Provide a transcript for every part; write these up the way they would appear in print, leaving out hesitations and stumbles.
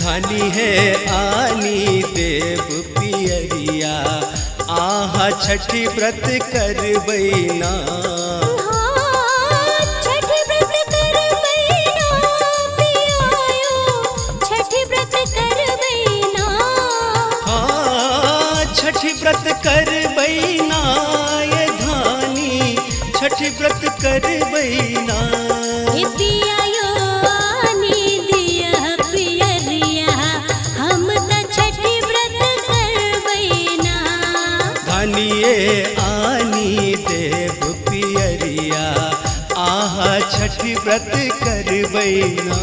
धनी है आनी देव पियरिया आहा छठी व्रत कर बैना। छठी व्रत कर बैना पियायो, छठी व्रत कर बैना। हाँ छठी व्रत कर बैना ये धानी, छठी व्रत कर बैना। धनिए आनी देव पियरिया आहा छठी व्रत कर बैना।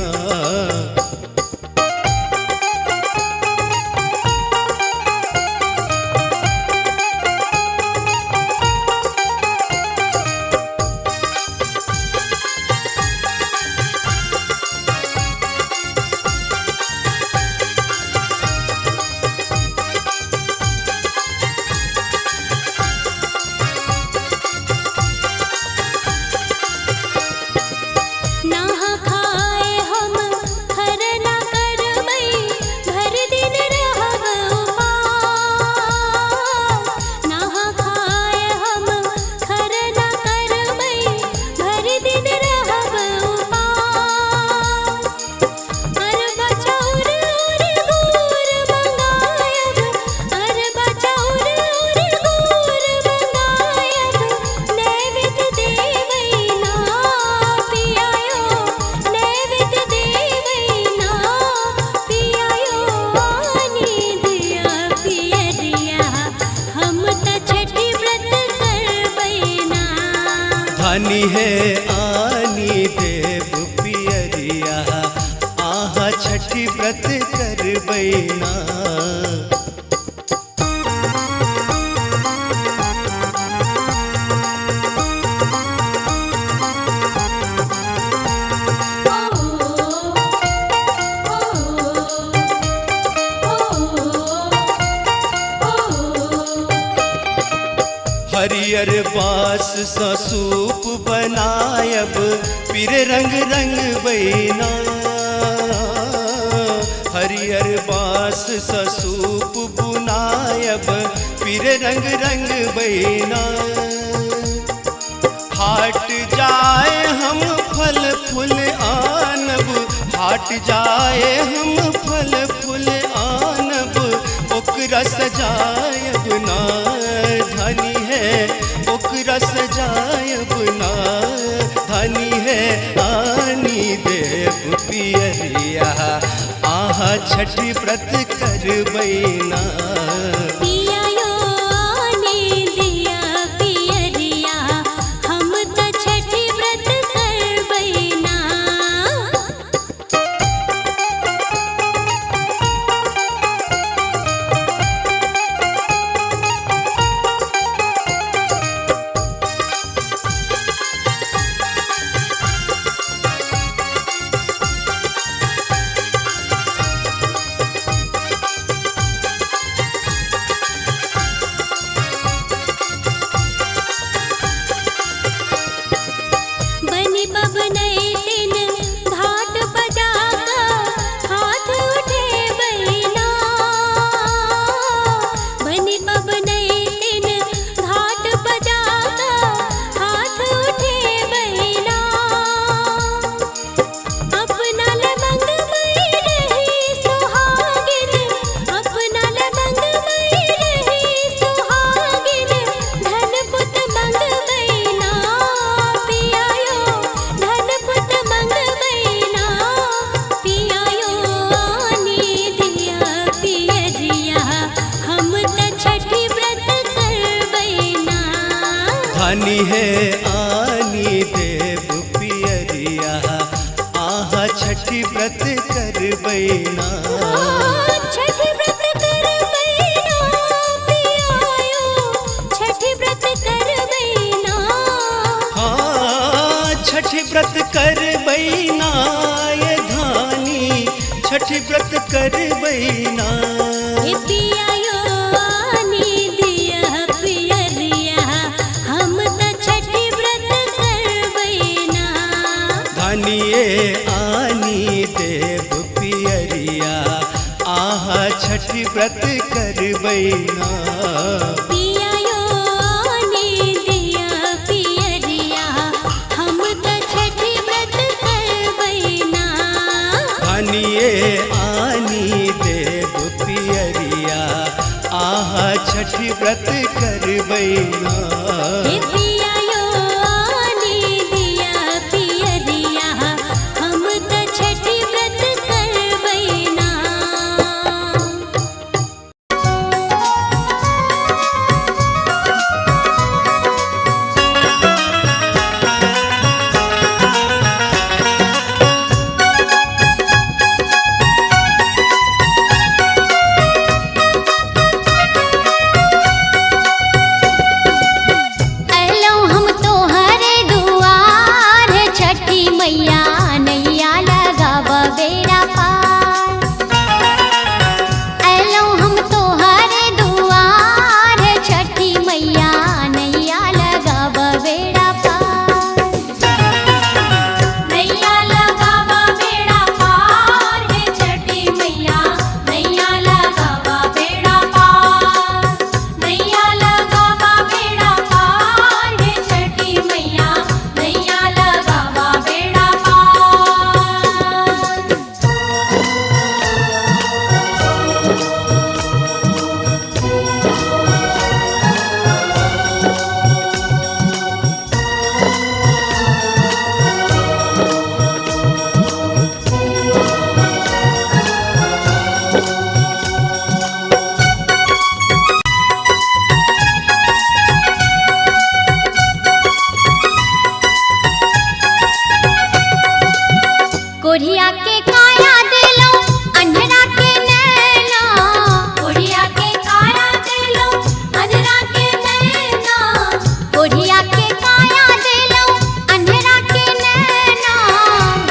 धनी है आनी देव पियरिया आहा छठी व्रत कर बैना। हरियर बास सा सूप बनायब फिर रंग रंग बैना। हरियर बास सा सूप बुनायब फिर रंग रंग बैना। हाट जाए हम फल फूल आनब, हाट जाए हम फल फूल आनब ओकरा सजायब ना। धनी है ओकरा सजायब ना। धनी है आनी देव पियरिया आहा छठी व्रत कर बैना। धनी है आनी देव पियरिया आहा छठी व्रत कर बैना। छठी व्रत कर बैना पियायो, छठी व्रत कर व्रत कर बैनाय धानी छठ व्रत कर बैना। हे पियायो आनी दिया पियरिया हम त छठ व्रत करबैना। धानिए आनी देव पियरिया आहा छठ व्रत कर बैना। पियायो आनी दिया पियरिया हम त छठ व्रत करबैना। धानिए आनी देव पियरिया आहा छठ व्रत कर बैना। हे पियायो आनी दिया पियरिया हम त छठ व्रत करबैना। अलो हम तोहरे दुआर छठी मैया नैया लगाव बेड़ा पार। अलो हम तोहरे दुआर छठी मैया नैया लगाव बेड़ा पार। नैया लगाव बेड़ा पार हे छठी मैया नैया लगाव बेड़ा पार। नैया लगाव बेड़ा पार हे छठी मैया नैया लगाव बेड़ा पार। कोढ़िया के काया दिलो अंधरा के नैना। कोढ़िया के काया दिलो अंधरा के नैना। कोढ़िया के काया दिलो अंधरा के नैना।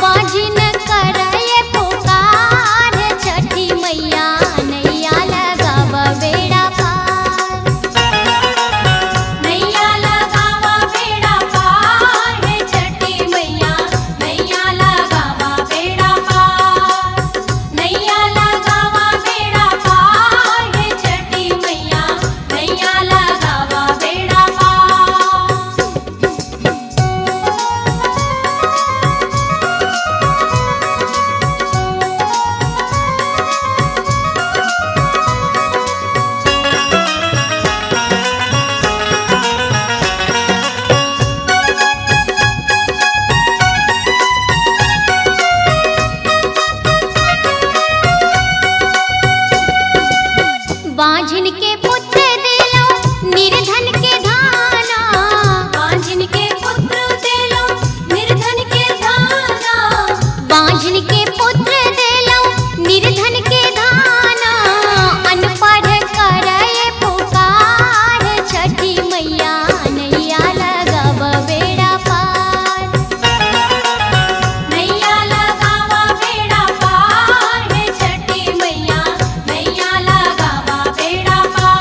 बाजिन करए पुकार छठी मैया नैया लगाव बेड़ा पार। नैया लगाव बेड़ा पार हे छठी मैया नैया लगाव बेड़ा पार। नैया लगाव बेड़ा पार हे छठी मैया नैया लगाव बेड़ा पार। बांझिन के पुत्र दिलो निर्धन के धाना। बांझिन के पुत्र दिलो निर्धन के धाना। बांझिन के पुत्र दिलो निर्धन के धाना। अनपढ़ करए पुकार छठी मैया नैया लगाव बेड़ा पार। नैया लगाव बेड़ा पार हे छठी मैया नैया लगाव बेड़ा पार।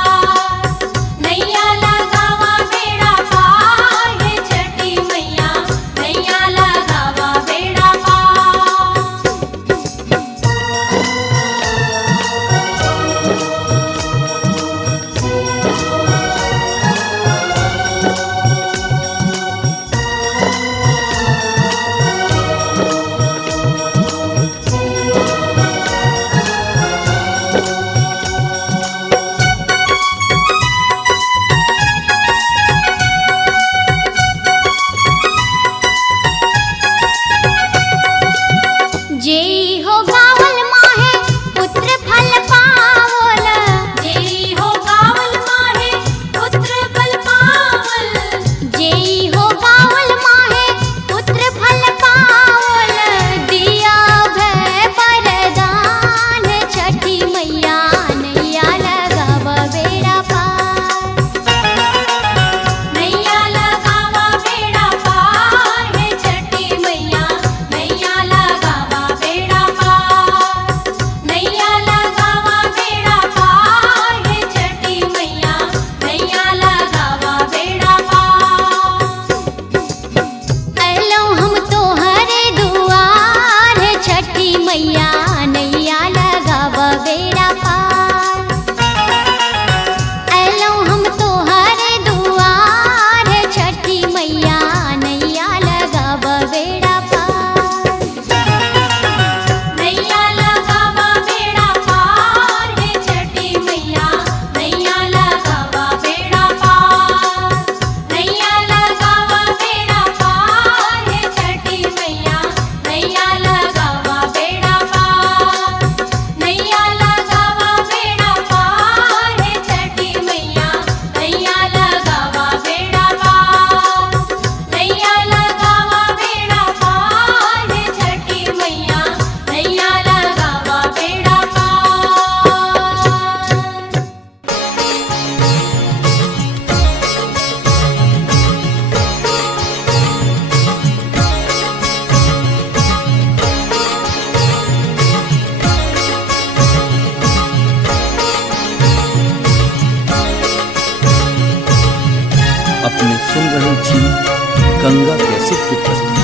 गंगा कैसेट की प्रस्तुति।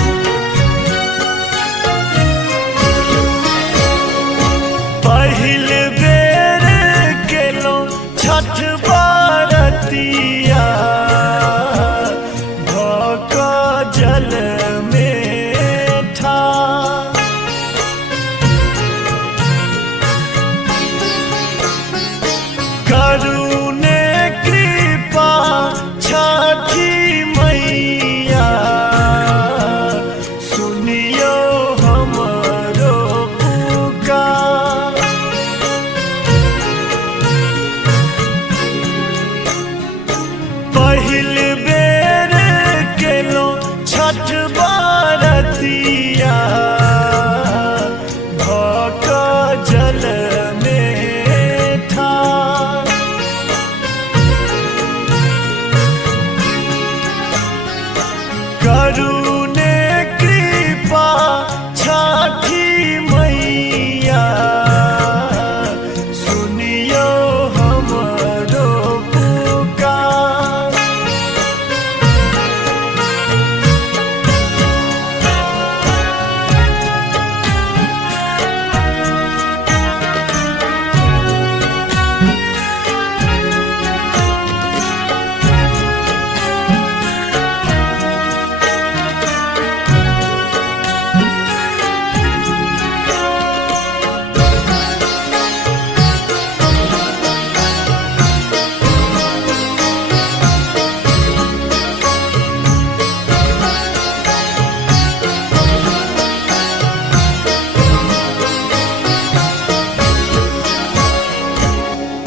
पहिल बेर केलो छठ बरतिया भक जल में ठा करुणे कृपा छठी मैया सुनियो हमरो पुकार। पहिल बेर केलो छठ बरतिया भक जल में ठार करुणे कृपा छठी मैया सुनियो हमरो पुकार।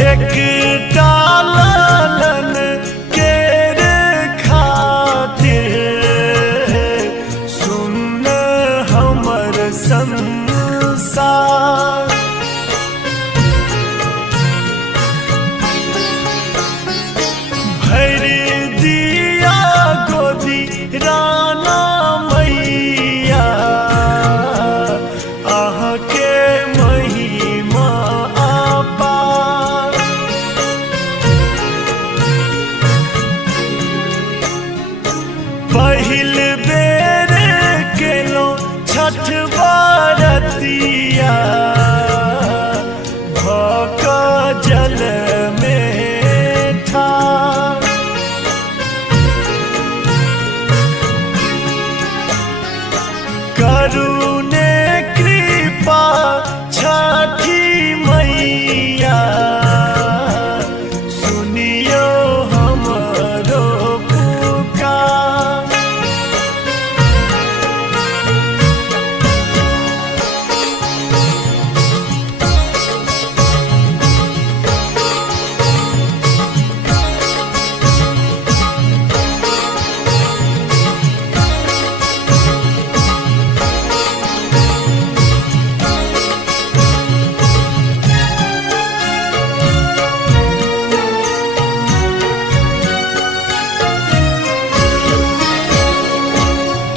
एक डालन केर खातिर सुन हमर संसार। भर दिया गोदी राना मैया आह के महिमा अपार। पहिल बेर केलो छठ बरतिया भक जल में ठार करुणे कृपा छठी मैया सुनियो हमरो पुकार।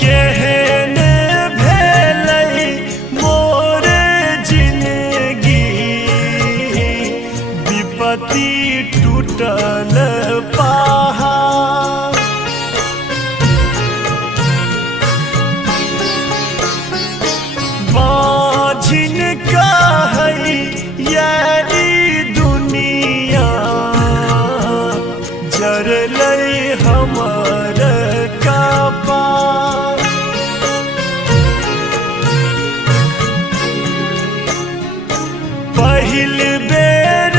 केहन भेलै मोर जिंदगी विपत्ति टूटल पहाड़। बाझिन कहै यारी दुनिया जरलै हमर कपार। पहिल बेर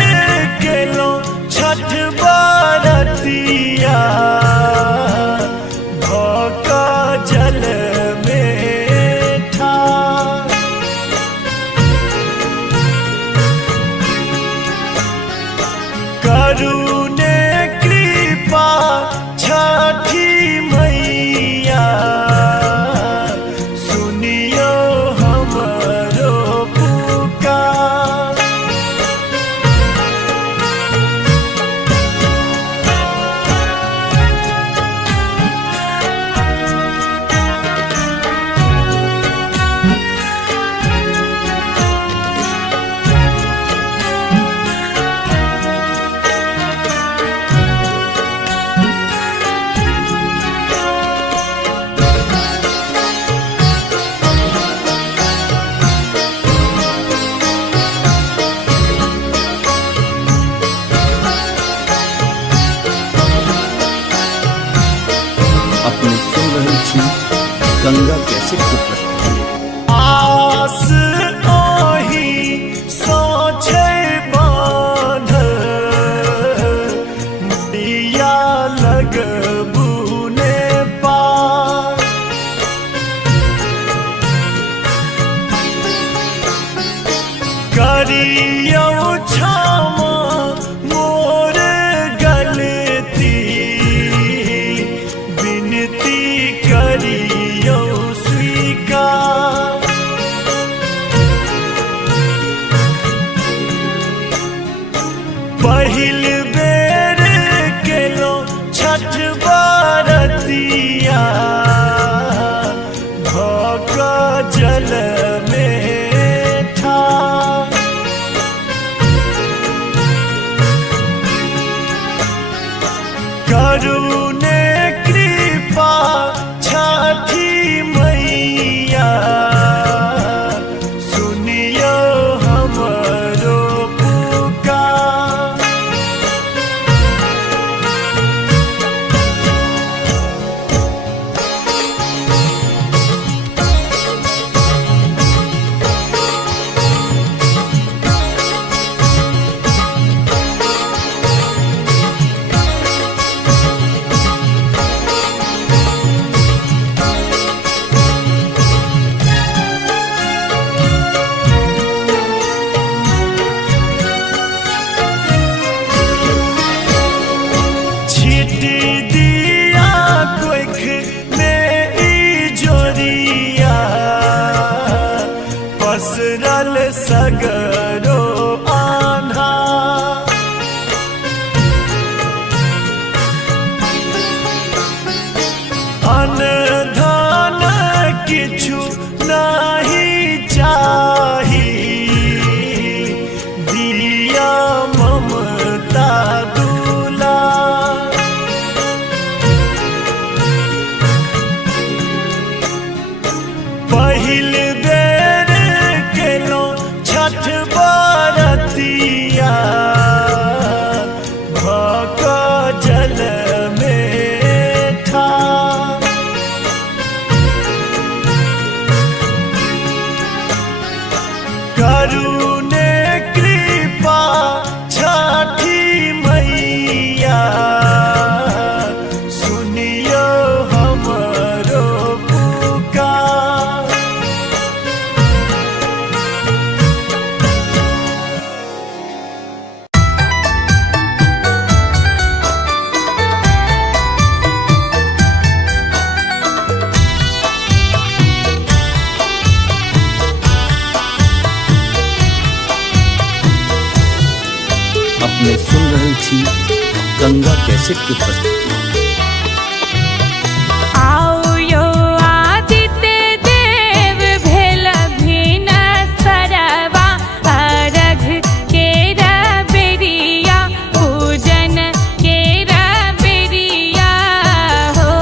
केलो छठ बरतिया भक जल में ठार करुणे कृपा छठी मैया सुनियो हमरो पुकार। गंगा कैसेट की प्रस्तुति। आस ओही सोचे बांधल, दिया लगबू ने पार। करियो क्षमा मोर गलती, विनती करियो स्वीकार। पहिल बेर केलो छठ बरतिया, भक जल में ठार। करुणे कृपा छठी मैया, सुनियो हमरो पुकार। छिटी दिया कोख में ई जोरिया, पसरल सगरो आन्हा। अनधन किछु नहीं चाही, दिया ममता दुलार। पहिल बेर केलो छठ बरतिया, भक जल में ठार। करुणे कृपा छठी मैया, सुनियो हमरो पुकार। अपने सुन रहे थी गंगा कैसेट की प्रस्तुति। आओ यो आदित्य देव भेल भिन सरवा, अर्घ केरा बेरिया पूजन केरा बेरिया हो।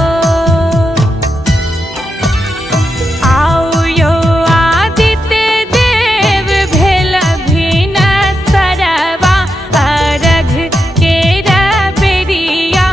आओ यो आदित्य देव भेल भिन सरवा, अर्घ केरा बेरिया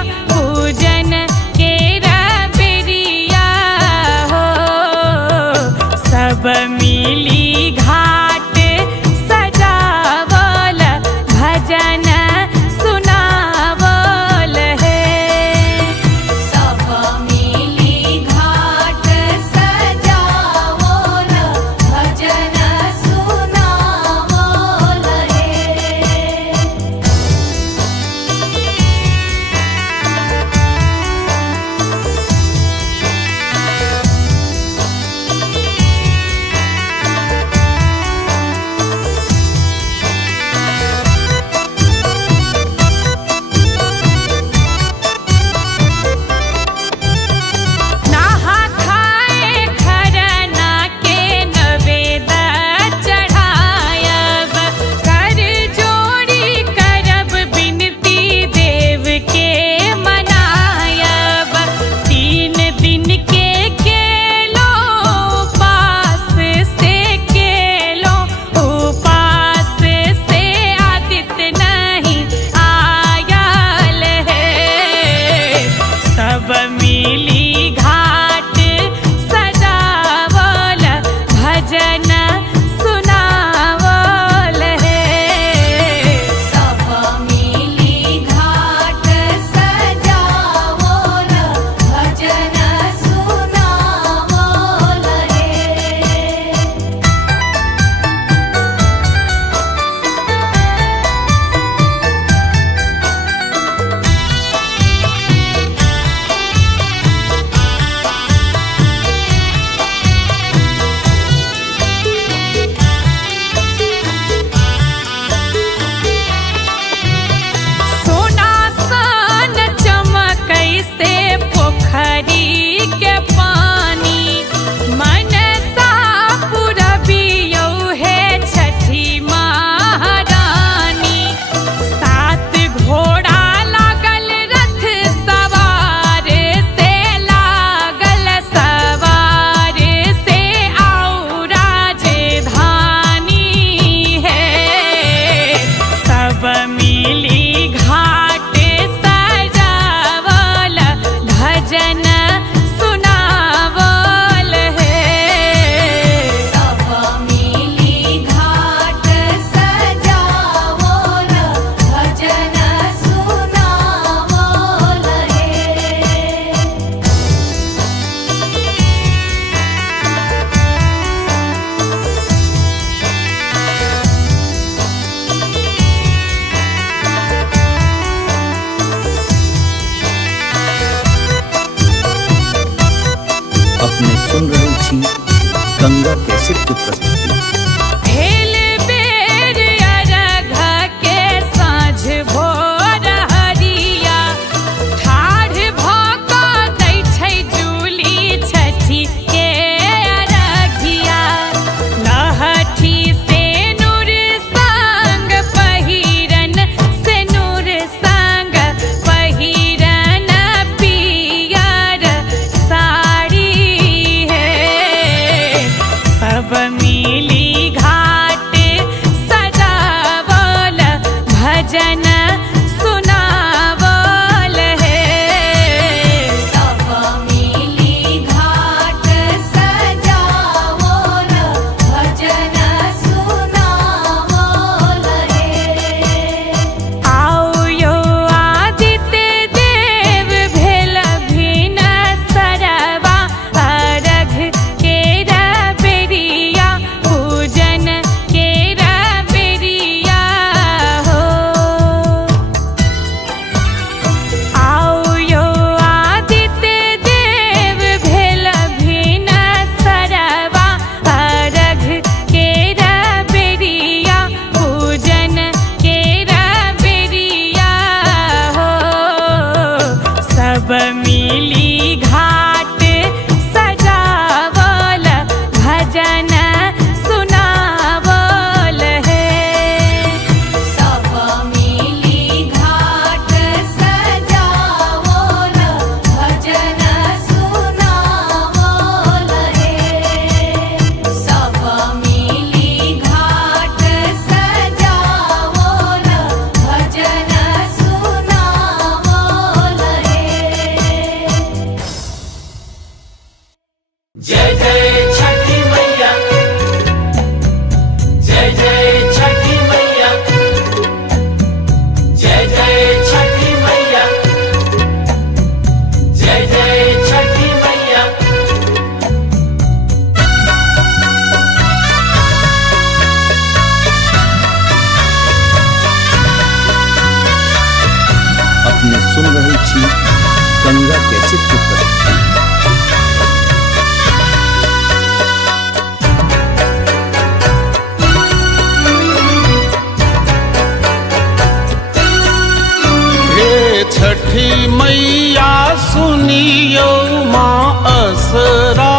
छठी मैया सुनियो माँ असरा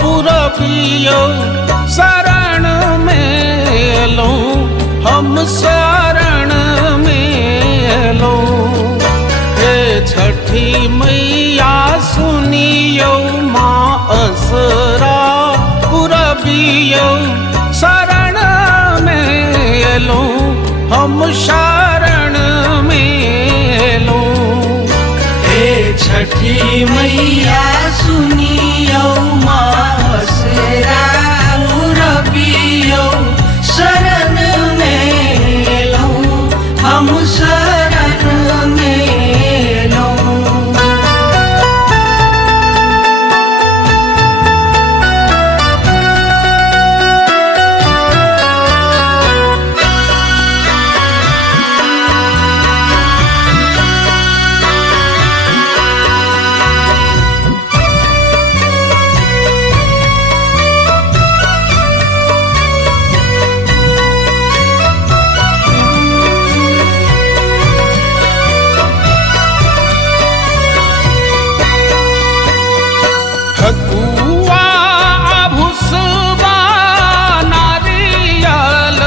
पुरबियो शरण में लो हम शरण में लो। हे छठी मैया सुनियो माँ असरा पुरबियो शरण में लो हम शरण में लो। हे छठी मैया सुनियो माँ असरा पुरबियो शरण में लो हम शरण में लो। ठकुआ भुसबा नारियल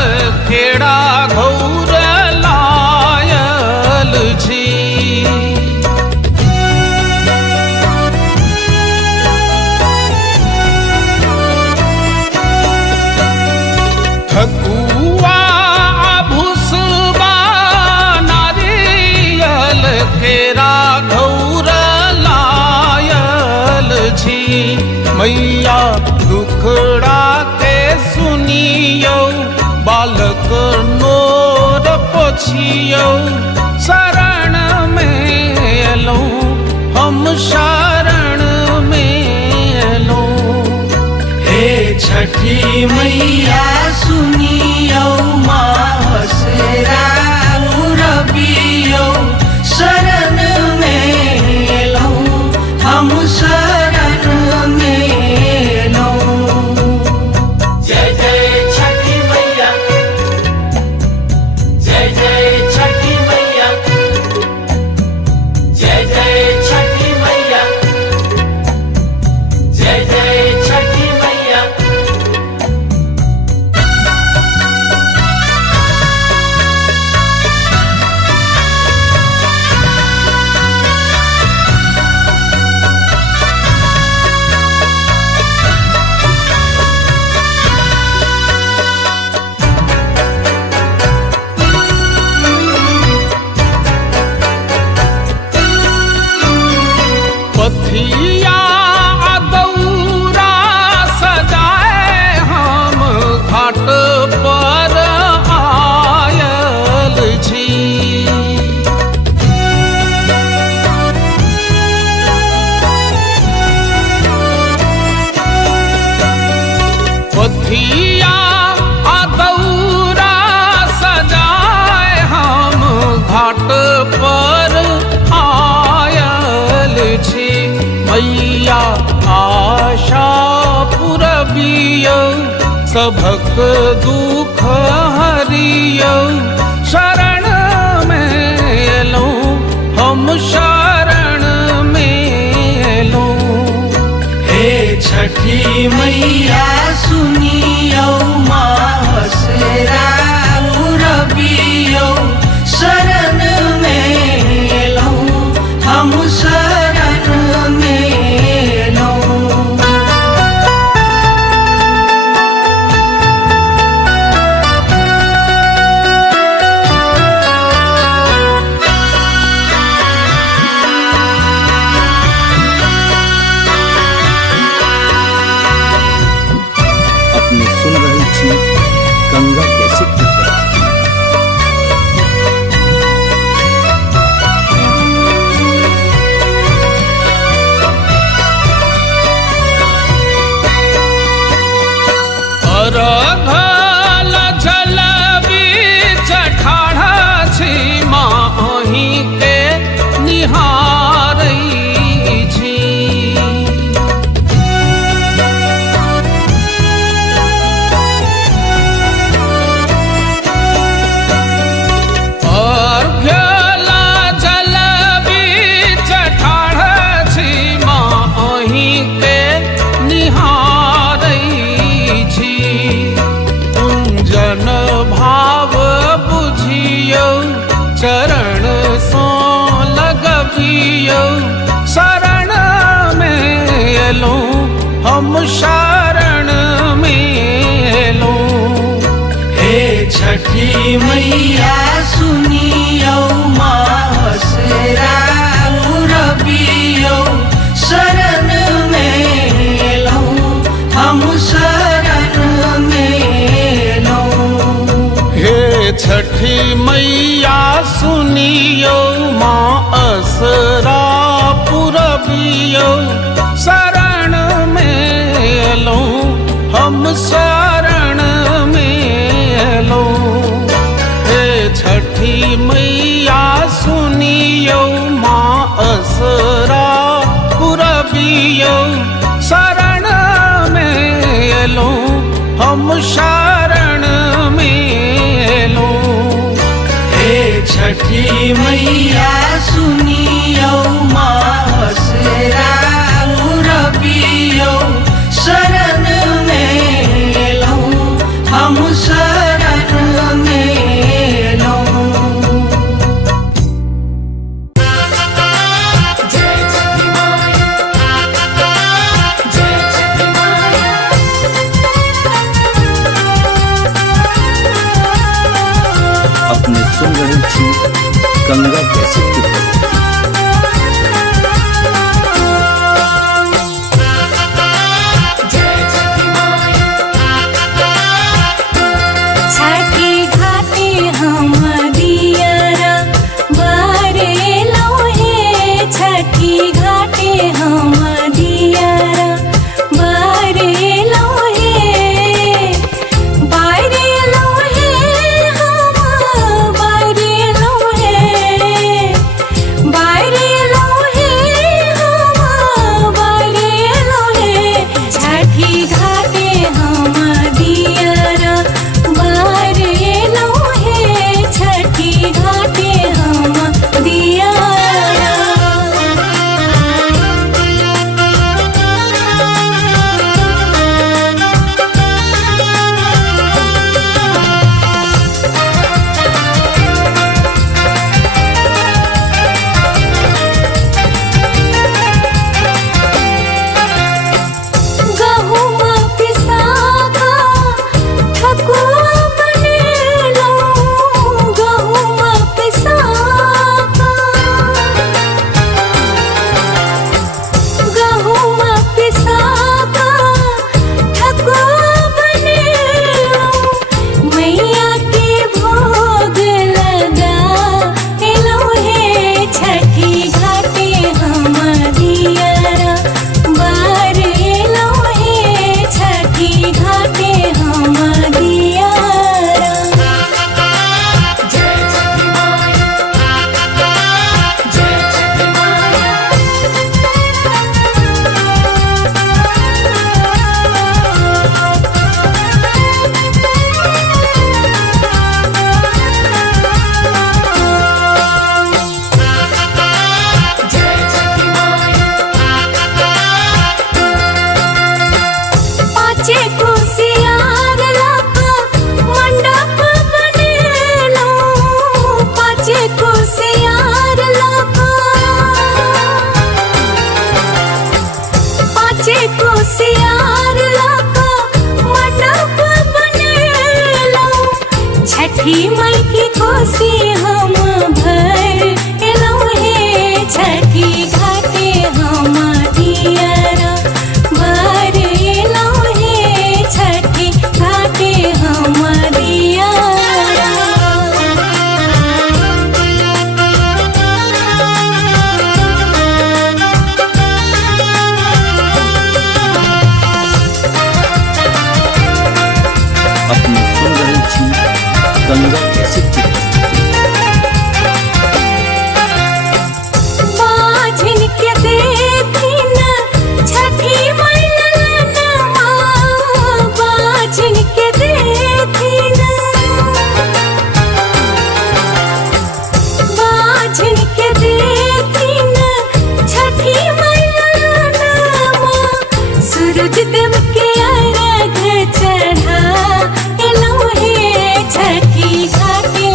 खेड़ा घौर लायल छी। ठकुआ भुसबा नारियल खेड़ा घौर लायल छी। मैया दुखड़ा के सुनियो बालक नोर पोछियो शरण में लो हम शरण में लो। हे छठी मैया सुनियो माँ असरा पुरबियो शरण में लो हम शरण में लो। जय जय छठी मैया, जय जय छठी मैया, जय जय छठी मैया, जय जय छठी मैया। पथिया दौरा सजाए हम घाट पर आयल छी। पथिया दौरा सजाए हम घाट पर आयल छी। मैया आशा पुरबियो सभक दुख हरियो शरण में लो हम शरण में लो। हे छठी मैया सुनियो माँ असरा पुरबियो शरण में लो हम शरण में लो। चरण सो लगबियो शरण में एलो हम शरण में लो। हे छठी मैया सुनियो मासरा रबियो शरण में लो हम शरण में लो। हे छठी मैया सुनियो माँ असरा पुरबियो शरण में लो हम शरण में लो। हे छठी मैया सुनियो माँ असरा पुरबियो शरण में लो हम शरण में लो। हे छठी मैया सुनियो मासरा रबियो शरण में लो हम शरण में लो। अपने सुन रहे थी गंगा कैसे की प्रस्तुति। छठी घाटे हम दियरा बारे लोहे छठी घाटे हम दियरा बारे लोहे बारे लोहे हम बारे लोहे बारे लोहे हम बारे लोहे छठी घाटे हम दियरा बारे लोहे छठी घाटे हम दियरा। गहुमा पिसाका ठकुआ बनेलो गहुमा पिसाका गहुमा पिसाका ठकुआ बनेलो मैया के भोग लगा एलो हे छठी घाटे हम दियरा बारे लोहे छठी घाटे हम दियरा। पाँचे कुसियार लगा मंडप बनेलो पाँचे कुसियार लगा पाँचे कुसियार लगा मंडप बनेलो छठी माई की कोसी हम भर एलो हे छठी घाटे हम दियरा बारे लोहे छठी घाटे हम दियरा। अपने सुन रहे थी गंगा कैसे की प्रस्तुति। बाझिन के देखिन छठी मैलनमा बाझिन के देखिन बाझिन के देखिन छठी मैलनमा सूरज देव के अर्घ चढ़ा एलो हे छठी घाटे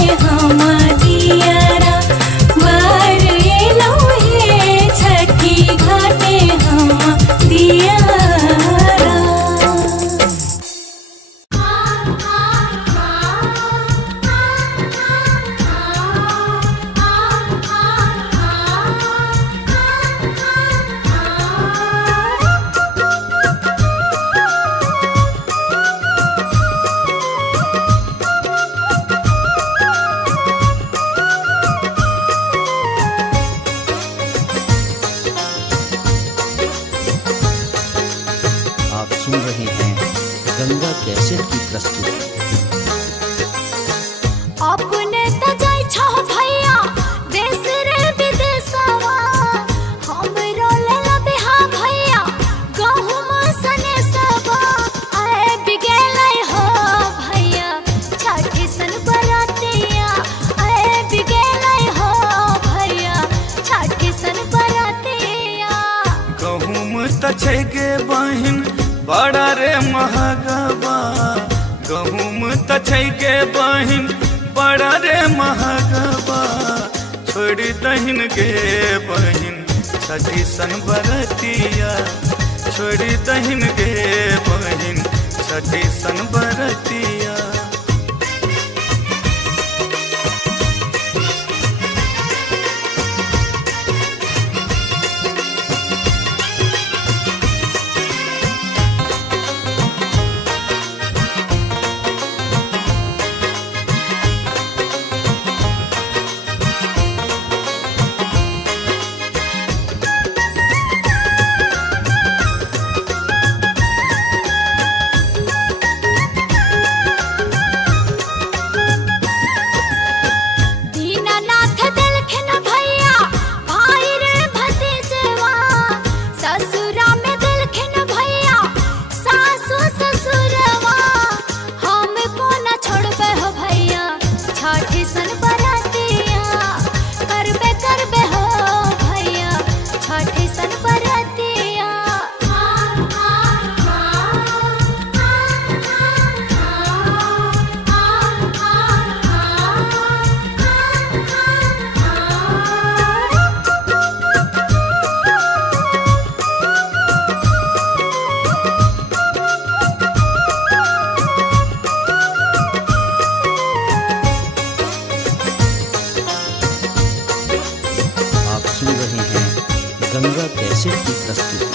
बड़ा रे महगबा गहुम त के बहिन बड़ा रे महगबा छोड़ी दहिन गे बहिन छठी सन बरतिया छोड़ी दहिन गे बहिन छठी सन बरतिया। गंगा कैसेट की प्रस्तुति।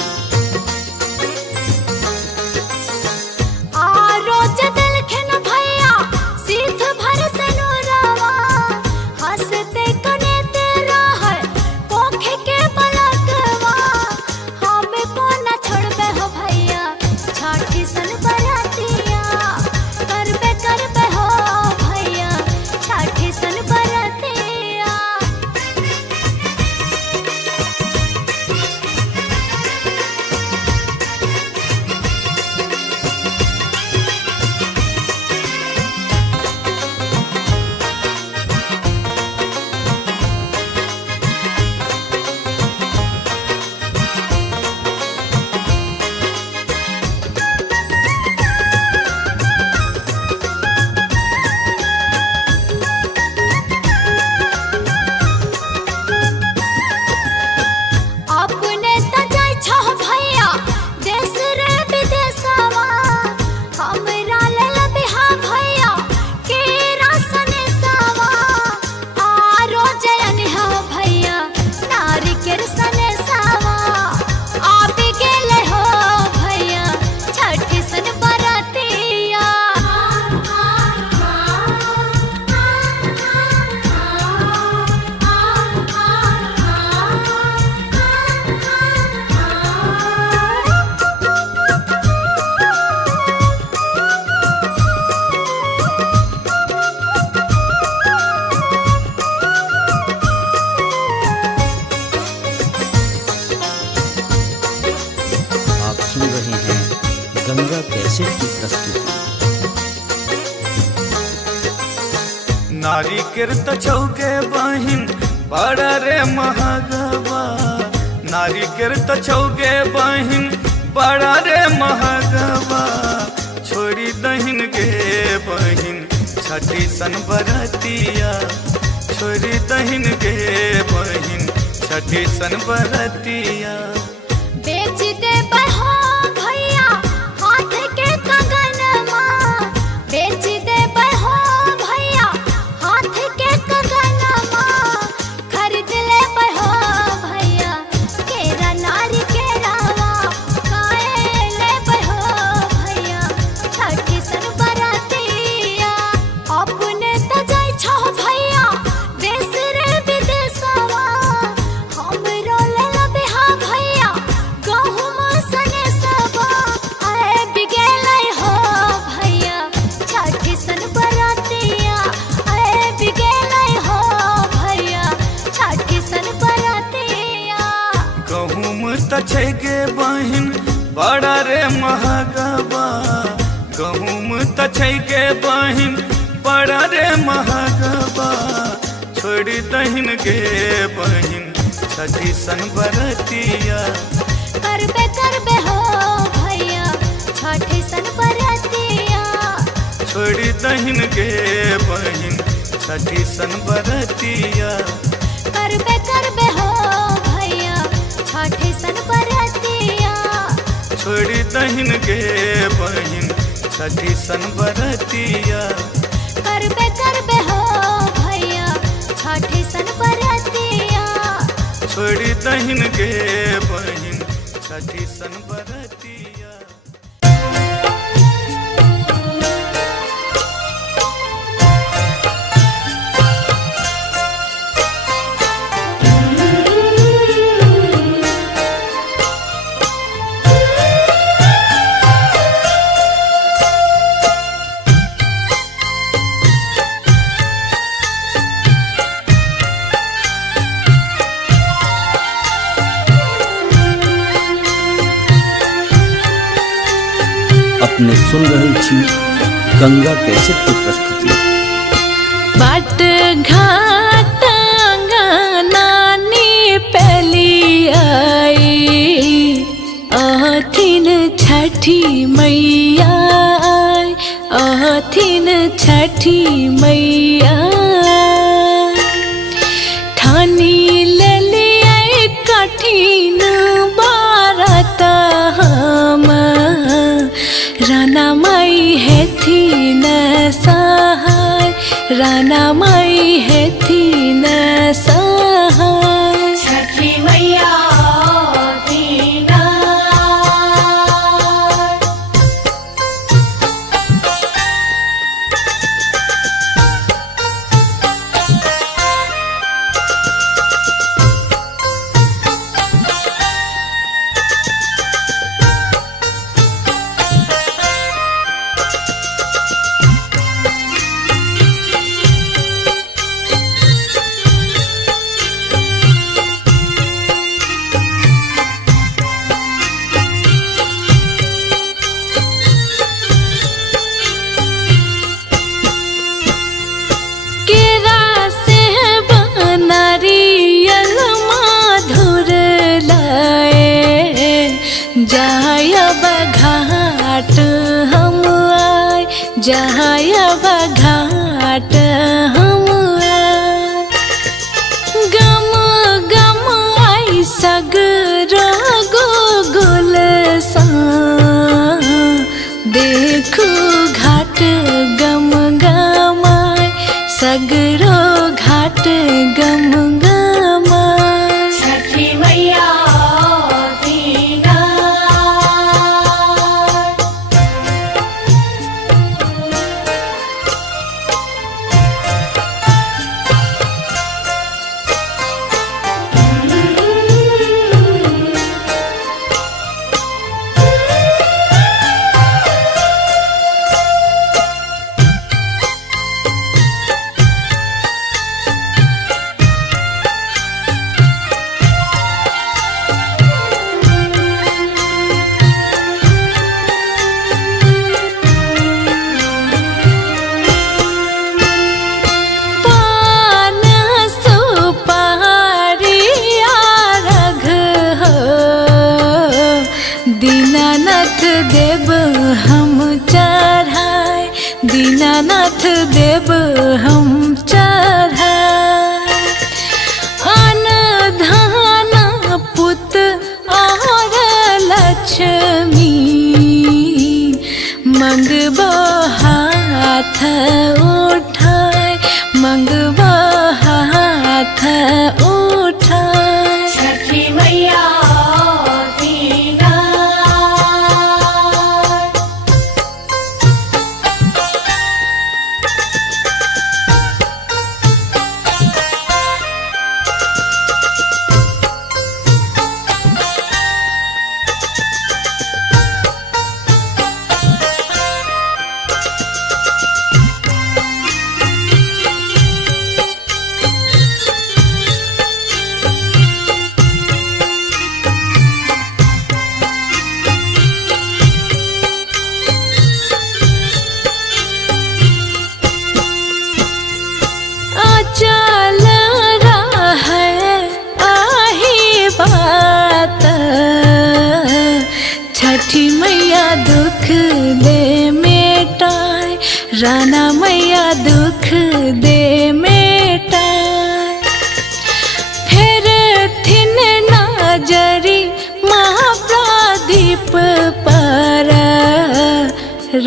गंगा कैसेट की प्रस्तुति। नारी किरत छौके बहिन बड़ा रे महगबा नारी किरत छौके बहिन बड़ा रे महगबा छोड़ी दहिन गे बहिन छठी सन बरतिया छोड़ी दहिन गे बहिन छठी सन बरतिया। बेच दे बहो भैया हाथ के कंगनमा बेच दे बहो भैया हाथ के कंगनमा खरीद ले बहो भैया केरा नारी के रावा काए ले बहो भैया छठी सन बरतिया। अपने त जाय छो भैया देश रे विदेशवा हमरो ले बिहा भैया गहुम सने सबा आए बिगेलै हो भैया छठी सन बरतिया आए बिगेलै हो भैया छठी सन बरतिया। गहुम त छै गे बहिन बड़ा रे महगबा गहुम त छै गे बहिन बड़ा रे महगबा छोड़ी दहिन गे बहिन छठी सन बरतिया। करबे करबे हो भैया छठी सन बरतिया। छोड़ी दहिन गे बहिन छठी सन बरतिया। करबे हो भैया छठी सन बरतिया। छोड़ी दहिन गे बहिन छठी सन बरतिया। करबे हो भैया छठी सन बरतिया। छोड़ी दहिन गे बहिन छठी सन बरतिया। अपने सुन रहल छी गंगा कैसेट की प्रस्तुति। बाट घाट नानी पहली आई, अथिन छठी मैया आई, अथिन छठी मैया। ठानी ले लिया कठिन बारत हम, राना माई है थी न सहाय, राना माई है थी न सहाय। छठी मैया दीना। जायब घाट हम आए, गम गम आई सगरो गोगुल सा। देखो घाट गम गमाय, सगरो घाट गम गमाय। छठी मैया दीनानाथ देव हम चढ़ाए, दीनानाथ देव हम चढ़ाए। अन्न धन पुत और लक्ष्मी, मंगबो हाथ उठाए, मंगबो हाथ उठाए। छठी मैया छठी मैया दुख दुख दे मेटाए, राना मैया दुख दे मेटाए। फिर थिन नाजरी महाप्रदीप पर,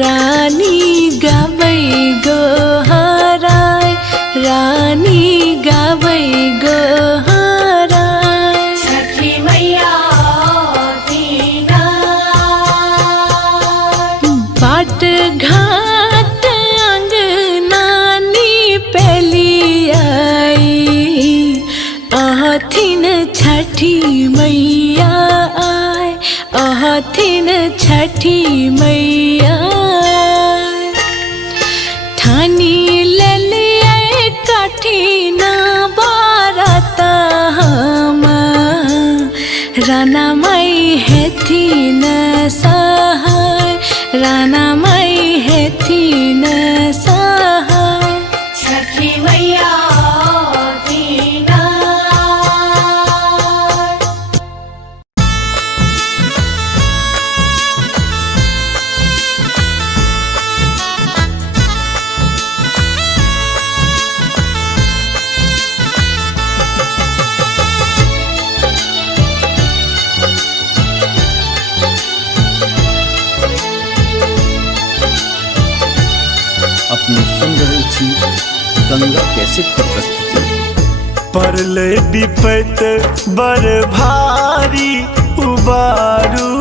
रानी गाबै गोहराय, रानी गाबै गोहराय। छठी मैया दीना बाट घाट अंगनानी पेली आई, अहथिन छठी मैया आय, अहथिन छठी मैया। ठानी ले लिये कठिन बारत हम, राना माई हेथिन सहाय, राना माई हेथिन सहाय। छठी मैया दीना अपने सुन रहे छी गंगा कैसेट की प्रस्तुति। परले विपत बड़ भारी उबारू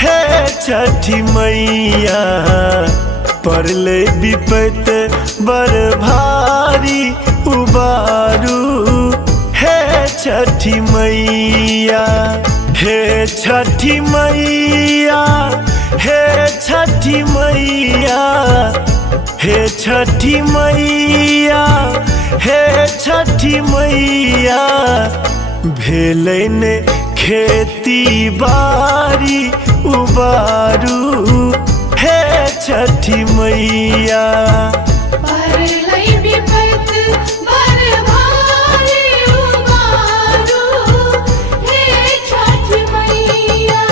हे छठी मैया, परले विपत बड़ भारी उबारू हे छठी मैया, हे छठी मैया, हे छठी मैया, हे छठी मैया, हे छठी मैया। भेलै ने खेती बारी उबारू हे छठी मैया। परलै विपत बड़ भारी उबारू हे छठी मैया।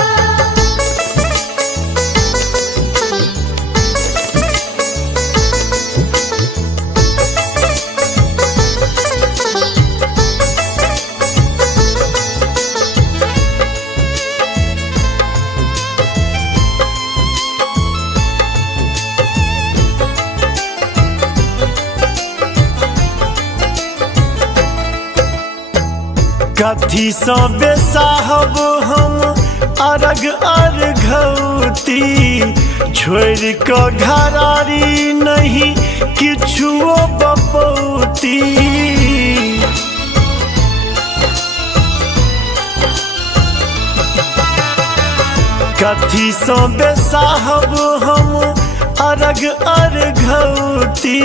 कथी सँ बेसाहब हम अरग अर्घौती, छोड़ि कऽ घरारी नहीं किछुओ बपौती। कथी सँ बेसाहब हम अरग अर्घौती,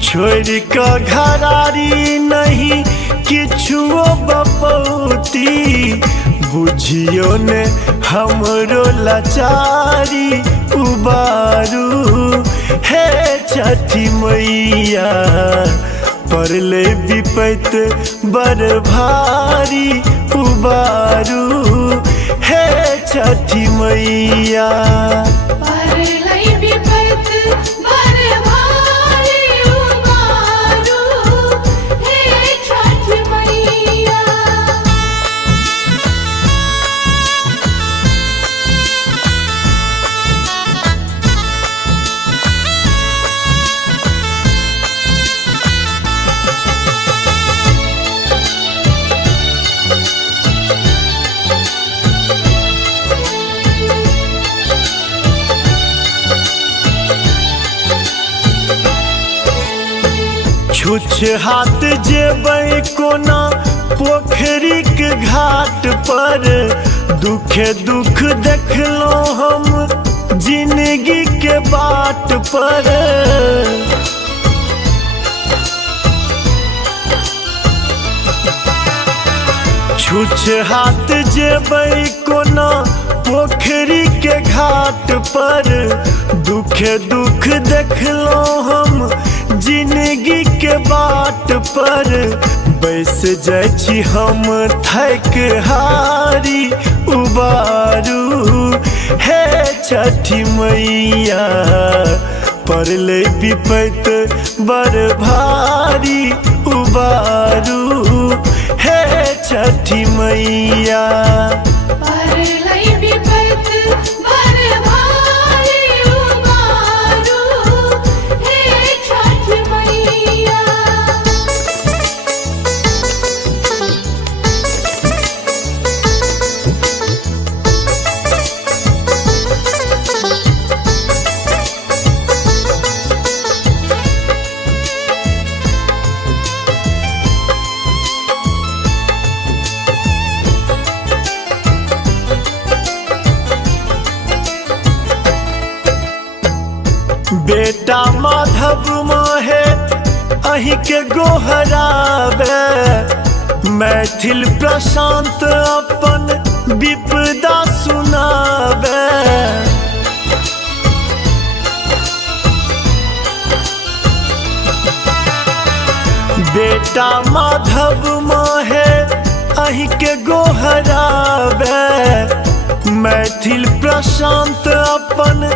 छोड़ि कऽ घरारी नहीं किछुओ बपौती। बुझियो ने हमरो लाचारी उबारू हे छठी मैया। परले विपत बड़ भारी उबारू हे छठी मैया। परलै विपत बड़ भारी उबारू हे छठी मैया। छुछ हाथ जेबै कोना पोखरिक घाट पर, दुखे दुख देखलहुँ हम जिंदगी के बाट पर। छुछ हाथ जेबै कोना पोखरी के घाट पर, दुखे दुख देखलहुँ हम जिंदगी के बाट पर। बैस जाइ छी हम थक हारी उबारू हे छठी मैया परले विपत बर भारी उबारू हे छठी मैया परलै विपत बर भारी उबारू हे छठ मैया। बेटा माधव मोहे अही के गोहरावे मैथिल प्रशांत अपन विपदा सुनावे बेटा माधव मोहे अही के गोहरावे मैथिल प्रशांत अपन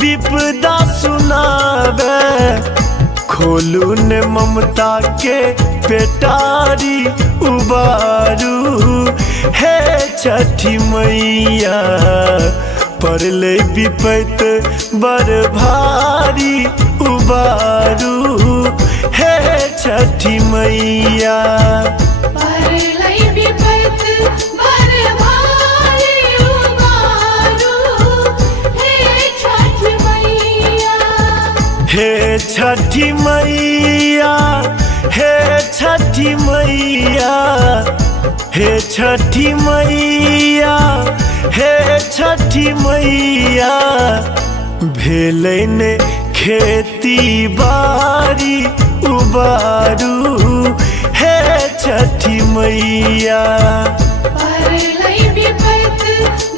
विपदा सुनावे खोलू ने ममता के पेटारी उबारू हे छठी मैया परले विपत बर भारी उबारू हे छठी मैया परलै विपत बर भारी उबारू हे छठ मैया। हे छठी मैया हे छठी मैया हे छठी मैया हे छठी मैया भेलै ने खेती बारी उबारू हे छठी मैया परलै विपत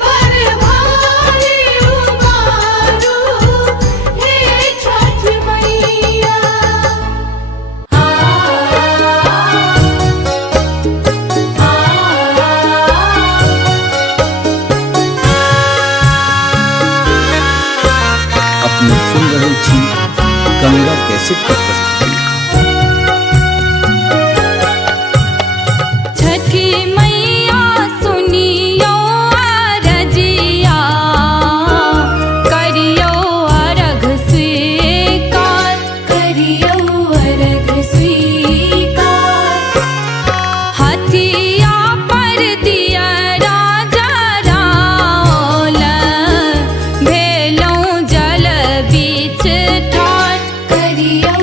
बर भारी उबारू हे छठ मैया। अपने सुन रहे छी गंगा कैसेट का प्रस्तुति। छठी मैया सुनियो अरजिया करियो अर्घ स्वीकार करियो अर्घ स्वीकार हथिया पर दिया राजा राल भेलौं जल बीच ठाठ करियो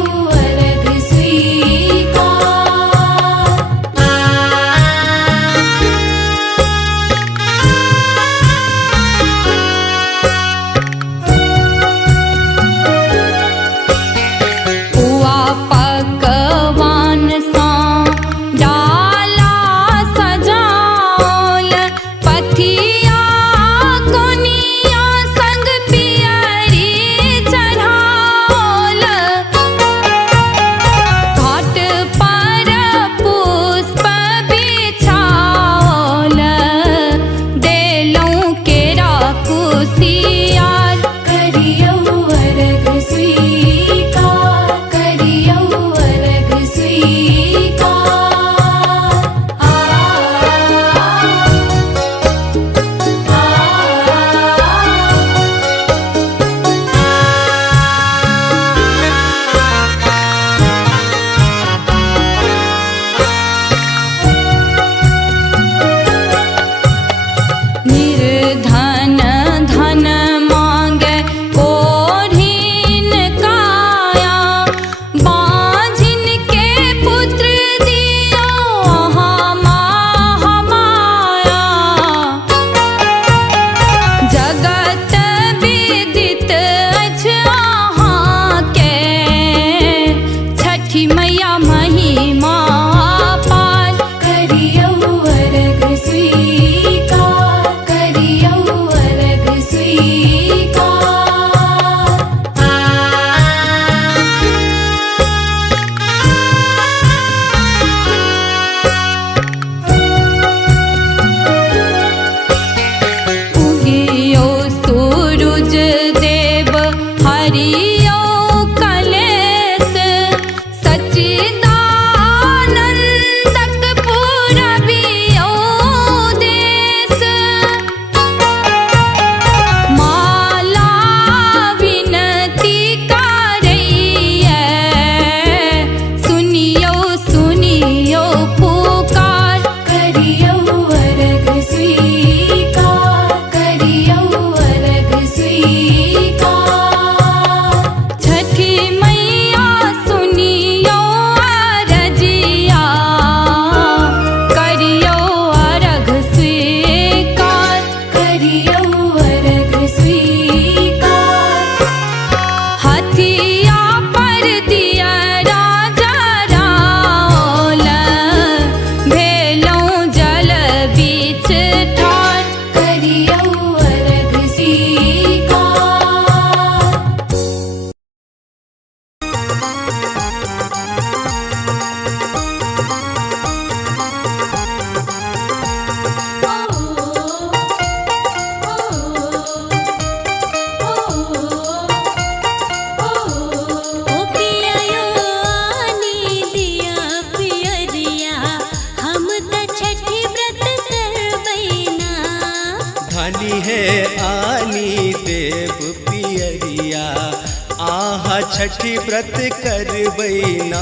छठी व्रत करबैना।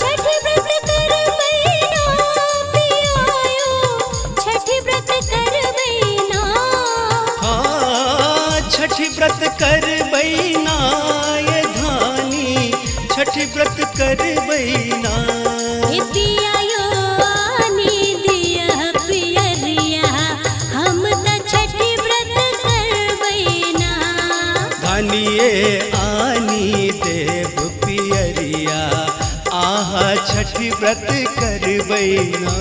छठी व्रत करबैना पियायो, छठी व्रत करबैना। छठी व्रत करबैना ये धानी, छठी व्रत करबैना। पियायो आनी दिया पियरिया, हम त छठी व्रत करबैना। धानिए आनी देव पियरिया, आहा छठी व्रत करबैना।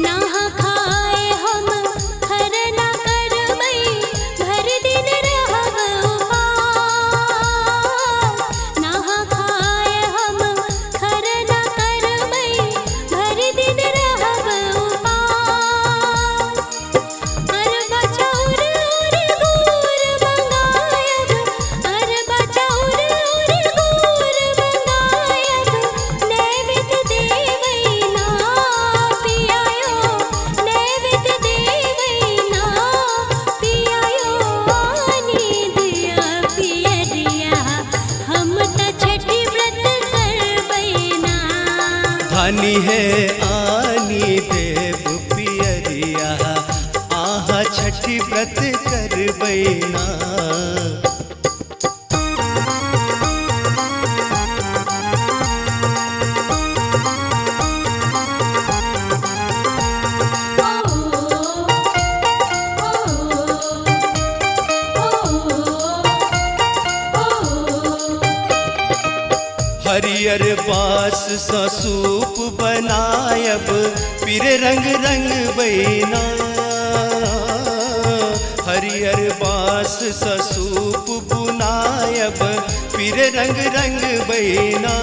नहा खाए हम खरना करबै, भर दिन रहब उपास। नहा खाए हम खरना करबै, भर दिन रहब उपास। अरबा चाउर और गुड़ मंगायब, अरबा चाउर और गुड़ मंगायब, नैवेद्य देवैना पियायो, नैवेद्य देवैना पियायो। आनी दिया पियरिया, हम त छठी व्रत करबैना। धानी है आनी देव पियरिया, आहा छठी व्रत करबैना। हरियर बास सा सूप बनायब, पीर रंग रंग बैना। हरियर बास सा सूप बुनायब, पीर रंग रंग बैना।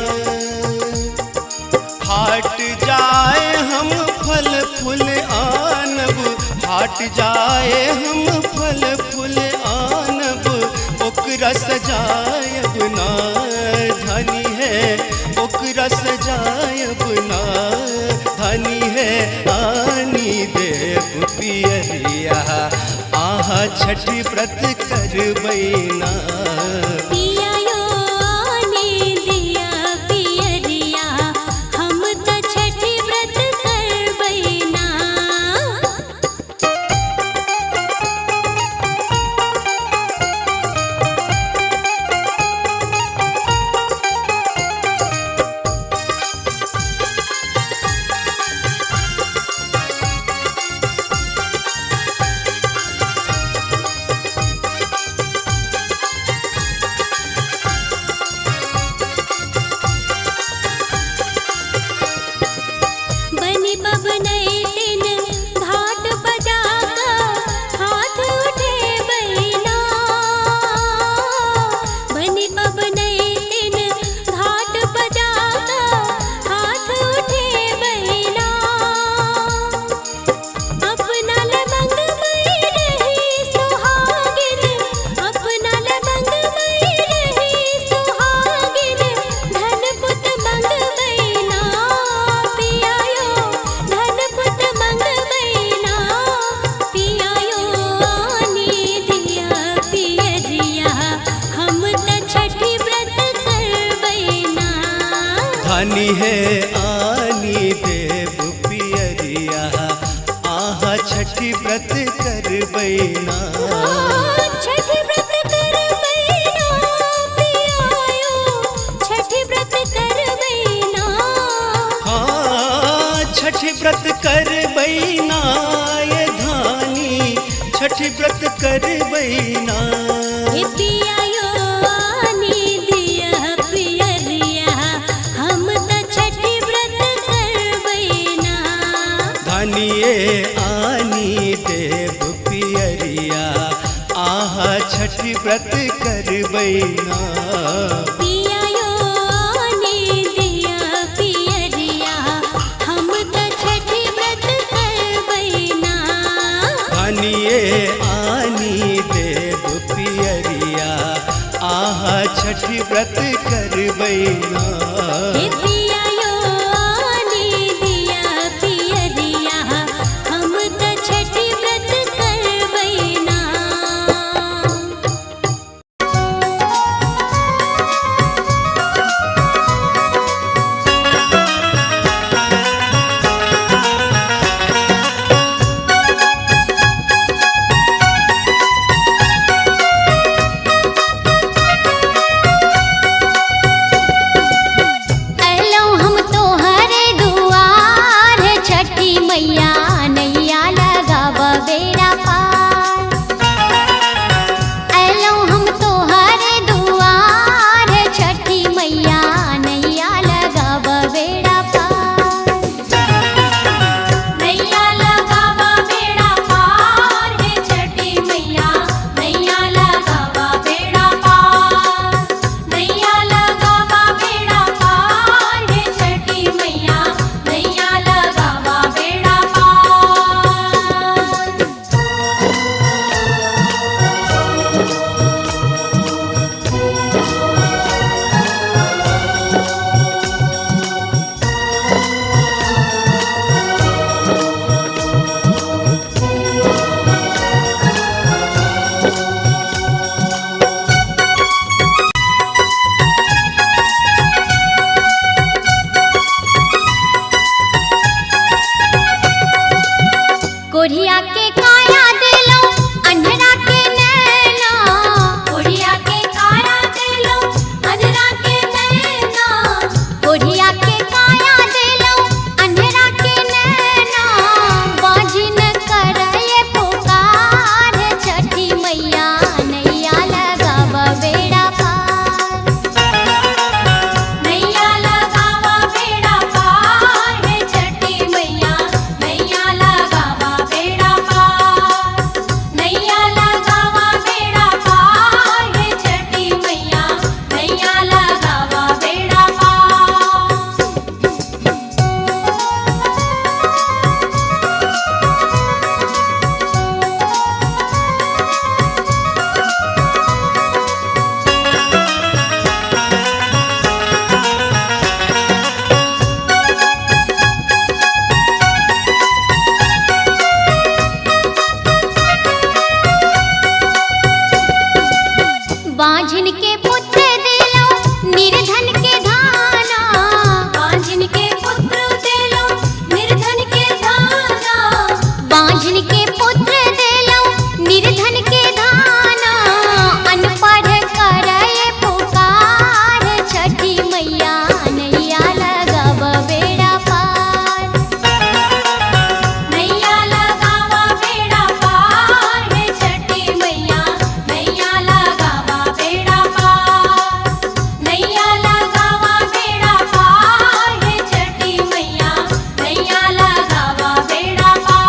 हाट जाए हम फल फूल आनब, हाट जाए हम फल फूल आनब, ओकरा सजायब ना। धनी है ओकरा सजायब ना, धनी है आनी देव पियरिया, आहा छठी व्रत करबैना। पियायो आनी दिया पियरिया, हम त छठी व्रत करबैना। बनी बबनई दिन घाट बजाका, हाथ उठे बैना। बनी बबनई दिन घाट बजाका, हाथ उठे बैना। अपना लमंग मई रही सुहागिन, अपना लमंग मई रही सुहागिन, धन पुत मंगबैना पियायो, धन पुत मंगबैना पियायो। आनी दिया पियरिया, हम त छठी व्रत करबैना। धानी है आनी देव पियरिया, आहा छठी व्रत करबैना। छठी व्रत करबैना पियायो, छठी व्रत करबैना। छठी व्रत करबैना ये धानी, छठी व्रत करबैना। पियायो आनी दिया पियरिया, हम त छठी व्रत करबैना। धानिए आनी देव पियरिया, आहा छठी व्रत करबैना। पियायो कोढ़िया के काया देलो अंधरा के नैना, कोढ़िया के काया देलो अंधरा के नैना, कोढ़िया के काया देलो अंधरा के नैना, बाजिन करए पुकार छठी मैया नैया लगावा बेड़ा पार, नैया लगावा बेड़ा पार है छठी मैया नैया लगावा बेड़ा पार, नैया लगावा बेड़ा पार है छठी मैया नैया लगावा बेड़ा पार। बांझिन के पुत्र देलो निर्धन के धाना, बांझिन के पुत्र देलो निर्धन के धाना, बांझिन के पुत्र देलो निर्धन के धाना, अनपढ़ करए पुकार छठी मैया नैया लगावा बेड़ा पार, नैया लगावा बेड़ा पार है छठी मैया नैया लगावा बेड़ा पार, नैया लगावा बेड़ा पार है छठी मैया नैया लगावा बेड़ा पार।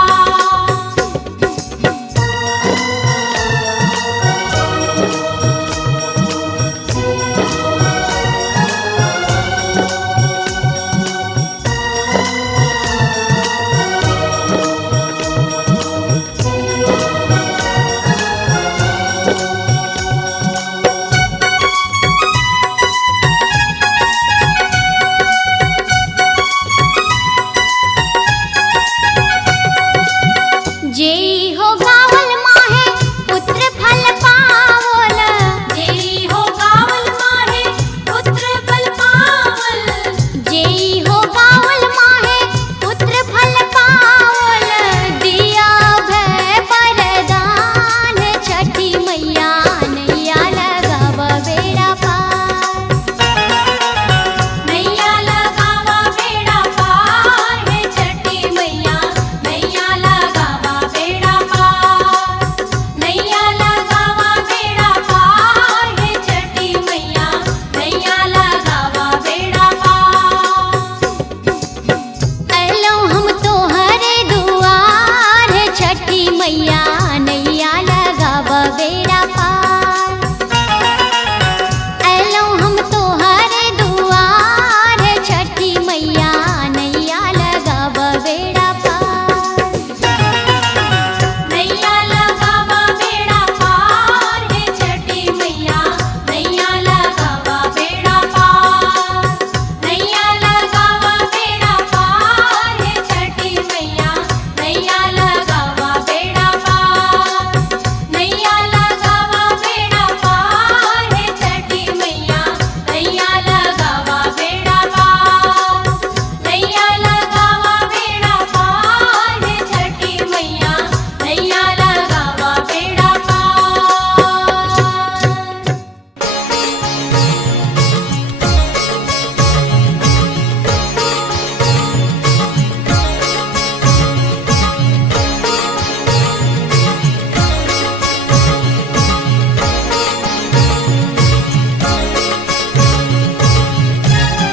जेई हो गावल माहे पुत्र फल पावल, जेई हो गावल माहे पुत्र फल पावल, जेई हो गावल माहे पुत्र फल पावल, दिया भय वरदान छठी मैया नैया लगावा बेड़ा पार, नैया लगावा बेड़ा पार है छठी मैया नैया लगावा बेड़ा पार, नैया लगावा बेड़ा पार है छठी मैया नैया लगावा बेड़ा पार। अलो हम तोहरे दुआर है छठी मैया नैया लगावा बेड़ा पार, अलो हम तोहरे दुआर है छठी मैया नैया लगावा बेड़ा पार, नैया लगावा बेड़ा पार है छठी मैया नैया लगावा बेड़ा पार, नैया लगावा बेड़ा पार है छठी मैया नैया लगावा बेड़ा पार, नैया लगावा बेड़ा पार है छठी मैया नैया लगावा बेड़ा पार, नैया लगावा बेड़ा पार है छठी मैया नैया लगावा बेड़ा पार।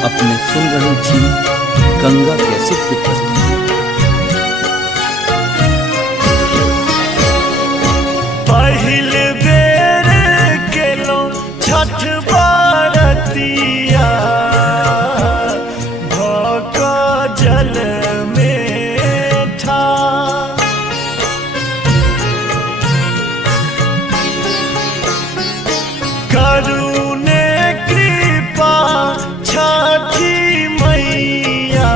अपने सुन रहे थी गंगा कैसे की प्रस्तुति। पहिल बेर केलो छठ बरतिया, भक जल में ठार, करुणे कृपा छठी मैया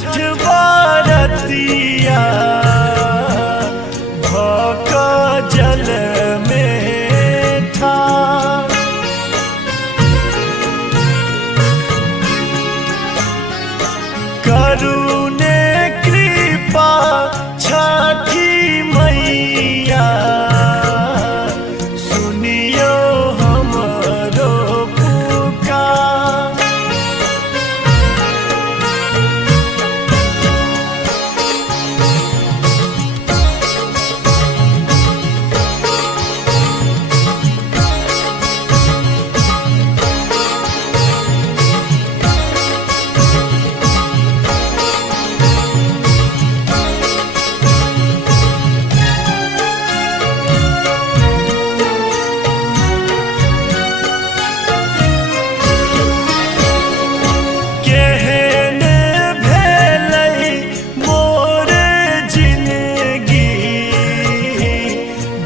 छठ बरतिया भक जल में था। करुणे कृपा छठी मैया सुनियो हमरो पुकार। केहन भेलै मोर जिंदगी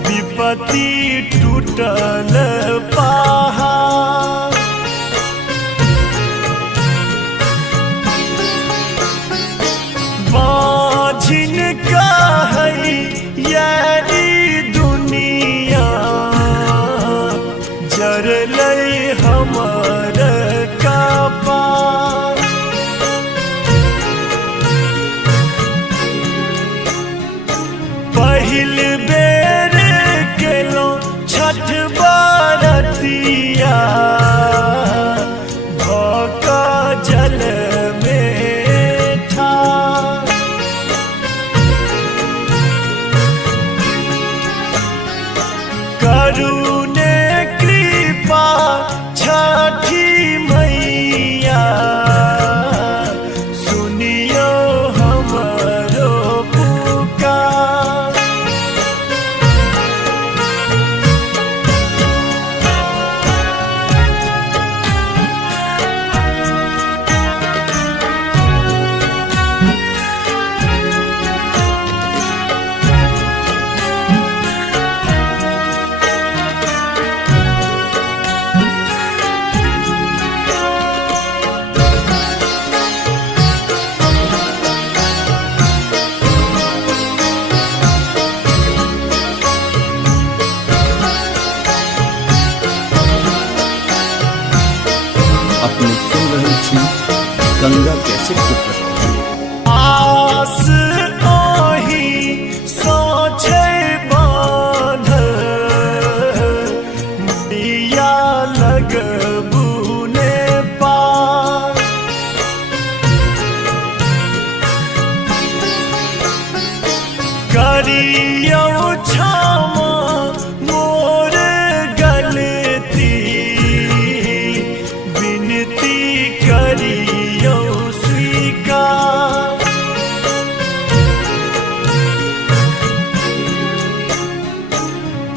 विपत्ति टूटल पहाड़। बाझिन कहै यारी दुनिया जरलै हमर कपार। पहिल बेर केलौं छठ बरतिया भक जल में ठाड़। करुणे कृपा छठी मैया सुनियो हमरो पुकार। अपने सुन रहे छी गंगा कैसेट की प्रस्तुति। आस ओही सोचे बांधल दिया लगबू ने पार। करियो क्षमा मोर गलती विनती करियो स्वीकार।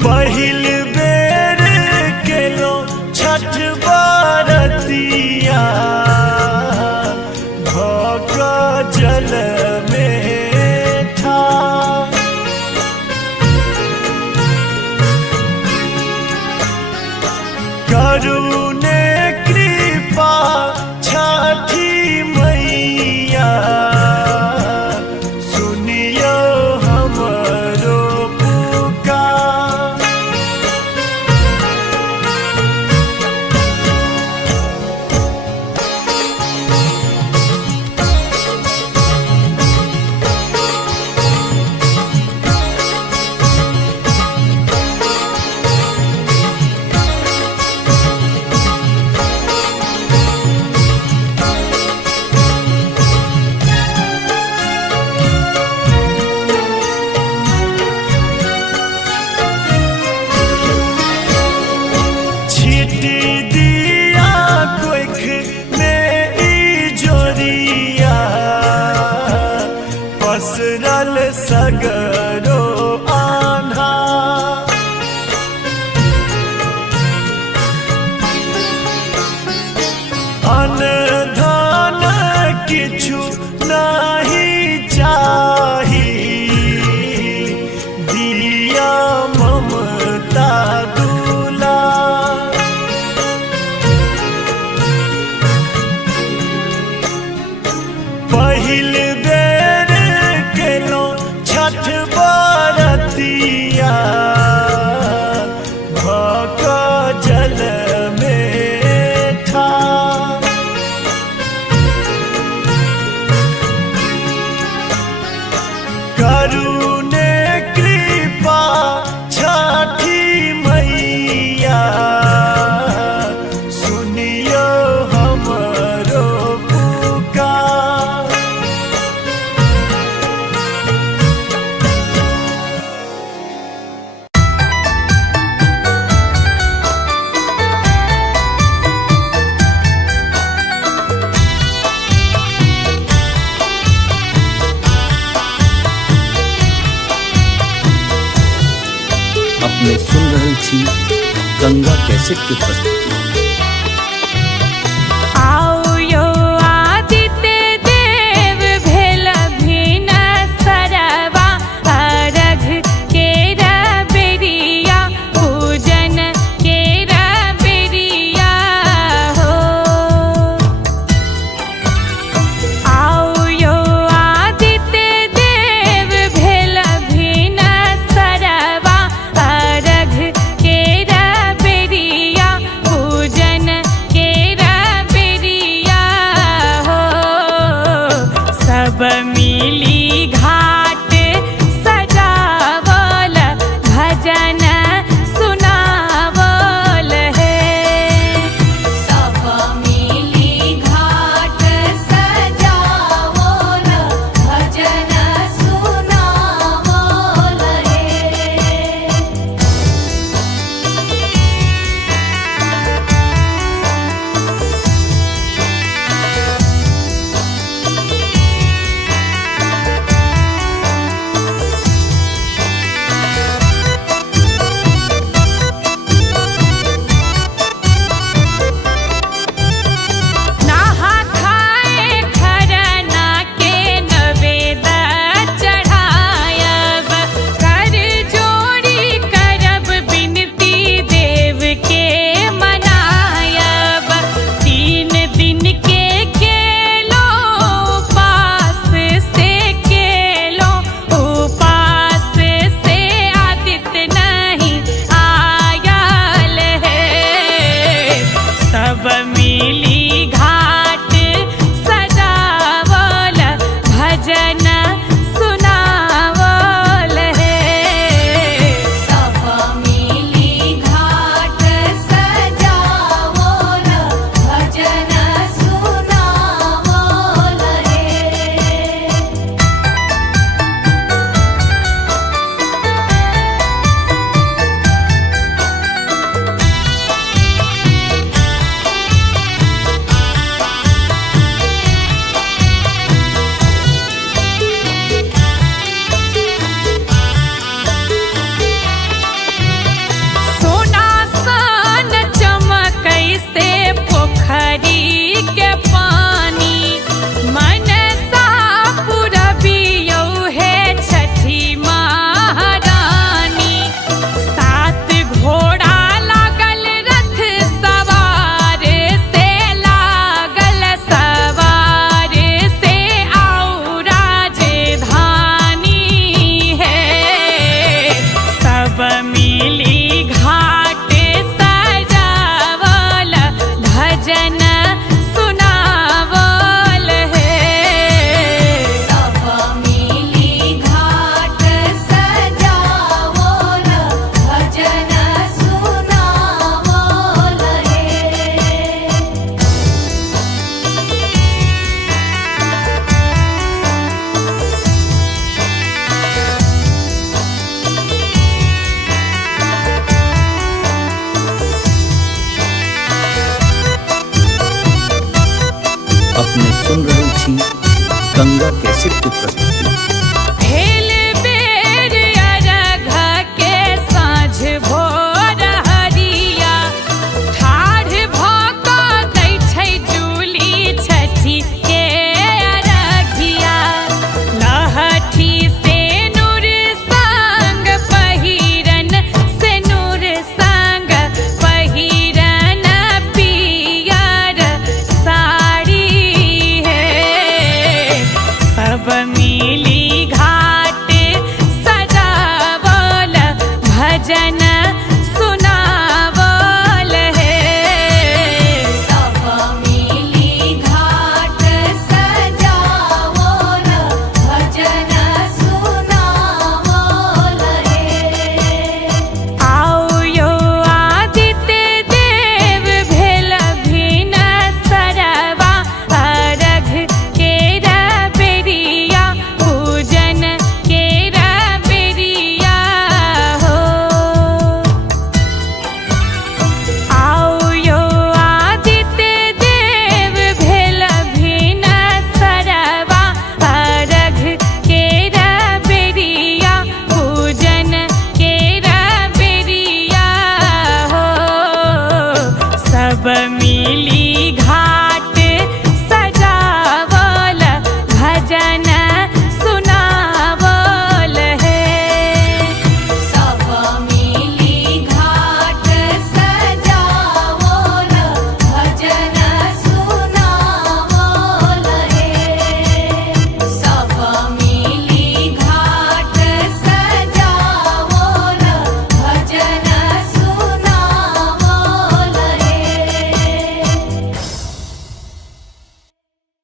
पहिल बेर केलौं छठ बरतिया भक जल में ठाड़। करुणे कृपा छठी छी गंगा कैसेट की प्रस्तुति। सुन रही थी गंगा कैसेट की प्रस्तुति। मिली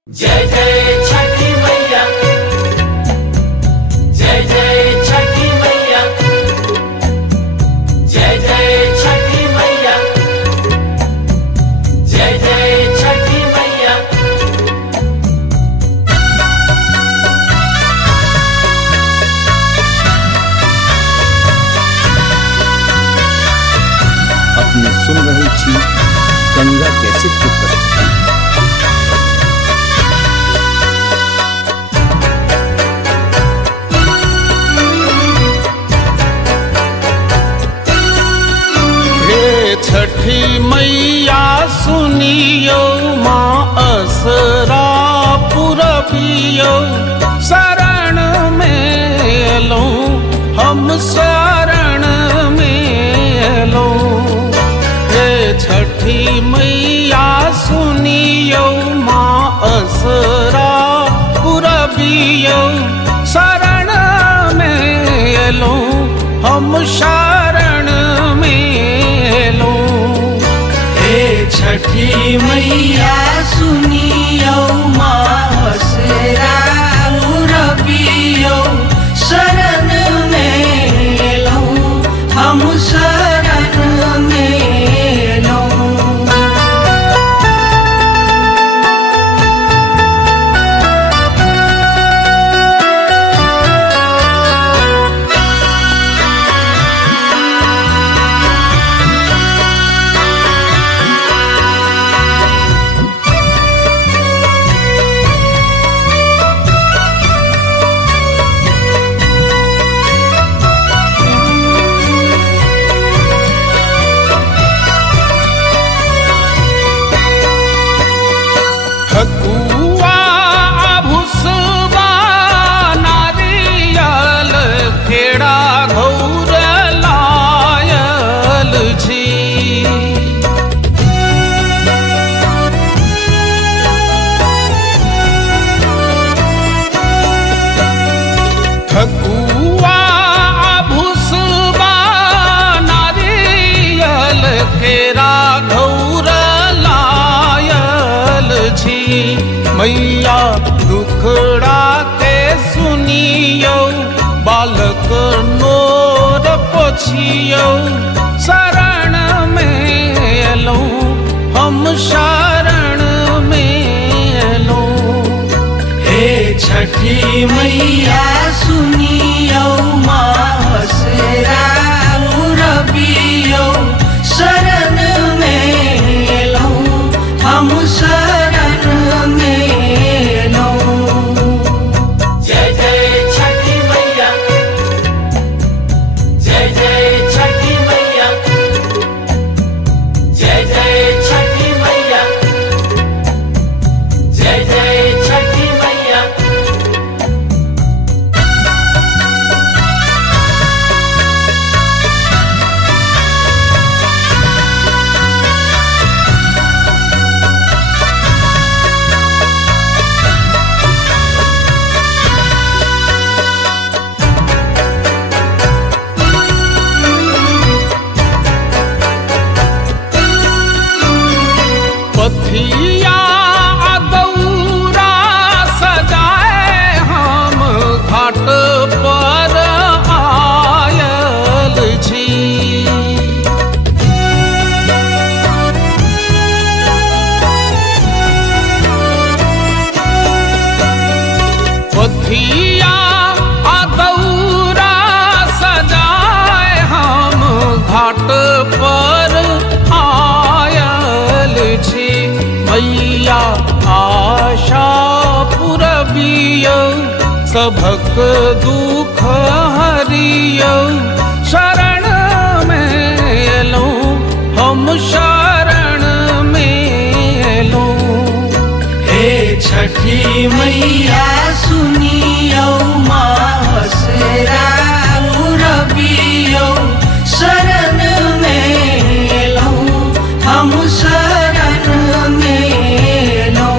जय जय छठी मैया, जय जय छठी मैया, जय जय छठी मैया, जय जय छठी मैया। अपने सुन रहे छी गंगा कैसेट की प्रस्तुति। छठी मैया सुनियो माँ असरा पुरबियो, शरण में लो हम शरण में लो। हे छठी मैया सुनियो माँ असरा पुरबियो, शरण में लो हम शरण में लो। छठी मैया सुनियो माँ असरा पुरबियो, शरण में लो हम शरण में लो। ठकुआ भुसवा नारियल खेड़ा घौर लायल छी। ठकुआ भुसवा नारियल खेड़ा घौर लायल छी। मैया दुखड़ा के सुनियो, बालक नोर पोछियो, शरण में लो हम शरण में लो। हे छठी मैया सुनियो माँ असरा पुरबियो, शरण में लो हम शरण में लो। जय जय छठी मैया, जय जय छठी मैया, जय जय छठी मैया, जय जय छठी मैया। पथिया दौरा सजाए हम घाट पर आयल छी। पथिया दौरा सजाए हम घाट पर आयल छी। मैया आशा पुरबियो, सभक दुख हरियो, शरण में लो हम शरण में लो। हे छठी मैया सुनियो माँ असरा पुरबियो, शरण में लो हम शरण में लो।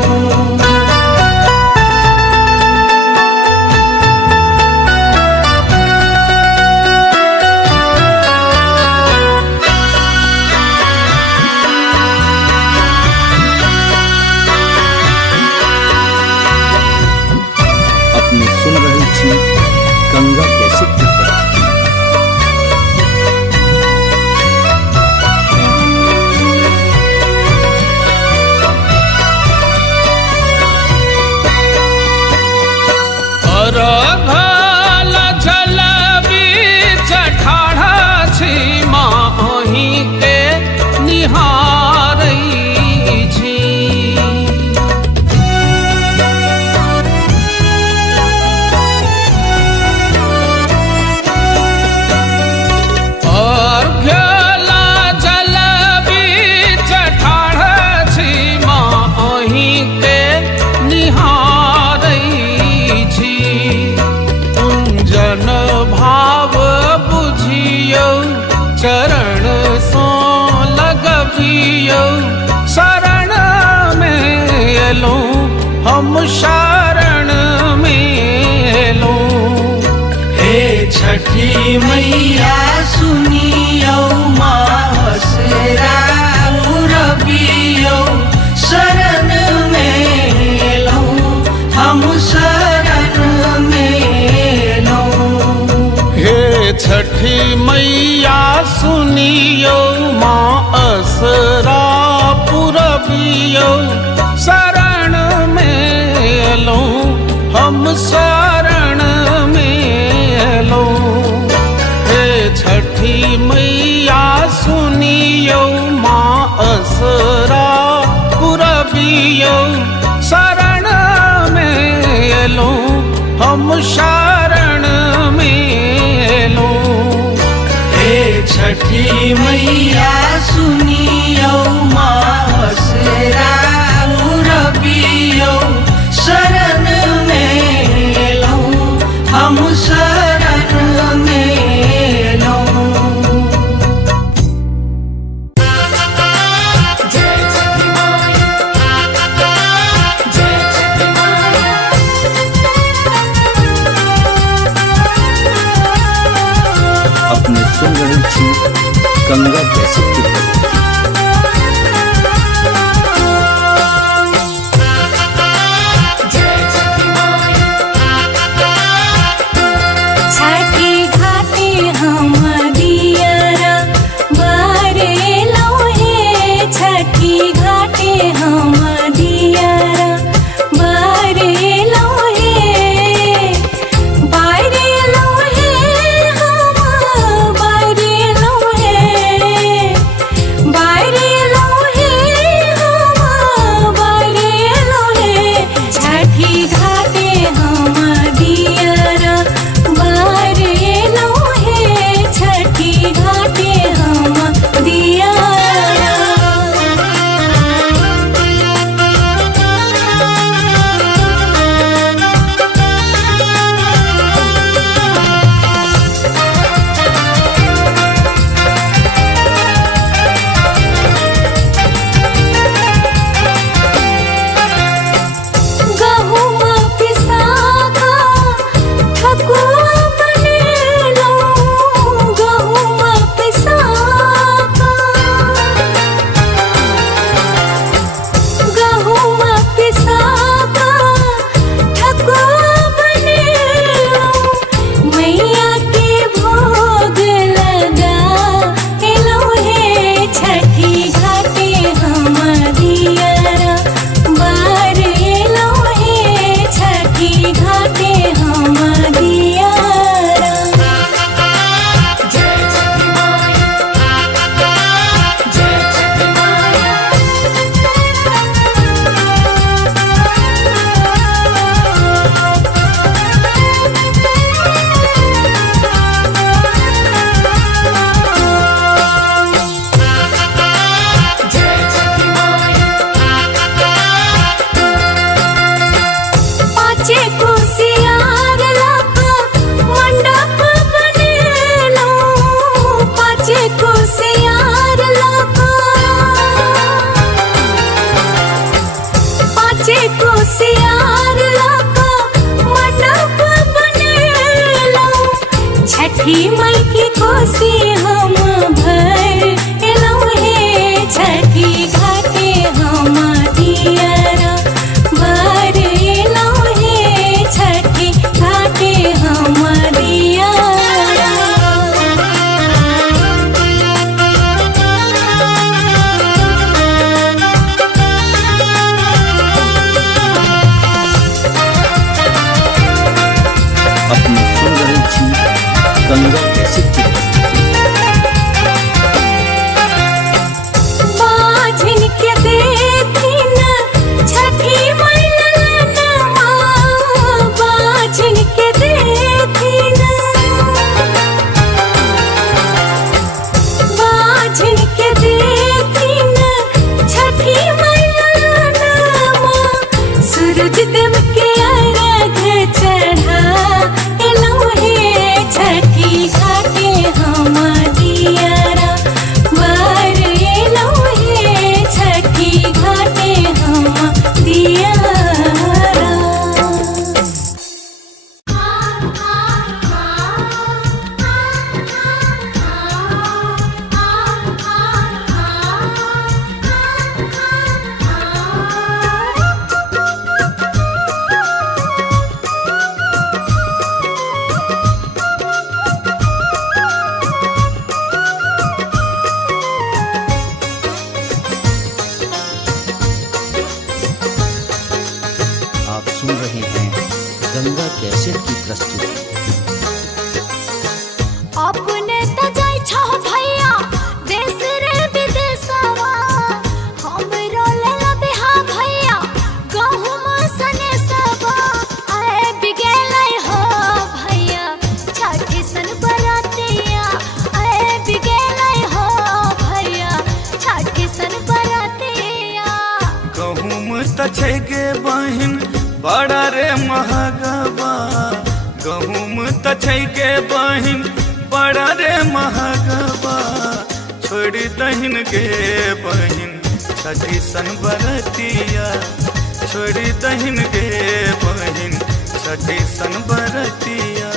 गंगा कैसे की प्रस्तुति। अरघल जल बीच ठाढ़ छी माही के निहारै छी। अर्घ्यल जल बीच ठाढ़ छी माही के निहारै छी। कुंजन भाव बुझियौ चरण सो लगबियौ। शरण में एलौं हम शरण में एलौं। हे छठी मैया सुनियो मासरा रबियो शरण में लो हम शरण में लो। हे छठी मैया सुनियो माँ असरा पुरबियो। शरण में एलौं हम शरण में एलौं। हे छठी मैया सुनियो माँ असरा पुरबियो। शरण में एलौं हम शरण में एलौं। हे छठी मैया सुनियो मासरा रबियो शरण में लो हम शरण में लो। अपने सुन रहे थी गंगा कैसे की प्रस्तुति। छठी घाटे हम दियरा बारेलो हे। छठी घाटे हम दियरा बारेलो हे। बारेलो हे हम बारेलो हे। बारेलो हे हम बारेलो हे। छठी घाटे हम दियरा बारेलो हे। छठी घाटे हम दियरा। गहुम पिसाका ठकुआ बनेलो। गहुम पिसाका गहुम पिसाका ठकुआ बनेलो। मैया के भोग लगा एलो हे। छठी घाटे हम दियरा बारेलो हे। छठी घाटे हम दियरा। पाँचे कुसियार लाका मंडप बनेलो। पाँचे कुसियार लाका पाँचे कुसियार लाका मंडप बनेलो। छठी मई की कोसी हम भर एलो हे। छठी घाटे हम दियरा बारेलो हे। छठी घाटे हम दियरा। गंगा कैसेट की प्रस्तुति। बाझिन के देखी न छठी मैया, बाझिन के देखी न, बाझिन के देखी न छठी मैया, सूरज देव के अर्घ चढ़ा एलौहे छठी घाटे हम दियारा, बार एलौहे छठी घाटे हम दियारा। आप सुन रहे हैं गंगा कैसेट की प्रस्तुति। अपने त जाय छ भैया देश रे विदेशवा, हमरो लेला बिहा भैया गहुम सने सबा, आए बिगेलै हो भैया छठी सन बरातिया, आए बिगेलै हो भैया छठी सन बरातिया। गहुम त छै गे बहिन बड़ा रे महगबा, गहुम त छै गे बहिन बड़ा रे महगबा, छोड़ी दहिन गे बहिन छठी सन बरतिया, छोड़ी दहिन गे बहिन छठी सन बरतिया।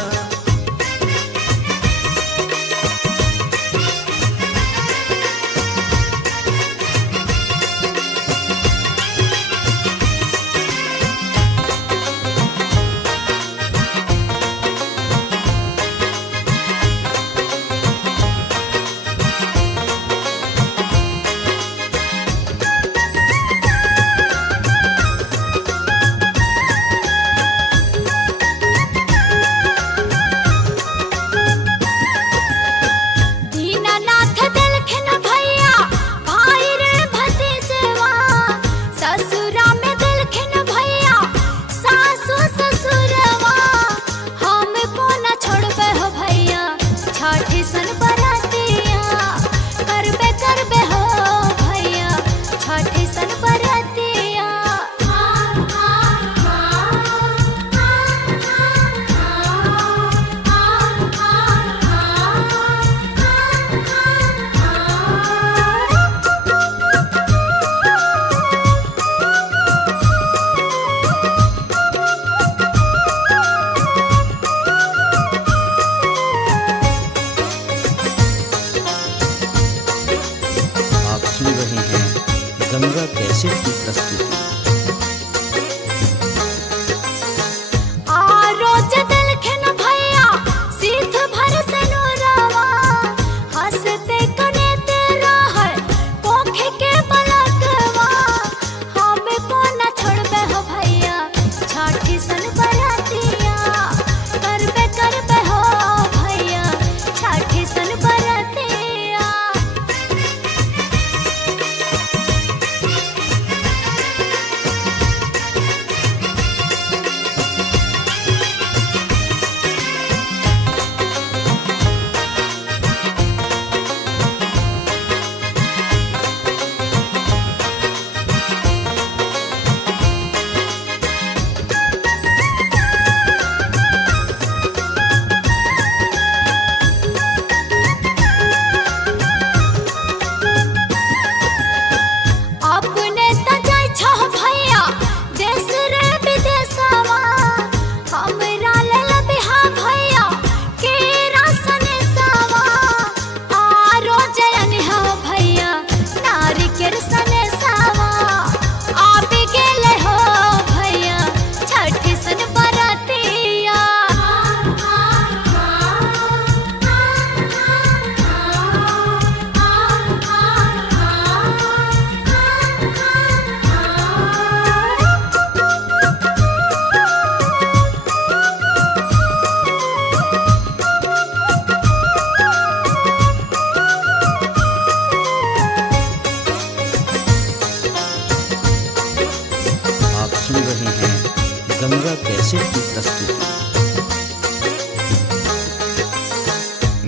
गंगा कैसेट की प्रस्तुति।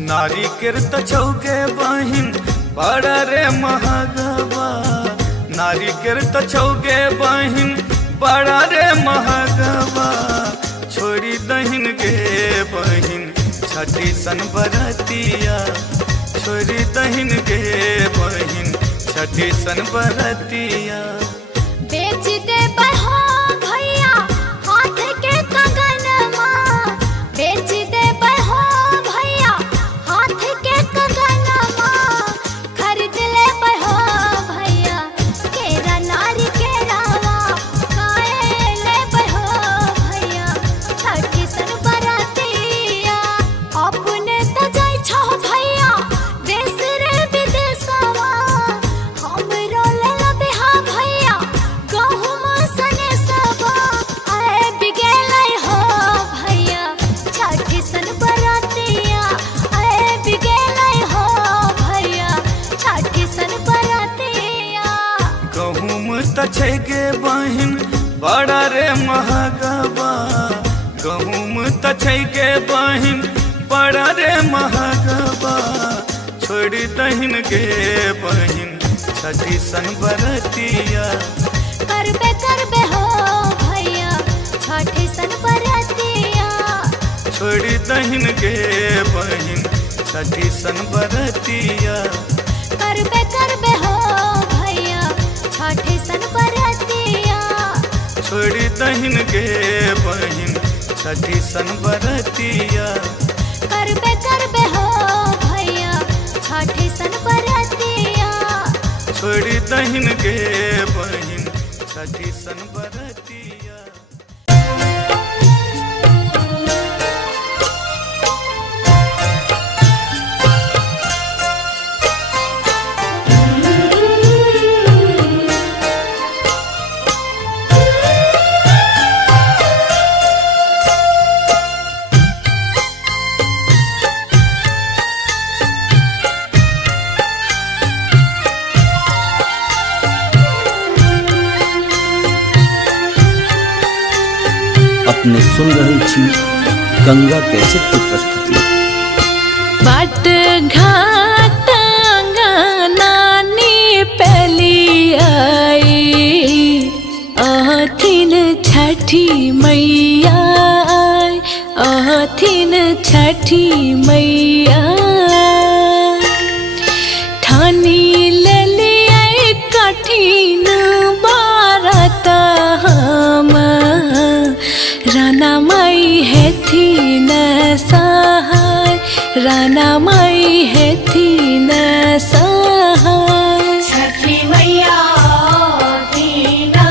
नारी किरत छौके बहिन बड़ा रे महगवा, नारी किरत छौके बहिन बड़ा रे महगवा, छोड़ी दहिन गे बहिन छठी सन बरतिया, छोड़ी दहिन गे बहिन छठी सन बरतिया। बेच दे बहो भैया हाथ के कंगनमा, बेच दे बहो भैया हाथ के कंगनमा, खरीद ले बहो भैया केरा नारी के रावा, खाए ले बहो भैया छठी सन बरातिया। अपने त जाय छो भैया देश रे विदेशवा, हमरो ले बिहा भैया गहुम सने सबा, आए बिगेलै हो भैया छठी सन बरातिया, आए बिगेलै हो भैया छठी सन बरातिया। गहुम त छै गे बहिन बड़ा रे महगवा, गहुम त छै गे बहिन बड़ा रे महगवा, छोड़ी दहिन गे बहिन छठी सन बरतिया। करबे करबे हो भैया छठी सन बरातिया, छोड़ी दहिन गे बहिन छठी सन बरतिया। करबे करबे हो भैया छठी सन बरातिया, छोड़ी दहिन गे बहिन छठी सन बरतिया। करबे करबे हो भैया छठी सन बरातिया, छोड़ी दहिन गे बहिन छठी सन बरतिया। अपने सुन रहल छी गंगा कैसेट की प्रस्तुति। बाट घाट नानी पहली आई, अथिन छठी मैया आई, अथिन छठी मैया। ठानी ले लिया कठिन बारत हम, राना माई हेथी न सहाय, राना माई हेथी न सहाय। छठी मैया दीना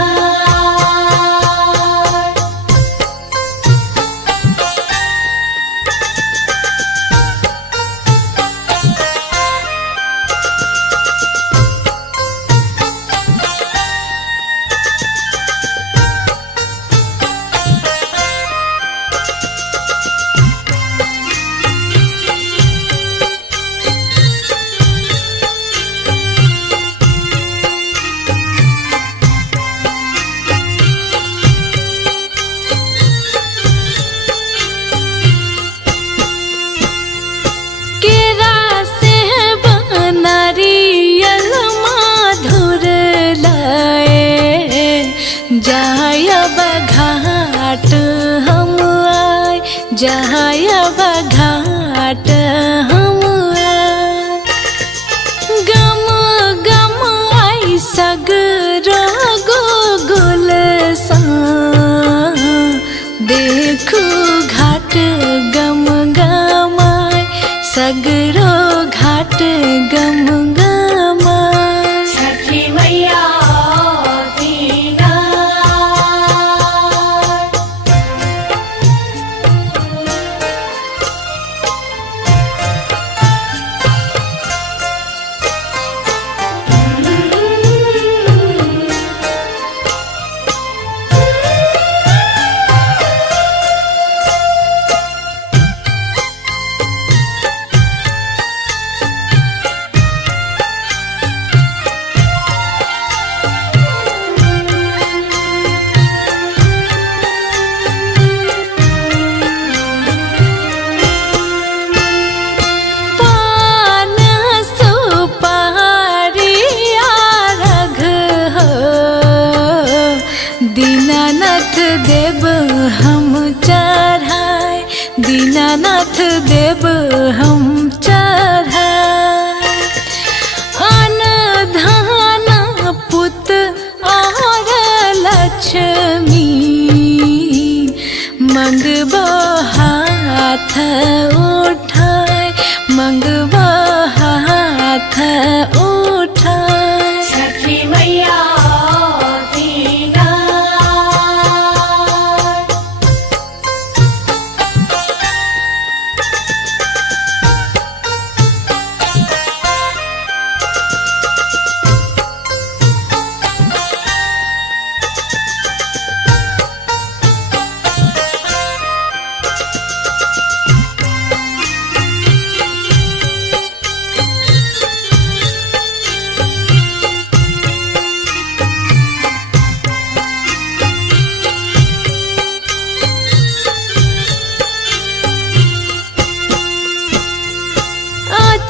घाट हम आए, जायब घाट हम आए। गम गम आई सगरो गोगुल सा, देखू घाट गम गमाय, सगरो घाट गम गमाय। छठी मैया दीना देव हम चढ़ाए, दीनानाथ देव हम चढ़ाए। अन धन पुत और लक्ष्मी, मंगबो हाथ उठाए, मंगबो हाथ उठाए। छठी मैया दीना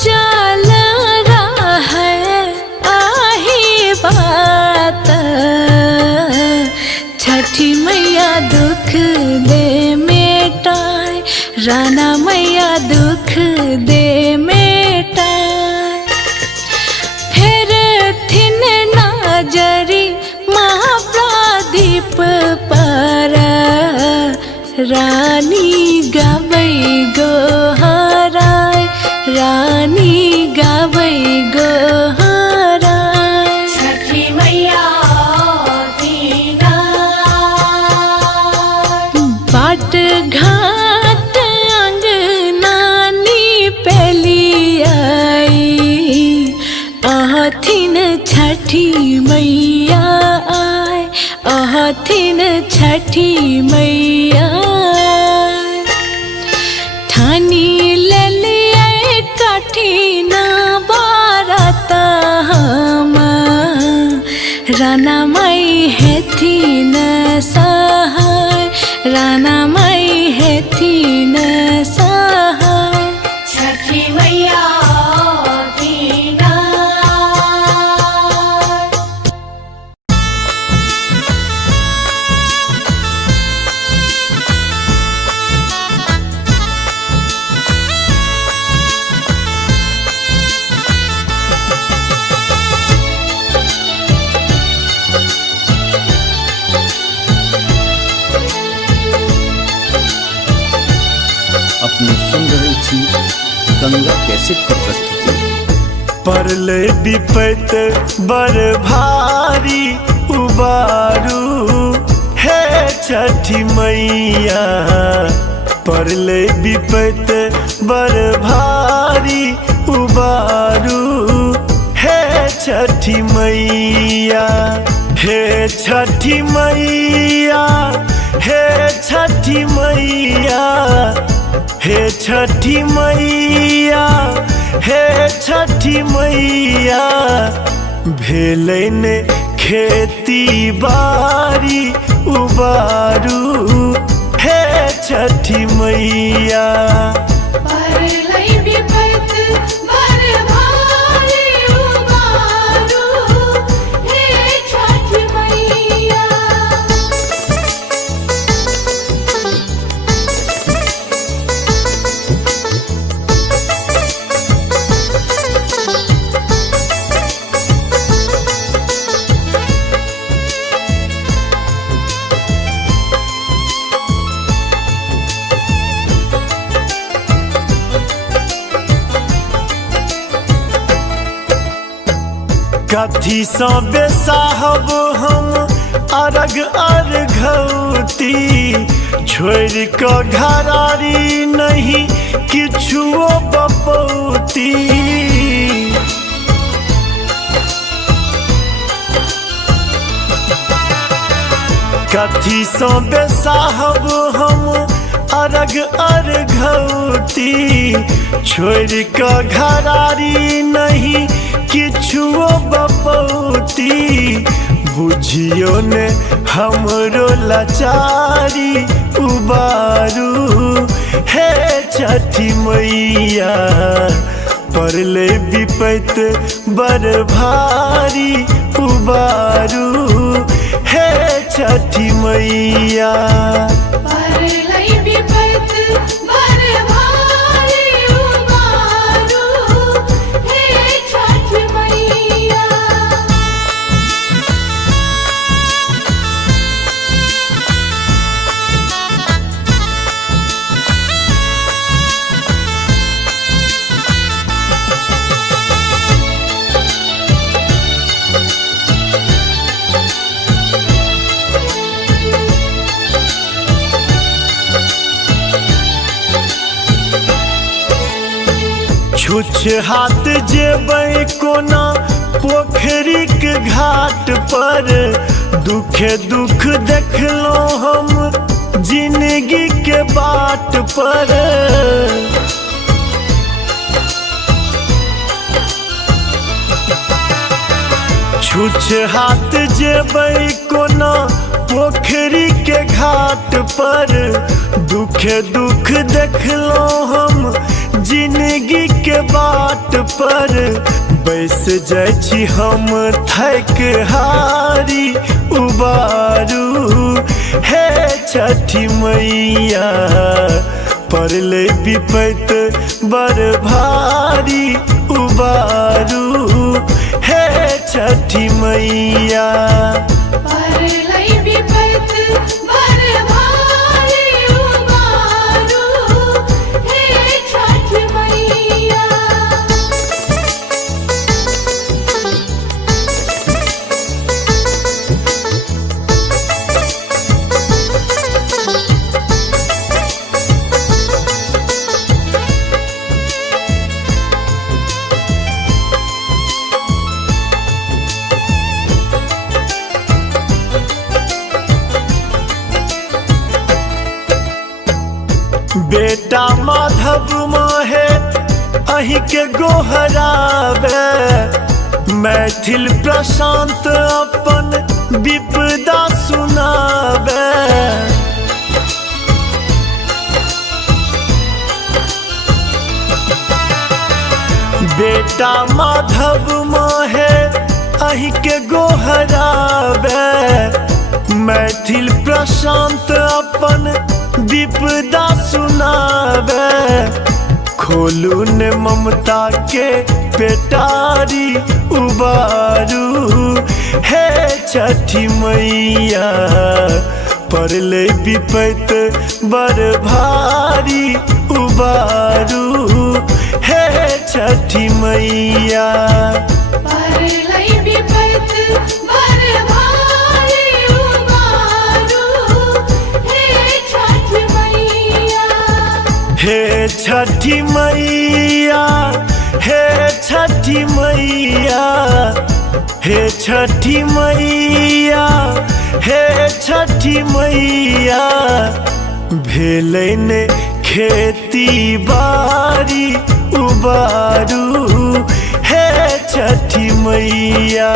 चल रहे आही बात, छठी मैया दुख दे मेटाए, राना मैया दुख दे मेटाए। फिर थिन नजरी महाप्रदीप पर, रानी गाबै गोहराय, रानी गाबै गोहराय। छठी मैया दीना बाट घाट अंगनानी पेली आई, अहथिन छठी मैया आय, अहथिन छठी मैया आय। ठानी लेलिए कठिन बारत हम, राना माई हेथिन सहाय, राना माई हेथिन सहाय। छठी मैया दीना अपने सुन रहे छी गंगा कैसेट की प्रस्तुति। परले विपत बर भारी उबारू हे छठी मैया, परले विपत बर भारी उबारू हे छठी मैया, हे छठी मैया, हे छठी मैया, हे छठी मैया, हे छठी मैया। भेलन खेती बारी उबारू हे छठी मैया। परलै विपत बर भारी उबारू, हे छठी मैया। कथी सँ बेसाहब हम अरग अर्घौती, छोड़ कऽ घरारी नहीं किछुओ बपौती। कथी सँ बेसाहब हम अरग अर्घौती, छोड़ कऽ घरारी नहीं किछुओ बपौती। बुझियो ने हमरो लाचारी उबारू हे छठी मैया। परले विपत बर भारी उबारू हे छठी मैया। परलई विपत बर भारी उबारू, हे छठ मैया। छुछ हाथ जेबै कोना पोखरी के घाट पर, दुखे दुख देखलो हम जिंदगी के बाट पर। छुछ हाथ जेबै कोना पोखरी के घाट पर, दुखे दुख देखलो हम जिंदगी के बाट पर। बैस जाइ छी हम थक हारी उबारू, हे छठी मैया। परले विपत बर भारी उबारू, हे छठी मैया। परलई विपत बर भारी उबारू, हे छठ मैया। बेटा माधव माहे अही के गोहरावे, मैथिल प्रशांत अपन विपदा सुनावे। बेटा माधव माहे अही के गोहरावे, मैथिल प्रशांत अपन विपदा सुनावे। खोलू ने ममता के पेटारी उबारू, हे छठी मैया। परले विपत बर भारी उबारू, हे छठी मैया। परलई विपत बर भारी उबारू, हे छठ मैया। हे छठी मैया, हे छठी मैया, हे छठी मैया, हे छठी मैया। भेलै ने खेती बारी उबारू, हे छठी मैया।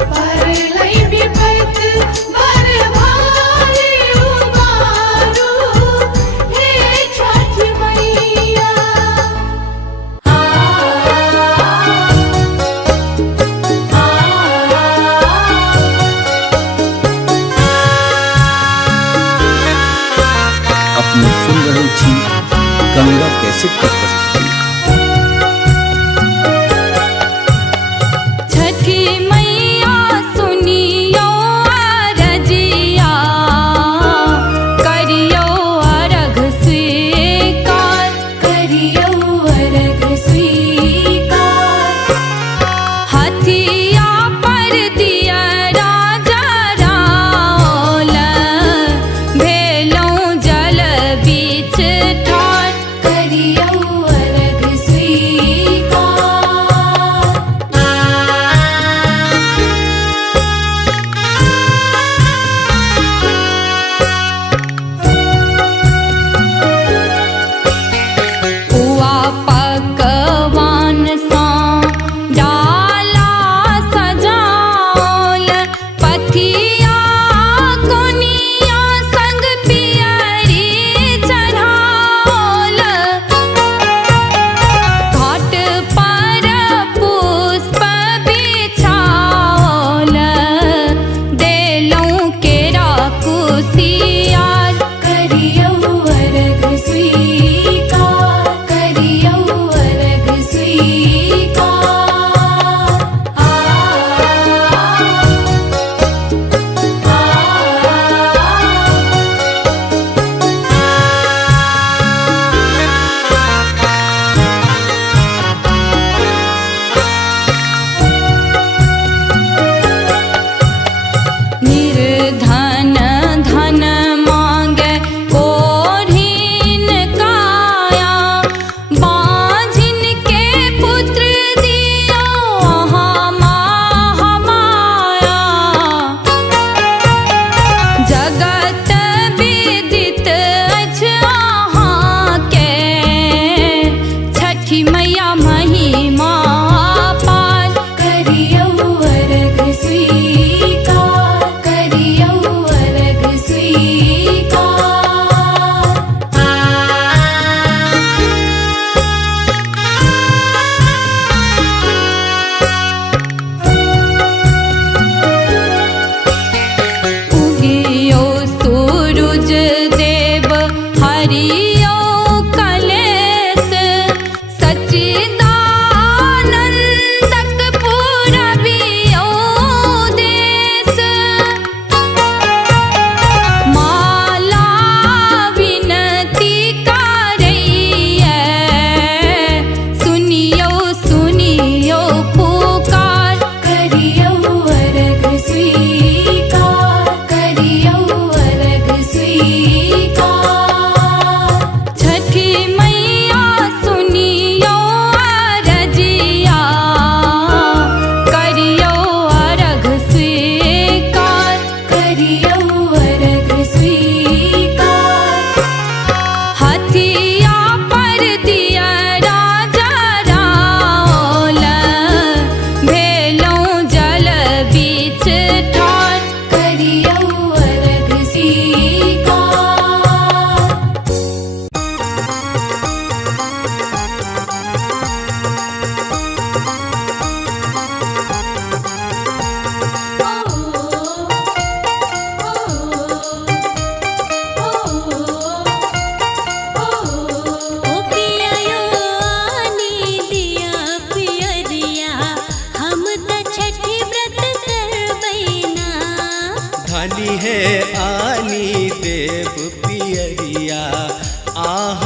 परलई विपत बर भारी उबारू, हे छठ मैया। अपने सुन रहल छी गंगा कैसेट के प्रस्तुति। छठी मैया सुनियो अरजिया, करियो अर्घ स्वीकार, करियो अर्घ स्वीकार। हथिया पर दिया राजा राओल, भेलौं जल बीच ठार, करियो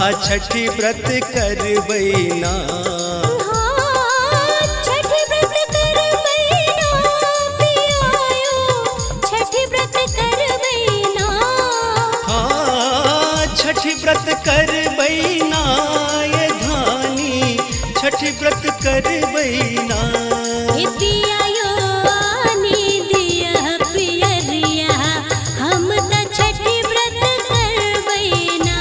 छठी व्रत करबैना। हाँ, छठी व्रत करबैना पियायो, छठी व्रत करबैना। हाँ छठी व्रत करबैना ये धानी, छठी व्रत करबैना। हे पियायो आनी दिया पियरिया, हम त छठी व्रत करबैना।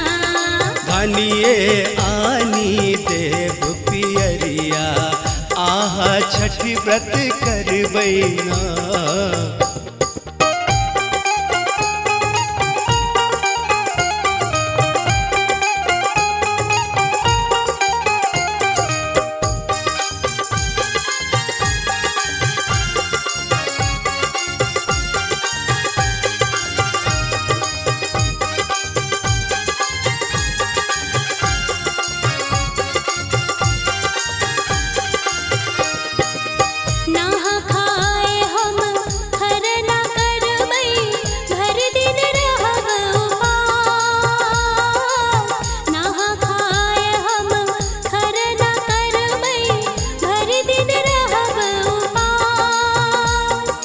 धानिए आनी देव पियरिया, आहा छठी व्रत करबैना। नहा खाए हम खरना करबै, भर दिन रहब उपास। नहा खाए हम खरना करबै, भर दिन रहब उपास।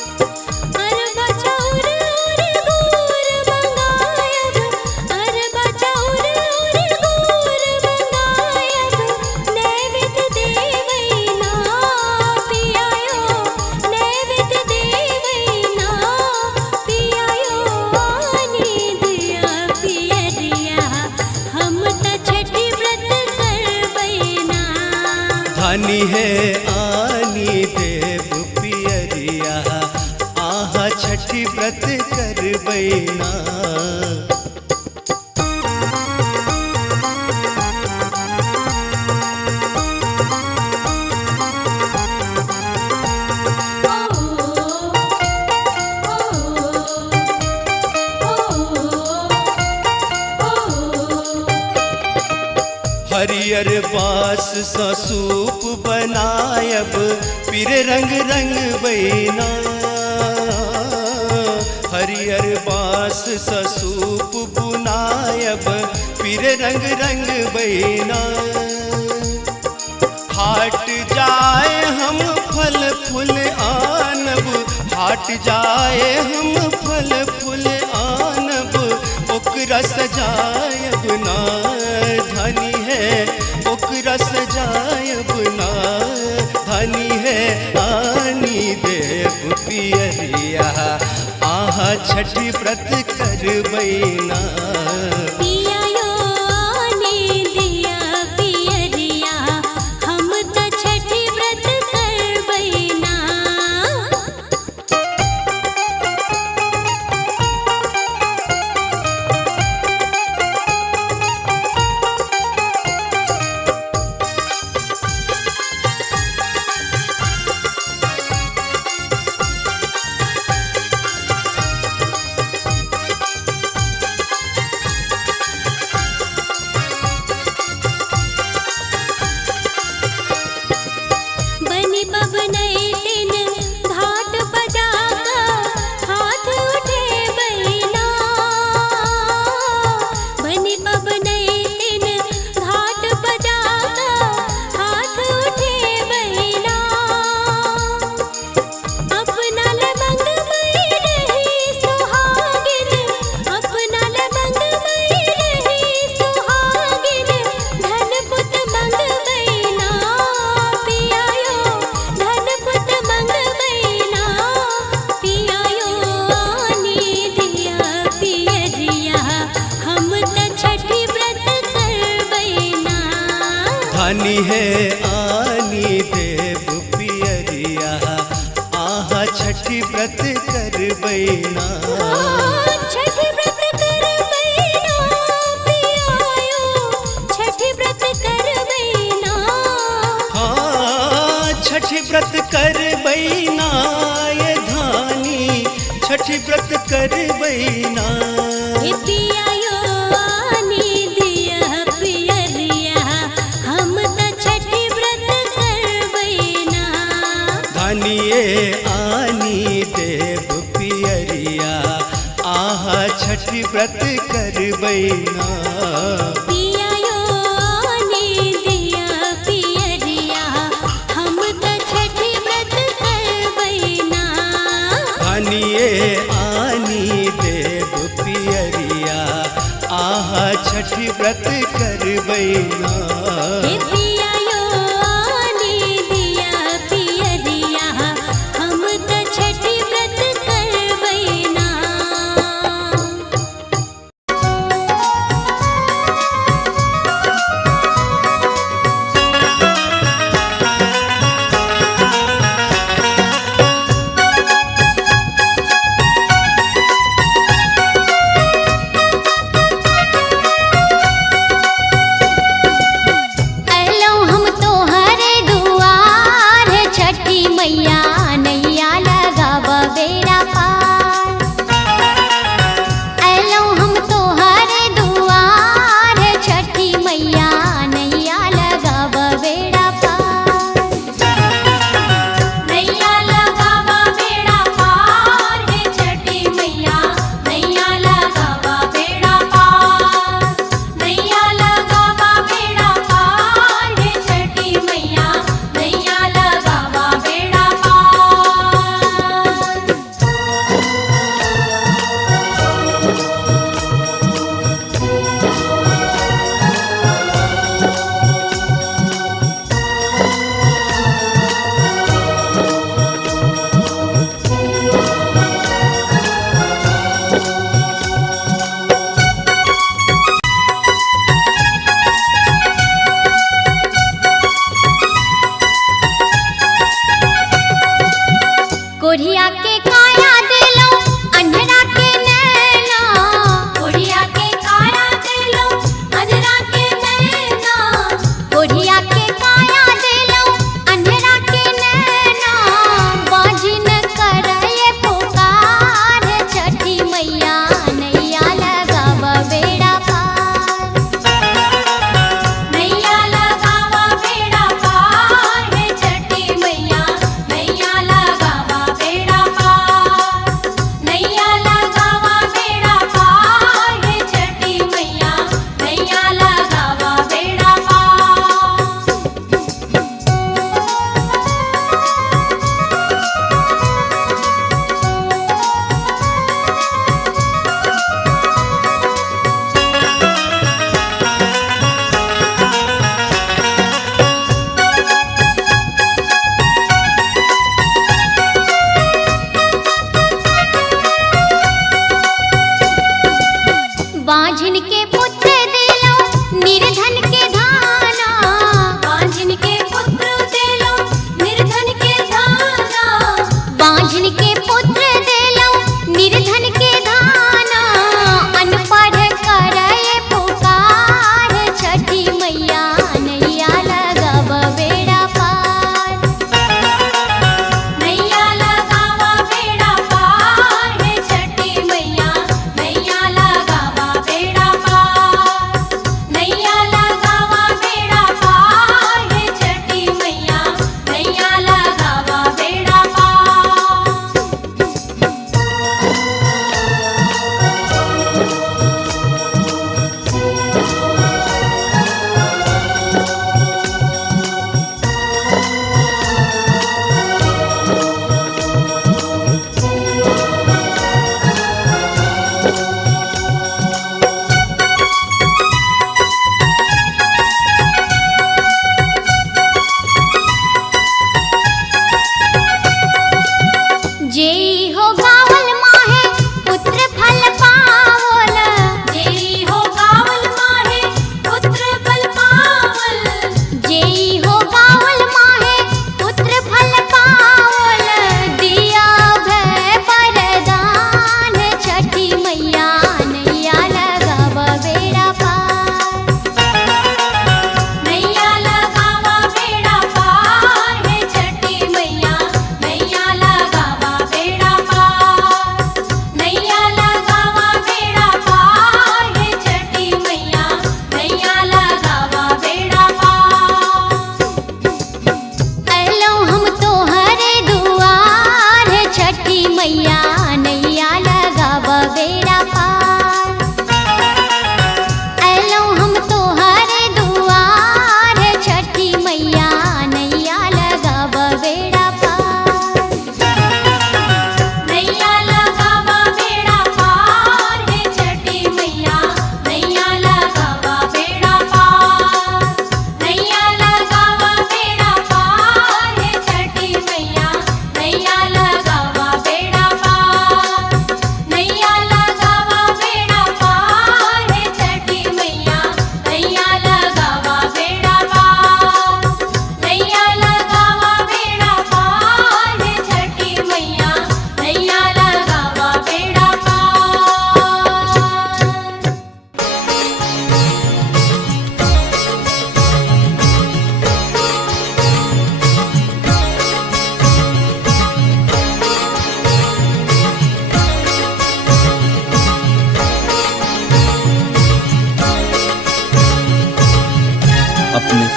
अरबा चाउर और गुड़ मंगायब, अरबा चाउर और गुड़ मंगायब, नैवेद्य देवैना पियायो, नैवेद्य देवैना पियायो। आनी दिया पियरिया, हम त छठी व्रत करबैना। धानी है आनी देव पियरिया, आहा छठी व्रत करबैना। हरियर बास सा सूप बनायब, पीर रंग रंग बैना। हरियर बास सा सूप बुनायब, पीर रंग रंग बैना। हाट जाए हम फल फूल आनब, हाट जाए हम फल फूल आनब, ओकरा सजायब ना। धनी है ओकरा सजायब ना, धनी है आनी देव पियरिया, आहा छठी व्रत करबैना। पियायो आनी दिया पियरिया, हम त छठी व्रत करबैना। बनी बबनई दिन घाट बजाका, हाथ उठे बैना। बनी बबनई दिन घाट बजाका, हाथ उठे बैना। अपना लमंग मई रही सुहागिन, अपना लमंग मई रही सुहागिन, धन पुत मंगबैना पियायो, धन पुत मंगबैना पियायो। आनी दिया पियरिया, हम त छठी व्रत करबैना। धानी है आनी देव पियरिया, आहा छठी व्रत करबैना। छठी व्रत करबैना पियायो, छठी व्रत करबैना। हाँ छठी व्रत करबैना ये धानी, छठी व्रत करबैना। हे पियायो आनी दिया पियरिया, हम त छठी व्रत करबैना। धानिए आनी देव पियरिया, आहा छठी व्रत करबैना। पियायो हाँ छठी व्रत करबैना हे पिया यो आनी दिया पियरिया हम त छठी व्रत करबैना अलो हम तोहरे दुआर छठी मैया नैया लगाव बेड़ा पार अलो हम तोहरे दुआर छठी मैया नैया लगाव बेड़ा पार नैया लगावा बेड़ा पार हे छठी मैया नैया लगावा बेड़ा पार नैया लगावा बेड़ा पार हे छठी मैया नैया लगावा बेड़ा पार कोढ़िया के काया देलो अंधरा के नैना कोढ़िया के काया देलो अजरा के नैना कोढ़िया के काया देलो अंधरा के नैना बाजिन करए पुकार छठी मैया नैया लगाव बेड़ा पार नैया लगावा बेड़ा पार हे छठी मैया नैया लगावा बेड़ा पार नैया लगावा बेड़ा पार हे छठी मैया नैया लगावा बेड़ा पार बांझिन के पुत्र देलो निर्धन के धाना बांझिन के पुत्र देलो निर्धन के धाना बांझिन के पुत्र देलो निर्धन के धाना अनपढ़ करए पुकार छठी मैया नैया लगाव बेड़ा पार नैया लगावा बेड़ा पार हे छठी मैया नैया लगावा बेड़ा पार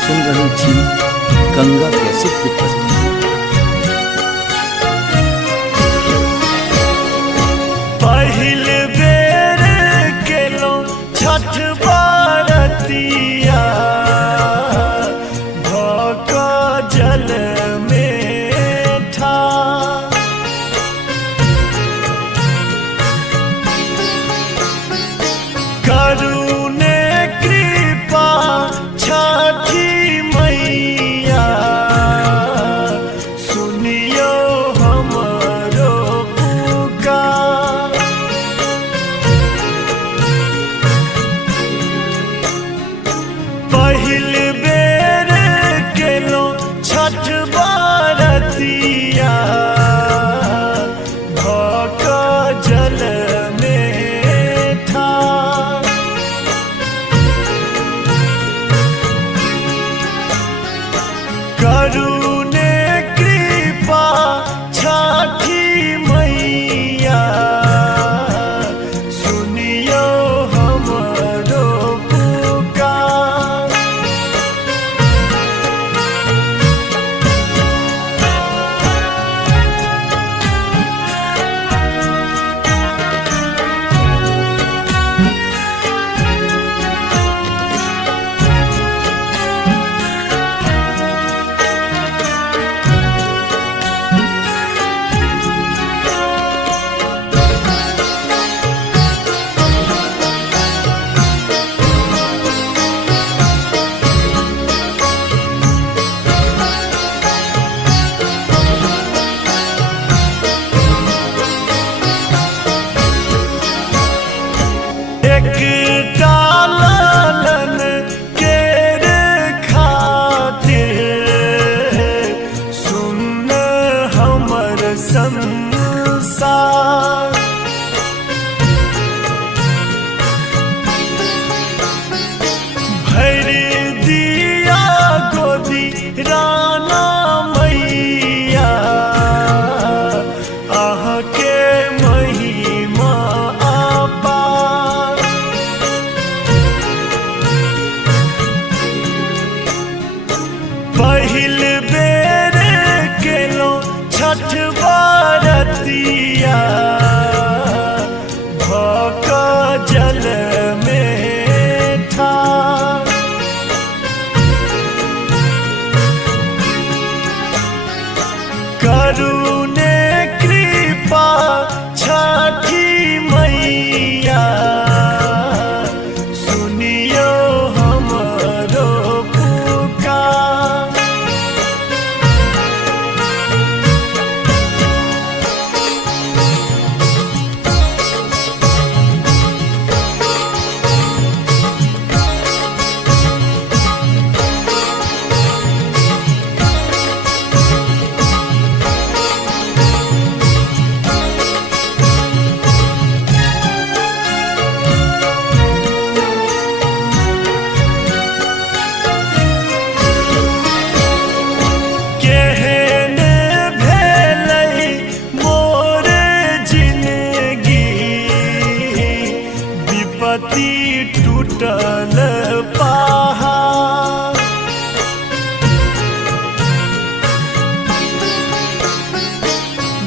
सुन रहल छी गंगा कैसेट के प्रस्तुति। पहिल बेर केलो छठ बरतिया भक जल में ठाड़। करुणे कृपा छठी मैया सुनियो हमरो पुकार। पहिल बेर केलो छठ बरतिया भक जल में ठाड़। करुणे कृपा छठी मैया सुनियो हमरो पुकार। एक डालन केर खातिर सुन हमर संसार। भर दिया गोदी राना मैया आह के महिमा अपार। पहिल बेर केलो छठ बरतिया भक जल में ठाड़। करुणे कृपा छठी मैया सुनियो हमरो पुकार। केहन भेलै मोर जिंदगी विपत्ति टूटल पहाड़।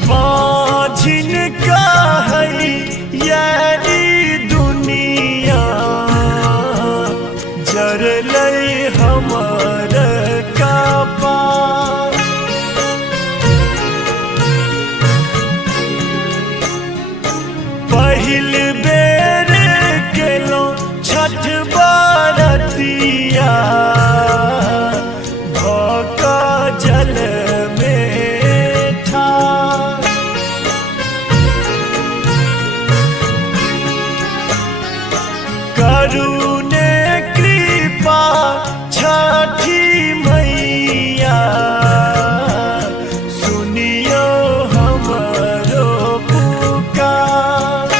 बाझिन कहै यारी दुनिया जरलै हमर कपार। पहिल बेर केलो छठ बरतिया भक जल में ठाड़। करुणे कृपा छठी मैया सुनियो हमरो पुकार।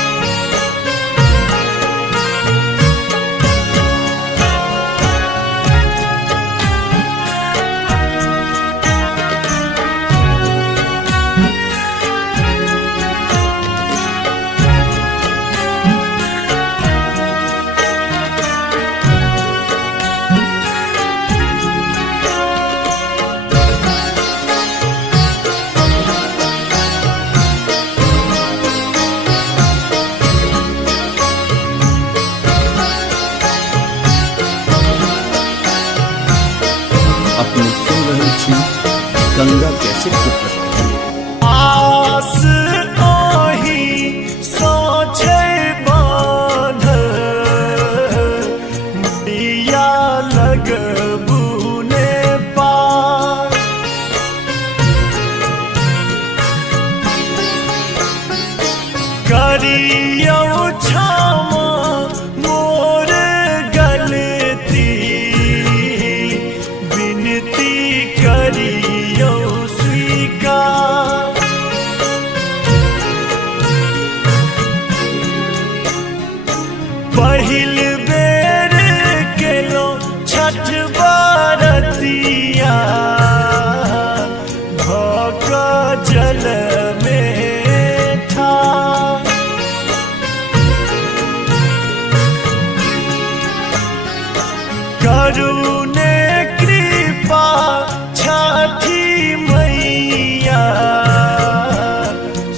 अपने सुन रहल छी गंगा कैसेट के प्रस्तुति। आस ओही सोचे बांधल, दिया लगबू ने पार। करियो क्षमा मोर गलती, विनती करियो स्वीकार। पहिल बेर केलो छठ बरतिया, भक जल में ठार। करुणे कृपा छठी मैया,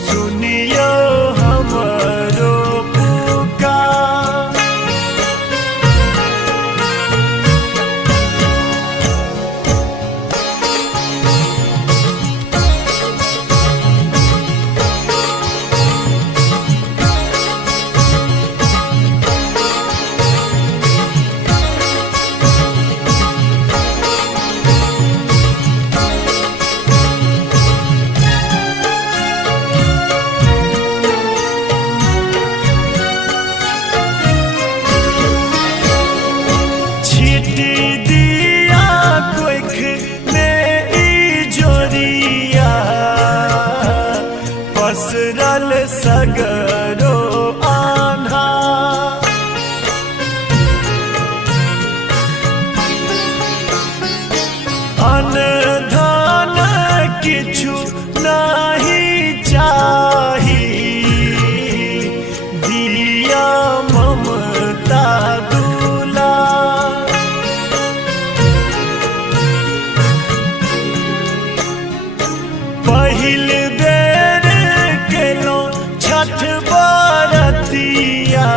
सुनियो हमरो पुकार। छिटी दिया कोइख में इजोरिया, पसरल सगरो आन्हा। अनधान किछु नाही चाही, दिया ममता दूला। पहिल बेर केलो छठ बरतिया,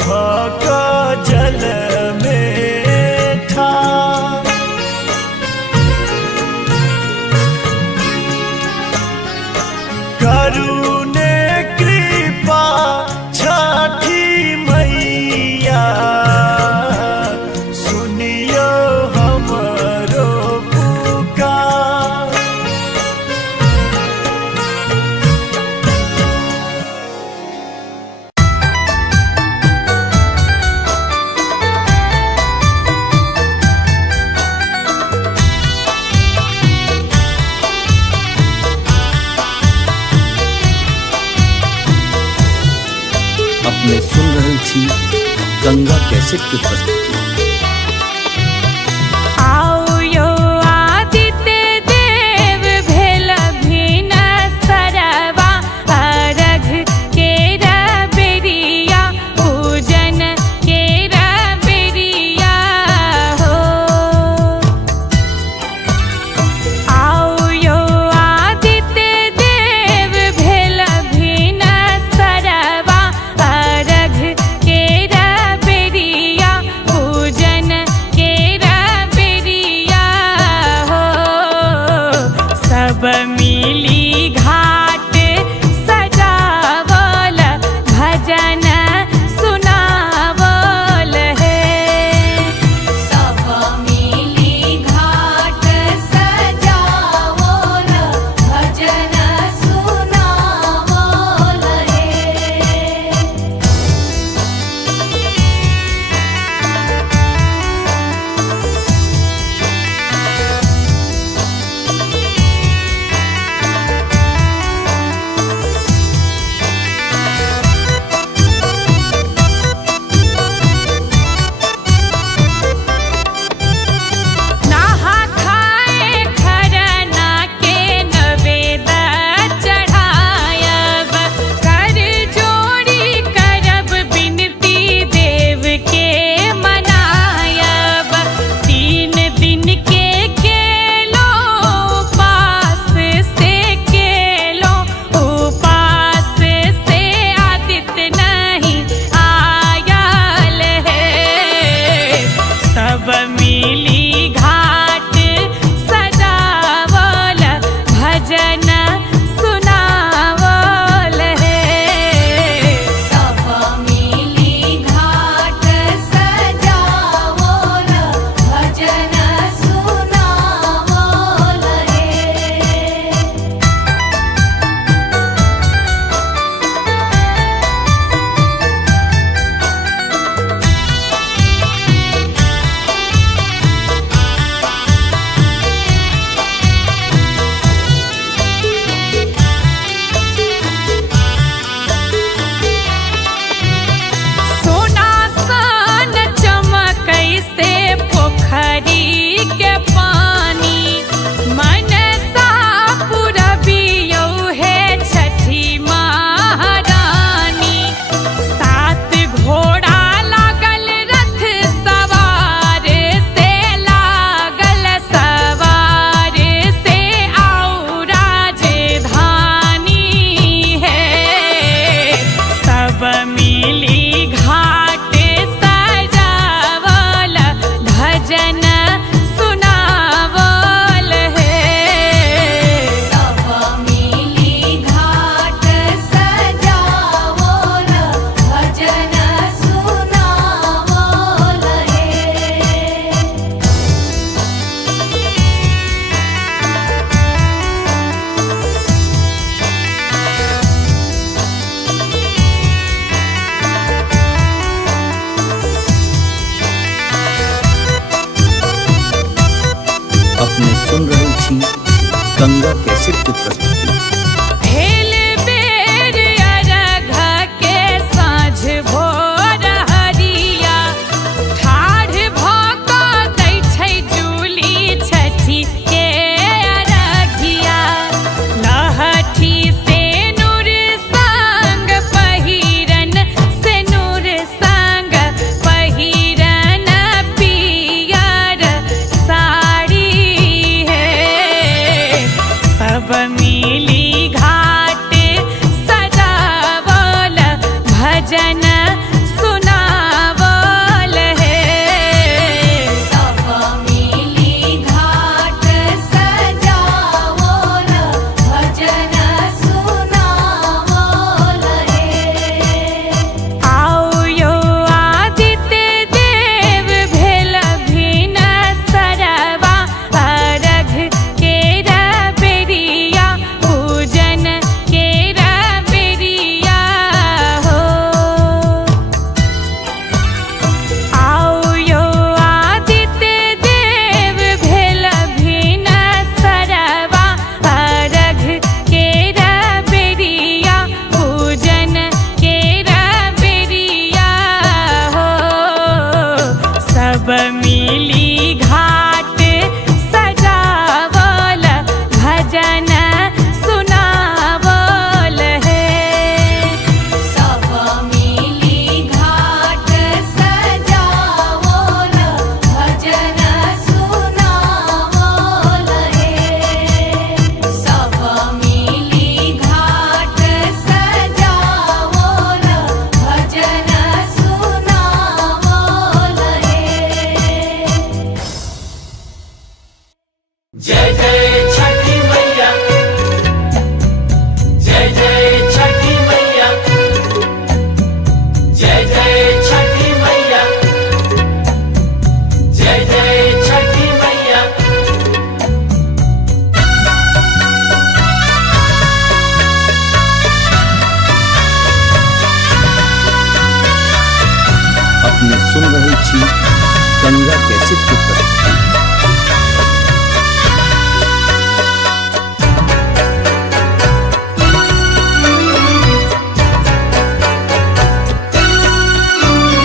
भक जल में ठार। करुणे कृपा छठी मैया, सुनियो हमरो पुकार। अपने सुन रहल छी गंगा कैसेट के प्रस्तुति। आओ यो आदित्य देव भेल भिन सरवा, अर्घ केरा बेरिया पूजन केरा बेरिया हो। आओ यो आदित्य देव भेल भिन सरवा, अर्घ केरा बेरिया गंगा कैसेट की प्रस्तुति। हेल बेर अरघ के साँझ भोर हरिया ठाढ़ भऽ कऽ दै छै जूली छठी के अरघिया लहठी से नूर संग पहिरन से नूर संग पहिरन पियर साड़ी है सब मिली घाट सजावल भजन सुनावल है सब मिली घाट सजावल भजन सुनावल है आओ यो आदित्य देव भेल भिन सरवा अरघ केरा बेरिया पूजन केरा बेरिया हो आओ यो आदित्य देव भेल भिन सरवा अरघ केरा बेरिया पूजन केरा बेरिया हो सब मिली घाट सजावल भजन सुनावल है सब मिली घाट सजावल भजन सुनावल है सब मिली घाट सजावल भजन सुनावल है जय जय छठी मैया, जय जय छठी मैया, जय जय छठी मैया, जय जय छठी मैया। अपने सुन रहे छी गंगा कैसेट की प्रस्तुति।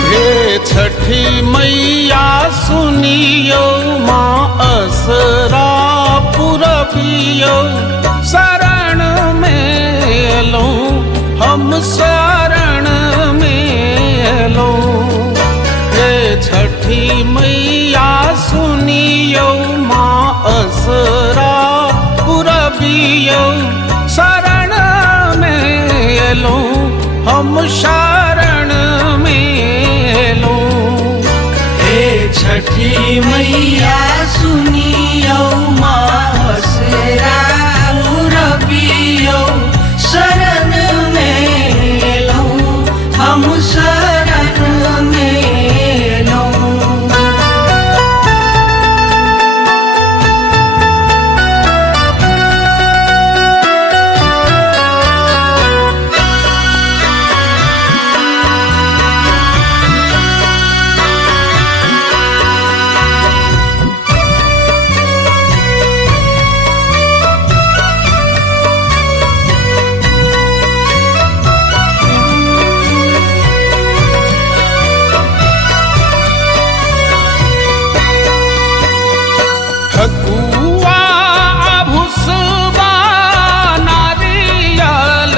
हे छठी मैया सुनियो माँ असरा पुरबियो शरण में एलौं हम शरण में एलौं हे छठी मैया सुनियो माँ असरा पुरबियो शरण में एलौं हम शरण में एलौं हे छठी मैया सुनियो माँ असरा पुरबियो शरण में एलौं हम शरण में एलौं। ठकुआ भुसबा नारियल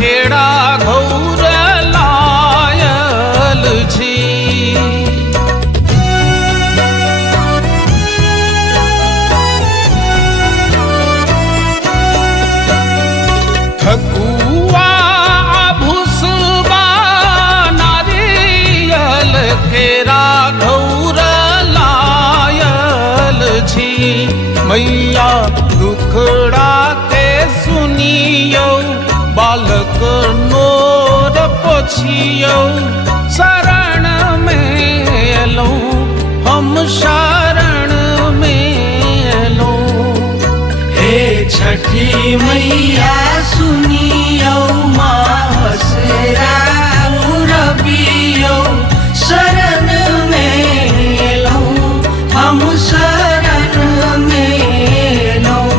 केरा घौर लायल छी ठकुआ भुसबा नारियल केरा घौर लायल छी मैया दुखड़ा के सुनियो बालक नोर पोछियो शरण में एलौं हम शरण में एलौं हे छठी मैया सुनियो माँ असरा पुरबियो शरण में एलौं हम शरण में एलौं।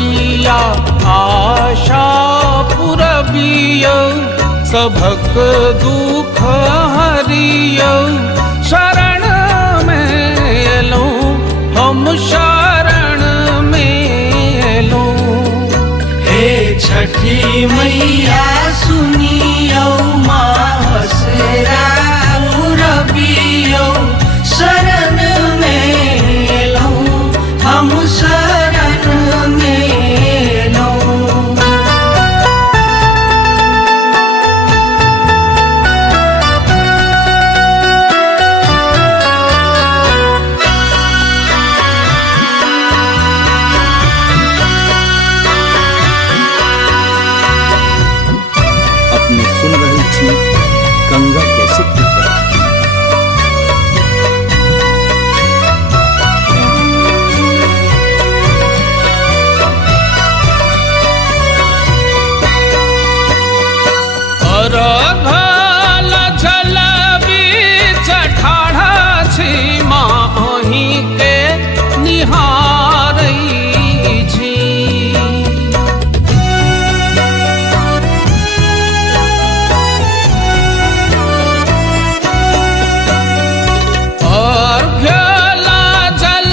मैया आशा पुरबियौ सबक दुख हरियौ शरण में एलौं हम शरण में एलौं। हे छठी मैया सुनियो मासरा रबियो शरण में एलौं हम शरण में एलौं। अपने सुन रही थी गंगा कैसे की प्रस्तुति। अरघल जल बीच ठाढ़ा छी माँ अहीं के निहारै छी। अर्घ्यल जल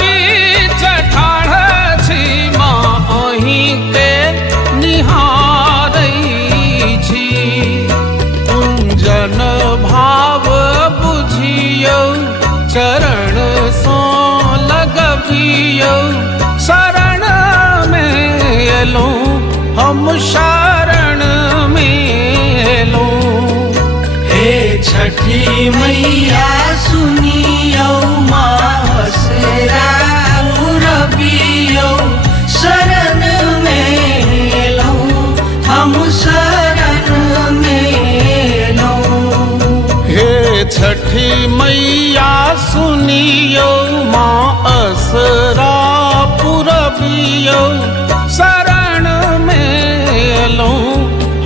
बीच ठाढ़ा छी माँ अहीं के निहारै छी। कुंजन भाव बुझियौ चरण सँ लगबियौ शरण में एलौं हम शरण में एलौं। हे छठी मैया सुनियो मासरा रबियो शरण में एलौं हम शरण में एलौं। हे छठी मैया सुनियो माँ असरा पुरबियौ शरण में एलौं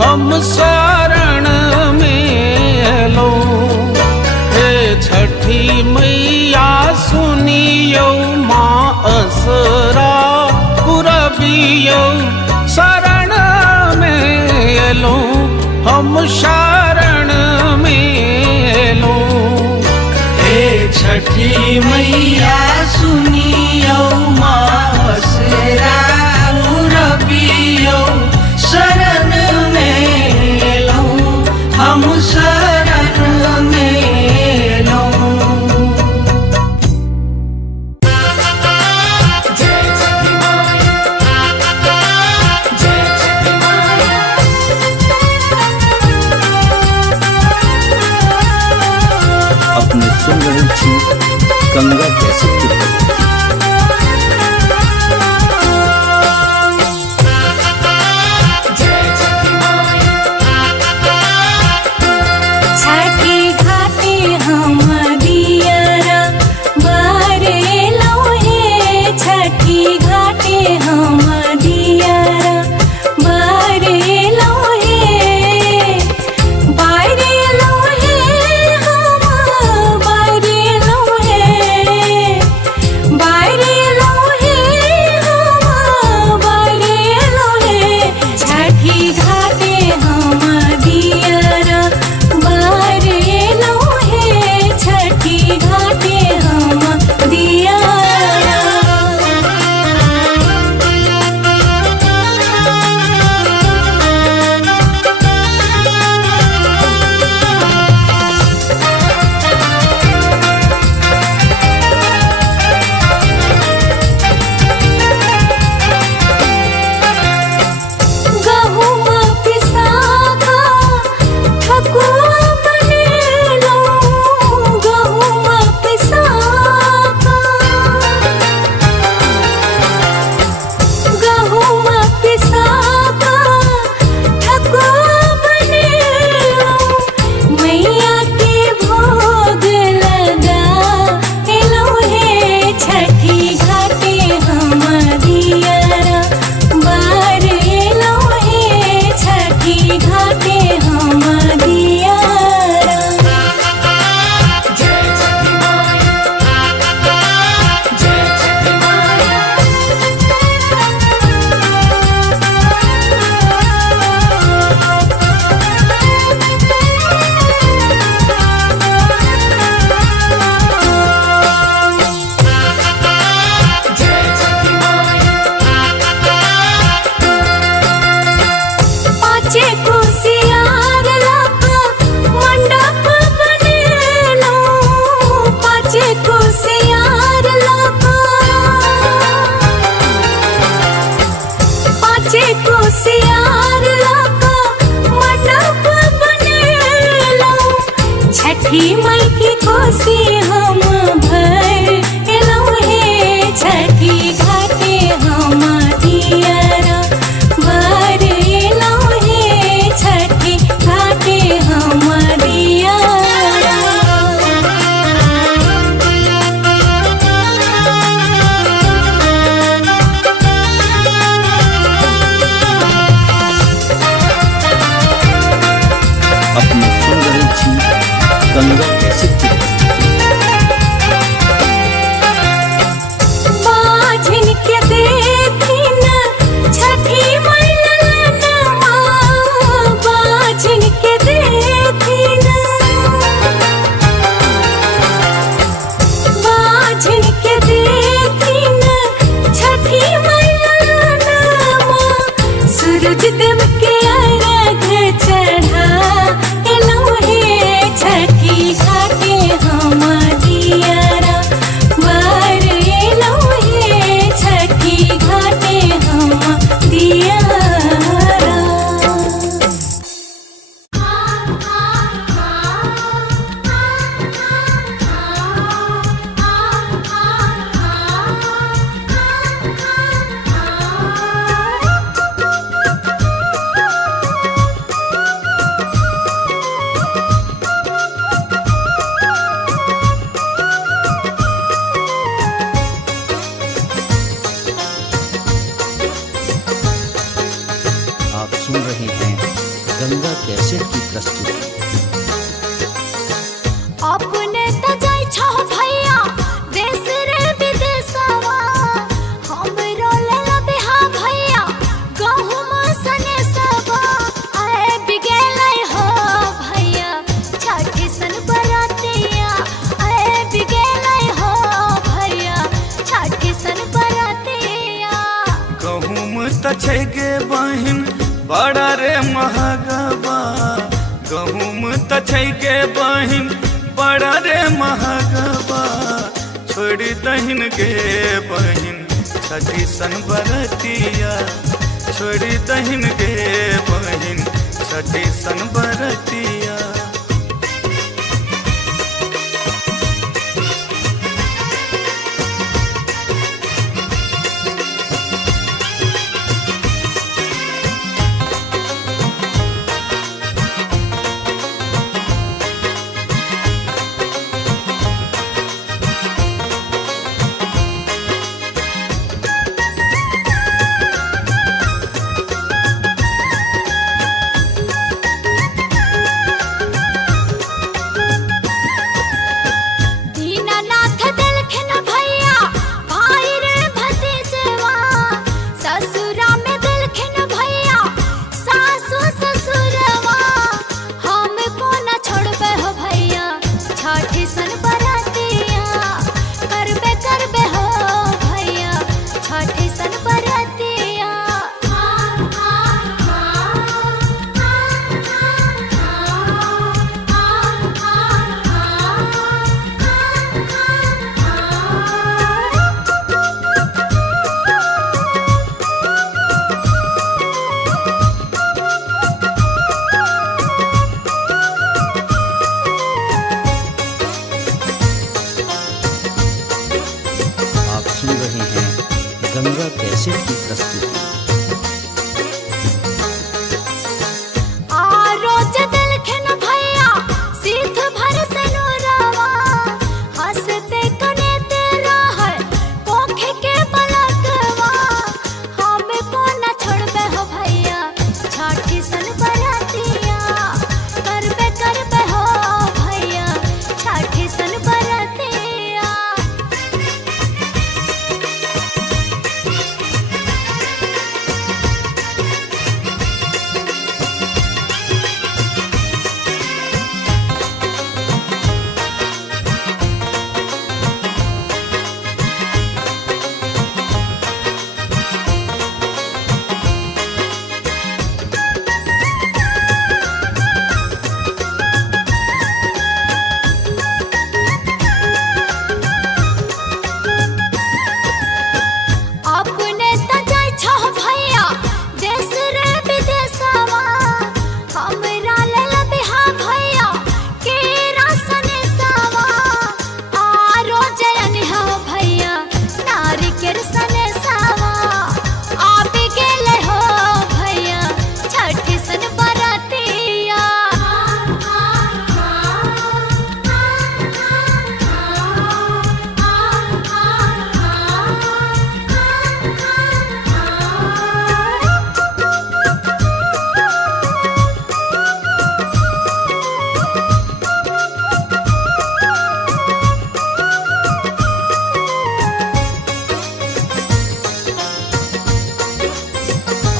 हम शरण में एलौं। हे छठी मैया सुनियो माँ असरा पुरबियौ शरण में एलौं हम शरण में एलौं। हे छठी मैया सुनियो मासरा रबियो शरण में एलौं हम शरण में एलौं। अपने सुन रही थी गंगा कैसे की प्रस्तुति। छठी घाटे हम दियरा बारे लोहे। छठी घाटे हम दियरा बारे लोहे। बारे लोहे हम बारे लोहे। कैसेट की प्रस्तुति। अपने त जाय छो भैया देश रे विदेशवा, हमरो लेला बिहा भैया गहुम सने सबा। आए बिगेलै हो भैया छठी सन बरातिया, आए बिगेलै हो भैया छठी सन बरातिया। गहुम त छै गे बहिन बड़ा रे महगबा, गहुम त छै गे बहिन बड़ा रे महगबा। छोड़ी दहिन गे बहिन छठी सन बरतिया, छोड़ी दहिन गे बहिन छठी सन बरतिया। दीनानाथ देलखिन भैया भाई रे भतीजवा, ससुरा में देलखिन भैया सासु ससुरवा। हम को न छोड़बे हो भैया छठी सन बरातिया, करबे करबे हो भैया छठी सन बरातिया। आप सुन रहे हैं गंगा कैसेट की प्रस्तुति। रोज देलखिन भैया सीध भर सनुरवा, हंसते कनेते रहै पोखे के बलकवा। हम को न छोड़बे हो भैया छठी सन बरातिया, करबे करबे हो भैया छठी सन बरातिया। अपने त जाय छो भैया देश रे विदेशवा, हमरा लेला बिहा भैया केरा सने सवा। आरो जयन हो भैया नारिकेर सने सवा, आप गेले हो भैया छठी सन बरातिया।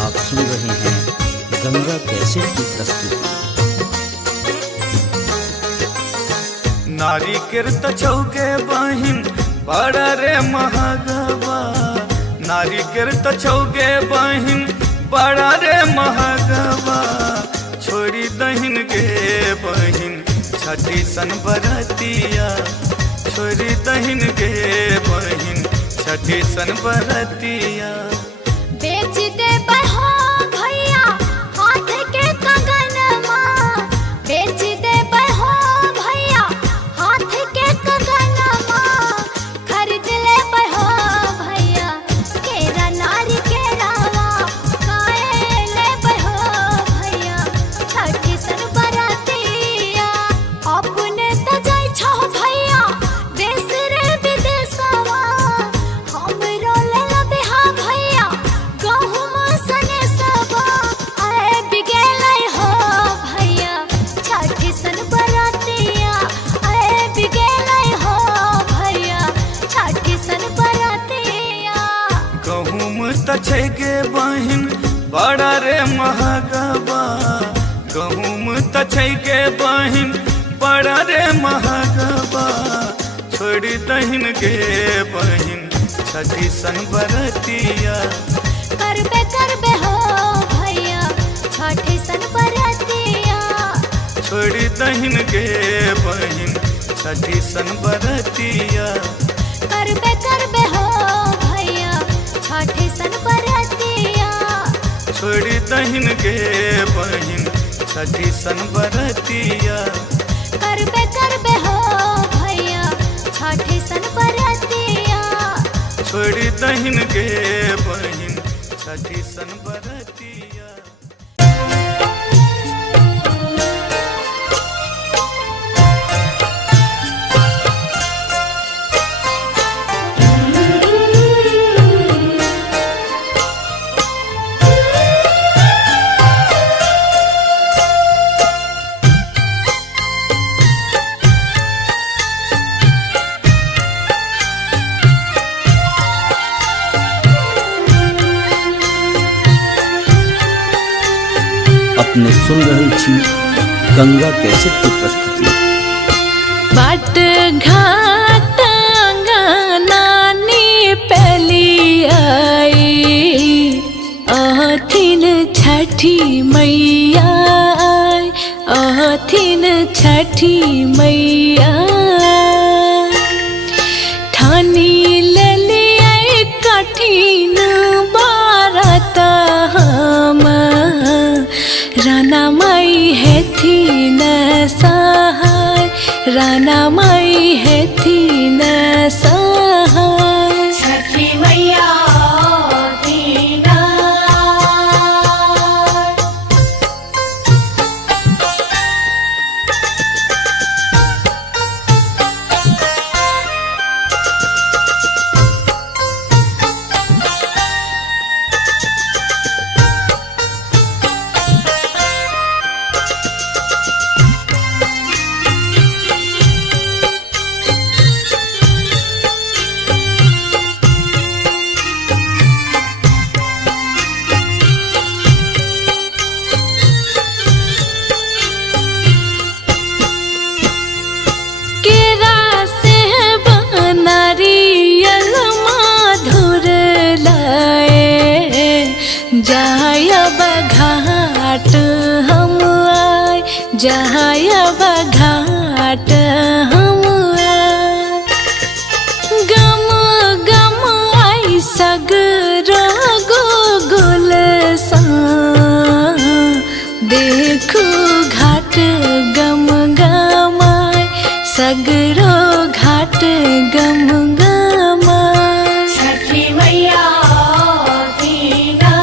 आप सुन रहे हैं गंगा कैसेट की प्रस्तुति। नारिकेर त छौ गे बहिन बड़ा रे महगबा, नारिकेर त छौ गे बहिन बड़ा रे महगबा। छोड़ी दहिन गे बहिन छठी सन बरतिया, छोड़ी दहिन गे बहिन छठी सन बरतिया। बेच दे हो भैया हाथ के कंगनमा, बेच दे हो भैया हाथ के कंगनमा। खरीद ले हो भैया केरा नारिकेरावा, खाए ले हो भैया छठी सन बरातिया। अपने त जाय छो भैया देश रे विदेशवा, हमरो लेला बिहा भैया गहुम तछगे बहिन बड़ा रे महगवा, गहूम तछगे बहिन बड़ा रे महगवा, छोड़ी दहिन गे बहिन छठी सन बरतिया। करबे हो भैया छठी सन बरतिया, छोड़ी दहिन गे बहिन छठी सन बरतिया। करबे हो भैया छठी सन बरतिया, छोड़ी दहिन गे बहिन छठी सन बरतिया। करबे हो भैया छठी सन बरतिया, छोड़ी दहिन गे बहिन छठी सन बरतिया। अपने सुन रहल छी गंगा कैसेट की प्रस्तुति। बाट घाट नानी पहली आई, अथिन छठी मैया, अथिन छठी मैया। ठानी ले लिया कठिन बारत हम, राना माई है थी न सहाय, राना माई है थी न सहाय। छठी मैया दीना घाट हम आए, जायब घाट हम आए। गम गम आई सगरो गोगुल सा, देखू घाट गम गमाय, सगरो घाट गम गमाय। छठी मैया दीना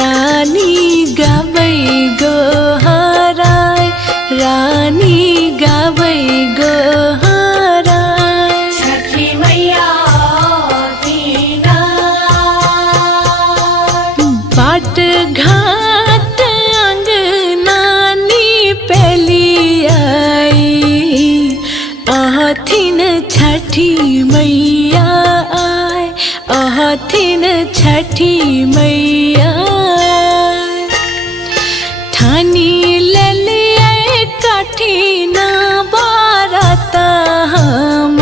रानी गाबै गोहराय रानी गाबै गोहराय छठी मैया दीना बाट घाट अंगनानी पेली आई अहथिन छठी मैया आय अहथिन छठी मैया ठानी लेलिए कठिन बारत हम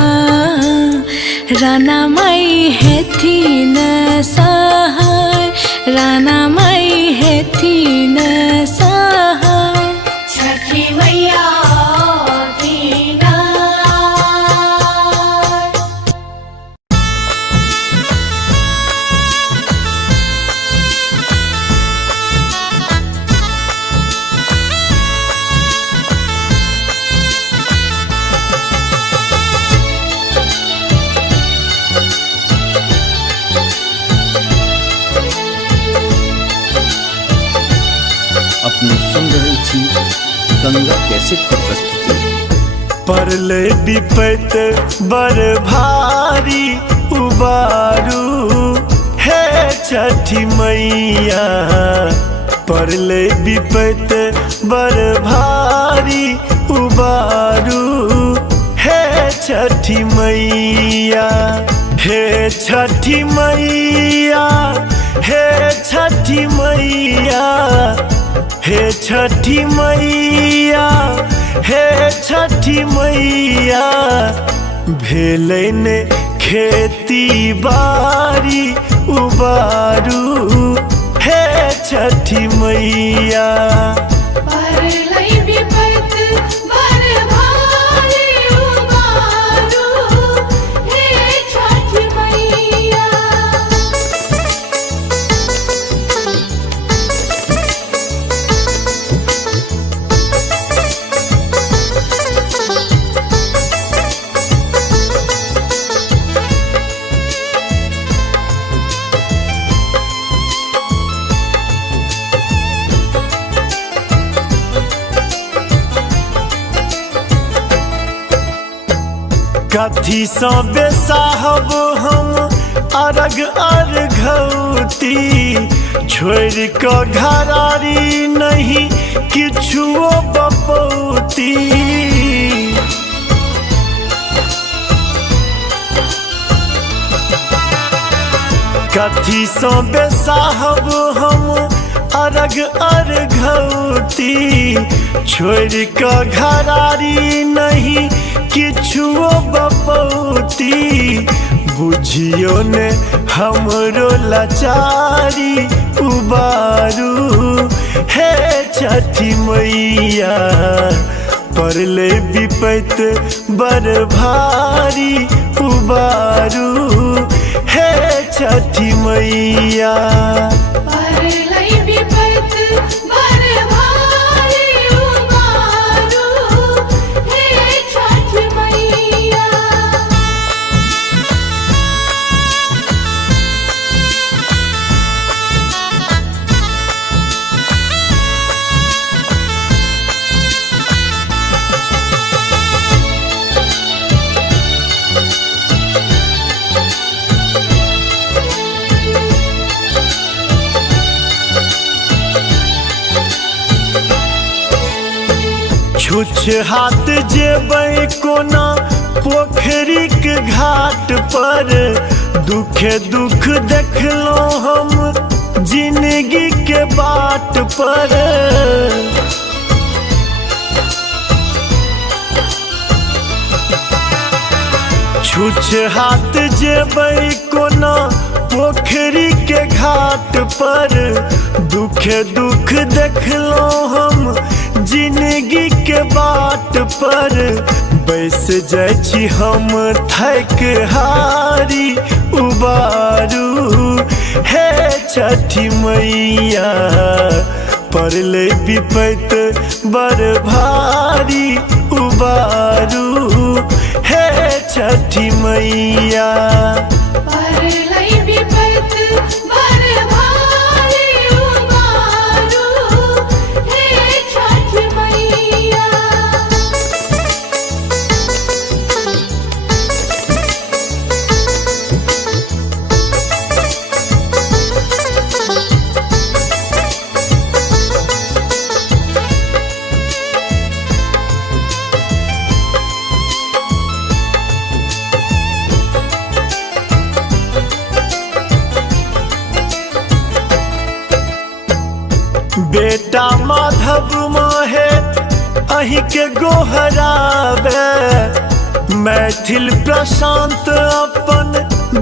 राना माई हेथिन सहाय राना माई हेथिन सहाय छठी मैया दीना अपने सुन रहे छी गंगा कैसेट की प्रस्तुति। परले विपत बर भारी उबारू हे छठी मैया परले विपत बर भारी उबारू हे छठी मैया हे छठी मैया हे छठी मैया हे छठी मैया हे छठी मैया भेलन खेती बारी उबारू हे छठी मैया परलै विपत बर भारी उबारू हे छठी मैया कथी सँ बेसाहब हम अरग अर्घौती छोड़ कऽ घरारी नहीं किछुओ बपौती कथी सँ बेसाहब हम अरग अर्घौती छोड़ कऽ घरारी नहीं किछुओ बपौती बुझियो ने हमरो लाचारी उबारू हे छठी मैया परले विपत बर भारी उबारू हे छठी मैया परलै विपत बर भारी उबारू हे छठी मैया छुछ हाथ जेबै कोना पोखरिक घाट पर दुखे दुख देखलहुँ हम जिंदगी के बाट पर छुछ हाथ जेबै कोना पोखरी के घाट पर दुखे दुख देखलहुँ हम जिंदगी के बाट पर बैस जाइ छी हम थक हारी उबारू हे छठी मैया परले विपत बड़ भारी उबारू हे छठी मैया परलै विपत बड़ भारी उबारू बेटा माधव माहे अही के गोहरावे, मैथिल प्रशांत अपन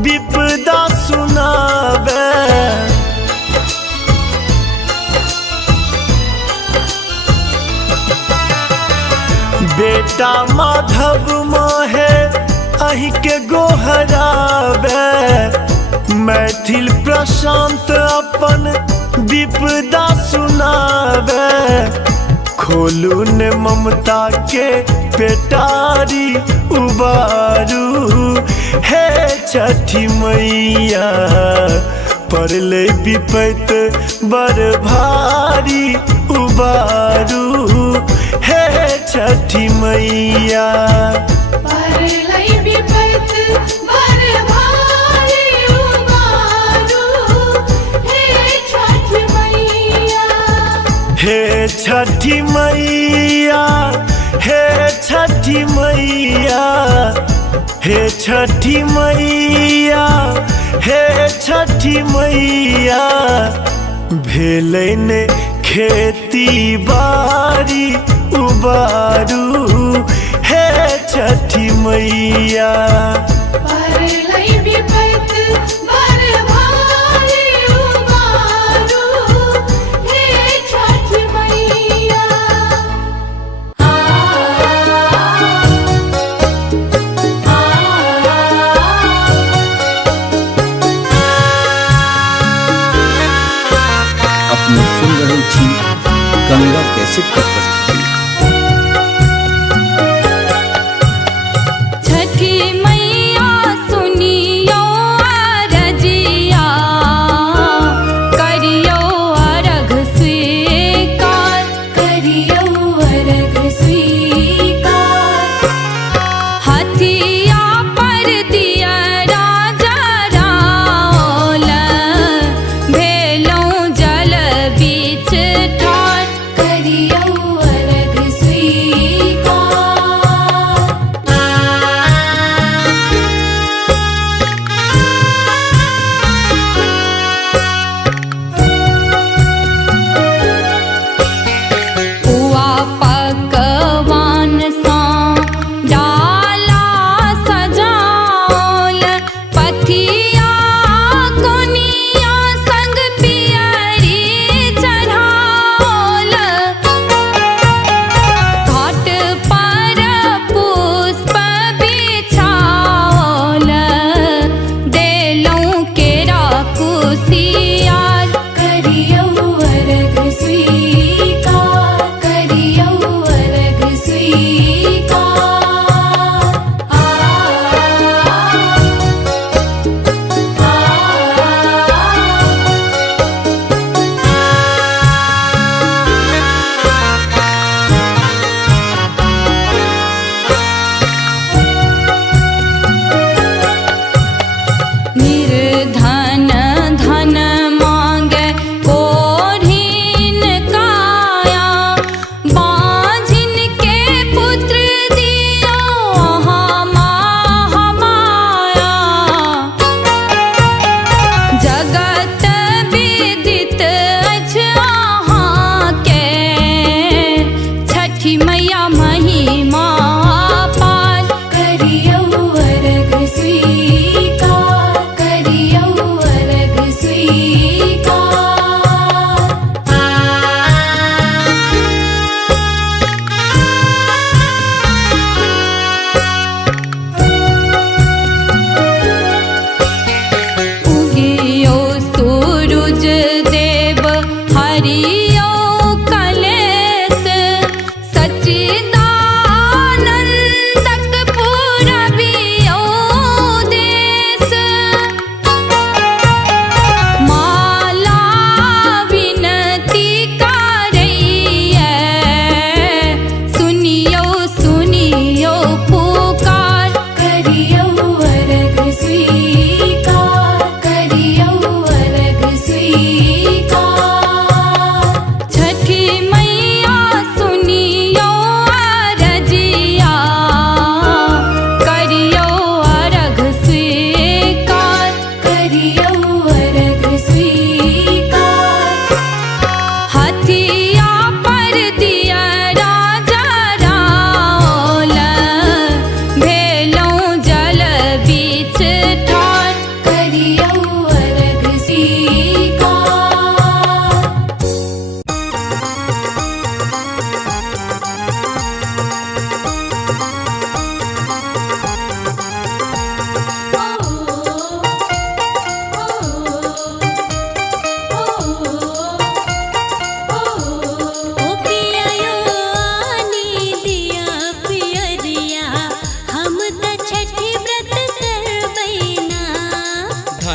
विपदा सुनावे। बेटा माधव माहे अही के गोहरावे, मैथिल प्रशांत अपन विपदा सुनावे। खोलू ने ममता के पेटारी उबारू, हे छठी मैया पड़ले विपत बड़ भारी उबारू, हे छठी मैया। परलै विपत बड़ भारी उबारू, हे छठ मैया। हे छठी मैया, हे छठी मैया, हे छठी मैया, हे छठी मैया। भेलै ने खेती बाड़ी उबारू, हे छठी मैया। परलै विपत बड़ भारी उबारू, हे छठ मैया। अपने सुन रहल छी गंगा कैसेट के प्रस्तुति। छठी मैया सुनियो अरजिया, करियो अर्घ स्वीकार, करियो अर्घ स्वीकार। हथिया पर दिया राजा राओल, भेलौं जल बीच ठाढ़, करियो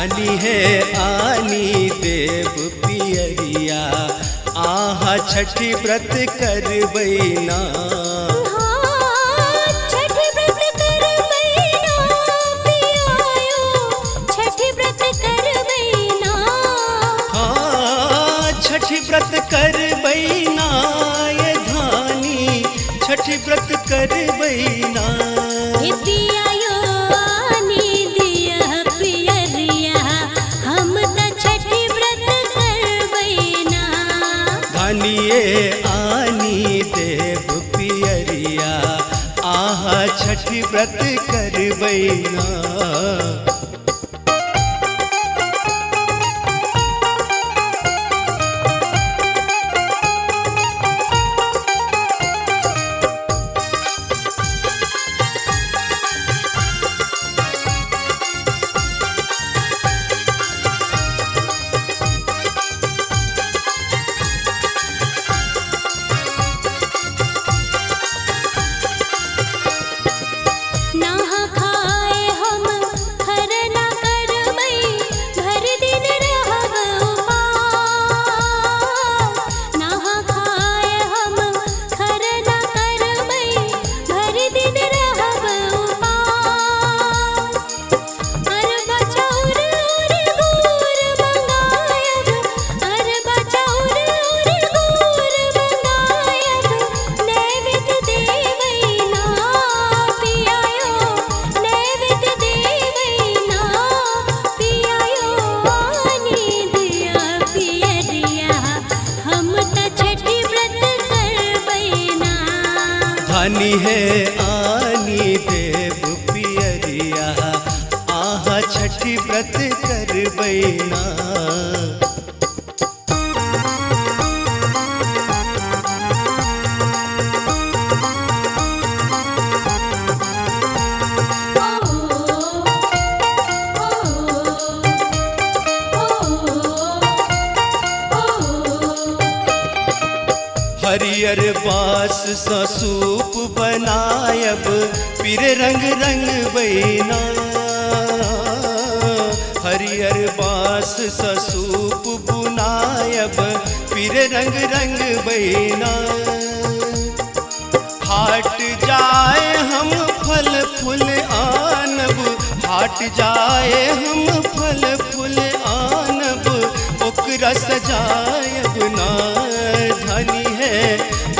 धनी है आनी देव पियरिया आहा छठी व्रत करबैना। छठी व्रत करबैना पियायो छठी व्रत करबैना। हाँ छठी व्रत करबैना ये धानी छठी व्रत करबैना। पियायो आनी दिया पियरिया हम त छठी व्रत करबैना। धनिए आनी देव पियरिया आहा छठी व्रत करबैना। नहा खाए हम खरना करबै भर दिन रहब उपास। नहा खाए हम खरना करबै भर दिन रहब उपास। अरबा चाउर और गुड़ मंगायब अरबा चाउर और गुड़ मंगायब नैवेद्य देवैना। पियायो नैवेद्य देवैना पियायो आनी दिया पियरिया हम त छठी व्रत करबैना। धनी है आनी देव पियरिया आहा छठी व्रत करबैना। हरियर बास सा सूप बनायब पीर रंग रंग बैना। हरियर बास सा सूप बुनायब पीर रंग रंग बैना। हाट जाए हम फल फूल आनब हाट जाए हम फल फूल आनब ओकरा सजायब ना। धनी है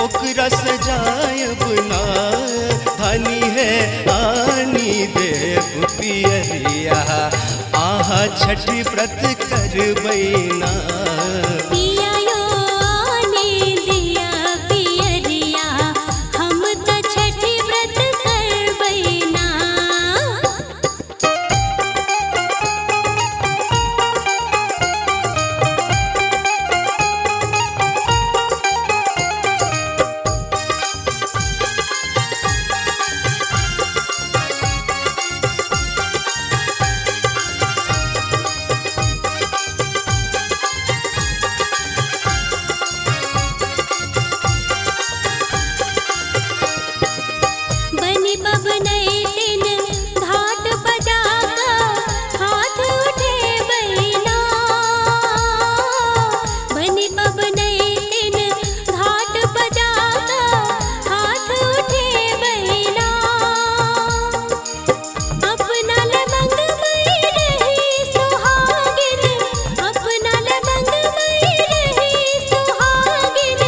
ओकरा सजायब ना। धनी है आनी देव पियरिया आहा छठी व्रत करबैना। पियायो आनी दिया पियरिया हम त छठी व्रत करबैना। बनी बबनई दिन घाट बजाका हाथ उठे बैना। बनी बबनई दिन घाट बजाका हाथ उठे बैना। अपना लबंग मई रही सुहागिन अपना लबंग मई रही सुहागिन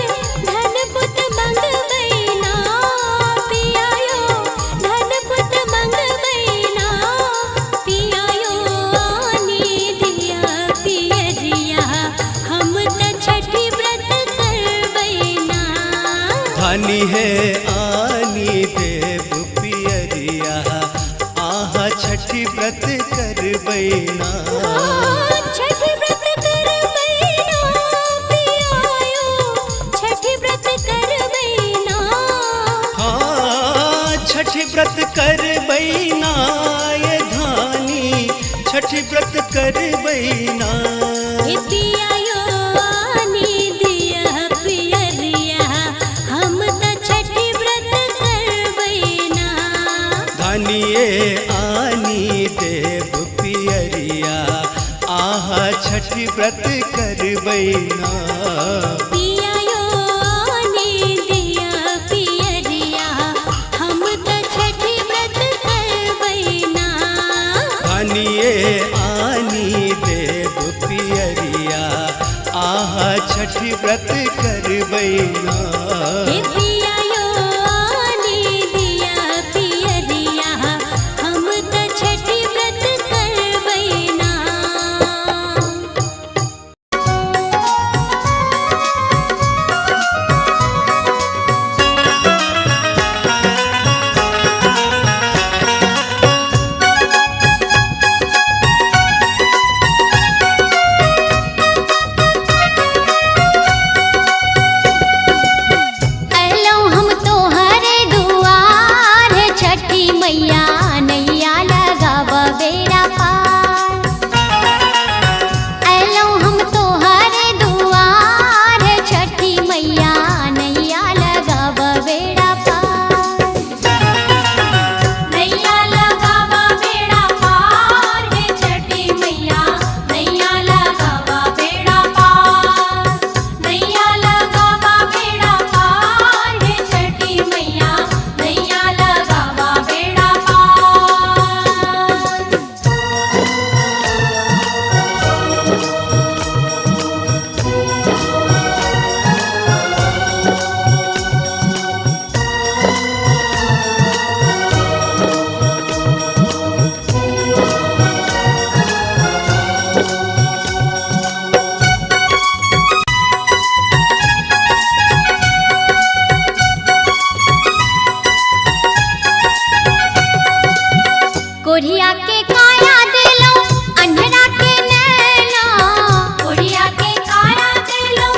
धन पुत मंगबैना। पियायो धन पुत मंगबैना पियायो आनी दिया पियरिया हम त छठी व्रत करबैना। धनी है आनी देव पियरिया आहा छठी व्रत करबैना। छठी व्रत करबैना पियायो छठी व्रत करबैना। हाँ छठी व्रत करबैना ये धानी छठी व्रत करबैना। पियायो आनी दिया पियरिया हम त छठी व्रत करबैना। धनिए आनी देव पियरिया छठी व्रत करबैना। पियायो आने दिया पियरिया हम त छठी व्रत करबैना। आनिए आनी देव पियरिया आहा छठी व्रत करबैना। हे पियायो आने दिया पियरिया हम त छठी व्रत करबैना। अलो हम तोहरे दुआर छठी मैया नैया लगाव बेड़ा पार। अलो हम तोहरे दुआर छठी मैया नैया लगाव बेड़ा पार। नैया लगावा बेड़ा पार हे छठी मैया नैया लगावा बेड़ा पार। नैया लगावा बेड़ा पार हे छठी मैया नैया लगावा बेड़ा पार। कोढ़िया के काया दिलो अंधरा के नैना। कोढ़िया के काया दिलो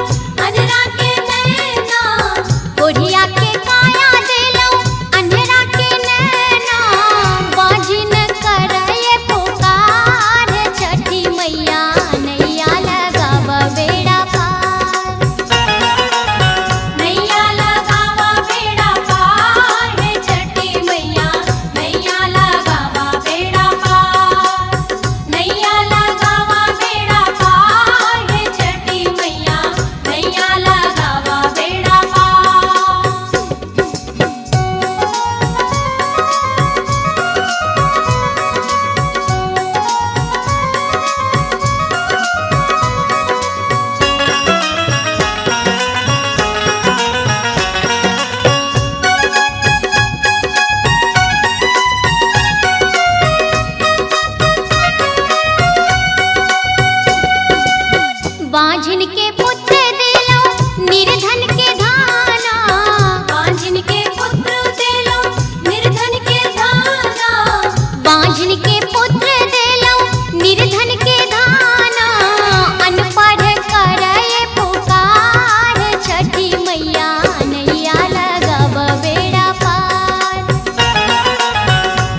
अंधरा के नैना। कोढ़िया के काया दिलो अंधरा के नैना। बाजिन करए पुकार छठी मैया नैया लगाव बेड़ा पार। नैया लगावा बेड़ा पार हे छठी मैया नैया लगावा बेड़ा पार। नैया लगावा बेड़ा पार हे छठी मैया नैया लगावा बेड़ा पार। बांझिन के पुत्र दिलो निर्धन के धाना। बांझिन के पुत्र दिलो निर्धन के धाना। बांझिन के पुत्र दिलो निर्धन के धाना। अनपढ़ करए पुकार छठी मैया नैया लगाव बेड़ा पार।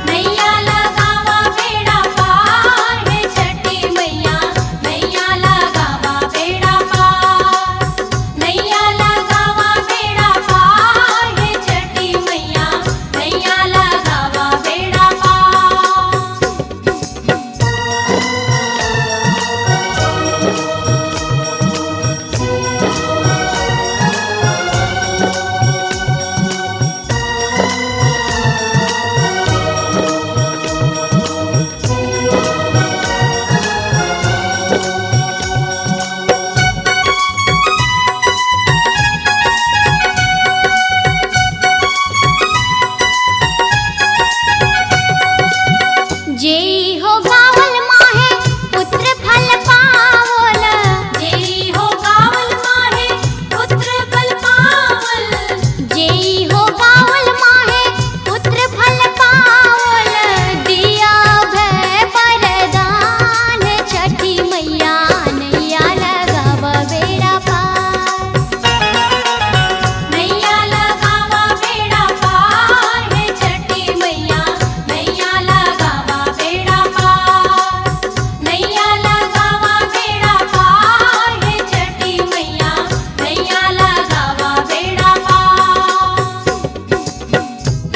नैया लगावा बेड़ा पार हे छठी मैया नैया लगावा बेड़ा पार। नैया लगावा बेड़ा पार हे छठी मैया नैया लगावा बेड़ा पार। जेई हो गावल माहे पुत्र फल पावल। जेई हो गावल माहे पुत्र फल पावल। जेई हो गावल माहे पुत्र फल पावल। दिया भय परदान छठी मैया नैया लगाव बेड़ा पार। नैया लगावा बेड़ा पार हे छठी मैया नैया लगावा बेड़ा पार। नैया लगावा बेड़ा पार हे छठी मैया नैया लगावा बेड़ा पार।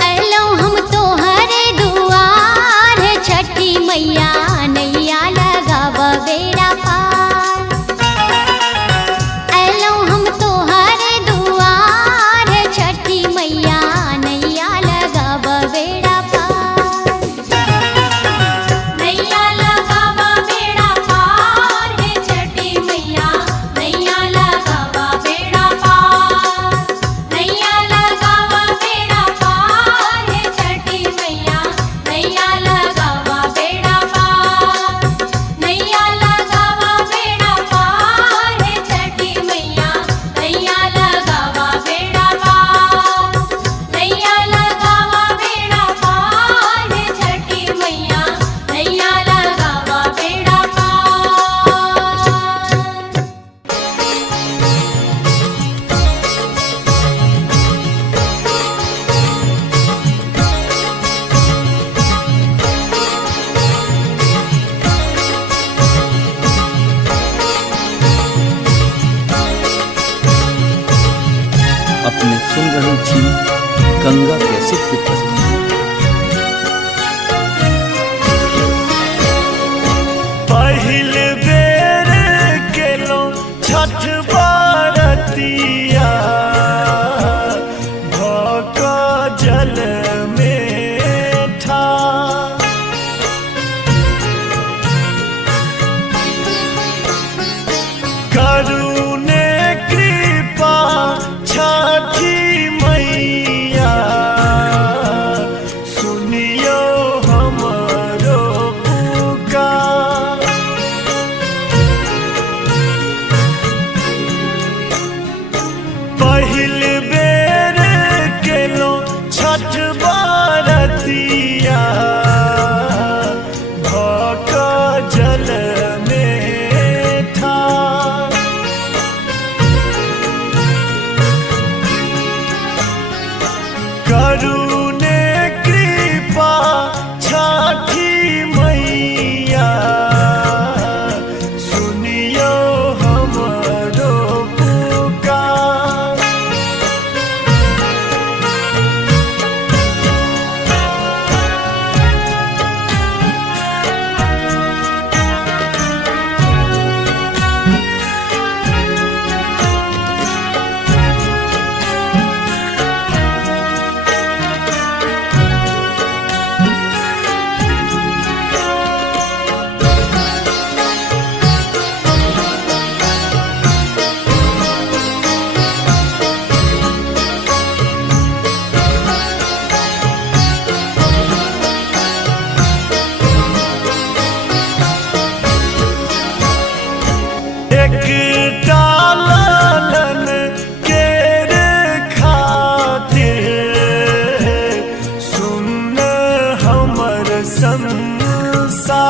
अलो हम तोहरे दुआर छठी मैया नैया लगाव बेड़ा पार। सुनरहल गंगा कैसेट की प्रस्तुति। पहिल बेर केलो छठ बारतिया भक जल में ठा करुणे कृपा छठी मैया सुनियो हमरो पुकार। पहिल बेर केलो छठ बारतिया भक जल में ठा करुणे कृपा छठी मैया सुनियो हमरो पुकार। एक डालन केर खातिर सुन हमर संसार।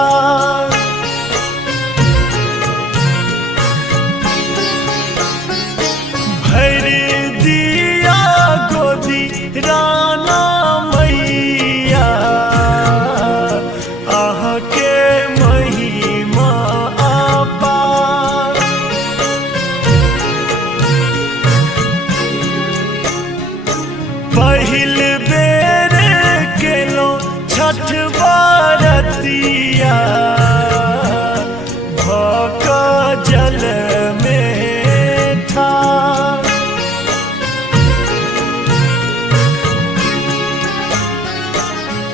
भर दिया गोदी राना मैया आह के महिमा अपार। पहिल बेर केलो छठ बारतिया भक जल में ठा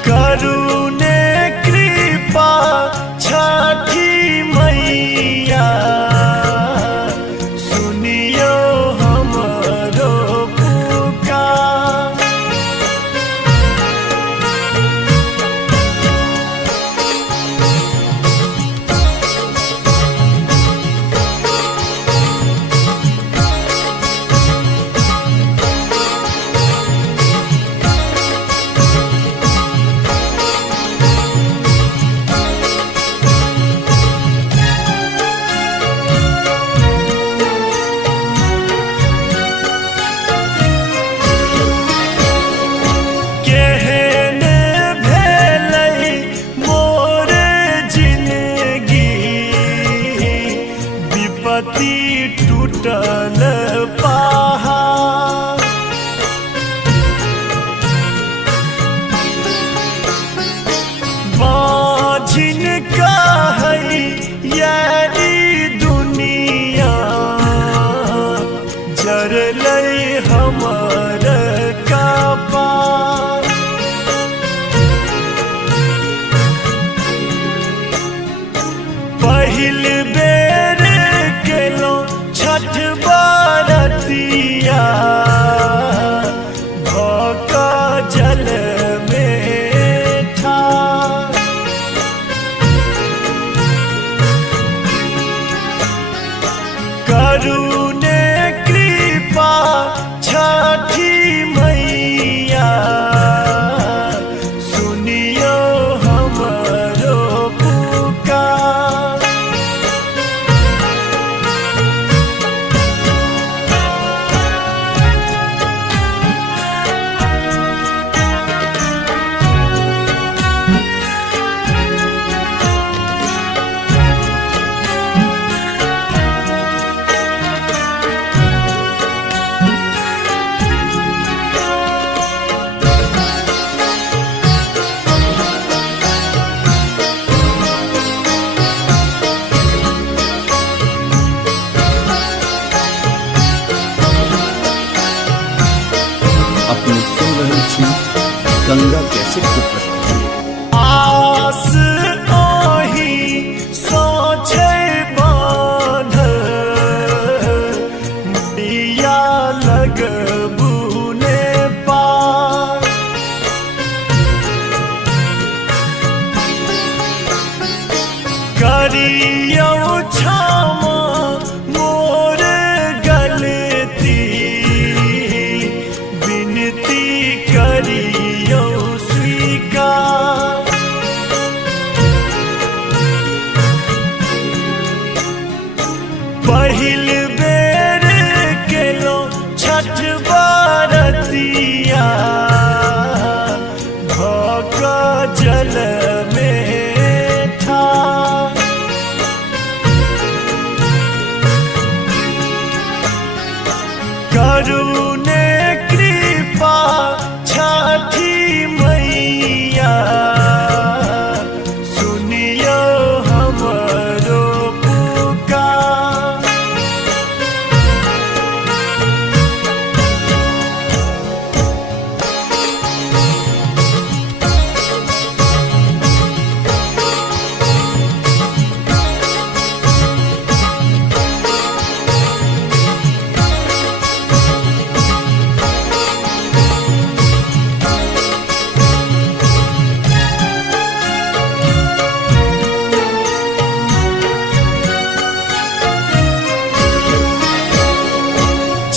करुणे कृपा छठी मैया सुनियो हमरो पुकार। केहन भेलै मोर जिनगी विपत्ति टूटल पहाड़। बाझिन कहै यारी दुनिया जरलै हमर कपार। पहिल बेर केलो छठ बारतिया भक जल में ठा करुणे कृपा छठी मैया सुनियो हमरो पुकार। गंगा कैसेट की प्रस्तुति। आस ओही सोचे बांधल, दिया लगबू ने पार। करियो क्षमा मोर गलती, विनती करियो स्वीकार। पहिल बेर केलो छठ बरतिया, भक जल में ठार। करुणे कृपा छठी मैया, सुनियो हमरो पुकार।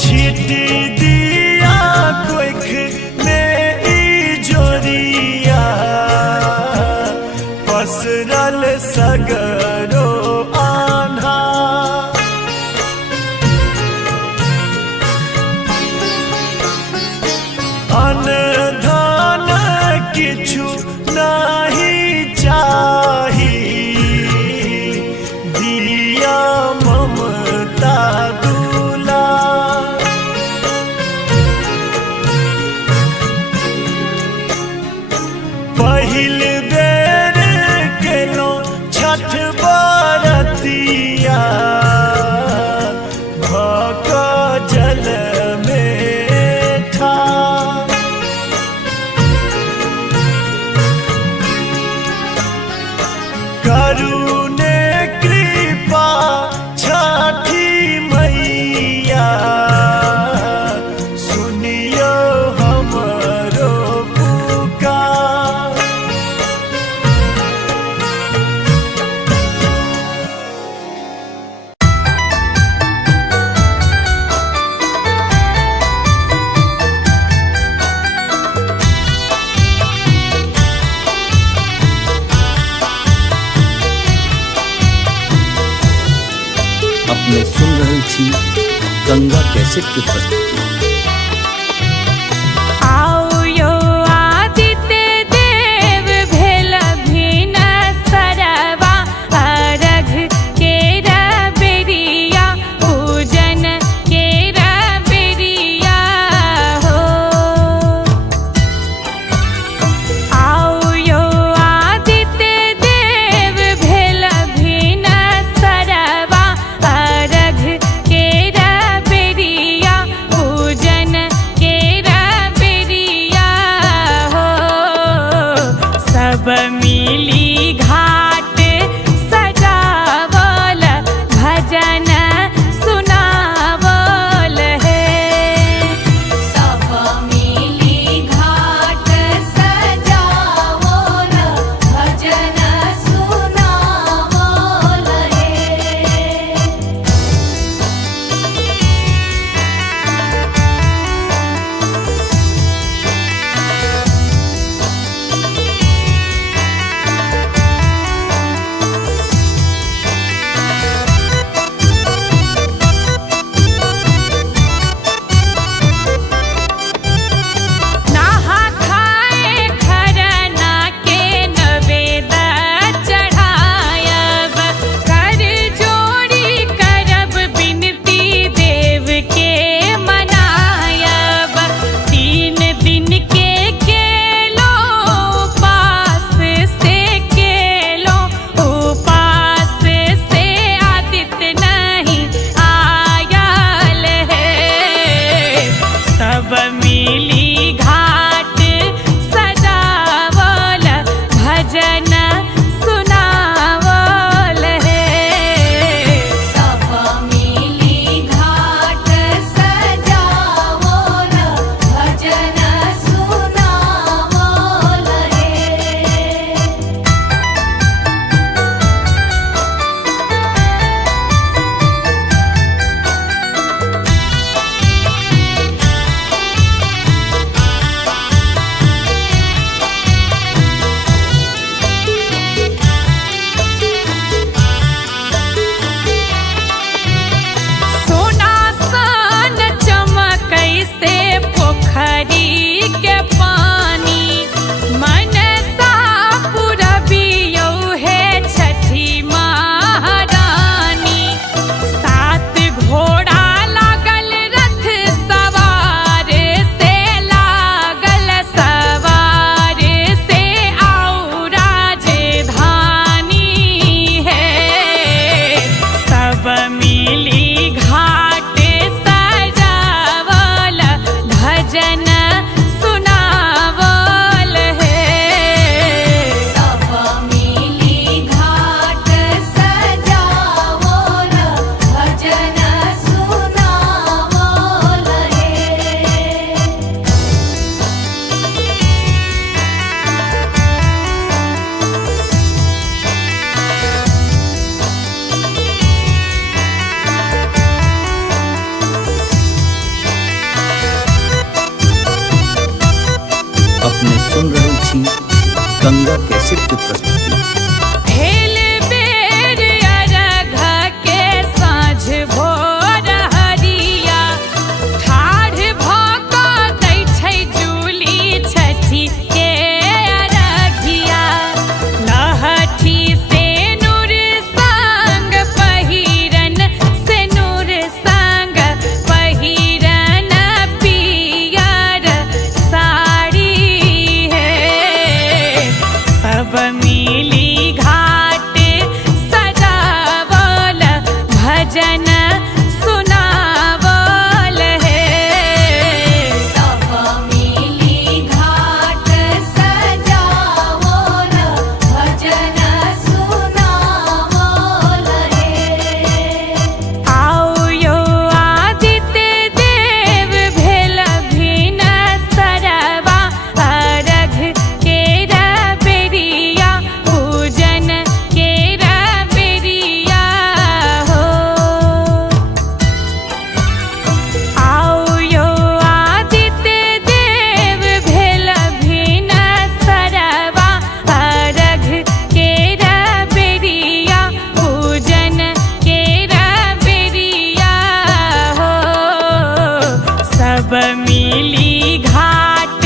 छिटी दिया कोइख में इजोरिया, पसरल सगरो आन्हा। अनधान किछु नाही चाही, दिया ममता दुला। पहिल बेर केलो छठ बरतिया, भक जल में ठार। करुणे कृपा छठी मैया, सुनियो हमरो पुकार। अपने सुन रहे थी गंगा कैसेट की प्रस्तुति। आओ यो आदित्य देव भेल भिन सरवा, अर्घ केरा बेरिया पूजन केरा बेरिया हो। आओ यो आदित्य देव भेल भिन सरवा, अर्घ केरा बेरिया के प्रस्तुति। हेल बेर अरघ के साँझ भोर हरिया, ठाढ़ भऽ कऽ दै छै जूली छठी के अरघिया। लहठी से नूर संग पहिरन, से नूर संग पहिरन पियर साड़ी है। सब मिली घाट सजावल, भजन सुनावल है। सब मिली घाट सजावल, भजन सुनावल है। आओ यो आदित्य देव भेल भिन सरवा, अरघ केरा बेरिया, पूजन केरा बेरिया हो। आओ यो आदित्य देव भेल भिन सरवा, अरघ केरा बेरिया, पूजन केरा बेरिया हो। सब मिली घाट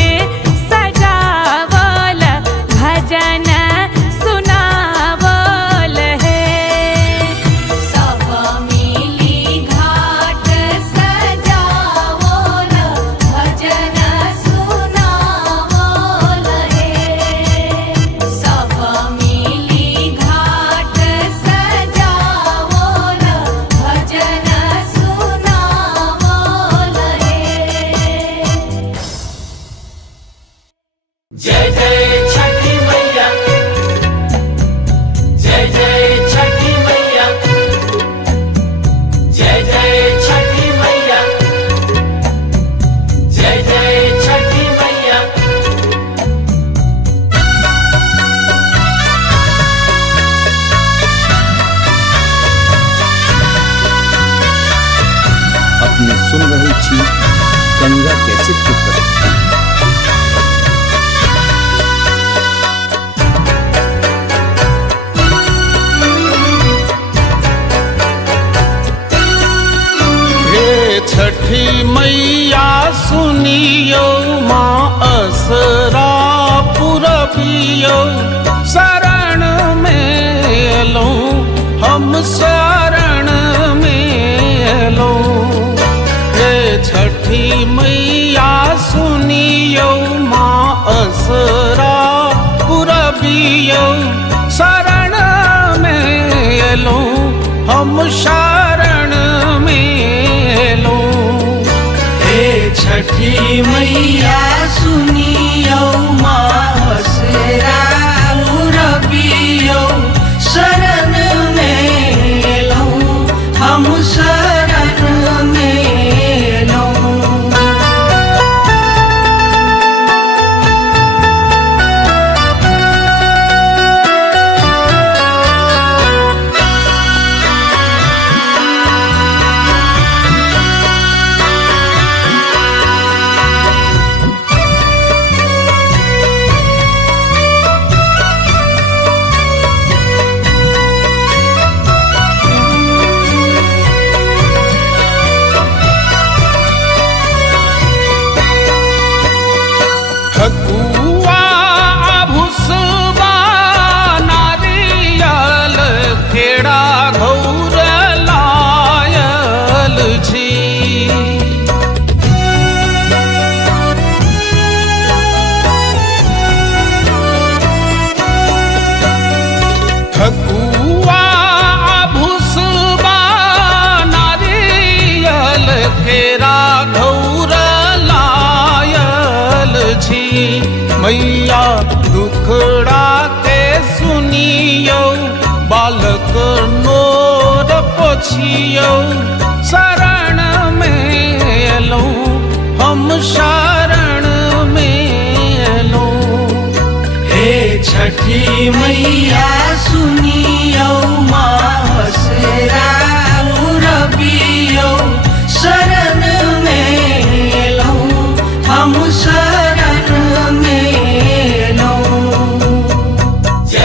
सजावल, भजन सुनावल है। सब मिली घाट सजावल, भजन सुनावल है। सब मिली घाट सजावल, भजन सुनावल है। जय जय छठी मैया, जय जय छठी मैया, जय जय छठी मैया, जय जय छठी मैया। अपने सुन रहल छी गंगा कैसेट के प्रस्तुति। हे छठी मैया सुनियो, माँ असरा पुरबियो। शरण में एलौं, हम शरण में एलौं। हे छठी मैया सुनियो, माँ असरा पुरबियो। शरण में एलौं, हम शरण में एलौं। हे छठी मैया सुनियो, माँ असरा पुरबियो। शरण में एलौं, हम शरण में एलौं। ठकुआ भुसबा नारियल केरा घौर लायल छी। ठकुआ भुसबा नारियल केरा घौर लायल छी। मैया दुखड़ा के सुनियो, बालक नोर पोछियो। शरण में एलौं, हम शरण में एलौं। हे छठी मैया सुनियो, माँ असरा पुरबियो। शरण में एलौं, हम शरण में एलौं। जय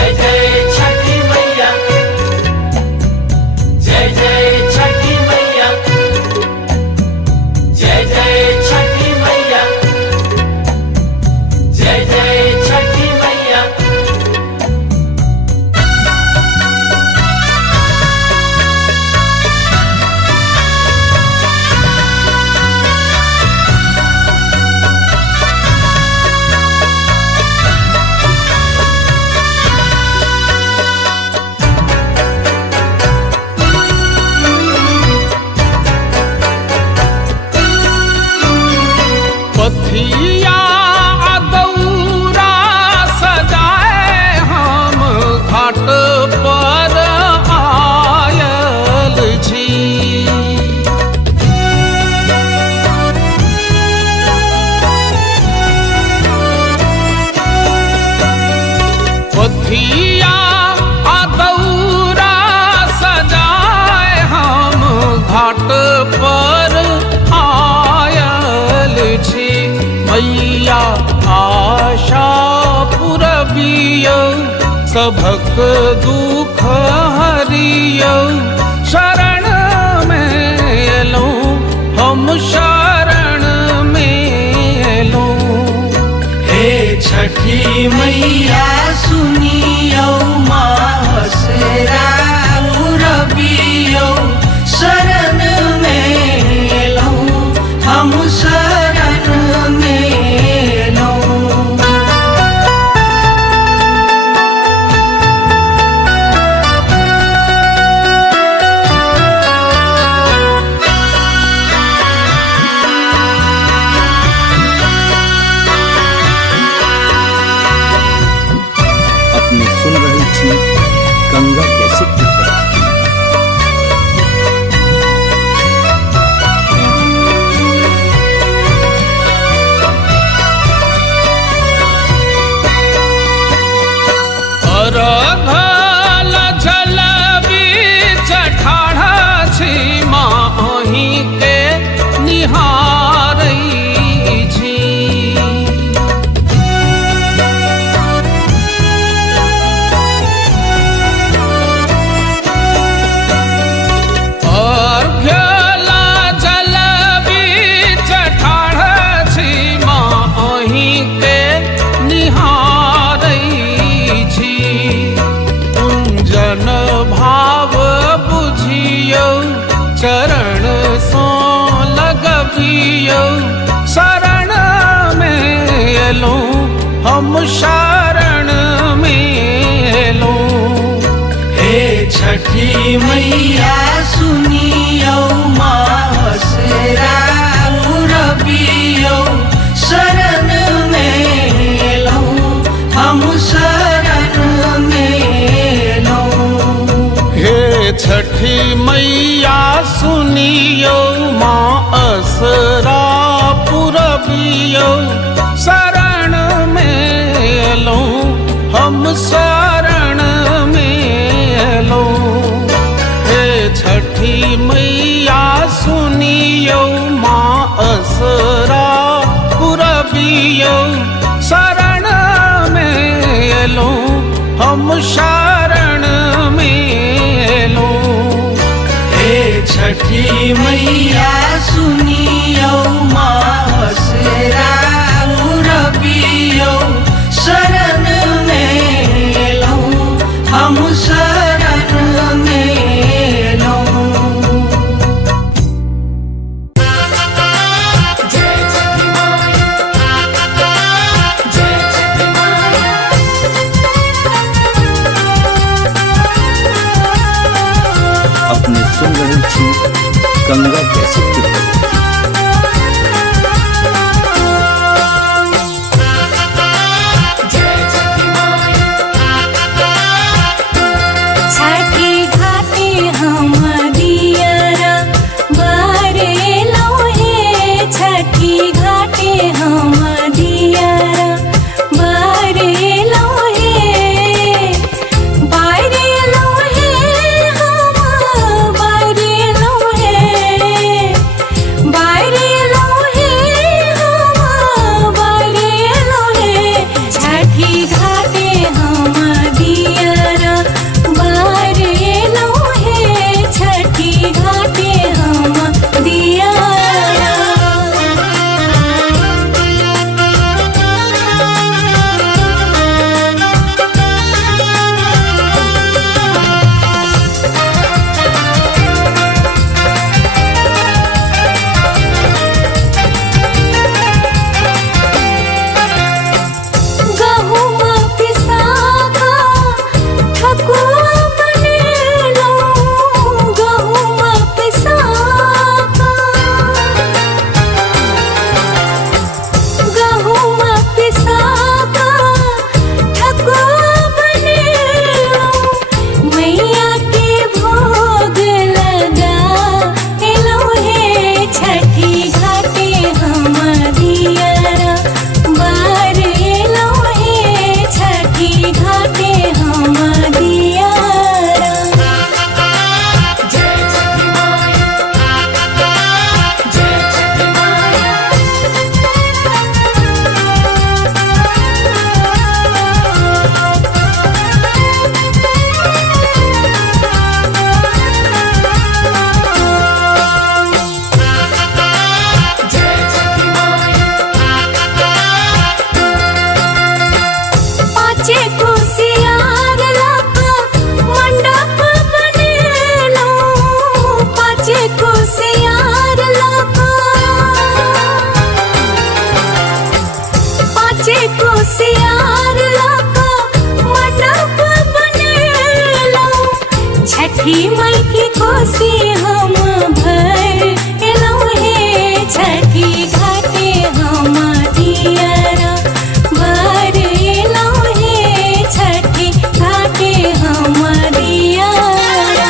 मैया सुनियौ मासरा रबियौ शरण में लौं हम शरण में लौं। अपने सुन रही थी गंगा कैसे की प्रस्तुति। अरघल जल बीच ठाढ़ा छी माही के निहारै छी। अर्घ्यल जल बीच ठाढ़ा छी माही के निहारै छी। कुंजन भाव बुझियौ चरण सो लगबियौ शरण में एलौं हम शरण में एलौं। हे छठी मैया सुनियौ मासरा रबियौ शरण में लौं हम शरण में लौं। हे छठी मैया सुनियौ माँ असरा पुरबियौ शरण में एलौं हम शरण में एलौं। हे छठी मैया सुनियौ माँ असरा पुरबियौ शरण में एलौं हम शरण में एलौं। हे छठी मैया सुनियौ मासरा रबियौ शरण में लौं हम शरण में लौं। जय छठी माई जय छठी माई। अपने सुन रही थी गंगा कैसे की प्रस्तुति। छठी मई की कोसी हम भर एलौं हे छठी घाटे हम दियरा भर एलौं हे छठी घाटे हम दियरा।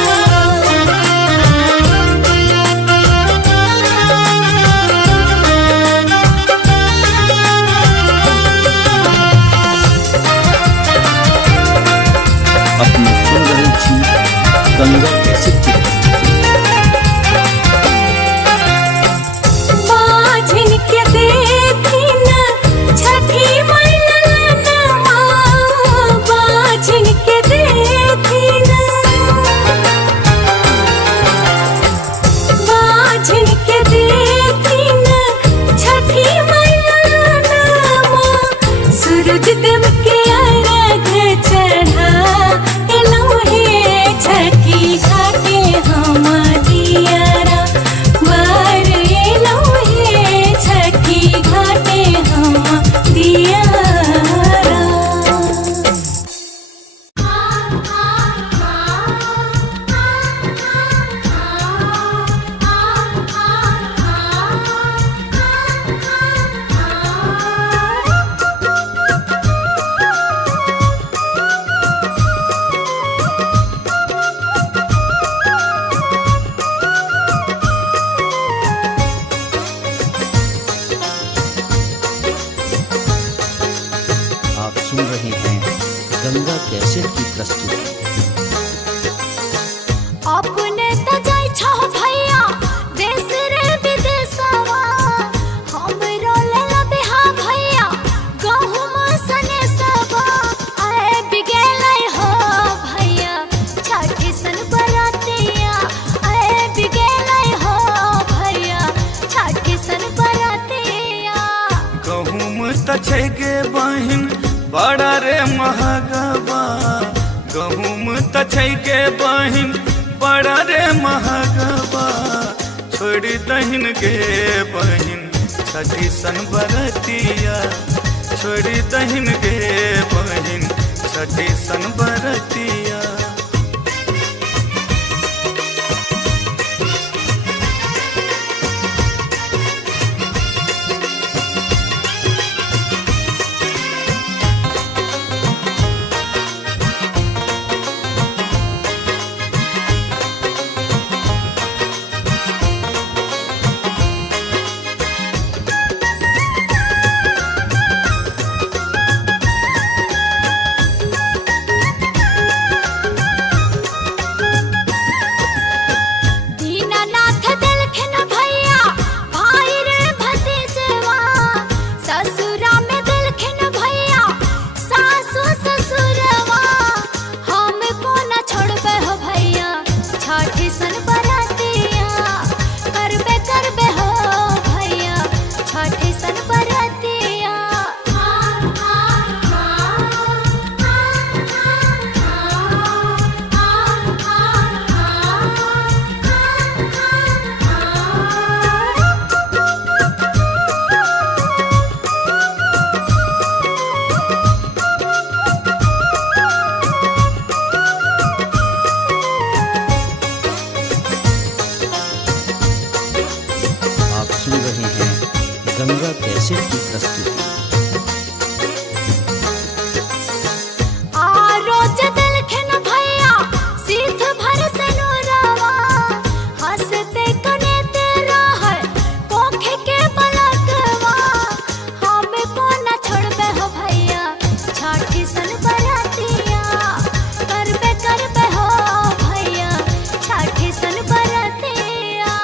अपने सुन रहे छी गंगा कैसे की बाझिन के देखी न छठी मैया बाझिन के देखी न बाझिन के देखी न छठी मैया सूरज देव के अर्घ चढ़ा एलौं हे छठी घाटे हम दियरा भर एलौं हे छठी घाटे हम दियरा। आप सुन रहे हैं गंगा कैसेट की प्रस्तुति। अपने त जाय छौ भैया देश रे विदेशवा हमरो लेला बिहा भैया गहुम सने सबा आए बिगेलै हो भैया छठी सन बरातिया आए बिगेलै हो भैया छठी सन बरातिया। गहुम त छै गे बहिन बड़ा रे महगबा गहुम त छै गे बहिन बड़ा रे महगबा छोड़ी दहिन गे बहिन छठी सन बरतिया छोड़ी दहिन गे बहिन छठी सन बरतिया। दीनानाथ देलखिन भैया भाई रे भतीजवा ससुरा में देलखिन भैया सासु ससुरवा हमको न छोड़बे हो भैया छठी सन बरातिया करबे करबे हो भैया छठी सन बरातिया। आप सुन रहे हैं गंगा कैसेट की प्रस्तुति। रोज देलखिन भैया सिद्ध भर से नूरवा हंसते कनेते रहे कोखे के बलकवा हमको न छोड़बे हो भैया छठी सन बरातिया करबे करबे हो भैया छठी सन बरातिया।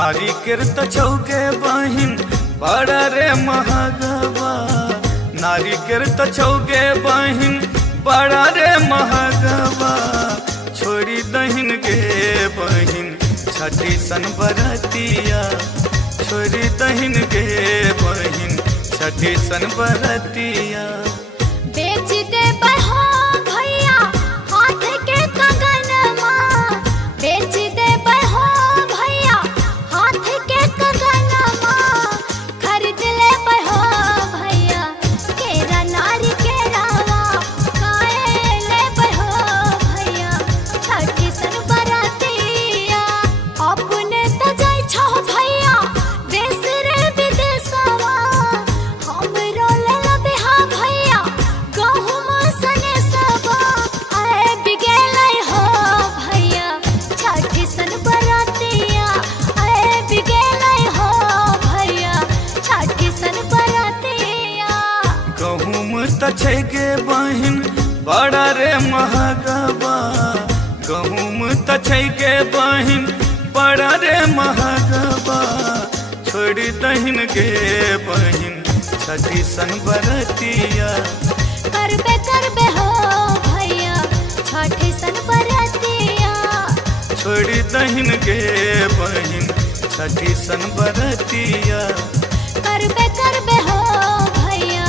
नारी किरत छौके बहिन बड़ा रे महगवा नारी किरत छौके बहिन बड़ा रे महगवा छोड़ी दहिन गे बहिन छठी सन बरतिया छोड़ी दहिन गे बहिन छठी सन बरतिया बेच दे बहो भैया हाथ के कंगनमा बेच दे बहो भैया हाथ के कंगनमा खरीद ले बहो भैया केरा नारी के रावा काए ले बहो भैया छठी सन बरातिया अपने त जाय छो भैया देश रे विदेशवा हमरो ले लबिहा भैया गहुम सने सबा आए बिगेलै हो भैया छठी सन बरातिया आए बिगेलै हो भैया छठी सन बरातिया गहुम त छै गे बहिन बड़ा रे महगवा गहुम त छै गे बहिन बड़ा रे महगवा छोड़ी दहिन गे बहिन छठी सन बरतिया करबे हो भैया छठी सन बरातिया छोड़ी दहिन गे बहिन छठी सन बरतिया करबे हो भैया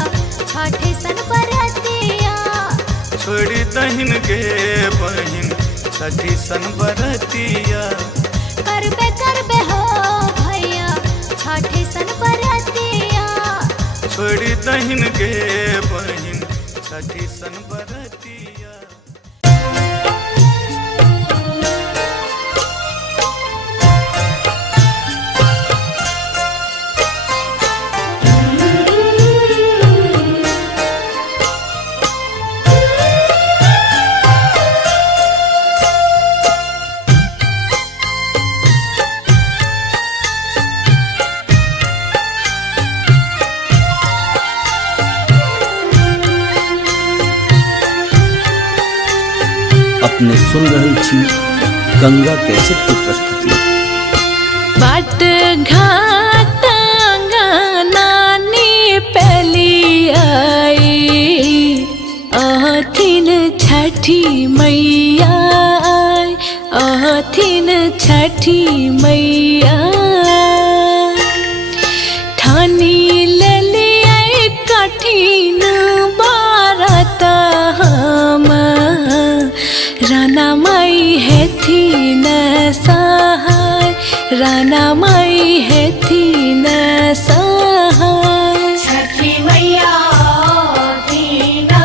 छठी सन बरातिया छोड़ी दहिन गे बहिन छठी सन बरतिया करबे हो भैया छठी सन बरातिया छोड़ी दहिन गे बहिन छठी सन बरतिया अपने सुन रहल छी गंगा कैसेट की प्रस्तुति। बाट घाट नानी पहली आई अथिन छठी मैया अथिन छठी मैया ठानी ले लिया कठिन बारत हम राना माई है थी न सहाय राना माई है थी न सहाय छठी मैया दीना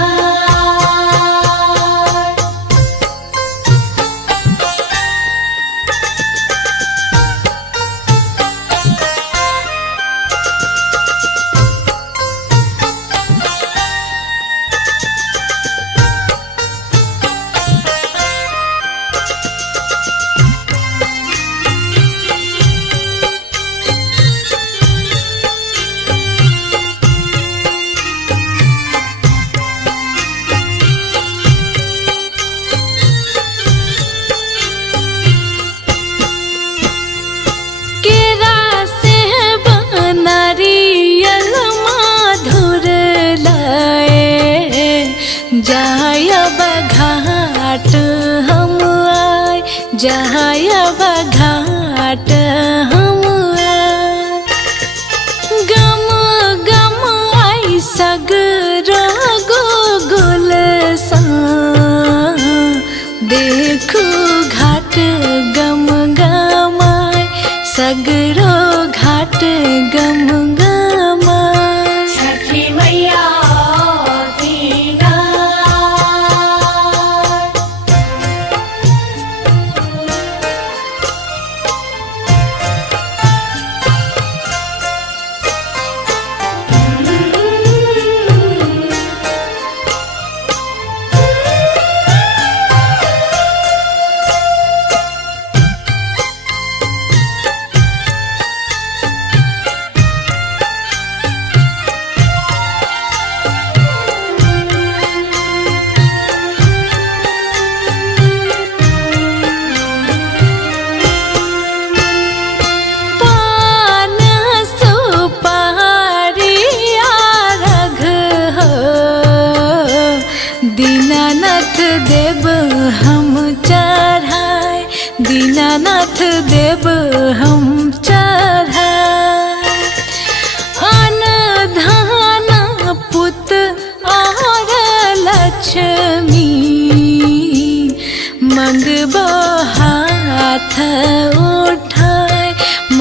जायब घाट हम आए जायब घाट हम आए गम गम आई सगरो गोगुल सा देखो घाट गम गमाय सगरो घाट गम गमाय छठी मैया दीना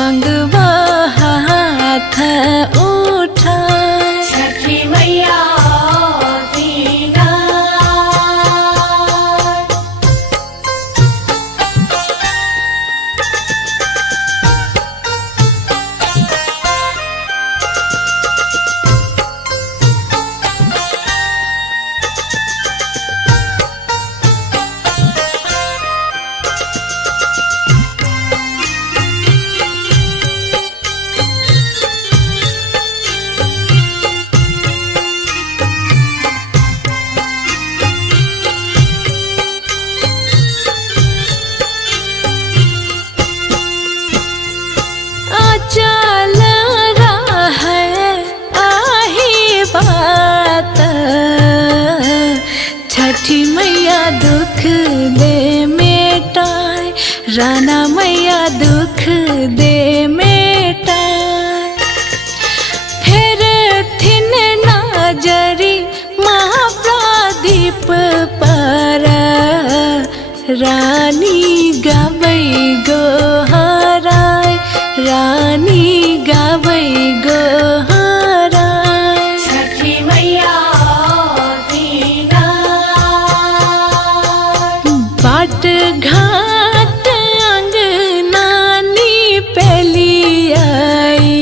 मंगवा हाथ उठाए। छठी मैया दीना चल रहा है आही बात, छठी मैया दुख दे मेटाए, राना मैया दुख दे मेटाए। फिर थिन नाजरी महाप्रदीप पर, रानी गाबै गोहराय, रानी गाबै गोहराय। छठी मैया दीना बाट घाट अंगनानी पेली आई,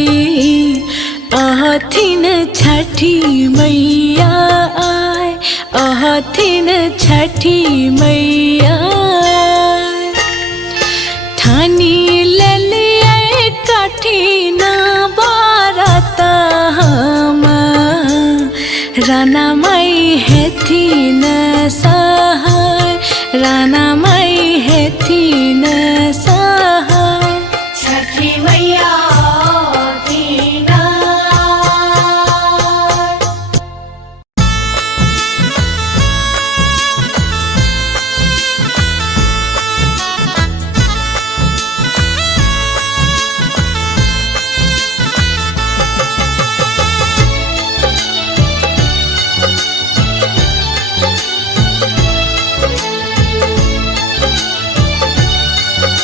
अहथिन छठी मैया आय, अहथिन छठी मैया आय। ठानी ले लिए कठिन बारत हम, राना माई हेथिन सहाय, राना माई हेथिन सहाय। छठी मैया दीना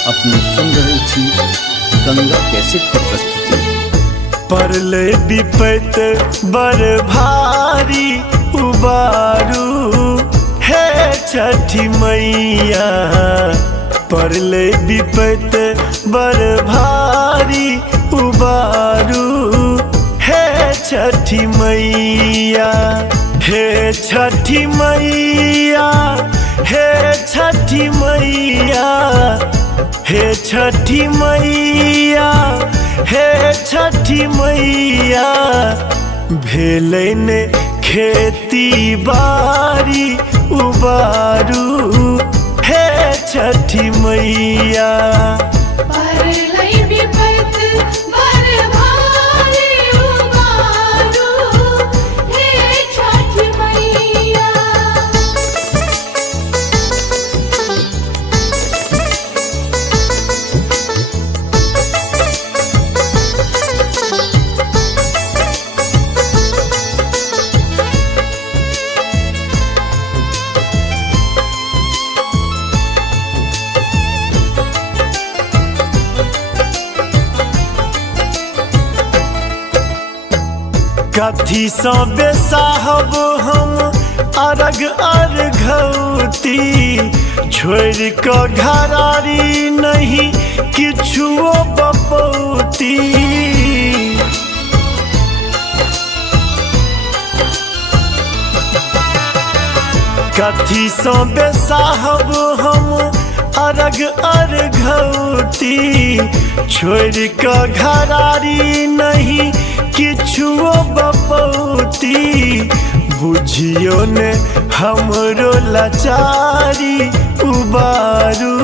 अपने सुन रहे थी गंगा कैसेट की प्रस्तुति। परले विपत बर भारी उबारू हे छठी मैया, परले विपत बर भारी उबारू हे छठी मैया, हे छठी मैया, हे छठी मैया, हे छठी मैया, हे छठी मैया। भेलैन खेती बारी उबारू हे छठी मैया। परलै विपत बर भारी उबारू, हे छठी मैया। कथी सँ बेसाहब हम अरग अर्घौती, छोड़ कऽ घरारी नहीं किछुओ बपौती। कथी सँ बेसाहब हम अरग अर्घौती, छोड़ कऽ घरारी नहीं किछुओ बपौती। बुझियो ने हमरो लाचारी उबारू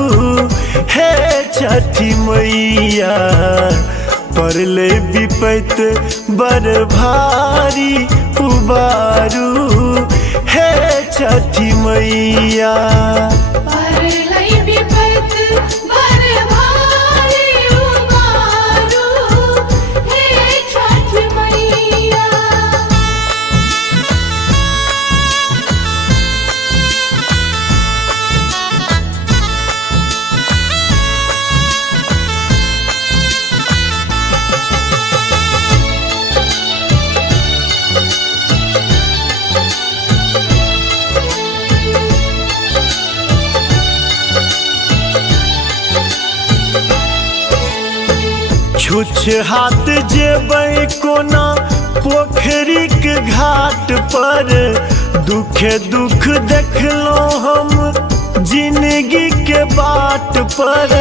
हे छठी मैया। परले विपत बर भारी उबारू हे छठी मैया। परलै विपत बर भारी उबारू, हे छठी मैया। छुछ हाथ जेबै कोना पोखरी के घाट पर, दुखे दुख देखलो हम जिंदगी के बाट पर।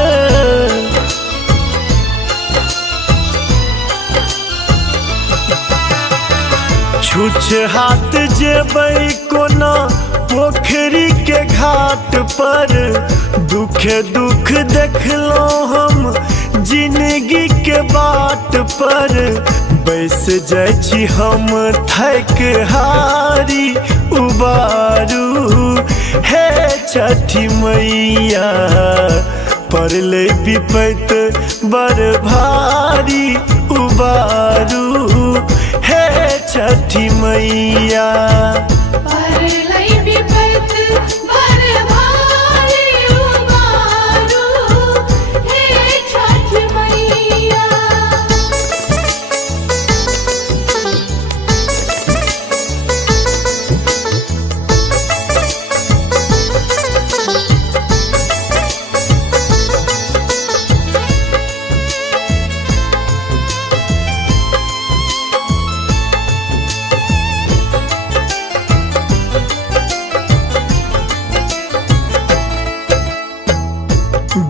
छुछ हाथ जेबै कोना पोखरी के घाट पर, दुखे दुख देखलो हम जिंदगी के बाट पर। बैस जाइ छी हम थक हारी उबारू, हे छठी मैया पड़ले विपत बड़ भारी उबारू, हे छठी मैया। परलै विपत बड़ भारी उबारू, हे छठ मैया।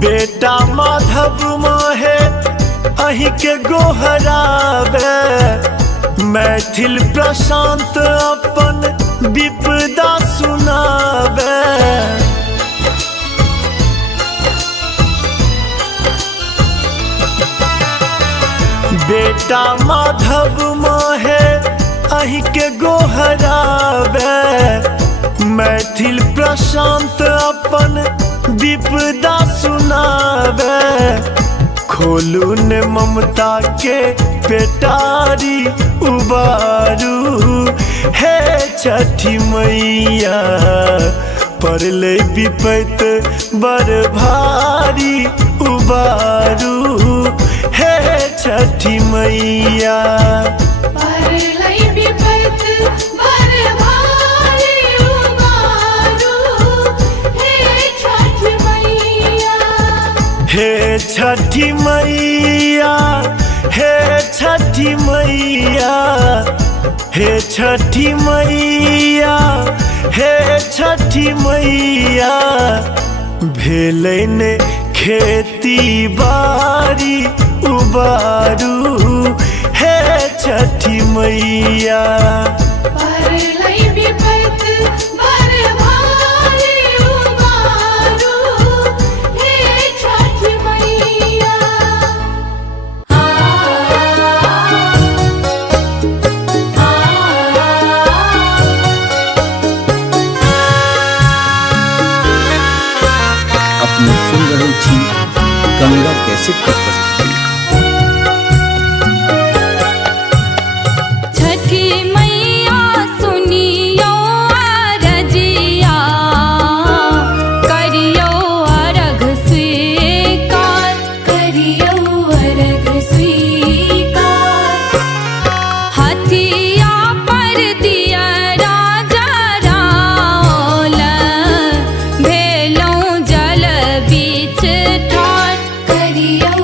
बेटा माधव माहे अही के गोहरावे, मैथिल प्रशांत अपन विपदा सुनावे। बेटा माधव माहे अही के गोहरावे, मैथिल प्रशांत अपन विपदा सुनावे। खोलू ने ममता के पेटारी उबारू, हे छठी मैया पड़ले विपत बड़ भारी उबारू, हे छठी मैया। परलै विपत बड़ भारी उबारू, हे छठ मैया। हे छठी मैया, हे छठी मैया, हे छठी मैया, हे छठी मैया। भेलै ने खेती बाड़ी उबारू, हे छठी मैया। परलै विपत बड़ भारी उबारू, हे छठ मैया। अपने सुन रहल छी गंगा कैसेट के प्रस्तुति। छठी मैया सुनियो अरजिया, करियो अर्घ स्वीकार, करियो अर्घ स्वीकार। हथिया पर दिया राजा राओल, भेलौं जल बीच ठाढ़, करियो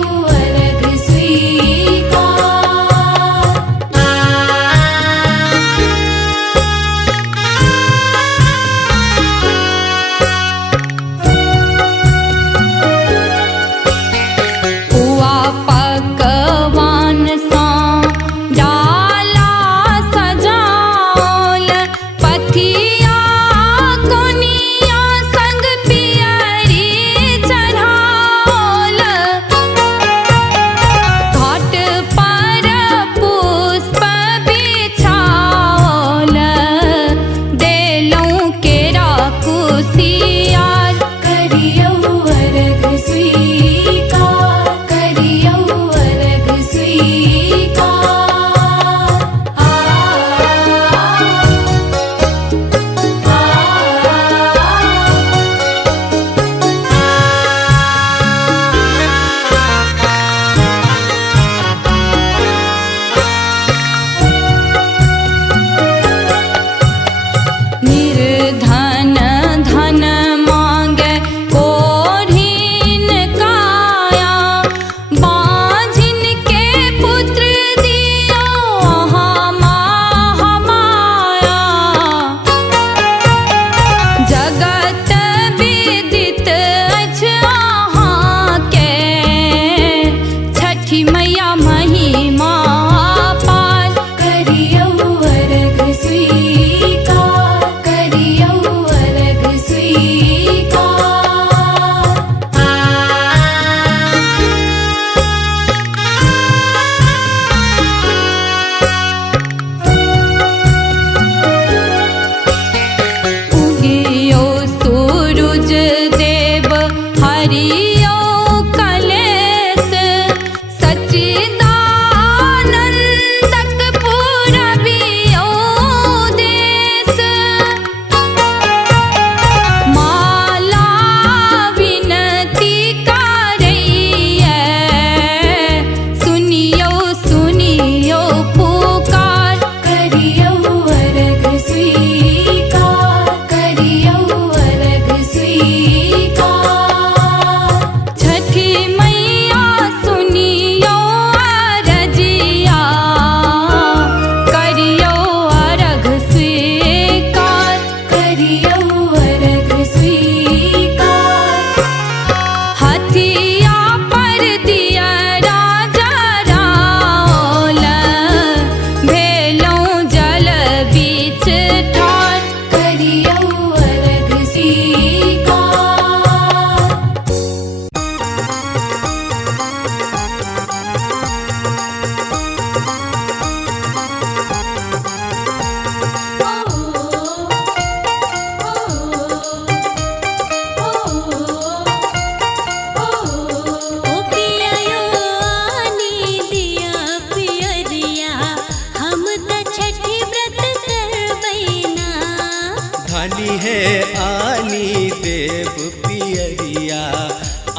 आनी देव पियरिया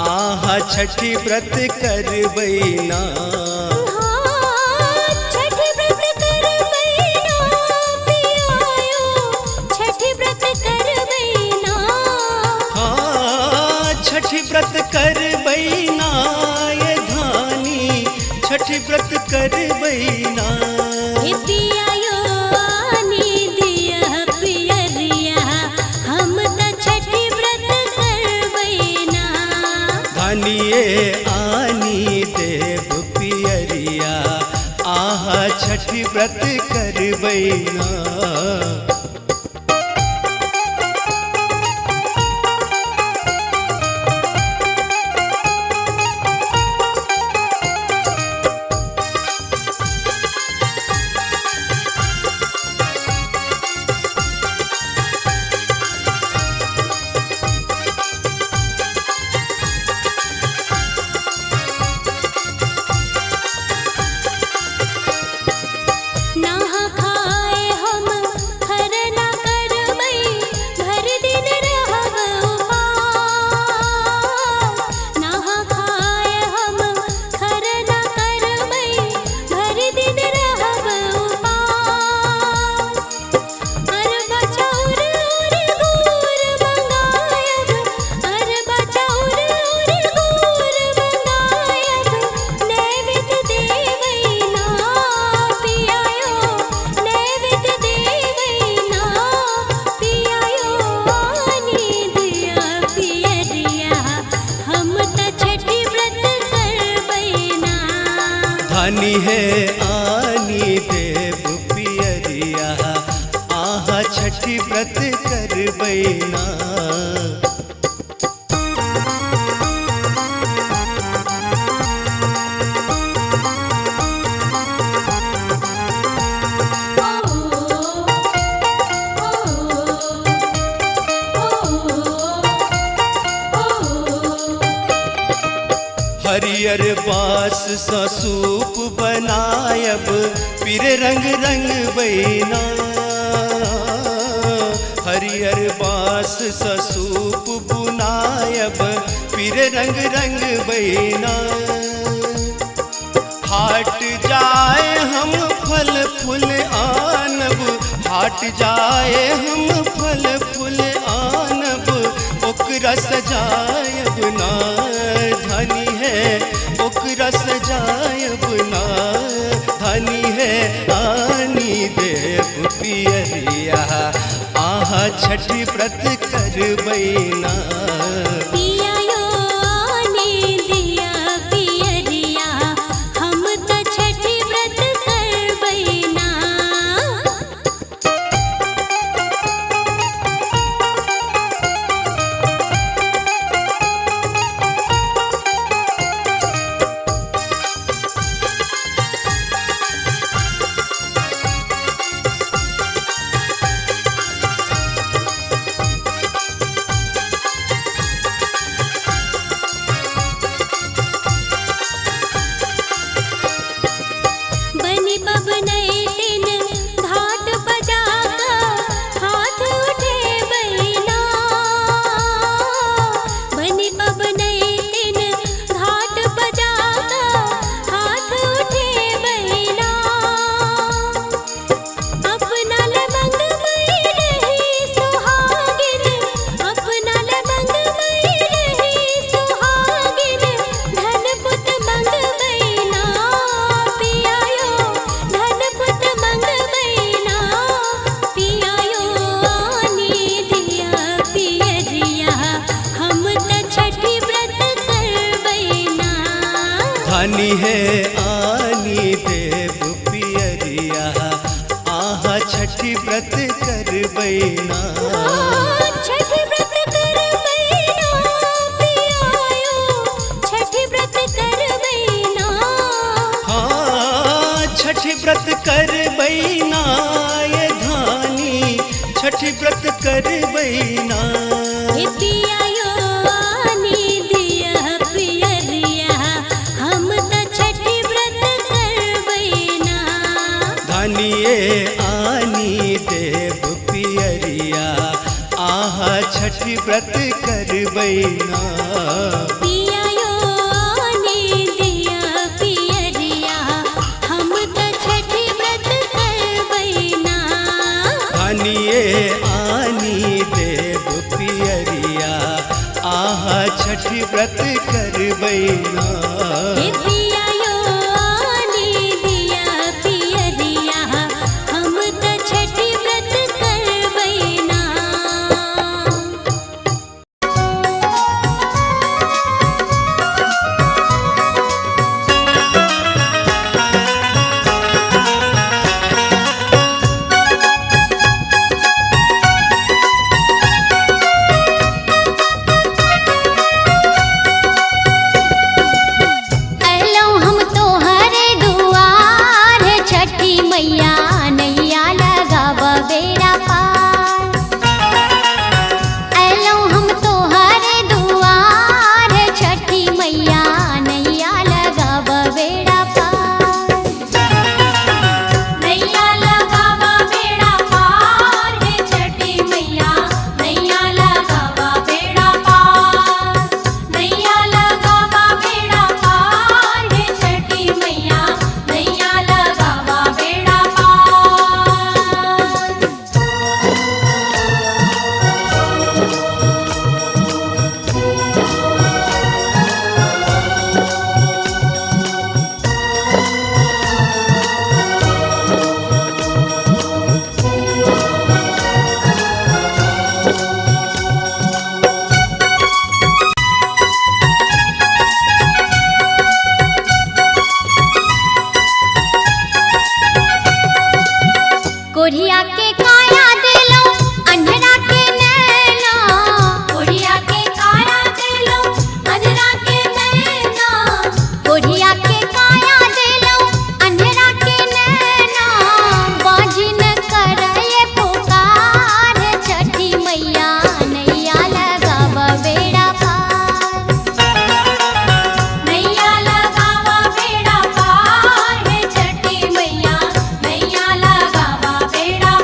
आहा छठी व्रत करबैना। छठी व्रत करबैना पियायो, छठी व्रत करबैना। हाँ छठी व्रत करबैना ये धानी छठी व्रत करबैना। पियायो आनी दिया पियरिया हम त छठी व्रत करबैना। धानिए आनी देव पियरिया आहा छठी व्रत करबैना। नहा खाए हम खरना करबै, भर दिन रहब उपास। नहा खाए हम खरना करबै, भर दिन रहब उपास। अरबा चाउर और गुड़ मंगायब, अरबा चाउर और गुड़ मंगायब, नैवेद्य देवैना पियायो, नैवेद्य देवैना पियायो। आनी दिया पियरिया हम त छठी व्रत करबैना। धानी है आनी देव पियरिया आहा छठी व्रत करबैना। हरियर बास सा सूप बनायब पीर रंग रंग बैना। हरियर बास सा सूप बुनायब पीर रंग रंग बैना। हाट जाए हम फल फूल आनब, हाट जाए हम फल फूल आनब, ओकरा सजायब ना। धनी है ओकरा सजायब ना। धनी है आनी देव पियरिया आहा छठी व्रत करबैना। पियायो आनी दिया पियरिया हम त छठी व्रत करबैना। बनी बबनई दिन घाट बजाका हाथ उठे बैना। बनी बबनई दिन घाट बजाका हाथ उठे बैना। अपना लमंग मई रही सुहागिन, अपना लमंग मई रही सुहागिन, धन पुत मंगबैना पियायो, धन पुत मंगबैना पियायो। आनी दिया पियरिया हम त छठी व्रत करबैना। धानी है आनी देव पियरिया आहा छठी व्रत करबैना। छठी व्रत करबैना पियायो, छठी व्रत करबैना। हाँ छठी व्रत करबैना ये धानी छठी व्रत करबैना। पियायो आनी दिया पियरिया हम त छठी व्रत करबैना। धानिए आनी देव पियरिया आहा छठी व्रत करबैना पियायो आने दिया पियरिया हम त छठी व्रत करबैना आनिए आनी देव पियरिया आहा छठी व्रत करबैना हे पियायो आने दिया पियरिया हम त छठी व्रत करबैना अलो हम तोहरे दुआर छठी मैया नैया लगाव बेड़ा पार अलो हम तोहरे दुआर छठी मैया नैया लगाव बेड़ा पार नैया लगावा बेड़ा पार हे छठी मैया नैया लगावा बेड़ा पार नैया लगावा बेड़ा पार हे छठी मैया नैया लगावा बेड़ा पार कोढ़िया के काया दिलो अंधरा के नैना कोढ़िया के काया दिलो अंधरा के नैना कोढ़िया के काया दिलो अंधरा के नैना बाजिन करए पुकार छठी मैया नैया लगाव बेड़ा पार नैया लगावा बेड़ा पार हे छठी मैया नैया लगावा बेड़ा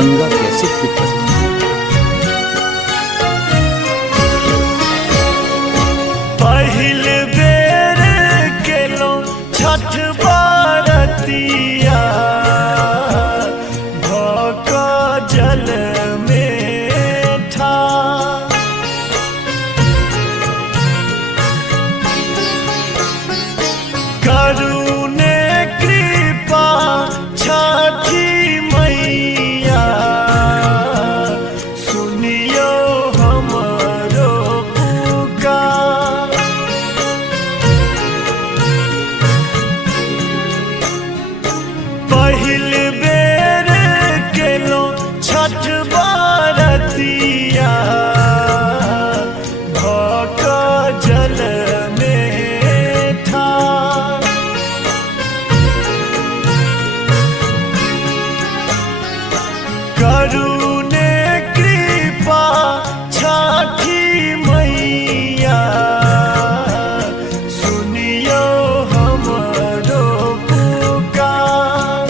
गंगा कैसेट की प्रस्तुति। पहिल बेर केलो छठ बारतिया भक जल में ठा करुणे कृपा छठी मैया सुनियो हमरो पुकार। पहिल बेर केलो छठ बारतिया भक जल में ठार करुणे कृपा छठी मैया सुनियो हमरो पुकार।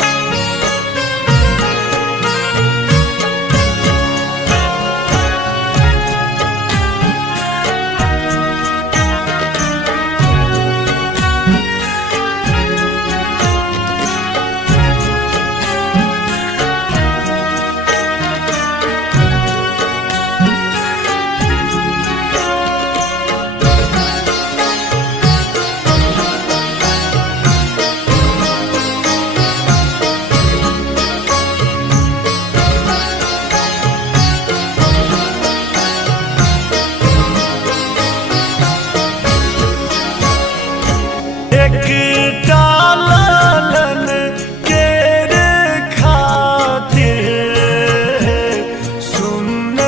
एक डालन केर खातिर सुन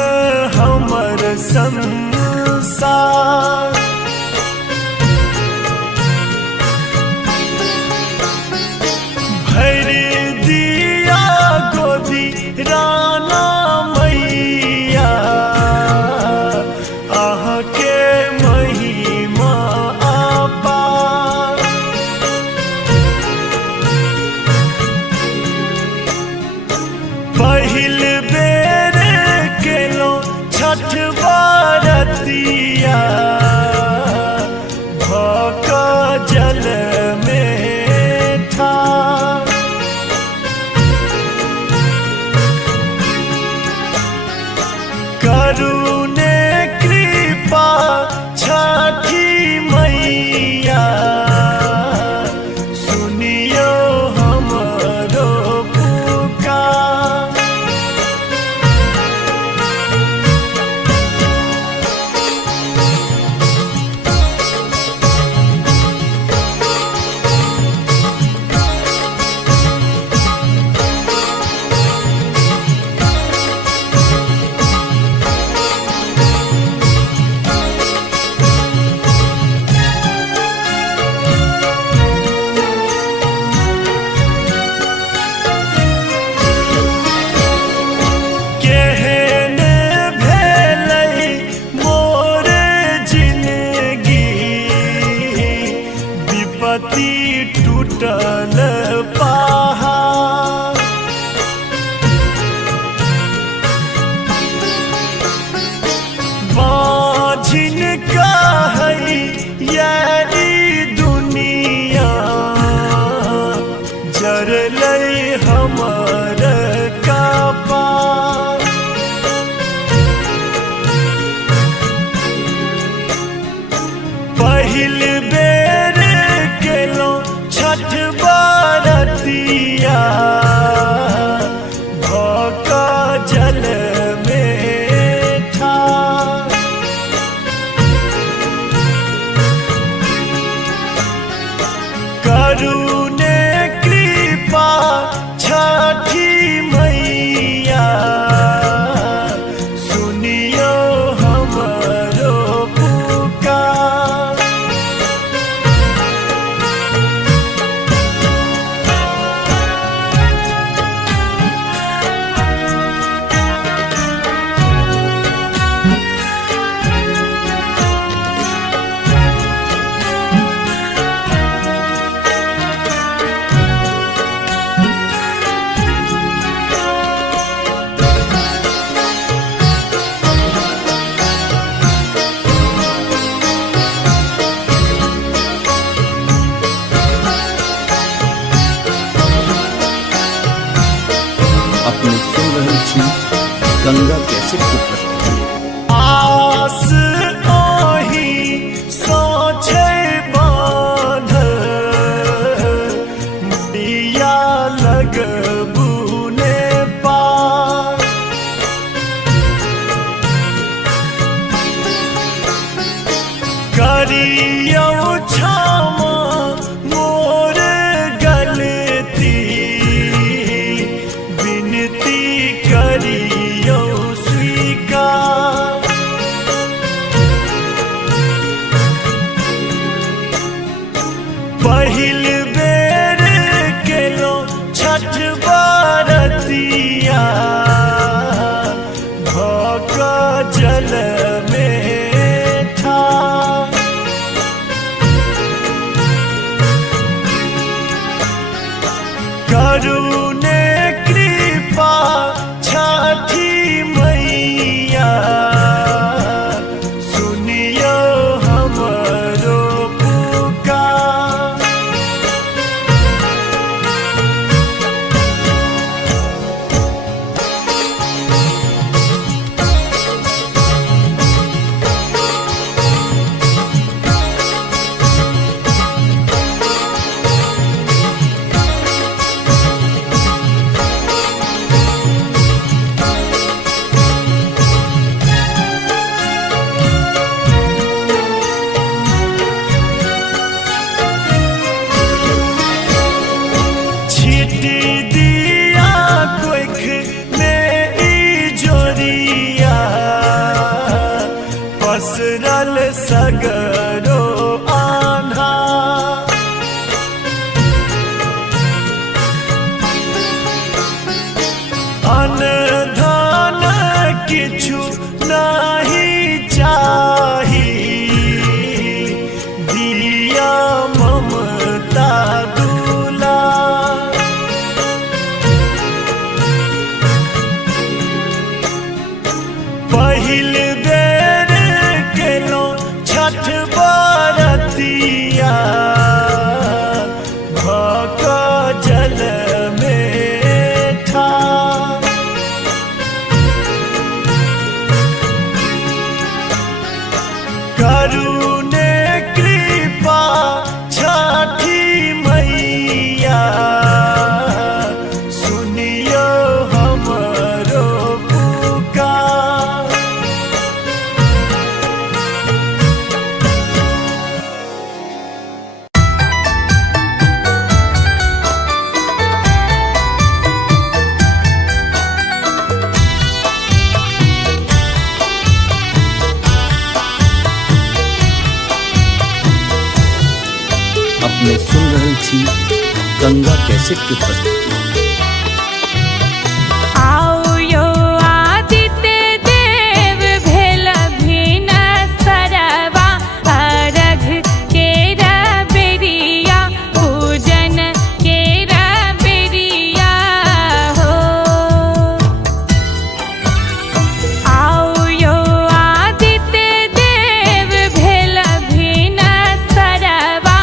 हमर संसार। भर दिया गोदी राना मैया आह के महिमा अपार। पहिल बेर केलो छठ बारतिया भक जल में ठार करुणे कृपा छठी मैया सुनियो हमरो पुकार। केहन भेलै मोर जिंदगी विपत्ति टूटल पहाड़। बाझिन कहै यारी दुनिया जरलै हमर कपार। पहिल बेर केलो छठ बारतिया भक जल में ठार करुणे कृपा छठी मैया सुनियो हमरो पुकार। कैसेट की प्रस्तुति। आस ओही सोचे बांध दिया लगबूने पार करियो क्षमा मोर गलती विनती करियो स्वीकार पहिल बेर केलो छठ बरतिया भक जल में ठार करुणे कृपा छठी मैया सुनियो हमरो पुकार छिटी दिया कोइख में इजोरिया पसरल सगरो आन्हा अनधान किछु नाही चाही दिया ममता दुला पहिल बेर केलो छठ बरतिया भक जल में ठार करुणे कृपा छठी मैया सुनियो हमरो पुकार अपने सुन रहल छी गंगा कैसेट की प्रस्तुति। आओ यो आदित्य देव भेल भिन सरवा अर्घ केरा बेरिया पूजन केरा बेरिया हो। आओ यो आदित्य देव भेल भिन सरवा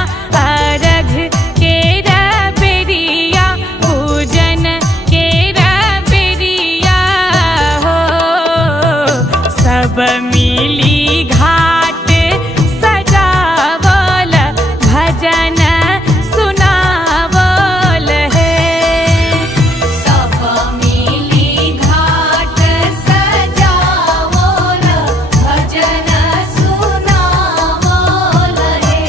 अर्घ केरा बेरिया पूजन केरा बेरिया हो। सब मिली घाट सजावल भजन सुनावल है। सब मिली घाट सजावल भजन सुनावल है।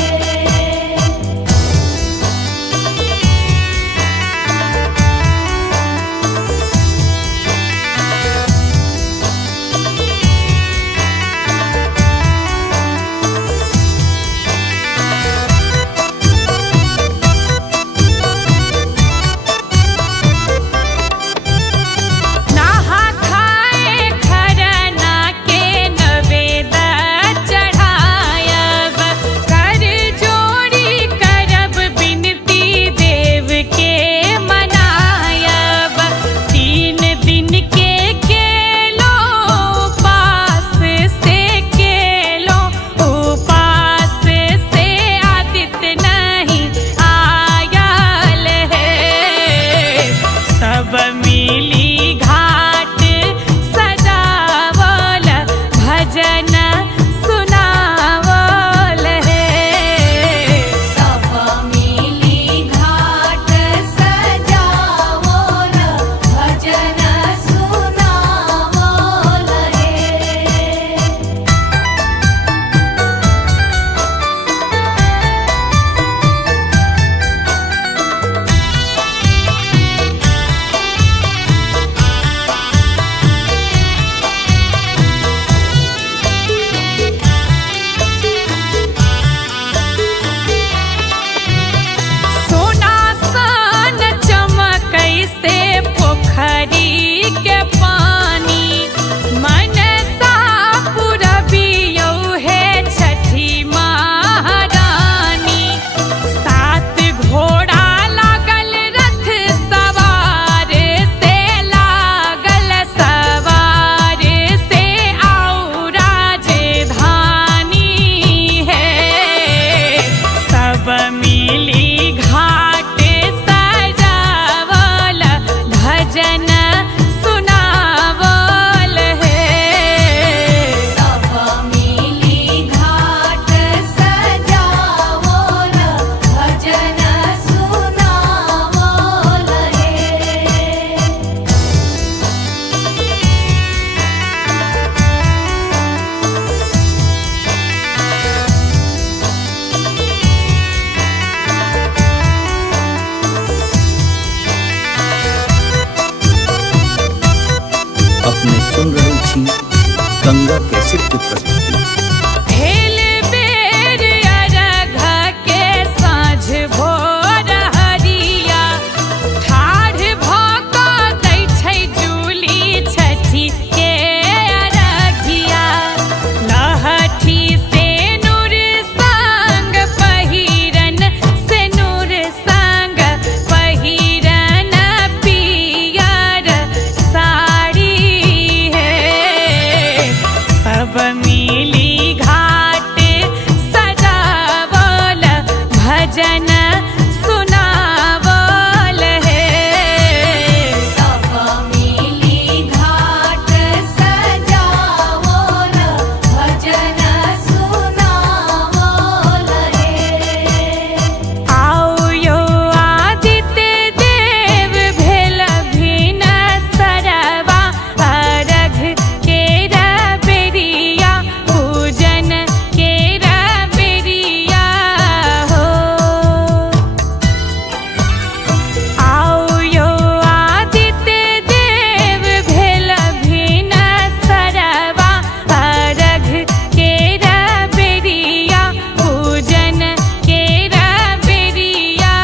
थी गंगा कैसेट की प्रस्तुति। हेल बेर अरघ के साँझ भोर हरिया ठाढ़ भऽ कऽ दै छै जूली छठी के अरघिया। लहठी से नूर संग पहिरन से नूर संग पहिरन पियर साड़ी है। सब मिली घाट सजावल भजन सुनावल है। सब मिली घाट सजावल भजन सुनावल है। आओ यो आदित्य देव भेल भिन सरवा अरघ केरा बेरिया पूजन केरा बेरिया हो। आओ यो आदित्य देव भेल भिन सरवा अरघ केरा बेरिया पूजन केरा बेरिया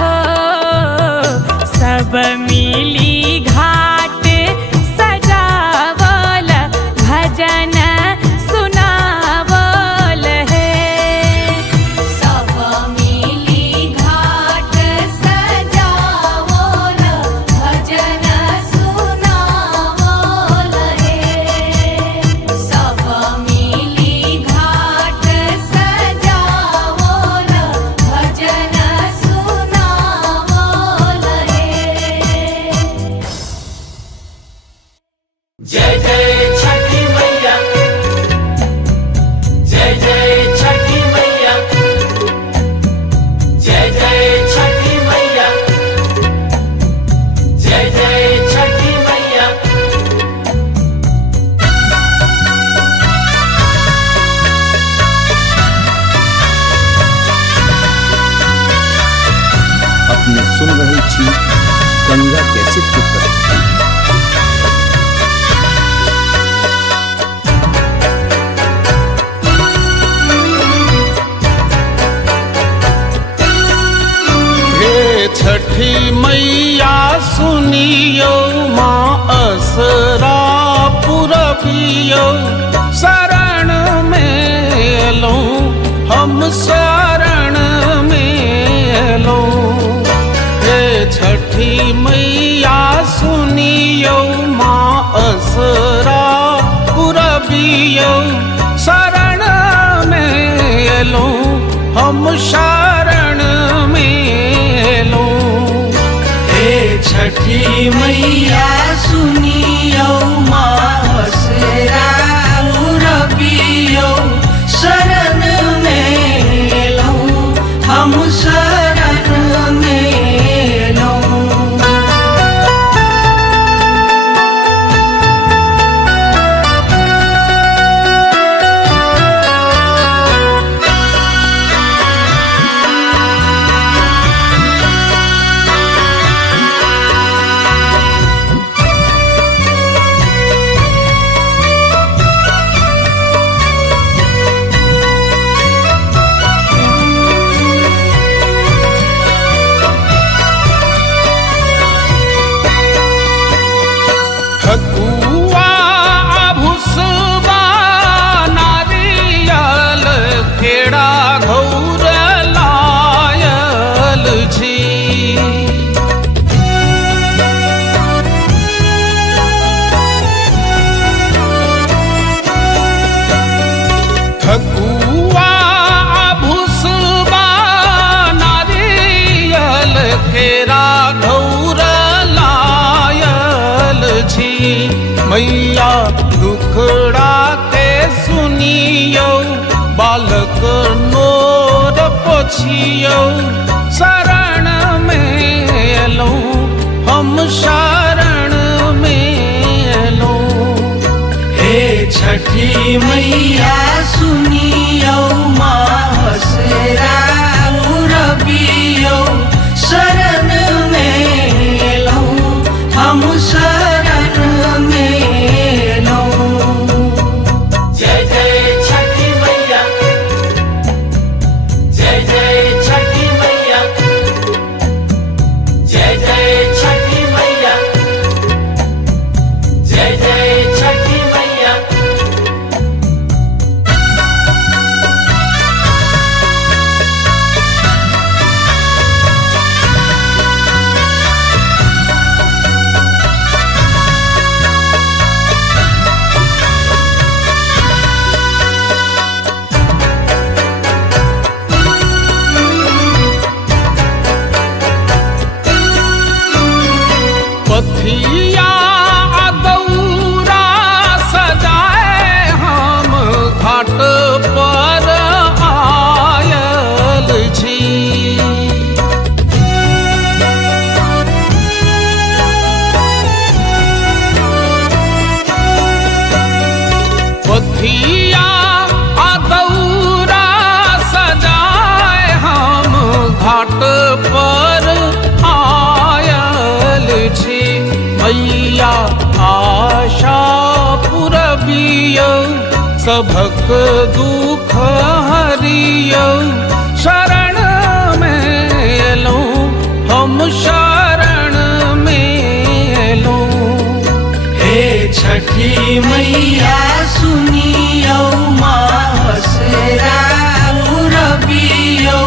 हो। सब मिली घाट सजावल भजन सुनावल है। सब मिली घाट सजावल भजन सुनावल है। सब मिली घाट सजावल भजन सुनावल है। जय जय छठी मैया, जय जय छठी मैया, जय जय छठी मैया, जय जय छठी मैया। अपने सुन रही थी गंगा कैसेट की प्रस्तुति। हे छठी मैया सुनियो माँ असरा पुरबियो। शरण में लो हम शरण में लो। हे छठी मैया सुनियो माँ असरा पुरबियो। शरण में लो हम शरण में लो। हे छठी मैया सुनियो माँ असरा पुरबियो। शरण में लो हम शरण में लो। ठकुआ भुसबा नारियल केड़ा घौर लायल छी। ठकुआ भुसबा नारियल केरा घौर लायल छी। मैया दुखड़ा के सुनियो बालक नोर पोछियो। शरण में लो हम शरण में लो। हे छठी मैया सुनियो माँ असरा पुरबियो। शरण में लो हम शरण में लो। कोठिया दौरा सजाए हम घाट पर आयल छी मैया आशा पुरबियौ सभक दुख हरियौ शरण में एलौं हम शरण में एलौं। हे छठी मैया सुनियौ मासरा रबियौ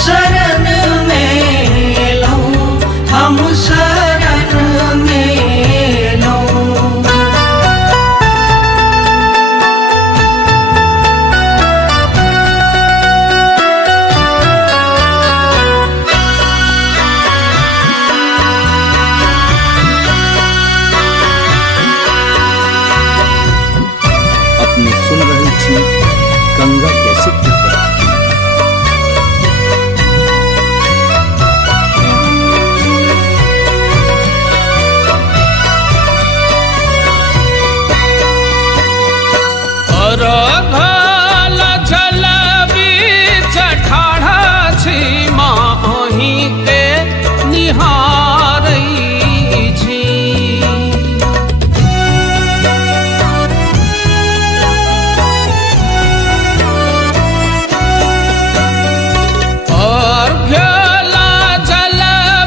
शरण में एलौं हम शरण में एलौं। अपने सुन रहे छी गंगा कैसेट की प्रस्तुति। अरघल जल बीच ठाढ़ छी माही के निहारै छी। अर्घ्यल जल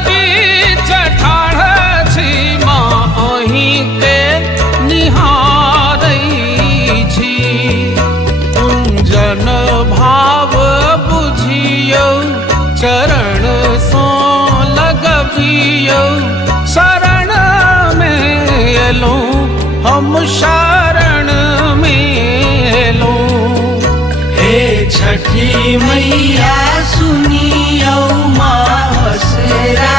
बीच ठाढ़ छी माही के निहारै छी। कुंजन भाव बुझियौ चरण सँ लगबियौ शरण में एलौं हम शरण में एलौं। हे छठी मैया सुनियौ मासरा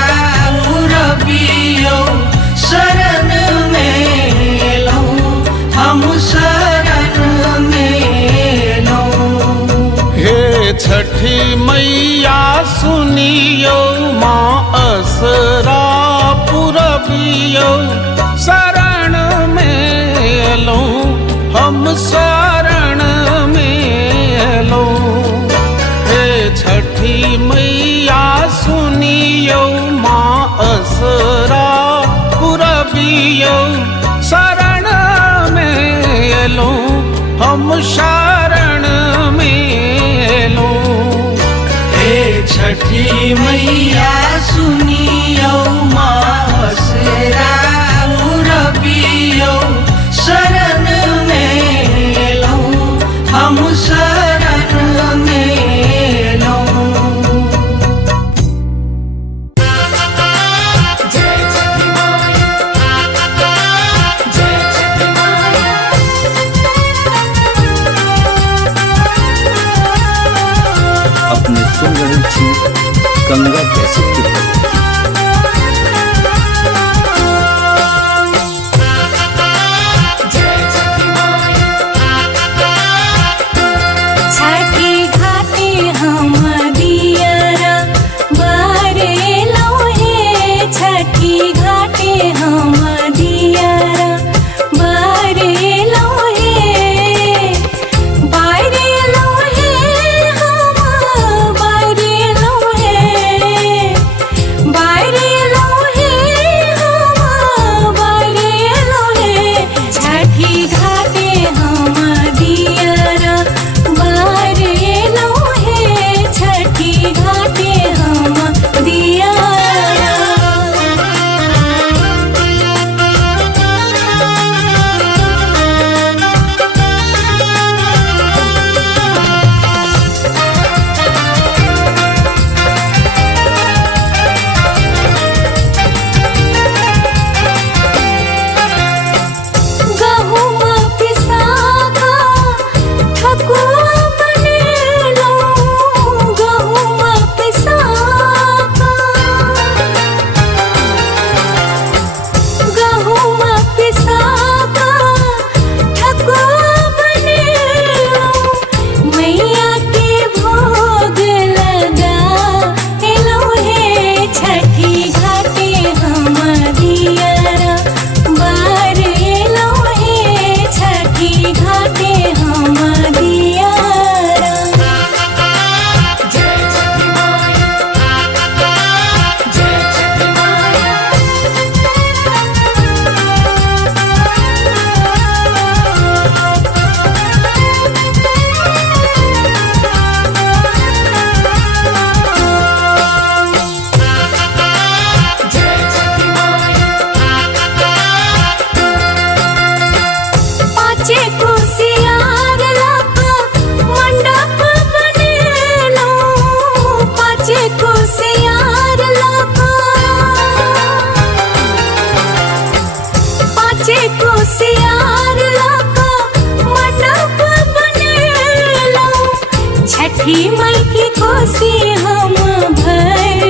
रबियौ शरण में एलौं हम शरण में एलौं। हे छठी मैया सुनियौ माँ असरा पुरबियौ शरण में एलौं हम शरण में एलौं। हे छठी मैया सुनियौ माँ असरा पुरबियौ शरण में एलौं हम शरण में एलौं। हे छठी मैया सुनियौ मासरा रबियौ शरण में एलौं हम शरण में एलौं। जय छठी मैया जय छठी मैया। अपने सुन रहे छी गंगा कैसेट छठी माई की कोसी हम भर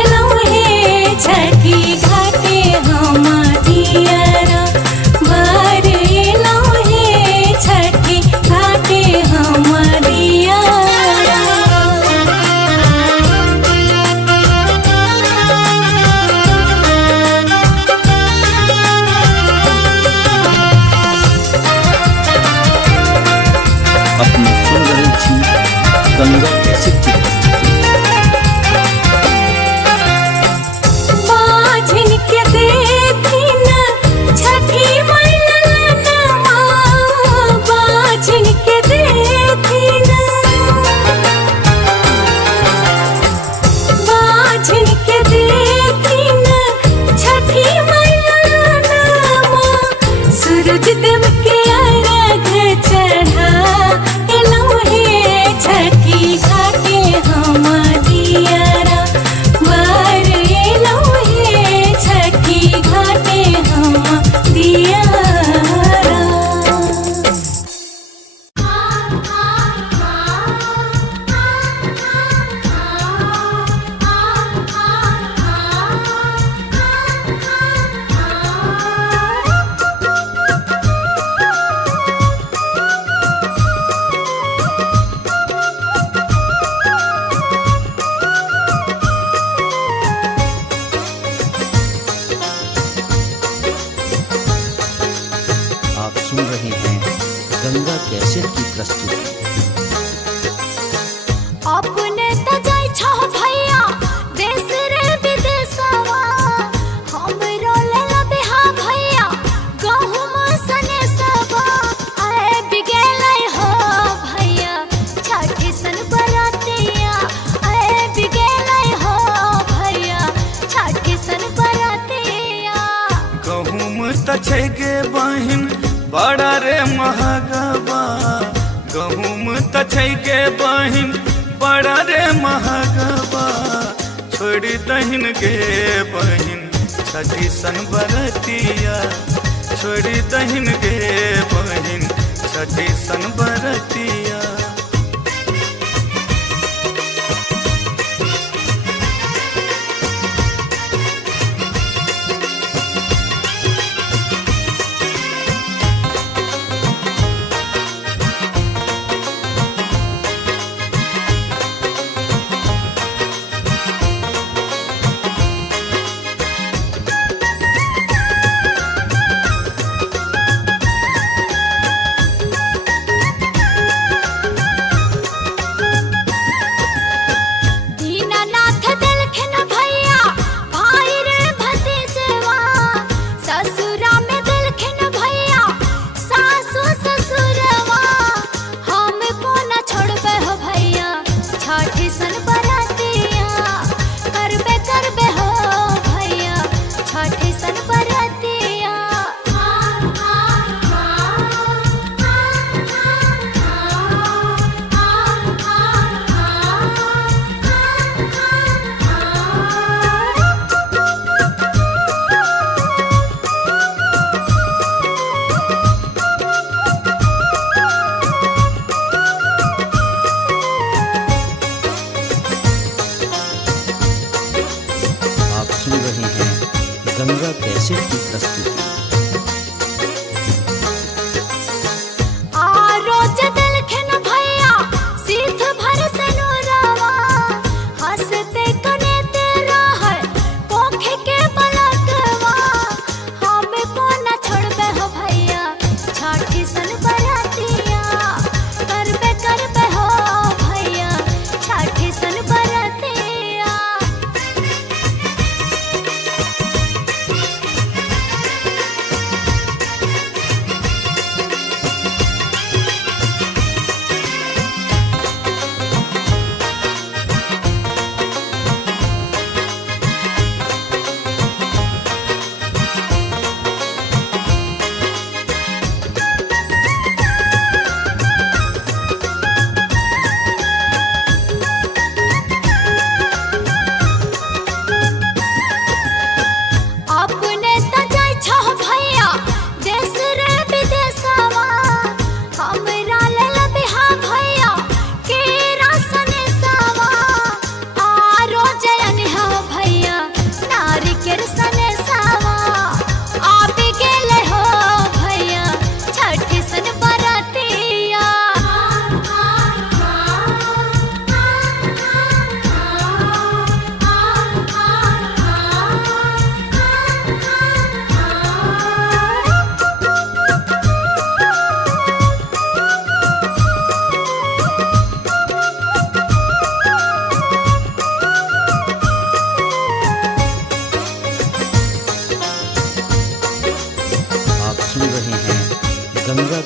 एलौं हे छठी घाटे हम दियरा भर एलौं हे छठी घाटे हम दियरा। अपने सुन रही थी गंगा कैसे की प्रस्तुति। बाझिन के देखी न छठी माई ललनमा बाझिन के देखी न बाझिन के देखी न छठी माई ललनमा सूरज देव के अर्घ चढ़ा एलौं हे छठी घाटे हम दियरा भर एलौं हे छठी घाटे हम दियरा। आप सुन रहे हैं गंगा कैसेट की प्रस्तुति। अपने त जाय छो भैया देश रे विदेशवा हमरो लेला बिहा भैया गहुम सने सबा आए बिगेलै हो भैया छठी सन बरातिया आए बिगेलै हो भैया छठी सन बरातिया। गहुम त छै गे बहिन बड़ा रे महगबा गहुम त छै गे बहिन बड़ा रे महगबा छोड़ी दहिन गे बहिन छठी सन बरतिया छोड़ी दहिन गे बहिन छठी सन बरतिया।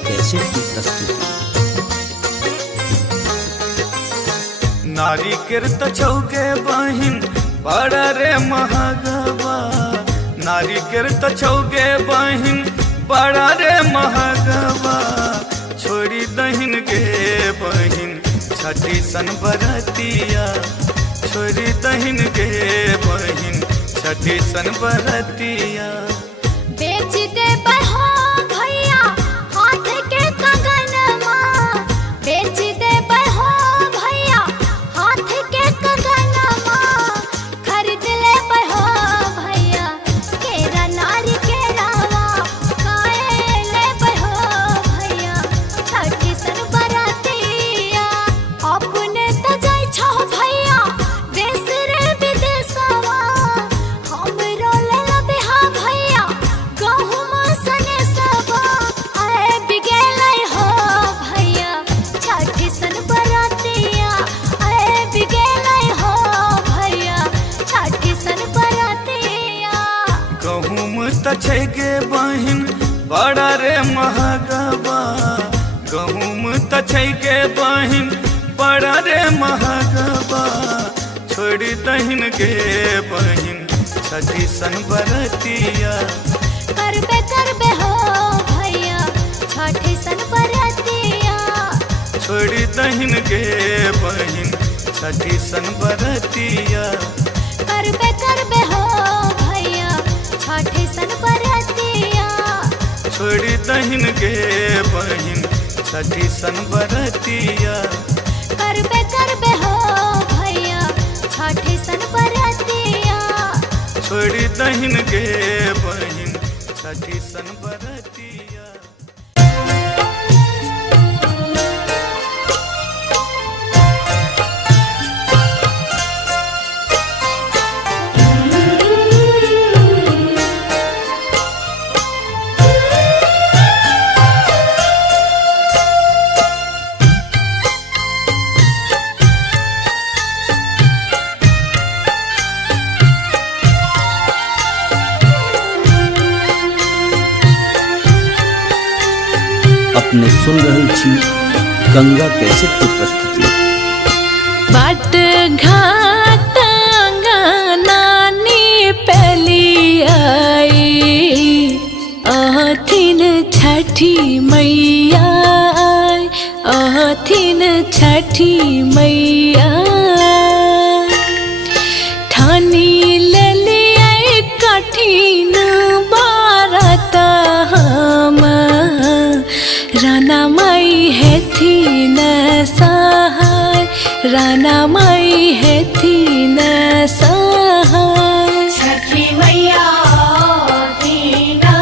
कैसेट की प्रस्तुति। नारी किरत छौके बहिन बड़ा रे महगवा, नारी किरत छौके बहिन बड़ा रे महगवा, छोड़ी दहिन के बहिन छठी सन बरतिया, छोड़ी दहिन के बहिन छठी सन बरतिया। बेच दे बहो भैया हाथ के कंगनमा, बेच दे बहो भैया हाथ के कंगनमा, खरीद ले बहो भैया केरा नारी के रावा, खाए ले बहो भैया छठी सन बरातिया। अपने त जाय छो भैया देश रे विदेशवा, हमरो ले बिहा भैया गहुमा सने सबा, आए बिगेलै हो भैया छठी सन बरातिया, आए बिगेलै हो भैया छठी सन बरातिया। गहुम त छै गे बहिन बड़ा रे महगवा, गहुम त छै गे बहिन बड़ा रे महगवा, छोड़ी दहिन के बहिन छठी सन बरतिया। करबे करबे हो भैया छठी सन बरातिया, छोड़ी दहिन के बहिन छठी सन बरतिया। करबे करबे हो भैया छठी सन बरातिया, छोड़ी दहिन के बहिन छठी सन बरतिया। करबे करबे हो भैया छठी सन बरातिया, छोड़ी दहिन के बहिन छठी सन बरतिया। अपने सुन रहल छी गंगा कैसेट की प्रस्तुति। बाट घाट नानी पहली आई, अहथिन छठी मैया आई, अहथिन छठी मैया। ठानी ले लिया कठिन बारत हम, राना माई है थी न सहाय, राना माई है थी न सहाय। छठी मैया दीना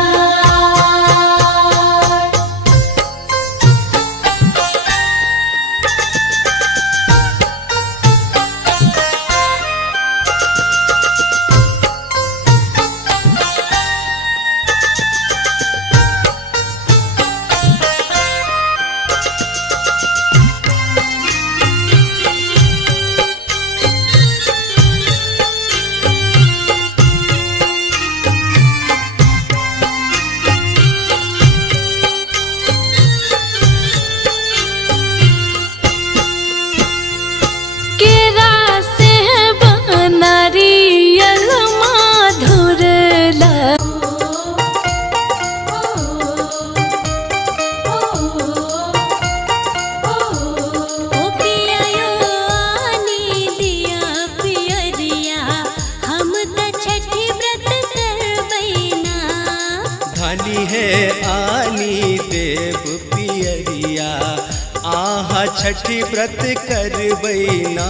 छठी व्रत करबैना।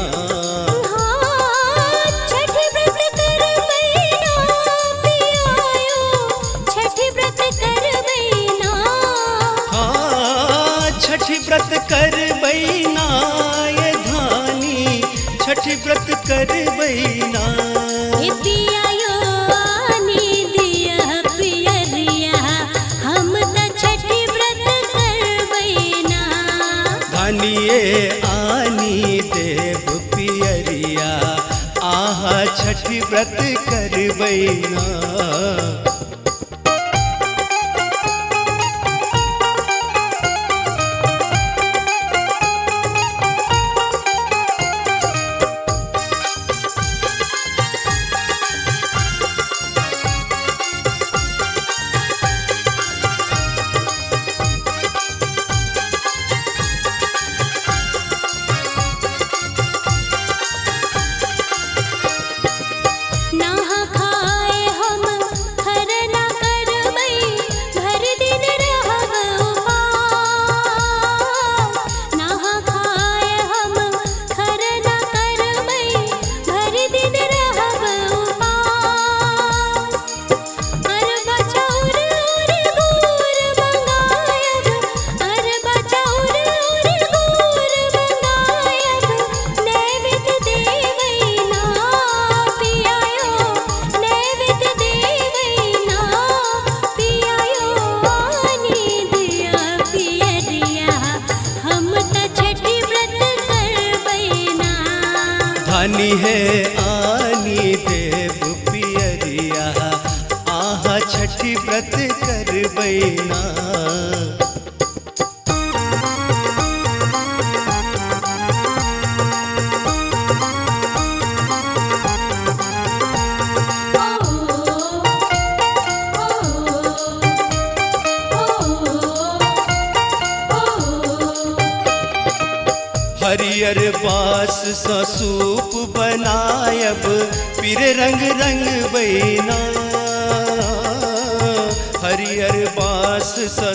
छठी व्रत करबैना पियायो, छठी व्रत करबैना। हाँ छठी व्रत करबैना ये धानी, छठी व्रत करबैना। पियायो आनी दिया पियरिया, हम त छठी व्रत करबैना। धानिये आनी देव पियरिया, आहा छठी व्रत करबैना। धनी है आनी देव पियरिया आहा छठी व्रत कर बैना। हरियर बास सूप बनायब पीर रंग रंग बैना। हरियर बास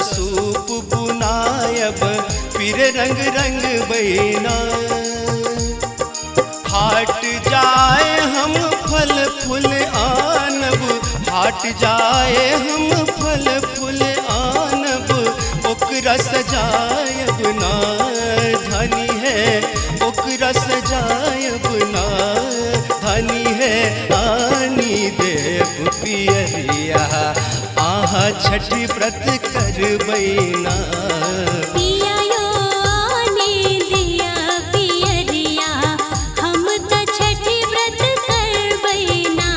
सूप बुनायब पीर रंग रंग बैना। हाट जाए हम फल फूल आनब, हाट जाए हम फल फूल आनब, ओकरा सजायब ना। धनी है ओकरा सजायब ना, धनी है आनी देव पियरिया आहा छठी व्रत कर बैना। पिया यो आने दिया पियरिया हम त छठी व्रत कर बैना।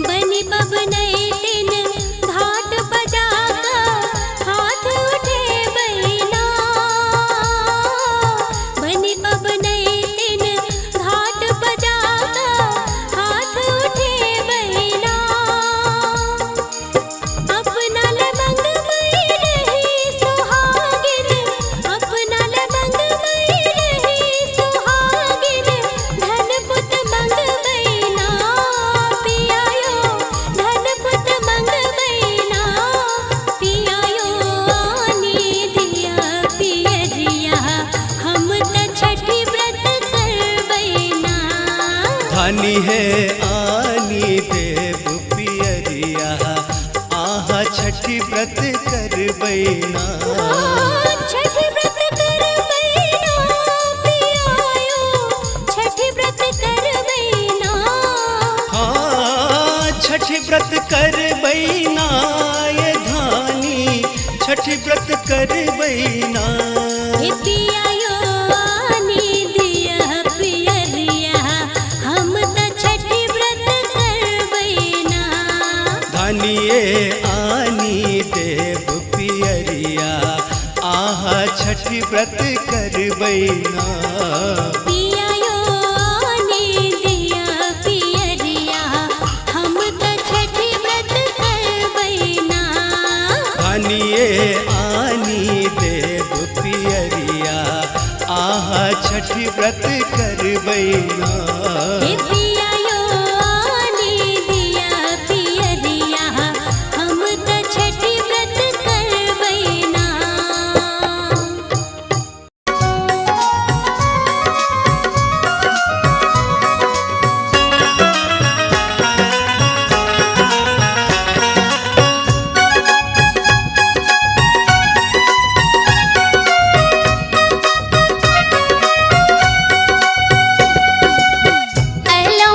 बनी बबनई दिन घाट बजाका हाथ उठे बैना। बनी बबनई दिन घाट बजाका हाथ उठे बैना। अपना लबंग मई रही सुहागिन, अपना लबंग मई रही सुहागिन, धन पुत मंग बैना। पिया यो धन पुत मंग बैना। पिया यो आनी दिया पियरिया हम त छठी व्रत कर बैना। धनी है आनी देव पियरिया आहा छठी व्रत कर बैना। छठी व्रत कर बैना पिया यो छठी व्रत कर बैना। हाँ छठी व्रत कर बैना ये धानी छठी व्रत कर बैना। हे पिया यो आनी दिया पियरिया हम त छठी व्रत कर बैना। धनिए आनी देव पियरिया आहा छठी व्रत कर बैना। पिया यो आने दिया पियरिया हम त छठी व्रत कर बैना। धनिए आनी देव पियरिया आहा छठी व्रत कर बैना। हे पिया यो आने दिया पियरिया हम त छठी व्रत कर बैना। अलो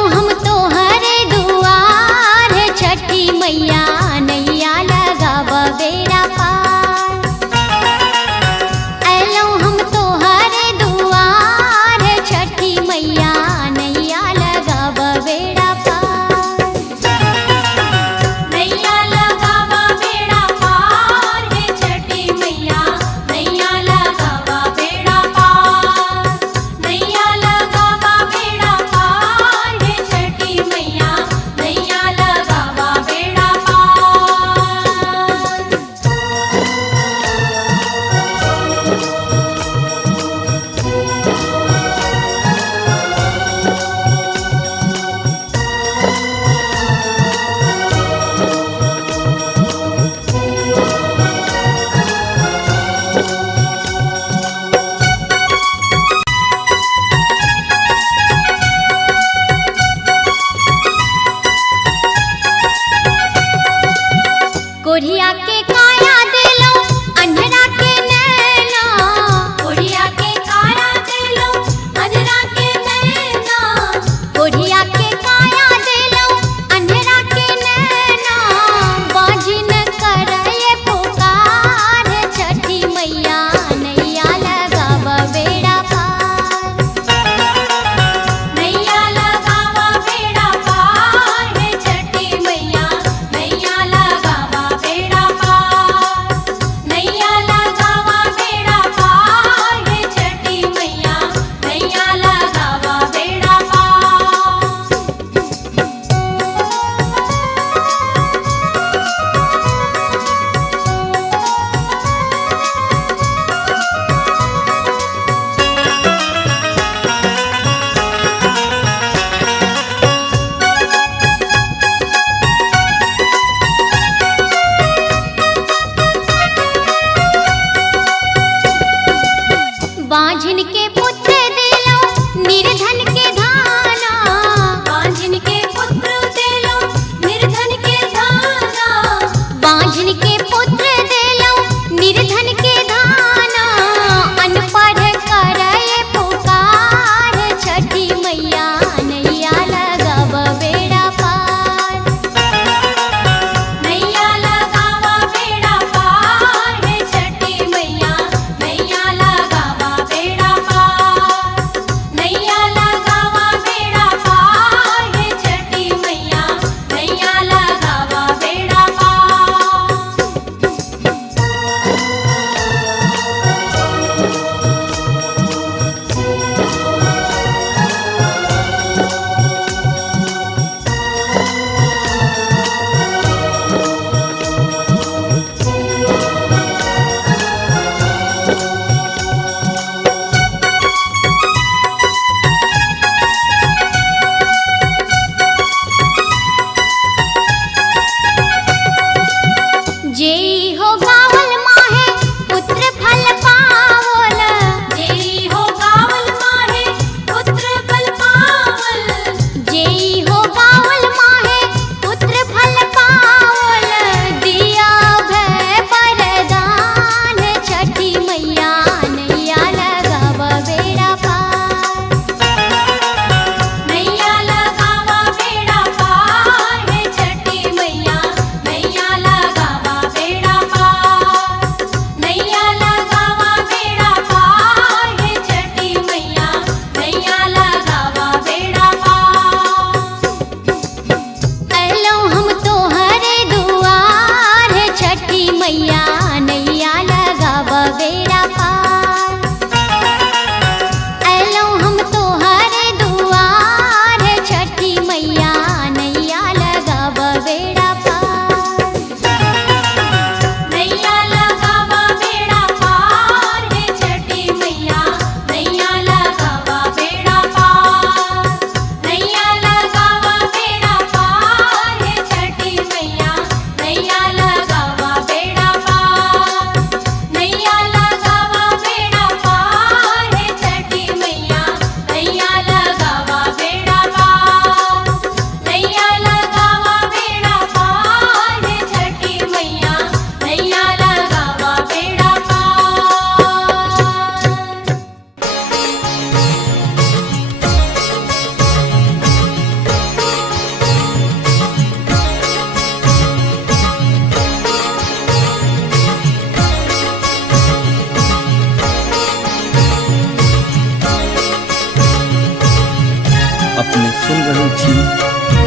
रहल छी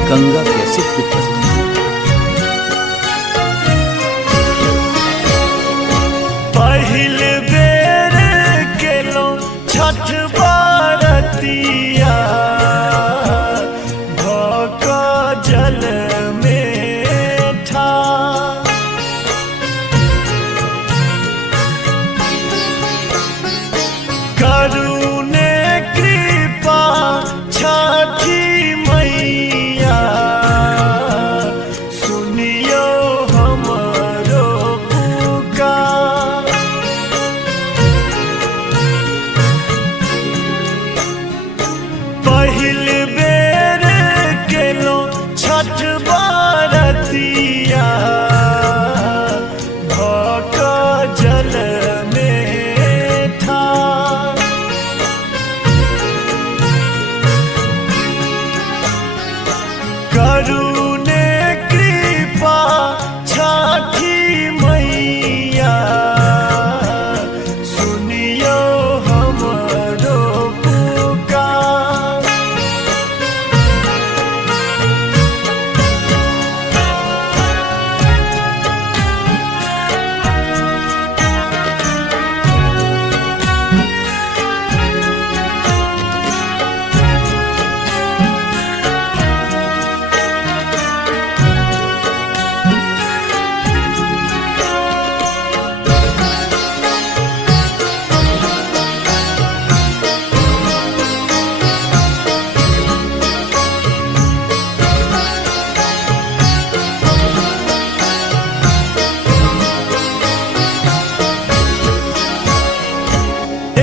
गंगा कैसेट के प्रस्तुति। पहिल बेर केलो छठ बारतिया भक जल में ठा करुणे कृपा छठी मैया सुनियो हमरो पुकार। पहिल बेर केलो छठ बारतिया भक जल में ठार करुणे कृपा छठी मैया सुनियो हमरो पुकार।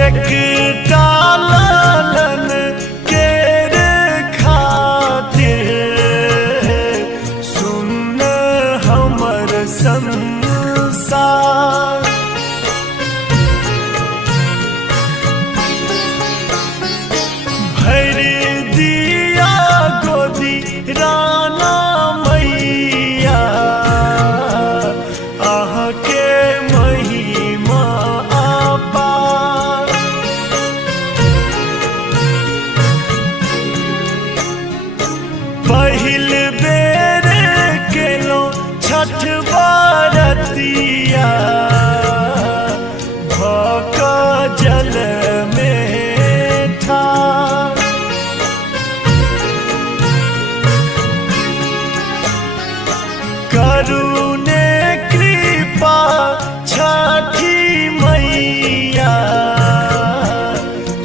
एक लालन केर खातिर सुन हमर संसार। भर दिया गोदी राना मैया आह के महिमा अपार। पहिल बेर केलो छठ बारतिया भक जल में ठार करुणे कृपा छठी मैया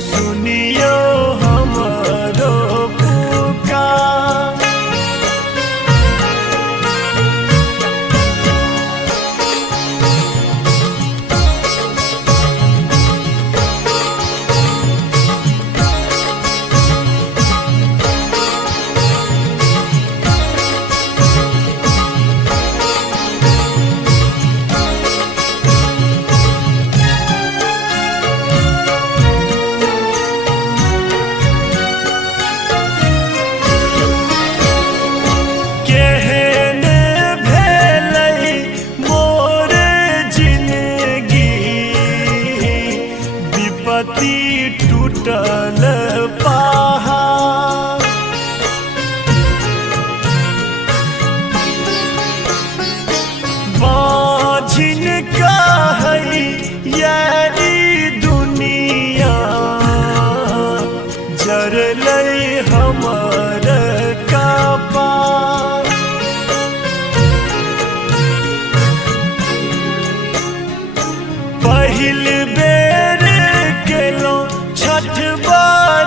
सुनियो हमरो पुकार। केहन भेलै मोर जिंदगी विपत्ति टूटल पहाड़। बाझिन कहै यारी दुनिया जरलै हमर कपार। पहिल बेर केलो छठ बार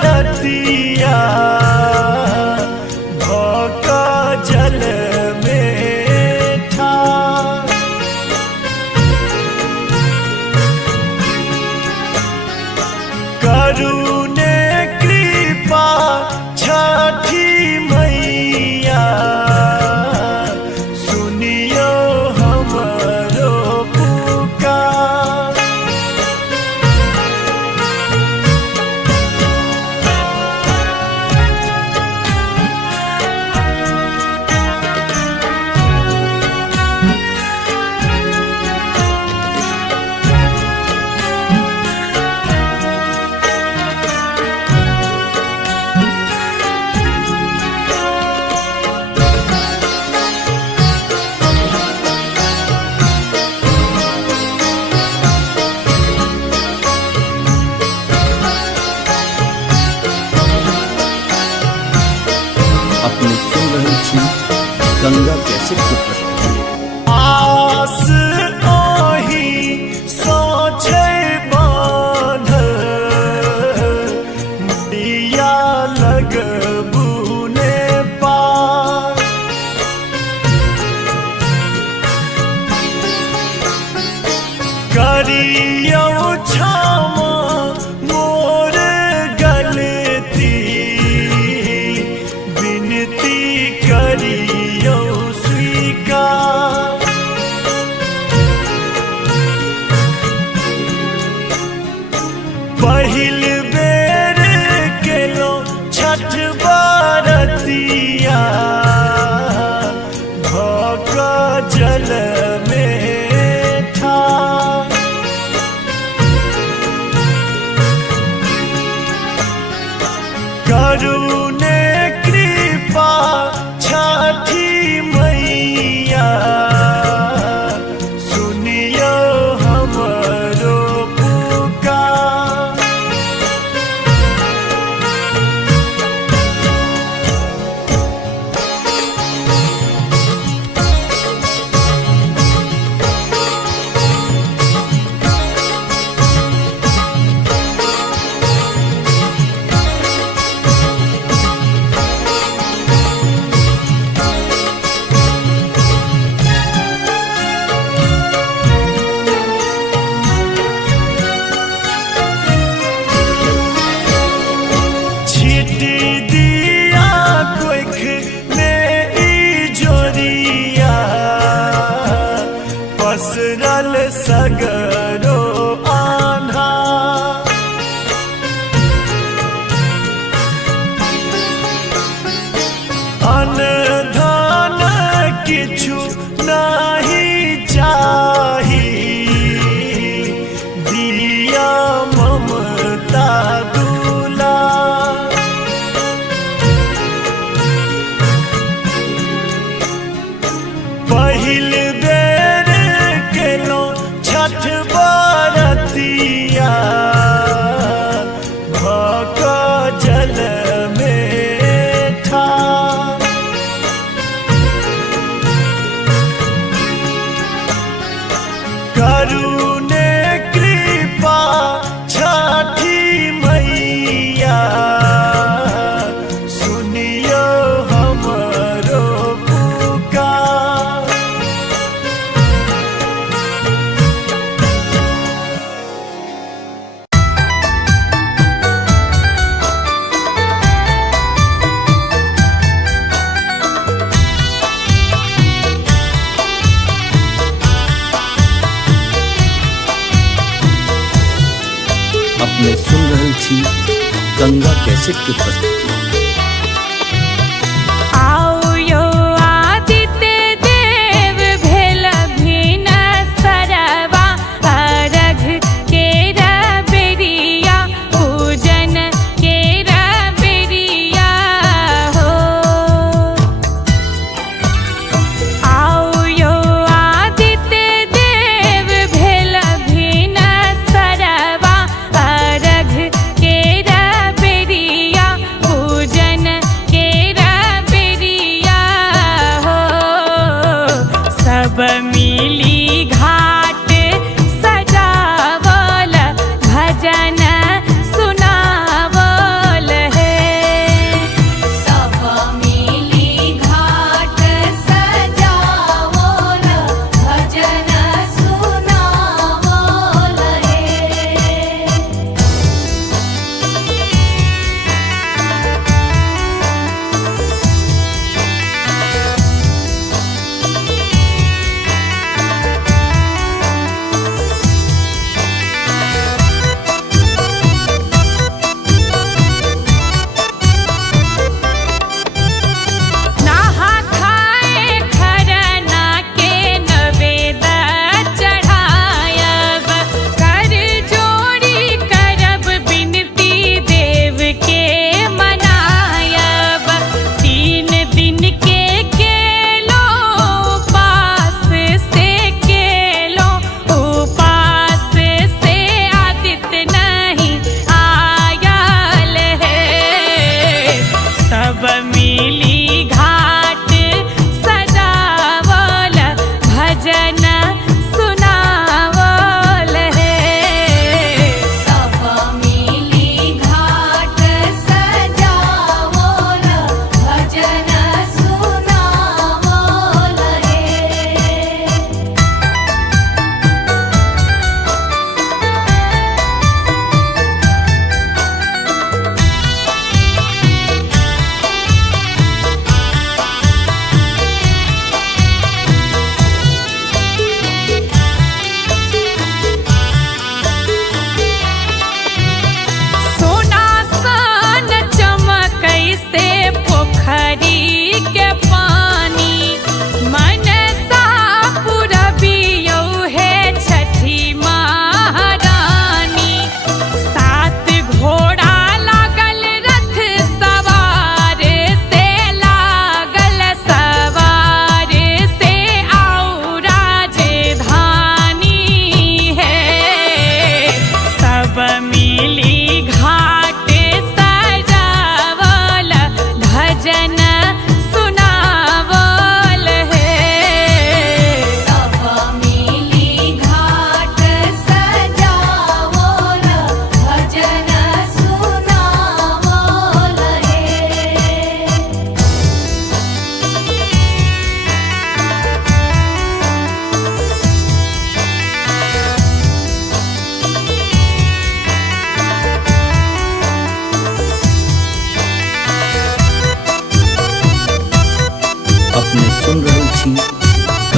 गंगा कैसेट की प्रस्तुति। आस ओही सोचे बांधल, दिया लगबू ने पार। करियो क्षमा मोर गलती, विनती करियो स्वीकार। पहिल बेर केलो छठ बरतिया, भक जल में ठार। करुणे कृपा छठी मैया, सुनियो हमरो पुकार। छिटी दिया कोइख में इजोरिया, पसरल सगरो आन्हा। अनधान किछु नाही चाही, दिया ममता दुला। पहिल बेर केलो छठ बरतिया, भक जल में ठार। करुणे कृपा छठी मैया, सुनियो हमरो पुकार। अपने सुन रहल छी गंगा कैसेट की प्रस्तुति। आओ यो आदित्य देव भेल भिन सरवा, अर्घ केरा बेरिया पूजन केरा बेरिया हो। आओ यो आदित्य देव भेल भिन सरवा, अर्घ केरा बेरिया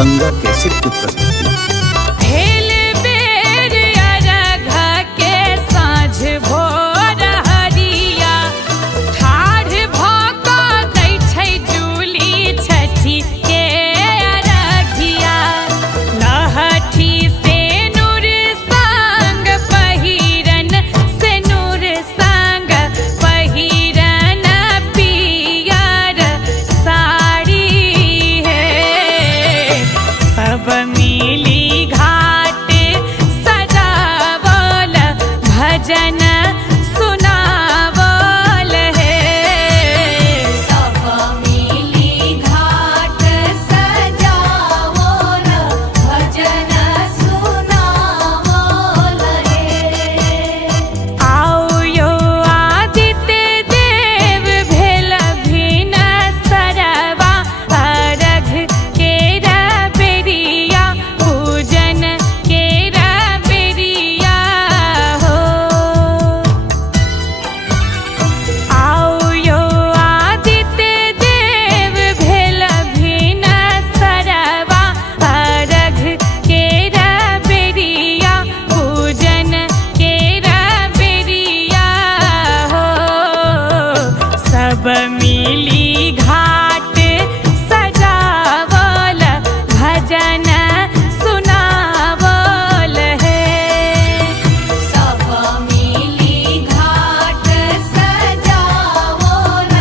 गंगा कैसेट की प्रस्तुति। हेल बेर अरघ के साँझ भोर हरिया, ठाढ़ भऽ कऽ दै छै जूली छठी के अरघिया। लहठी से नूर संग पहिरन, से नूर संग पहिरन पियर साड़ी है। सब मिली घाट सजावल, भजन सुनावल है। सब मिली घाट सजावल, भजन सुनावल है। आओ यो आदित्य देव भेल भिन सरवा, अरघ केरा बेरिया, पूजन केरा बेरिया हो। आओ यो आदित्य देव भेल भिन सरवा, अरघ केरा बेरिया, पूजन केरा बेरिया हो। सब मिली घाट सजावल, भजन सुनावल है। सब मिली घाट सजावल,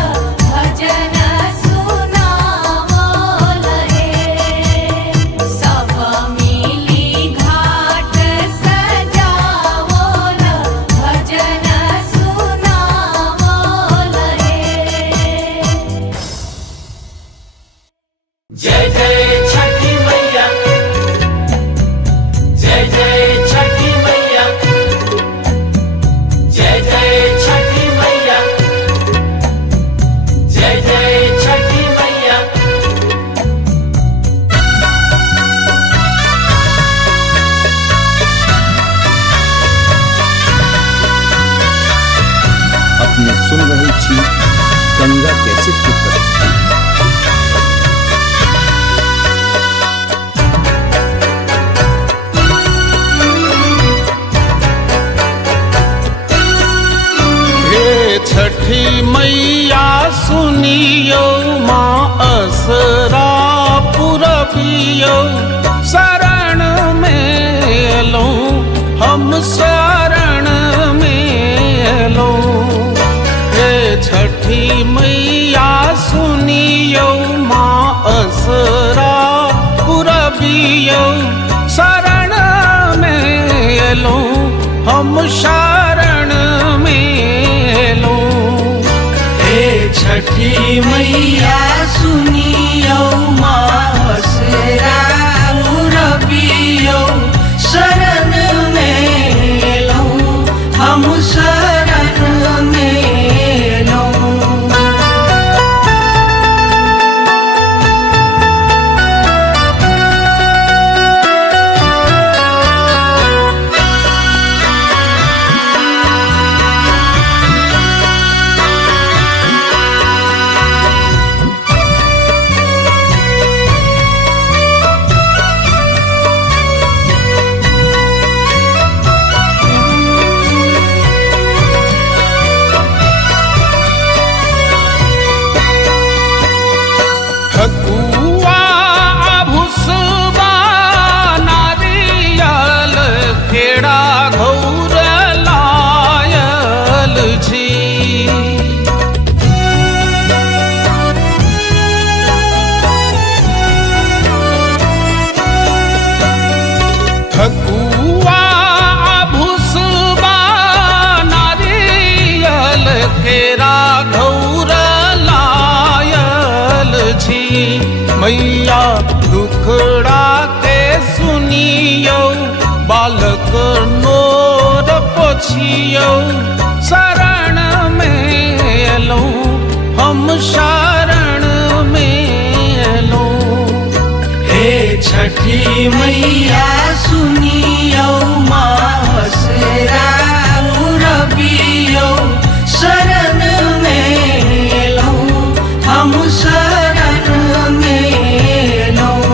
भजन सुनावल है। सब मिली घाट सजावल, भजन सुनावल है। जय जय छठी मैया, जय जय छठी मैया, जय जय छठी मैया, जय जय छठी मैया। अपने सुन रही छी गंगा कैसेट की प्रस्तुति। हे छठी मैया सुनियो, माँ असरा पुरबियो। शरण में एलौं, हम शरण में एलौं। हे छठी मैया सुनियो, माँ असरा पुरबियो। शरण में एलौं, हम शरण में एलौं। हे छठी मैया सुनियो, माँ असरा पुरबियो। शरण में एलौं, हम शरण में एलौं। ठकुआ भुसबा नारियल केरा घौर लायल छी। ठकुआ भुसबा नारियल केरा घौर लायल छी। मैया दुखड़ा के सुनियो, बालक नोर पोछियो। शरण में एलौं, हम शरण में एलौं। हे छठी मैया सुनियो, माँ असरा पुरबियो। शरण में एलौं, हम शरण में एलौं।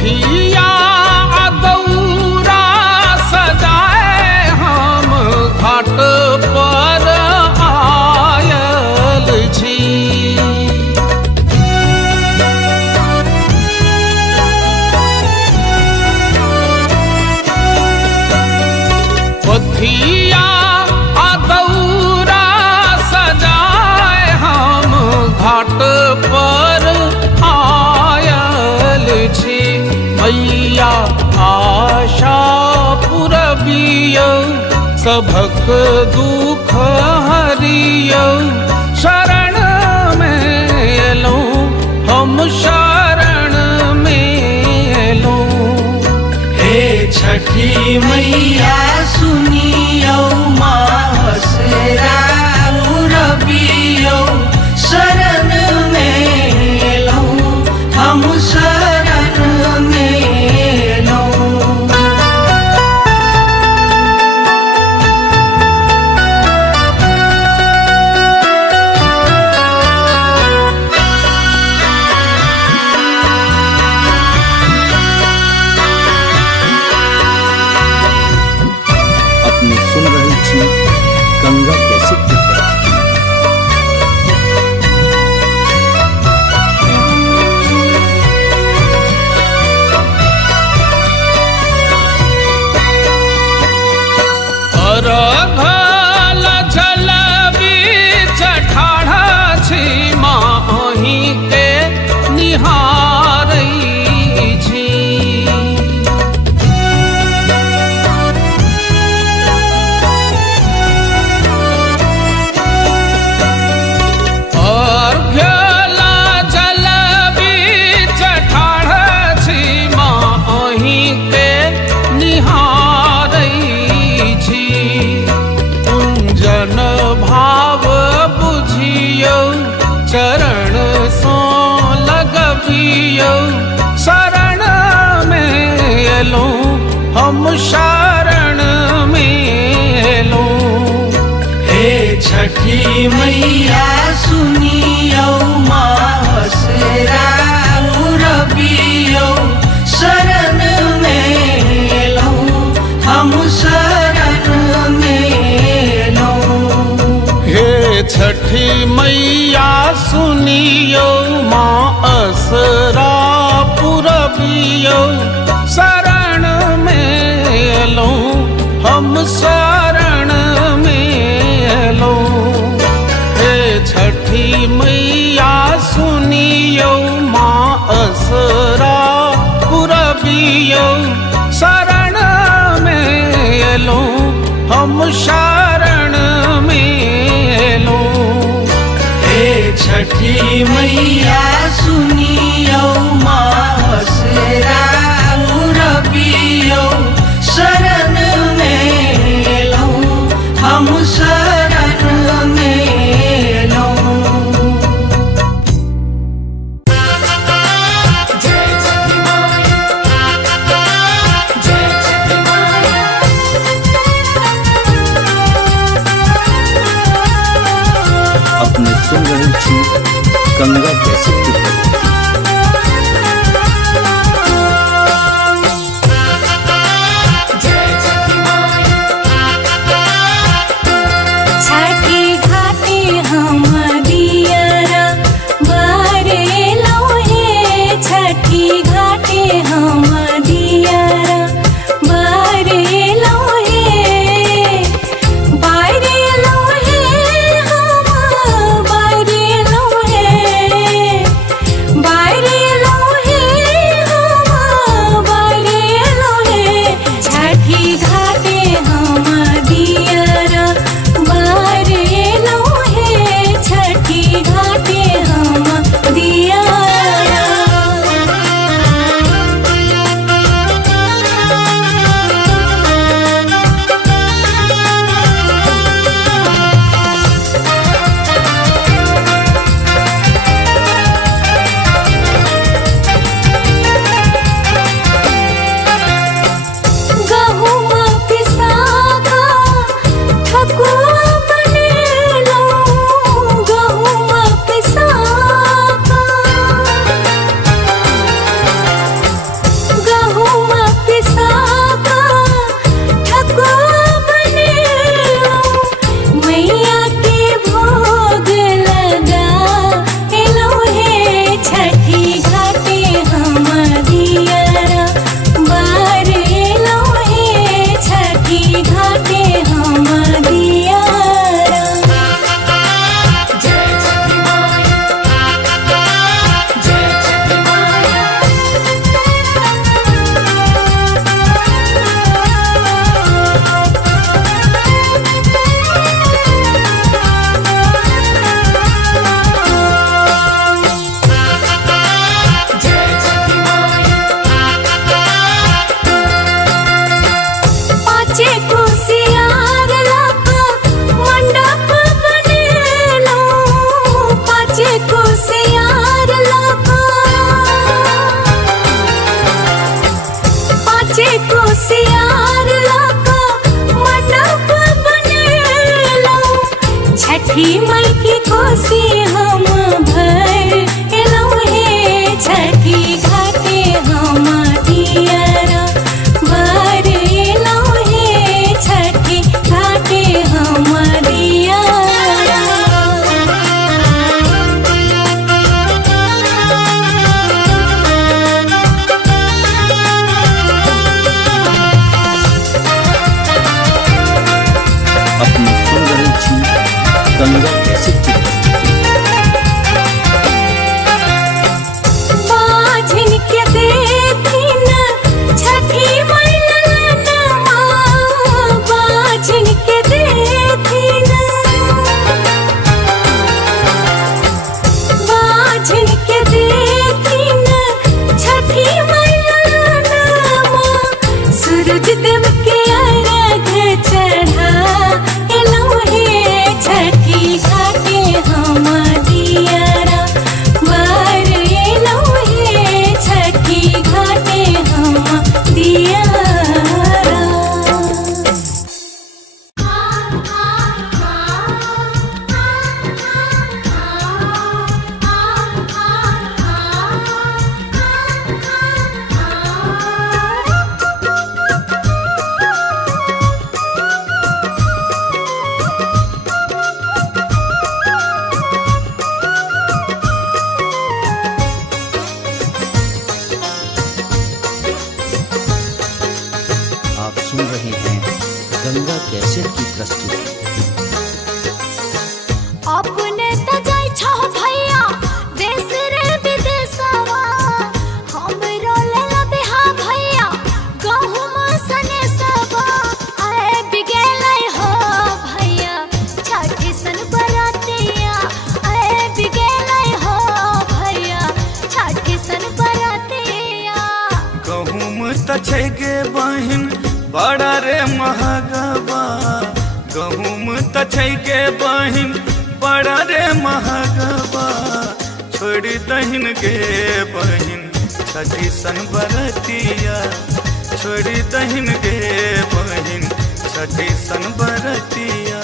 पथिया दौरा सजाए हम घाट पर आयल छी। पथिया दौरा सजाए हम घाट पर आयल छी। मैया आशा पुरबियौ सभक दुख हरियौ। शरण में एलौं हम शरण में एलौं। हे छठी मैया सुनियो मासरा रबियो शरण में लो हम शरण में लो। अपने सुन रहे छी गंगा कैसे की प्रस्तुति। अरघल जल बीच ठाढ़ छी माही के निहारै छी। अर्घ्यल जल बीच ठाढ़ छी माही के निहारै छी। कुंजन भाव बुझियौ चरण सो लगबियौ। शरण में एलौं हम शरण में एलौं। हे छठी मैया सुनियो मासरा रबियो शरण में लो हम शरण में लो। हे छठी मैया सुनियो माँ असरा पुरबियो। शरण में एलौं हम शरण में एलौं। हे छठी मैया सुनियो माँ असरा पुरबियो। शरण में एलौं हम शरण में एलौं। हे छठी मैया सुनियो मासरा रबियो शरण में लो हम शरण में लो। अपने सुन रहे छी गंगा कैसे की कुसियार लाका मंडप बनेला छठी माई की कोसी हम भर एलो हे छठी घाटे हम दियरा भर एलो हे छठी घाटे हम दियरा। अपने सुन रहे छी गंगा कैसे की बाझिन के देखी न छठी माई ललनमा बाझिन के देखी न बाझिन के देखी न छठी माई ललनमा सूरज देव के अर्घ चढ़ा एलो हे छठी घाटे हम दियरा बर एलो हे छठी घाटे हम दियरा। आप सुन रहे हैं गंगा कैसेट की प्रस्तुति। अपने त जाय छो भैया देश रे विदेशवा हमरो लेला बिहा भैया गहुम सने सबा आए बिगेलै हो भैया छठी सन बरातिया आए बिगेलै हो भैया छठी सन बरातिया। गहुम त छै गे बहिन बड़ा रे महगबा गहुम त छै गे बहिन बड़ा रे महगबा छोड़ी दहिन गे बहिन छठी सन बरतिया छोड़ी दहिन गे बहिन छठी सन बरतिया।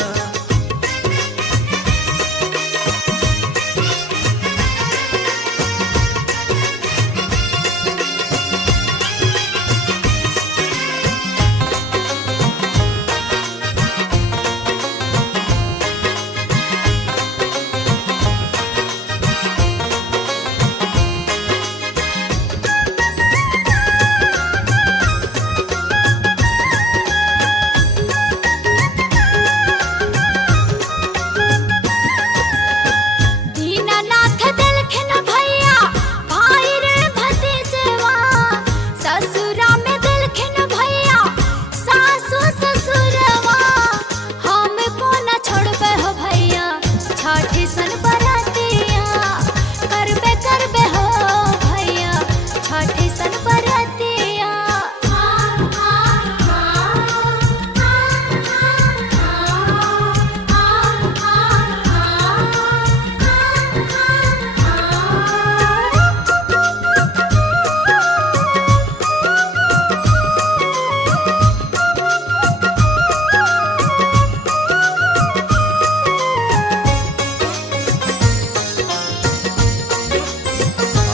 दीनानाथ देलखिन भैया भाई रे भतीजवा ससुरा में देलखिन भैया सासु ससुरवा हम को न छोड़बे हो भैया छठी सन बरातिया करबे करबे हो भैया छठी सन बरातिया।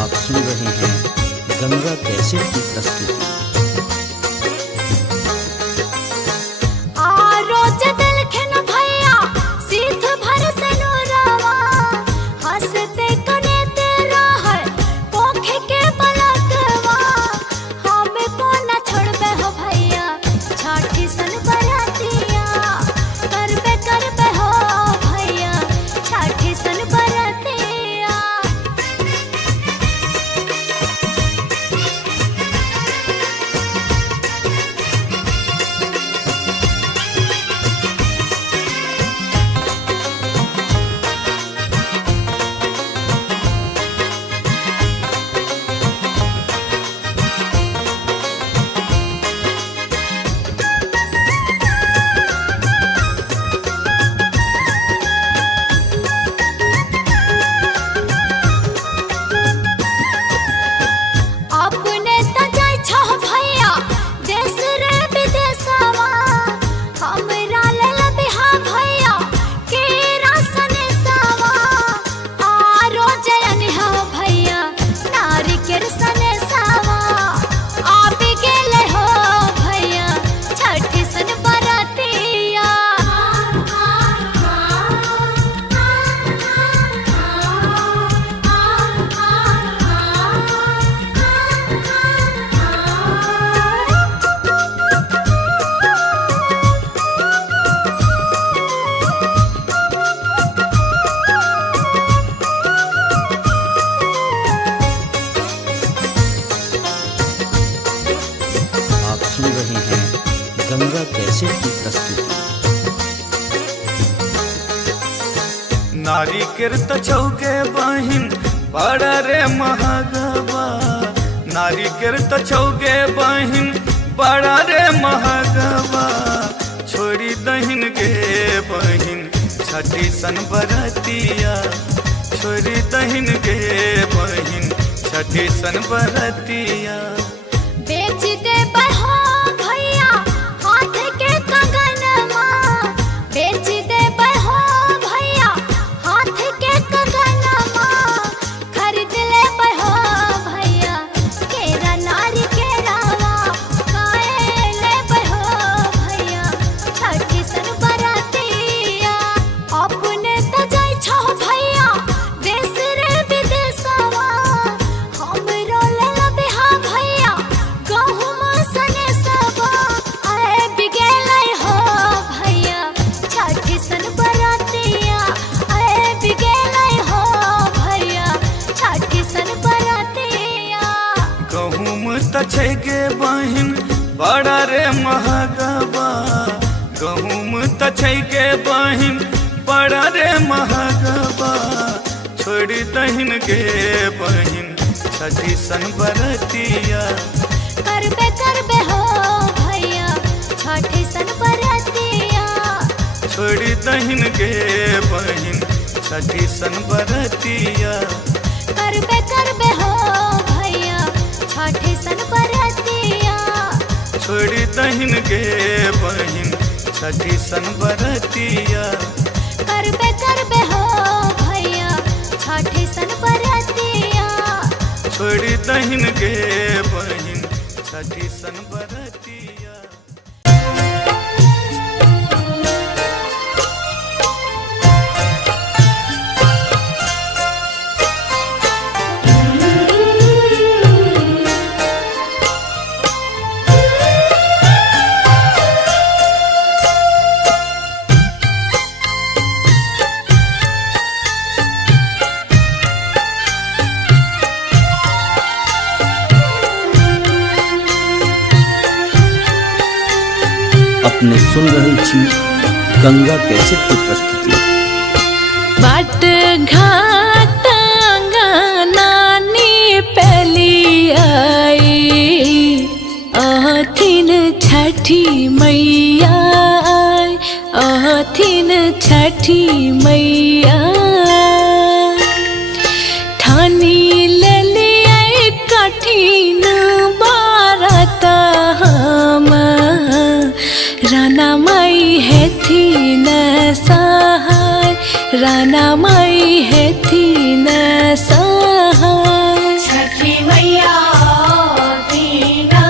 आप सुन रहे हैं गंगा कैसेट की प्रस्तुति। रोज देलखिन भैया सीध भर से नूरवा हंसते कनेते रहे पोखे के बलकवा हम को न छोड़बे हो भैया छठी सन बरातिया करबे करबे हो भैया छठी सन बरातिया। कैसेट की प्रस्तुति। नारी किरत छौके बहिन बड़ा रे महगवा, नारी किरत छौके बहिन बड़ा रे महगवा, छोड़ी दहिन गे बहिन छठी सन बरतिया, छोड़ी दहिन गे बहिन छठी सन बरतिया। बेच दे बहो भैया हाथ के कंगनमा, बेच दे बहो भैया हाथ के कंगनमा, खरीद ले बहो भैया केरा नारी के रावा, काए ले बहो भैया छठी सन बरातिया। अपने त जाय छो भैया देश रे विदेशवा, हमरो ले लबिहा भैया गहुमा सने सबा, आए बिगेलै हो भैया छठी सन बरातिया, आए बिगेलै हो भैया छठी सन बरातिया। गहुम त छै गे बहिन बड़ा रे महगवा, गहुम त छै गे बहिन बड़ा रे महगवा, छोड़ी दहिन गे बहिन छठी सन बरतिया। करबे हो भैया छठी सन बरातिया, छोड़ी दहिन गे बहिन छठी सन बरतिया। करबे हो भैया छठी सन बरातिया, छोड़ी दहिन गे बहिन छठी सन बरतिया। करबे हो भैया छठी सन बरातिया, छोड़ी दहिन गे बहिन छठी सन बरतिया। अपने सुन रहल छी गंगा कैसेट की प्रस्तुति। बाट घाट नानी पहली आई, आथिन छठी मैया, आथिन छठी मैया, ठानी ले लिया कठिन बारत हम, राना माई है थी न सहाय, राना माई है थी न सहाय। छठी मैया दीना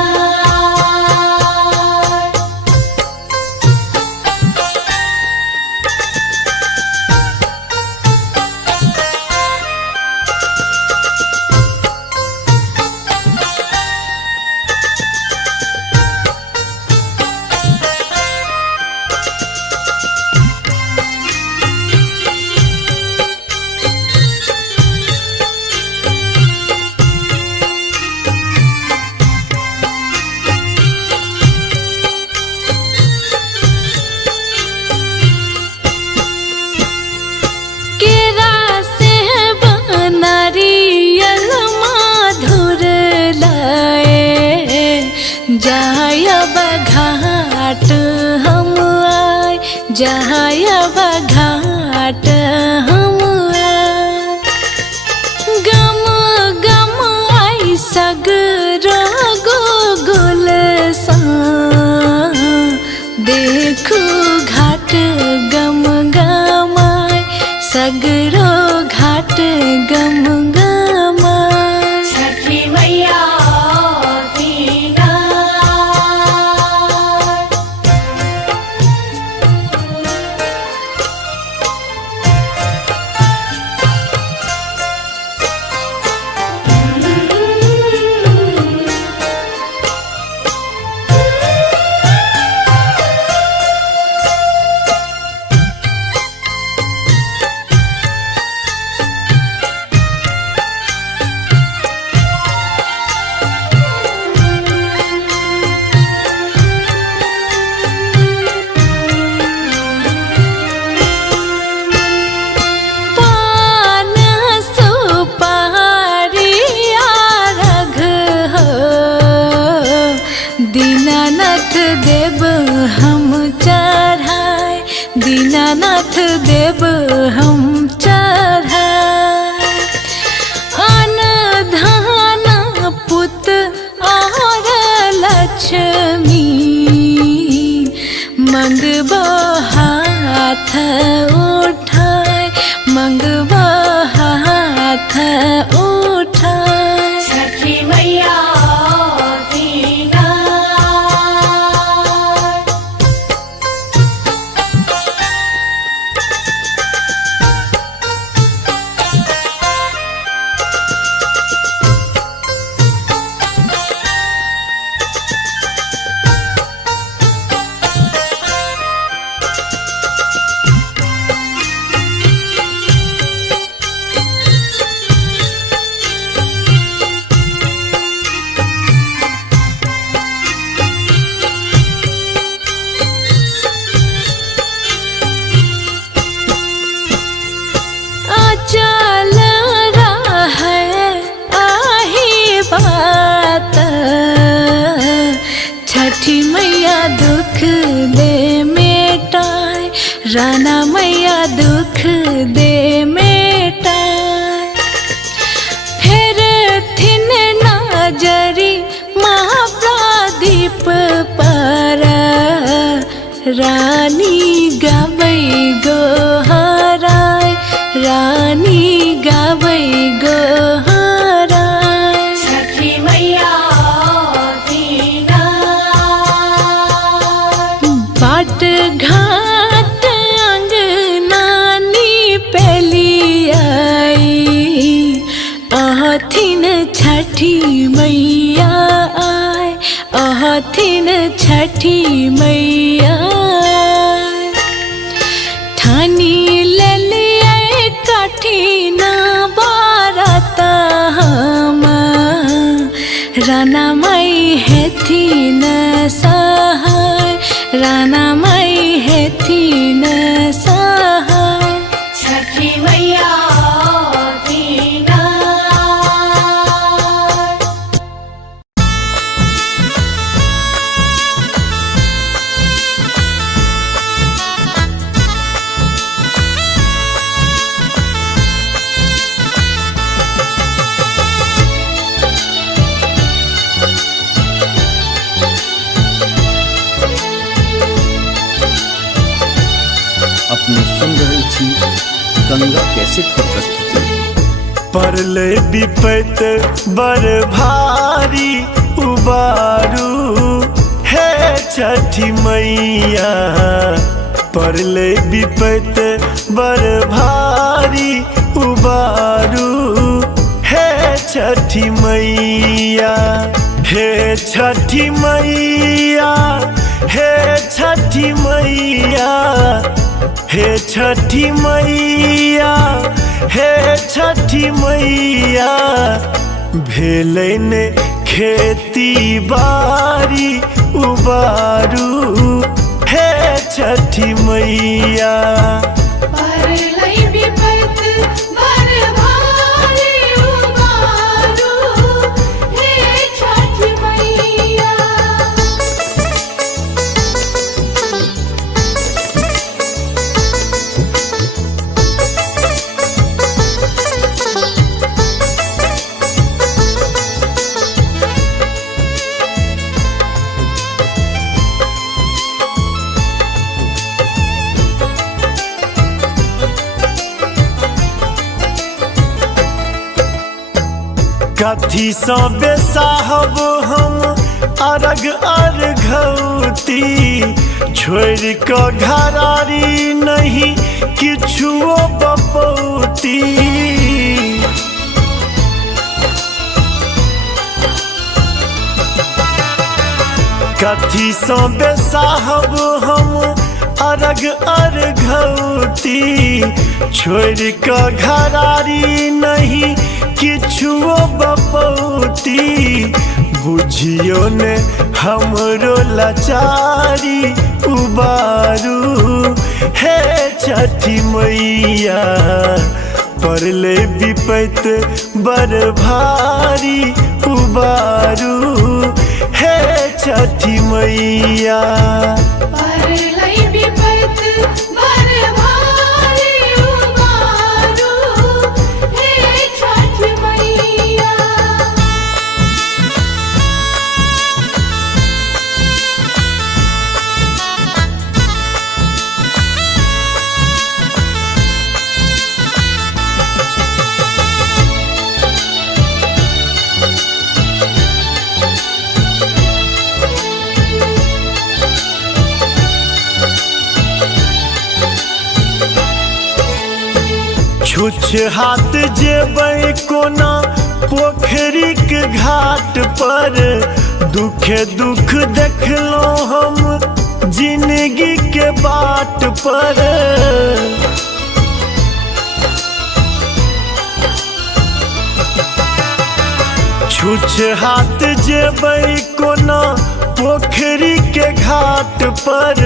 जायब घाट हम आए, जायब घाट हम आए, गम गम आई सगरो गोगुल सा, देखो घाट गम गमाय, सगरो घाट गम गमाय। छठी मैया दीना रानी गाबै गोहराय रानी गाबै गोहराय छठी मैया दीना बाट घाट अंगनानी पेली आई अहथिन छठी मैया आय अहथिन छठी मैया ठानी ले लिए कठिन बारत हम राना माई हेथिन सहाय राना माई हेथिन सहाय छठी मैया दीना अपने सुन रहे छी गंगा कैसेट की प्रस्तुति। परले विपत बर भारी उबारू हे छठी मैया परले विपत बर भारी उबारू हे छठी मैया हे छठी मैया हे छठी मैया हे छठी मैया हे छठी मैया भेलैन खेती बारी उबारू हे छठी मैया परलै विपत बर भारी उबारू हे छठी मैया कथी सँ बेसाहब हम अरग अर्घौती छोड़ि कऽ घरारी नहीं किछुओ बपौती कथी सँ बेसाहब हम अरग अर्घौती छोड़ि कऽ घरारी नहीं किछुओ बपौती बुझियो ने हमरो लाचारी उबारू हे छठी मैया परले विपत बर भारी उबारू हे छठी मैया परलै विपत बर भारी उबारू हे छठी मैया छुछ हाथ जेबै कोना पोखरी के घाट पर दुखे दुख देखलहुँ हम जिंदगी के बाट पर छुछ हाथ जेबै कोना पोखरी के घाट पर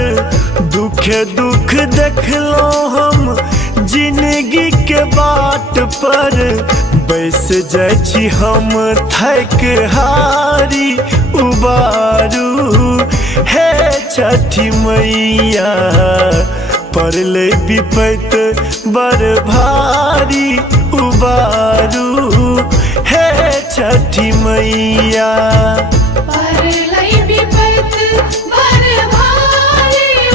दुखे दुख देखलहुँ हम जिंदगी के बाट पर बैस जाइ छी हम थक हारी उबारू हे छठी मैया परले विपत बर भारी उबारू हे छठी मैया परलै विपत बर भारी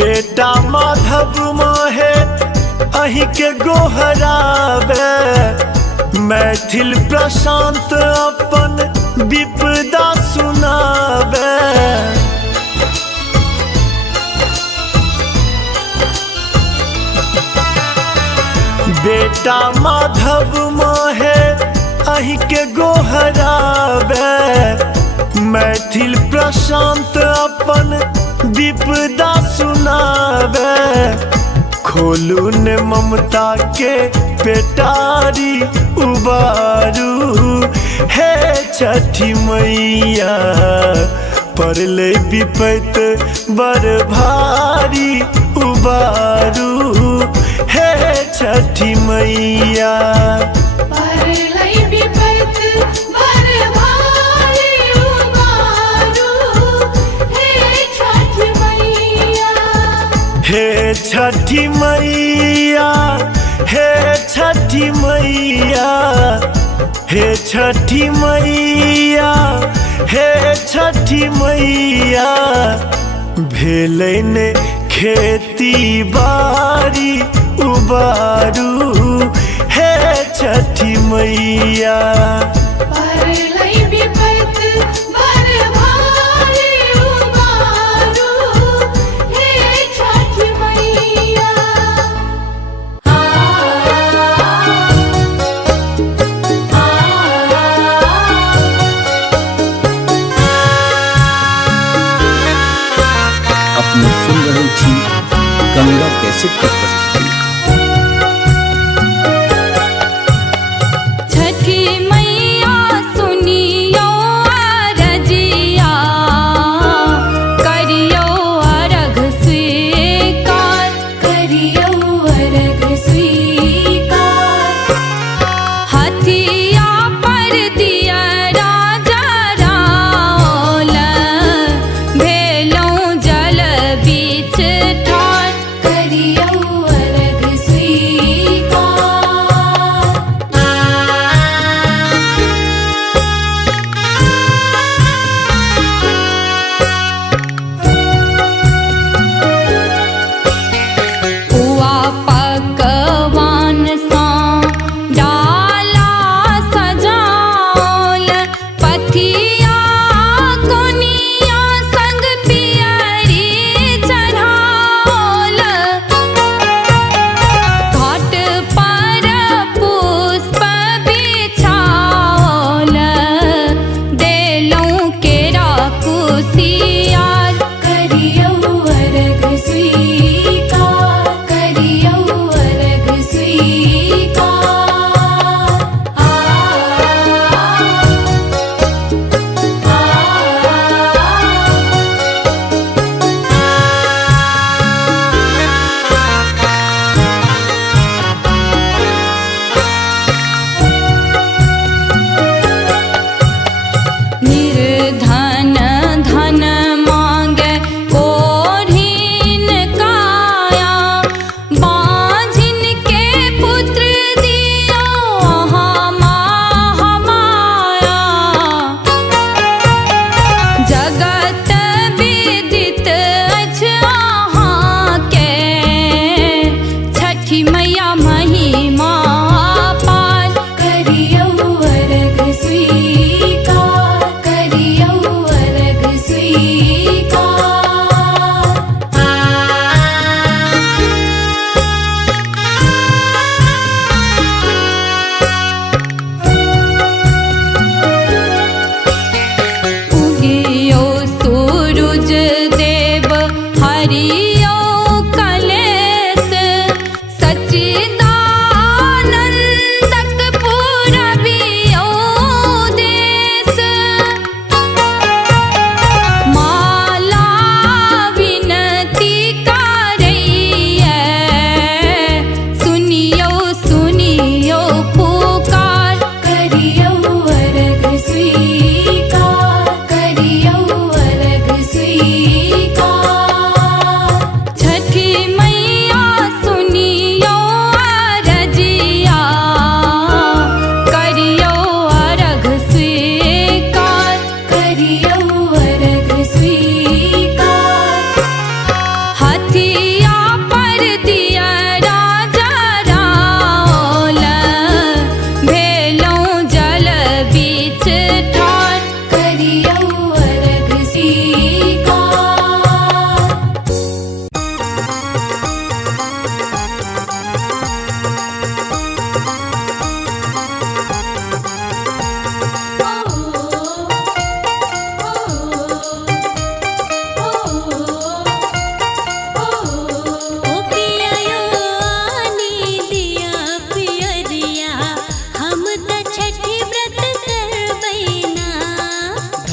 बेटा माधव माहे अही के गोहरावे, मैथिल प्रशांत अपन विपदा सुनावे। बेटा माधव माहे अही के गोहरावे, मैथिल प्रशांत अपन विपदा सुनावे। खोलू ने ममता के पेटारी उबारू, हे छठी मैया परले विपत बड़ भारी उबारू, हे छठी मैया। परलै विपत बड़ भारी उबारू, हे छठ मैया। हे छठी मैया, हे छठी मैया, हे छठी मैया, हे छठी मैया। भेलै ने खेती बाड़ी उबारू, हे छठी मैया। परलै विपत बड़ भारी उबारू, हे छठ मैया। अपने सुन रहल छी गंगा कैसेट के प्रस्तुति। छठी मैया सुनियो अरजिया, करियो अर्घ स्वीकार, करियो अर्घ स्वीकार। हथिया पर दिया राजा राओल, भेलौं जल बीच ठाढ़, करियो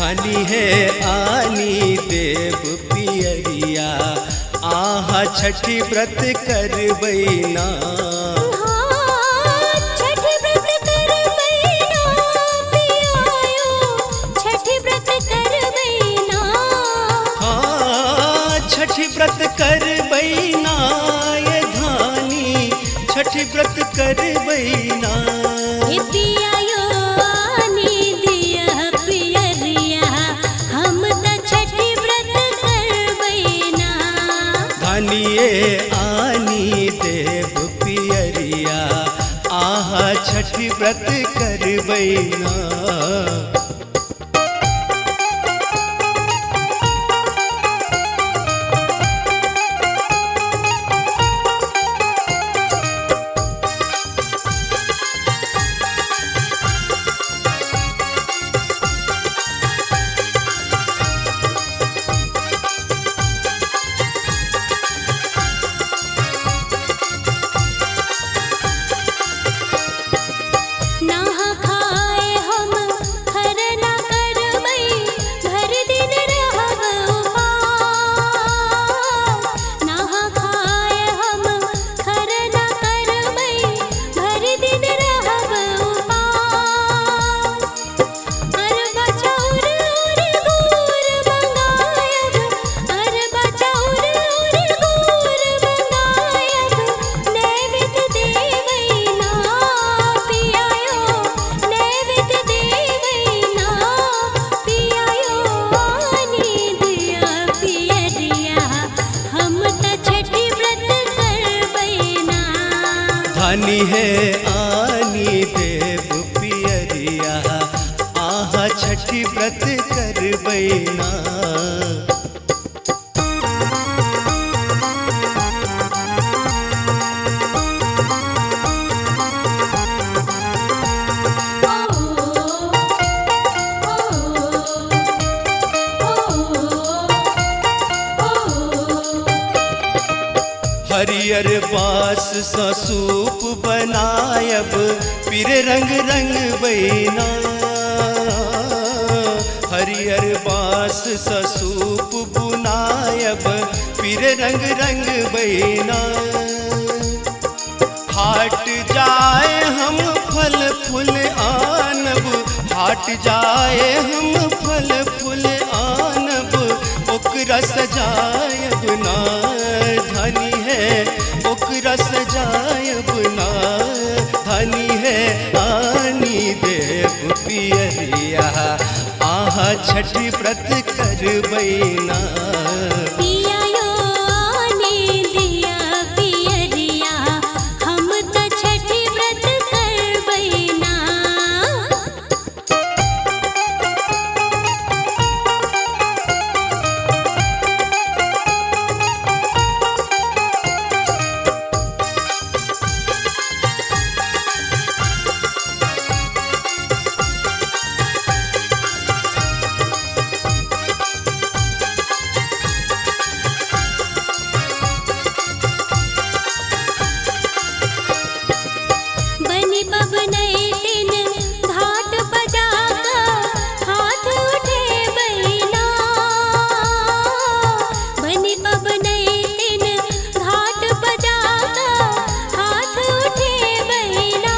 धनी है आनी देव पियरिया आहा छठी व्रत करबैना। छठी व्रत करबैना पियायो छठी व्रत करबैना। छठी व्रत करबैना ये धानी छठी व्रत करबैना। पियायो आनी दिया पियरिया हम त छठी व्रत करबैना। धनिए आनी देव पियरिया आहा छठी व्रत करबैना। नहा खाए हम खरना करबै भर दिन रहब उपास। नहा खाए हम खरना करबै भर दिन रहब उपास। अरबा चाउर और गुड़ मंगायब अरबा चाउर और गुड़ मंगायब नैवेद्य देवैना। पियायो नैवेद्य देवैना पियायो आनी दिया पियरिया हम त छठी व्रत करबैना। धनी है आनी देव पियरिया आहा छठी व्रत करबैना। हरियर बास सा सूप बनायब पीर रंग रंग बैना। हरियर बास सा सूप बुनायब पीर रंग रंग बैना। हाट जाए हम फल फूल आनब हाट जाए हम फल फूल आनब ओकरा सजायब ना। धनी है ओकरा सजायब ना। धनी है आनी देव पियरिया आहा छठी व्रत करबैना। पियायो आनी दिया पियरिया हम त छठी व्रत करबैना। बनी बबनई दिन घाट बजाका हाथ उठे बैना। बनी बबनई दिन घाट बजाका हाथ उठे बैना।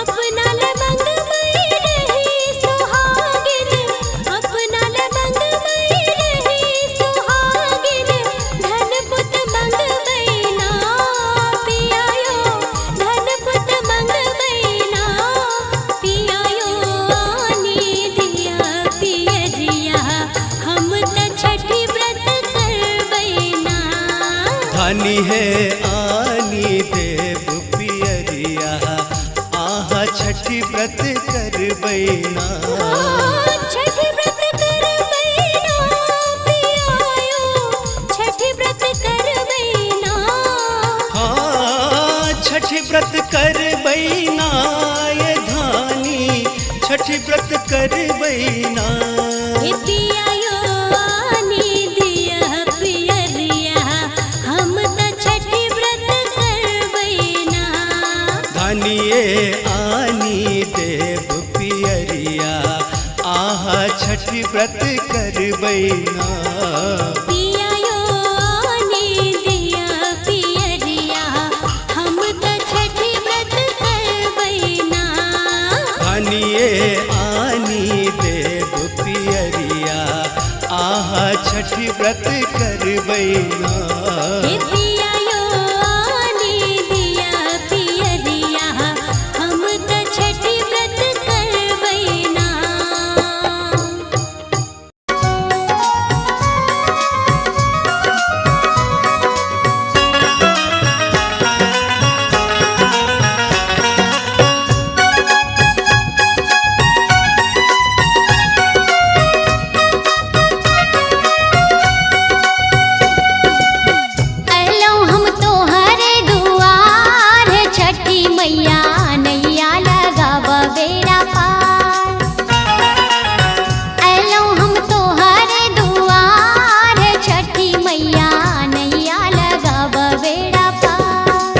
अपना लमंग मई रही सुहागिन अपना लमंग मई रही सुहागिन धन पुत मंगबैना। पियायो धन पुत मंगबैना पियायो आनी दिया पियरिया हम त छठी व्रत करबैना। धनी है आनी देव पियरिया आहा छठी व्रत करबैना। छठी व्रत करबैना पियायो छठी व्रत करबैना। छठी व्रत करबैना ये धानी छठी व्रत करबैना। पियायो आनी दिया पियरिया हम त छठी व्रत करबैना। धनिए आनी देव पियरिया छठ व्रत करबैना पियायो ने दिया पियरिया हम त छठ व्रत करबैना आनिए आनी देव पियरिया आहा छठ व्रत करबैना पियायो ने दिया पियरिया हम त छठ व्रत करबैना अलो हम तोहरे दुआर छठी मैया नैया लगावा बेड़ा पार अलो हम तोहरे दुआर छठी मैया नैया लगावा बेड़ा पार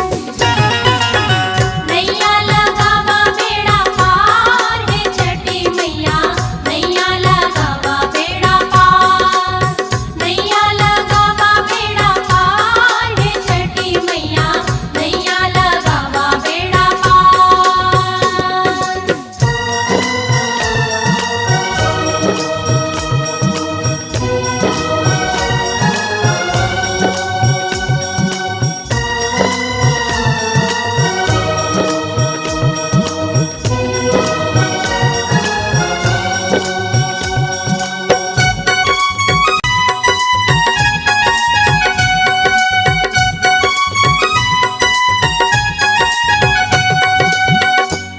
नैया लगावा बेड़ा पार हे छठी मैया नैया लगावा बेड़ा पार नैया लगावा बेड़ा पार हे छठी मैया नैया लगावा बेड़ा पार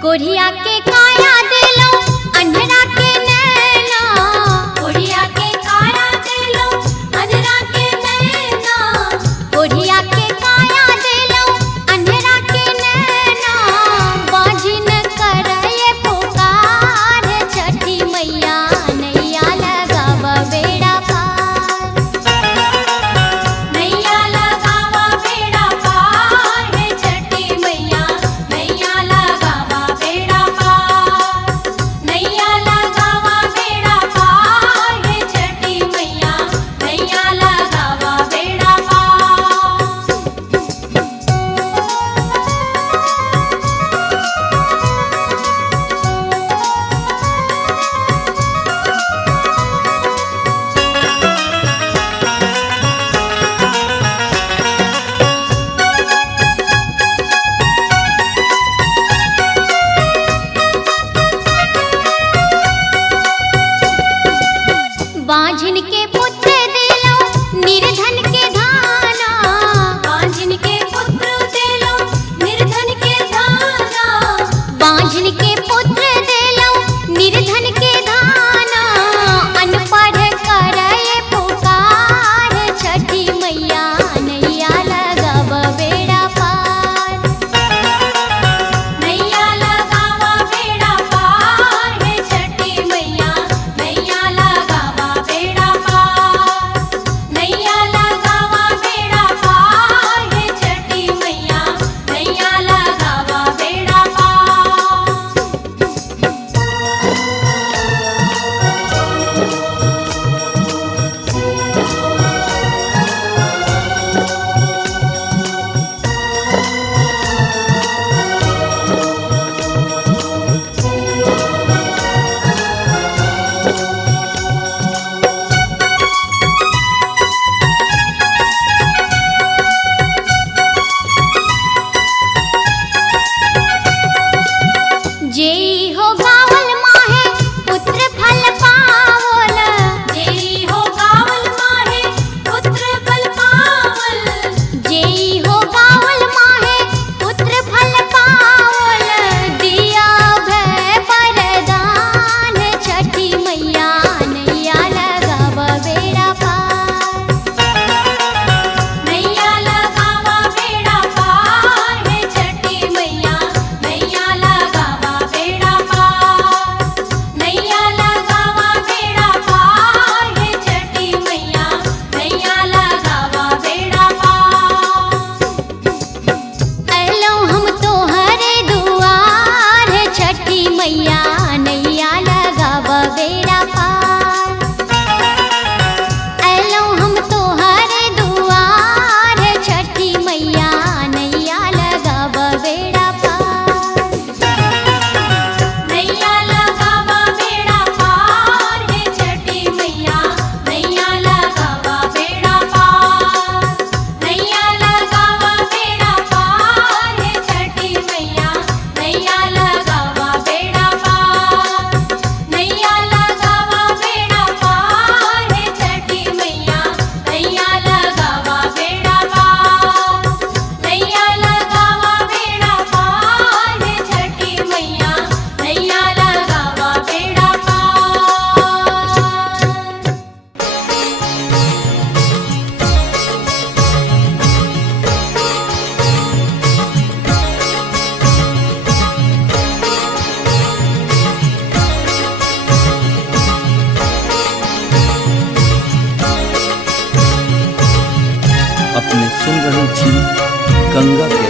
कोढ़िया के काया दिलो अंधरा के नैना कोढ़िया के काया दिलो अंधरा के नैना कोढ़िया के काया दिलो अंधरा के नैना बाजिन करए पुकार छठी मैया नैया लगावा बेड़ा पार नैया लगावा बेड़ा पार हे छठी मैया नैया लगावा बेड़ा पार नैया लगावा बेड़ा पार हे छठी मैया नैया लगावा बेड़ा पार बांझिन के पुत्र दिलो निर्धन के धाना बांझिन के पुत्र दिलो निर्धन के धाना बांझिन के पुत्र दिलो निर्धन के धाना अनपढ़ करए पुकार छठी मैया नैया लगावा बेड़ा पार नैया लगावा बेड़ा पार हे छठी मैया नैया लगावा बेड़ा पार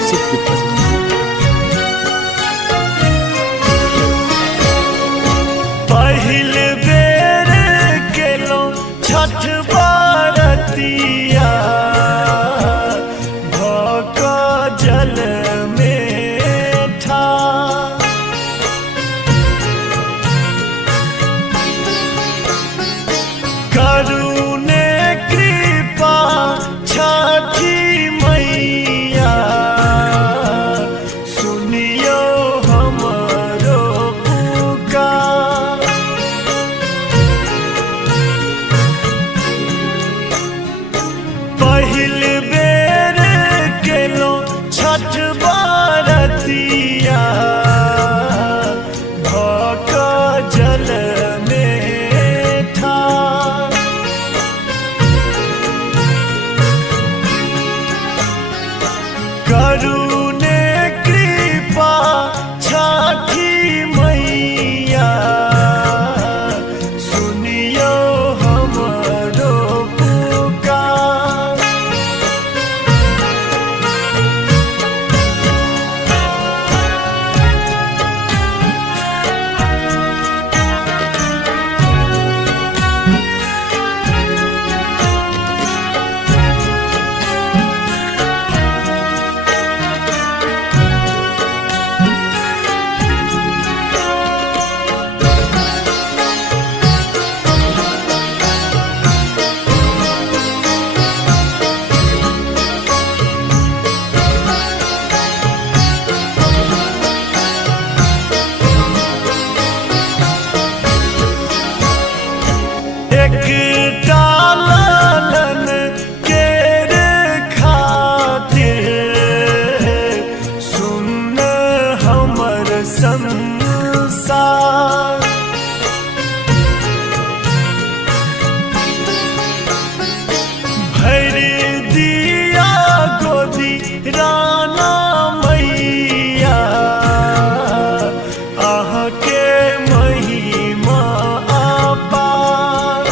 कैसेट की प्रस्तुति। पहिल बेर केलो छठ बारतिया भक जल में ठा करुणे कृपा छठी मैया सुनियो हमरो पुकार। पहिल बेर केलो छठ बारतिया भक जल में ठार करुणे कृपा छठी मैया सुनियो हमरो पुकार। एक डालन केर खातिर सुन हमर संसार। भर दिया गोदी राना मैया आह के महिमा अपार।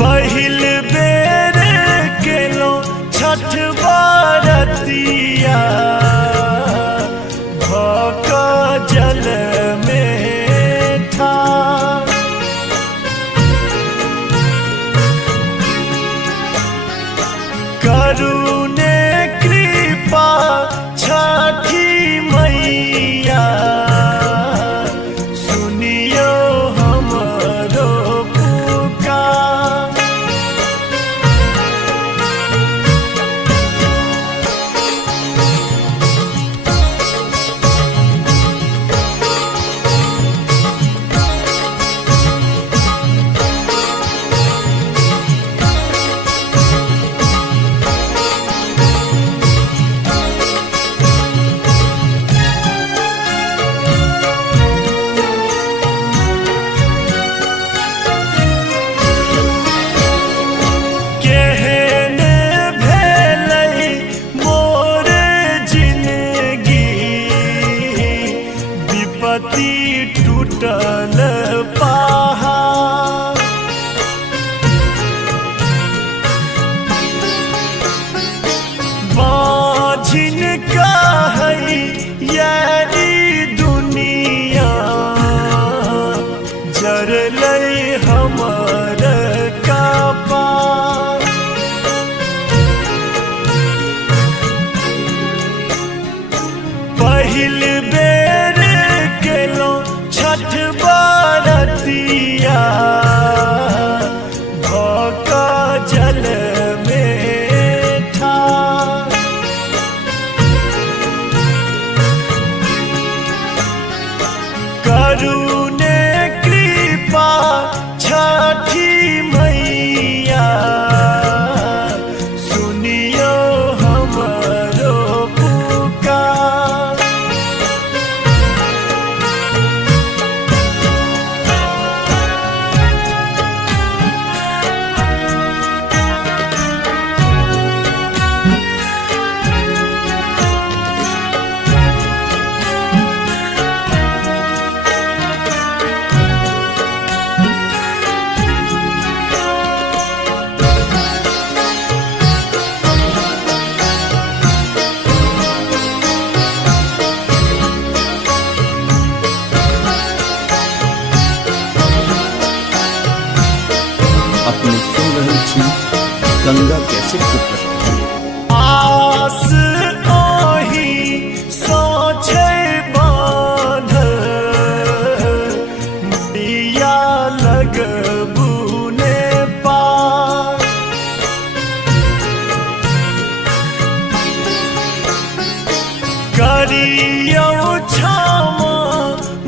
पहिल बेर केलो छठ बारतिया भक जल में ठार करुणे कृपा छठी मैया सुनियो हमरो पुकार। केहन भेलै मोर जिंदगी विपत्ति टूटल पहाड़। बाझिन कहै यारी दुनिया जरलै हमर कपार। पहिल बेर केलो छठ बारतिया भक जल में ठार करुणे कृपा छठी मैया सुनियो हमरो पुकार। गंगा कैसेट की प्रस्तुति। आस ओही सोचे बांध दिया लगबूने पार। करियो क्षमा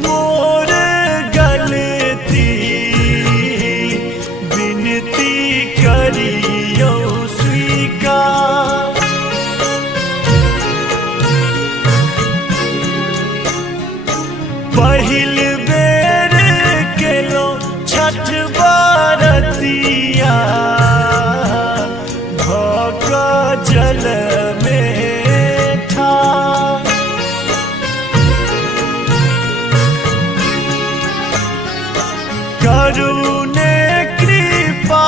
मोर गलती विनती करियो स्वीकार। पहिल बेर केलो छठ बरतिया भक जल में ठार। करुणे कृपा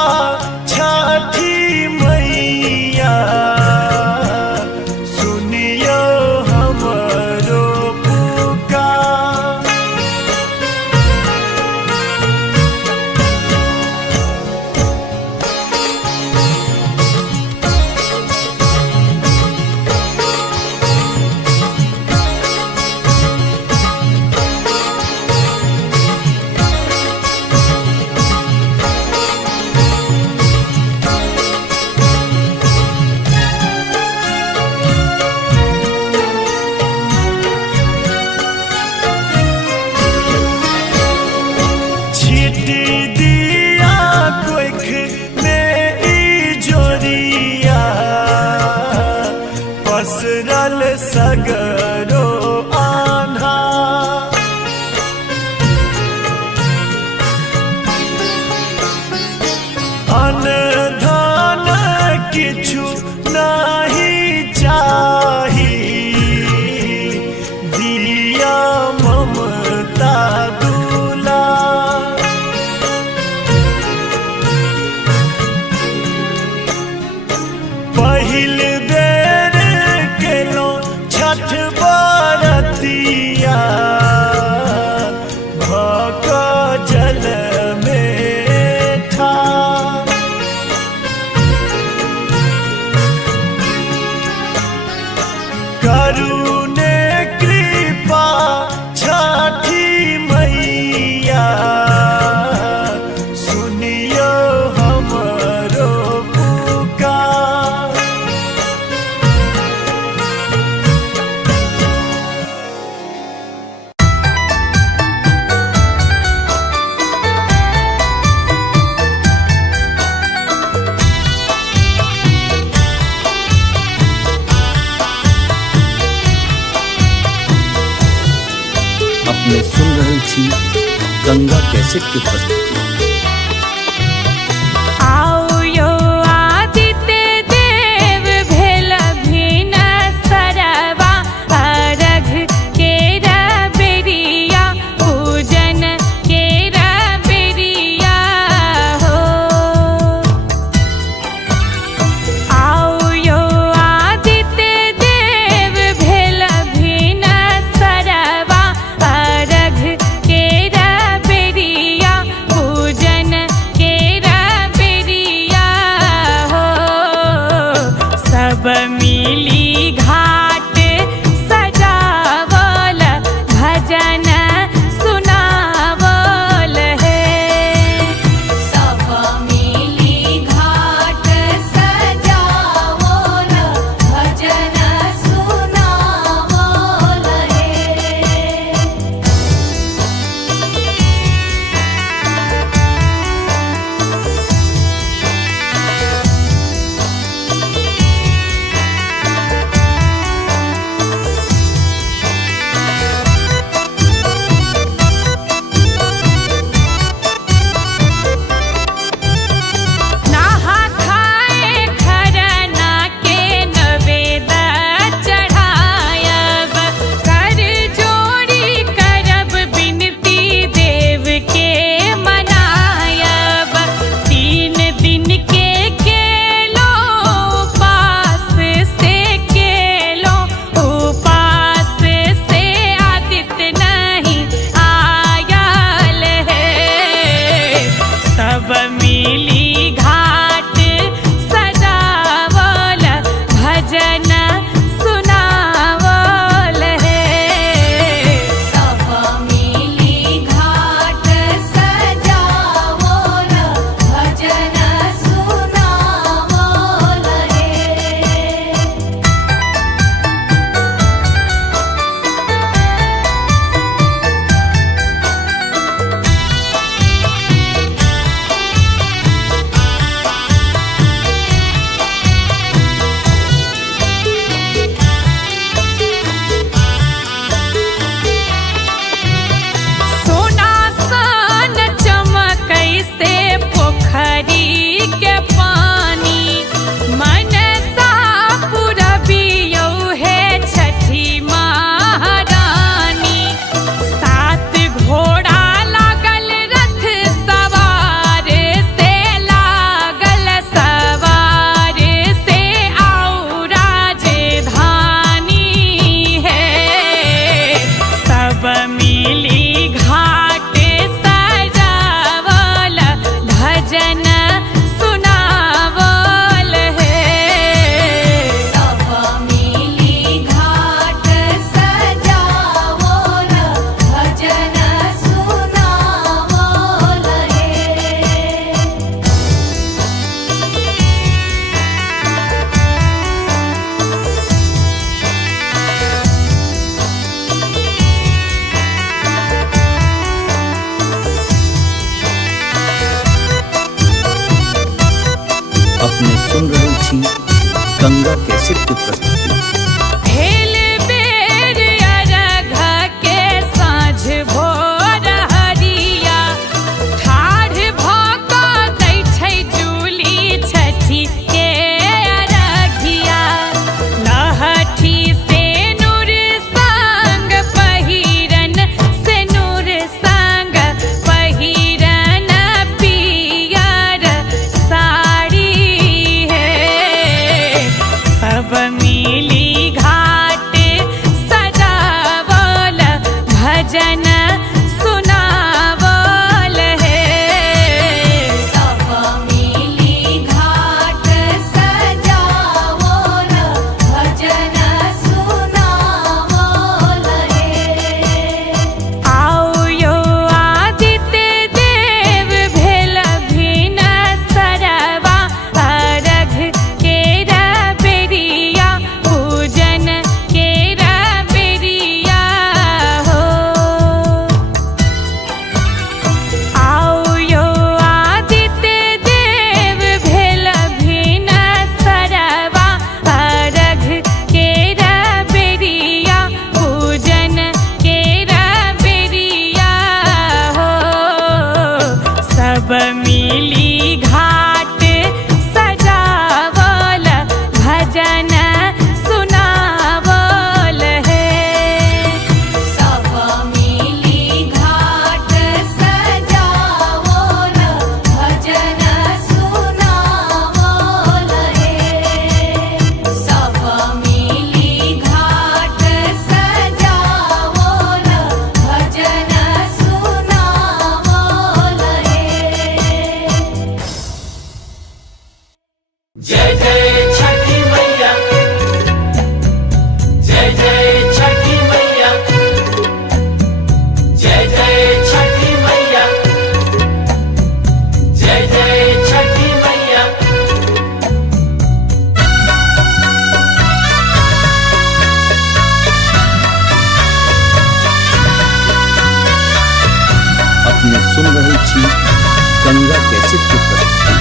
छठी मैया सुनियो हमरो पुकार। छिटी दिया कोइख में इजोरिया पसरल सगरो आन्हा। अनधान किछु नाही चाही दिया ममता दुलार। पहिल बेर केलो छठ बरतिया भक जल में ठार। करुणे कृपा छठी मैया सुनियो हमरो पुकार। अपने सुन रहल छी गंगा कैसेट की प्रस्तुति। आओ यो आदित्य देव भेल भिन सरवा अर्घ केर बेरिया पूजन केर बेरिया हो। आओ यो आदित्य देव भेल भिन सरवा अर्घ केर बेरिया कैसेट की प्रस्तुति। हेल बेर अरघा के साँझ भोर हरिया, ठाढ़ भऽ कऽ दै छै जूली छठी के अरघिया। लहठी से नूर संग पहिरन, से नूर संग पहिरन पियर साड़ी है। सब मिली घाट सजावल, भजन सुनावल है। सब मिली घाट सजावल, भजन सुनावल हे। आओ यो आदित्य देव भेल भिन सरवा, अरघ केरा बेरिया, पूजन केरा बेरिया हो। आओ यो आदित्य देव भेल भिन सरवा, अरघ केरा बेरिया, पूजन केरा बेरिया हो। सब मिली घाट सजावल, भजन सुनावल है। सब मिली घाट सजावल, भजन सुनावल हे। सब मिली घाट सजावल, भजन सुनावल हे। जय जय छठी मैया, जय जय छठी मैया, जय जय छठी मैया, जय जय छठी मैया। अपने सुन रहल छी गंगा कैसेट की प्रस्तुति।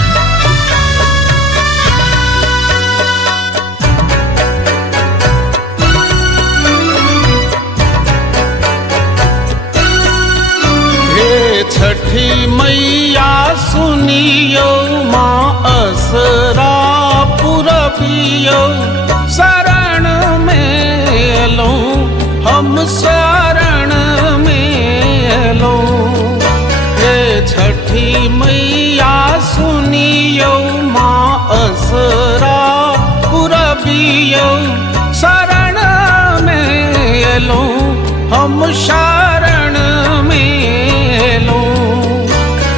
हे छठी मैया सुनियो, माँ असरा पुरबियो। शरण में एलौं, हम शरण में एलौं। हे छठी मैया सुनियो, माँ असरा पुरबियो। शरण में एलौं, हम शरण में एलौं।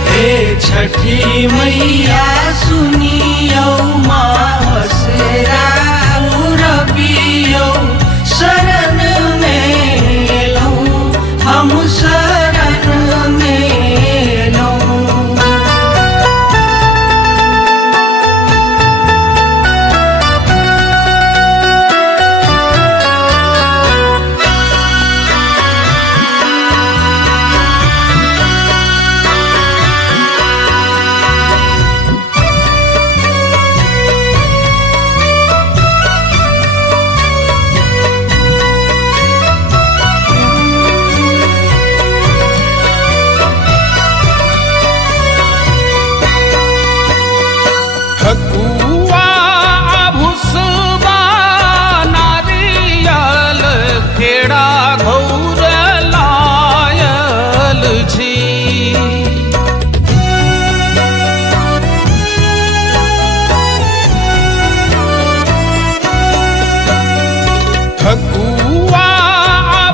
हे छठी मैया सुनियो, माँ असरा पुरबियो। शरण में एलौं, हम शरण में एलौं। ठकुआ भुसबा नारियल केरा घौर लायल छी। ठकुआ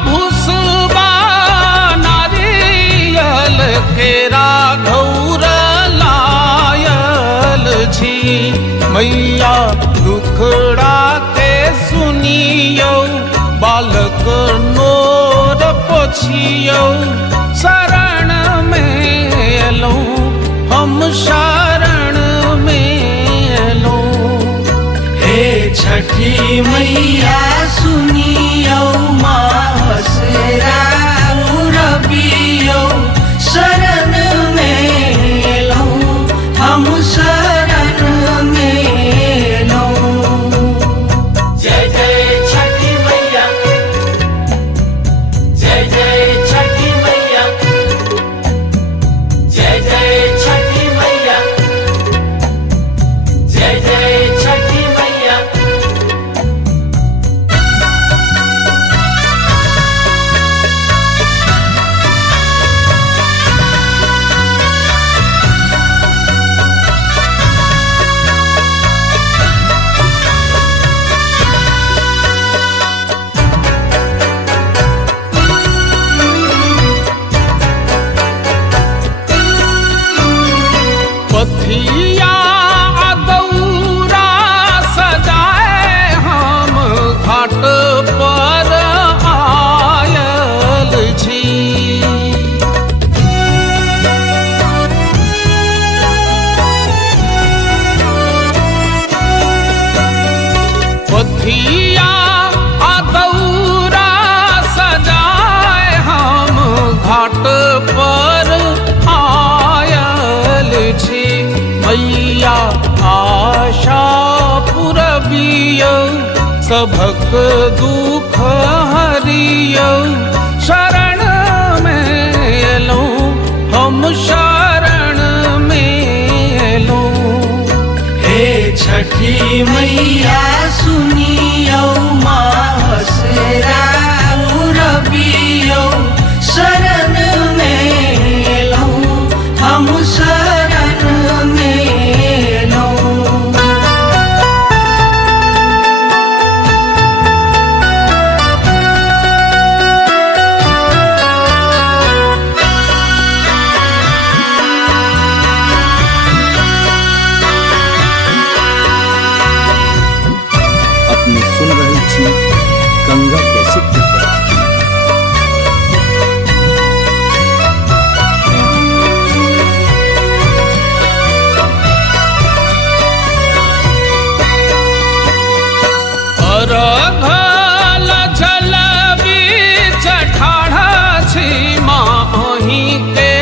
भुसबा नारियल केरा घौर लायल छी। मैया दुखड़ा के सुनियो, बालक नोर पोछियो। शरण में एलौं, हम शरण में एलौं। हे छठी मैया सुनियो, माँ असरा पुरबियो। शरण में एलौं, हम शरण में एलौं। दुख हरियो शरण में लो हम शरण में लो। हे छठी मैया सुनियो मासरा रबियो शरण में लो हम शरण में लो। अपने सुन रहे छी गंगा कैसेट की प्रस्तुति। अरघल जल बीच ठाढ़ा छी माही के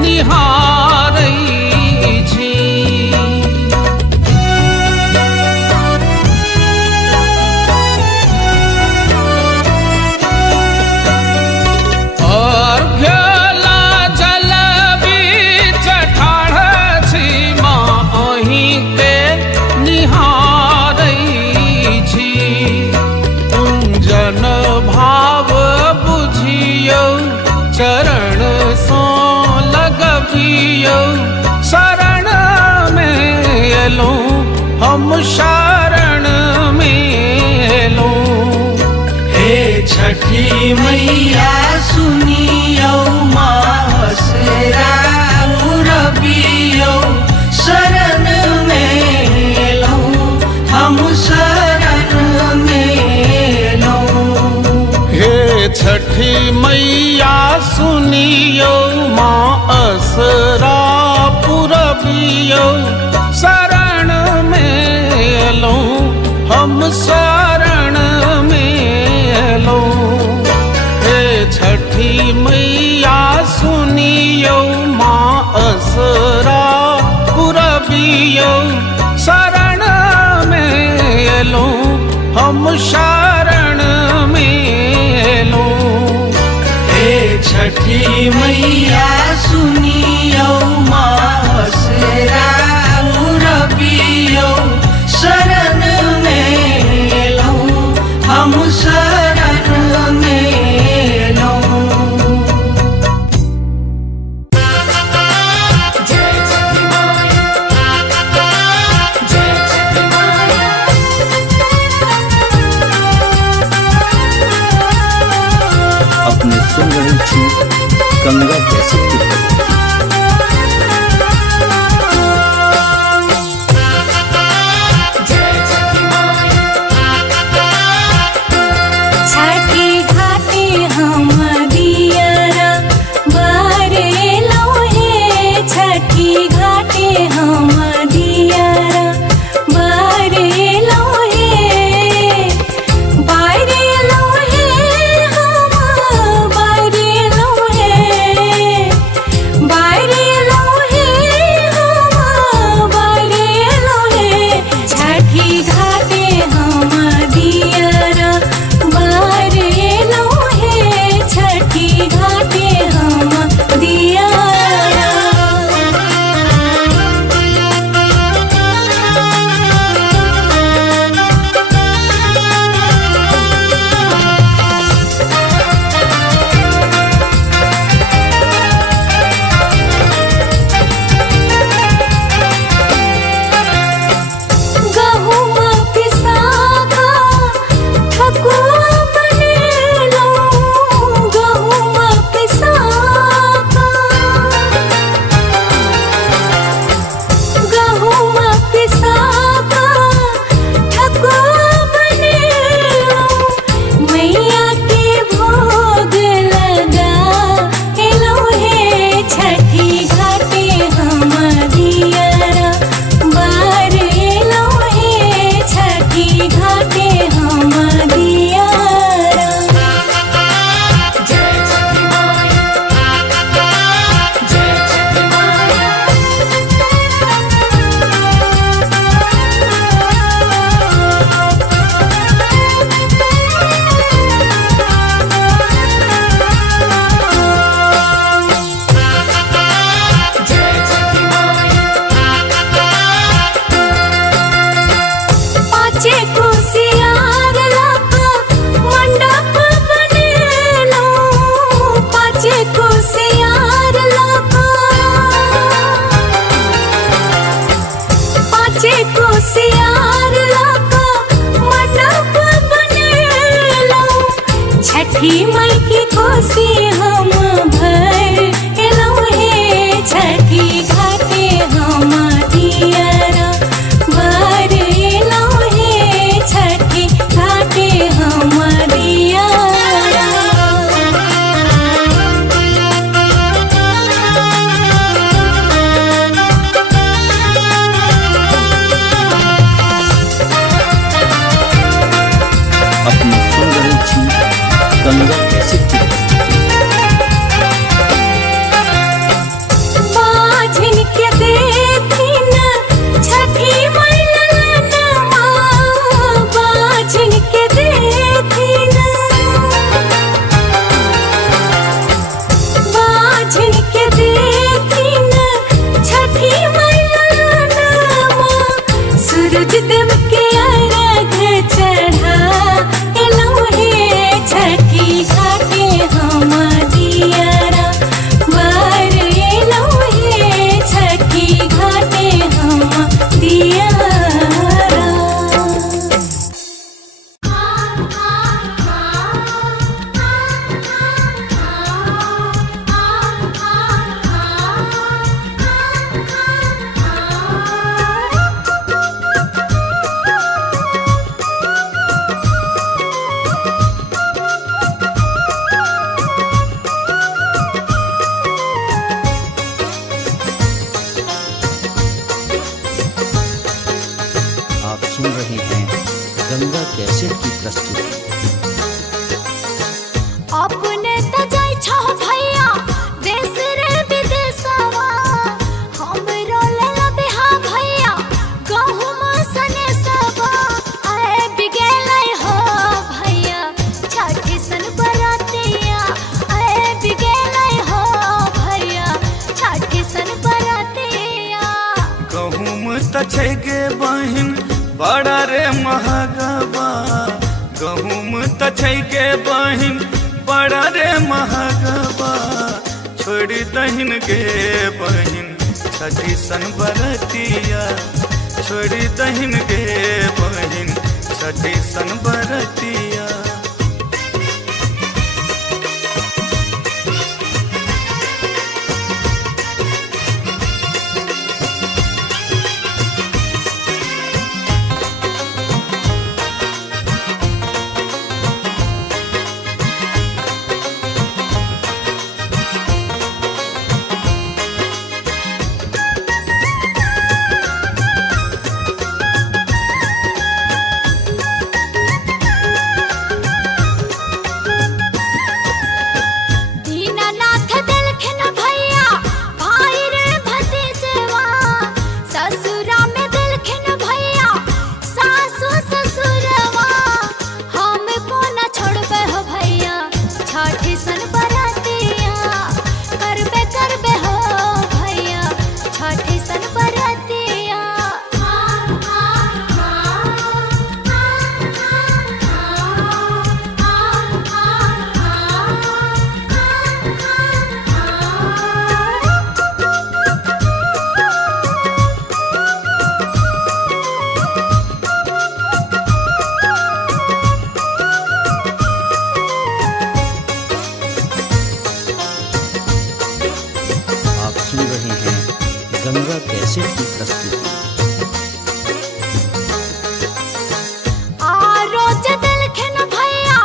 निहारै छी। अर्घ्यल जल बीच ठाढ़ा छी माही के निहारै छी। कुंजन भाव बुझियौ चरण सँ लगबियौ शरण में एलौं हम शरण में एलौं। हे छठी मैया सुनियो मासरा रबियो शरण में लो हम शरण में लो। हे छठी मैया सुनियो माँ असरा पुरबियो शरण में एलौं हम शरण में एलौं। हे छठी मैया सुनियो माँ असरा पुरबियो शरण में एलौं हम शरण में एलौं। हे छठी मैया सुनियो मासरा रबियो शरण में लो हम शरण में लो। जय छठी मैया जय छठी मैया। अपने सुन रहे छी गंगा कैसेट की प्रस्तुति। छठी माई की कोसी हम भर एलौं हे छठी घाटे हम दियरा भर एलौं हे छठी घाटे हम दियरा। अपनी सुन रही थी गंगा कैसे की प्रस्तुति। बाझिन के देखी न छठी माई ललनमा बाझिन के देखी न बाझिन के देखी न छठी माई ललनमा सूरज देव के अर्घ चढ़ा एलौं हे छठी घाटे हम दियरा भर एलौं हे छठी घाटे हम दियरा। आप सुन रहे हैं गंगा कैसेट की प्रस्तुति। अपने त जाय छो भैया देश रे विदेशवा हमरो लेला बिहा भैया गहुम सने सबा आए बिगेलै हो भैया छठी सन बरातिया आए बिगेलै हो भैया छठी सन बरातिया। गहुम त छै गे बहिन बड़ा रे महगबा गहुम त छै गे बहिन बड़ा रे महगबा छोड़ी दहिन गे बहिन छठी सन बरतिया छोड़ी दहिन गे बहिन छठी सन बरतिया। दीनानाथ देलखिन भैया भाई रे भतीजवा ससुरा में देलखिन भैया सासु ससुरवा हम को न छोड़बे हो भैया छठी सन बरातिया करबे करबे हो भैया छठी सन बरातिया। आप सुन रहे हैं गंगा कैसेट की प्रस्तुति। रोज देलखिन भैया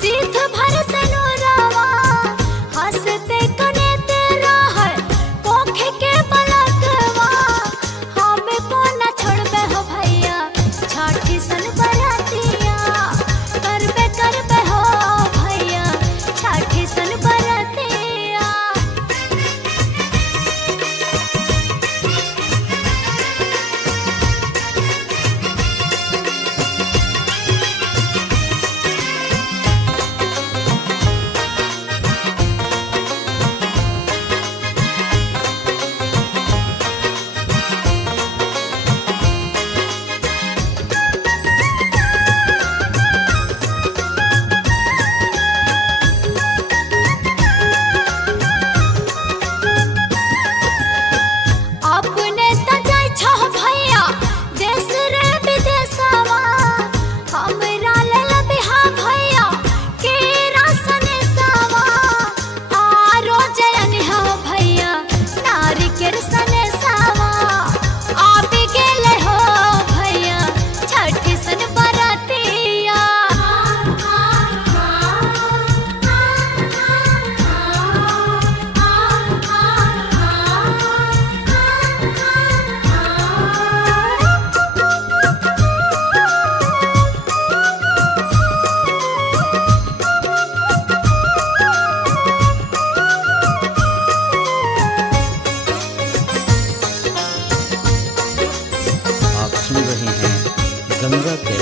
सीध भर से नूरवा हंसते कनेते रहै कोखे के पलकवा हम को न छोड़बे हो भैया छठी सन बरातिया करबे करबे हो भैया छठी सन बरातिया।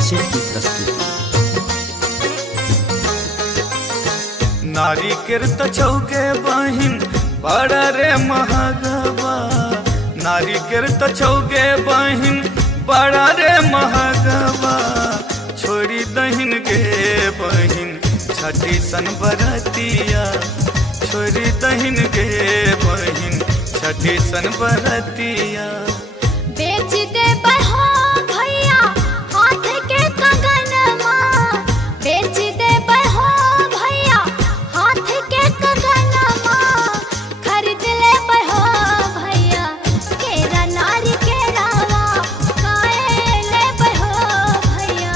कैसेट की प्रस्तुति। नारी किरत छौके बहिन बड़ा रे महगवा, नारी किरत छौके बहिन बड़ा रे महगवा, छोड़ी दहिन के बहिन छठी सन बरतिया, छोड़ी दहिन के बहिन छठी सन बरतिया। बेच दे बहो भैया हाथ के कंगनमा, बेच दे बहो भैया हाथ के कंगनमा, खरीद ले बहो भैया केरा नारी के रावा, काए ले बहो भैया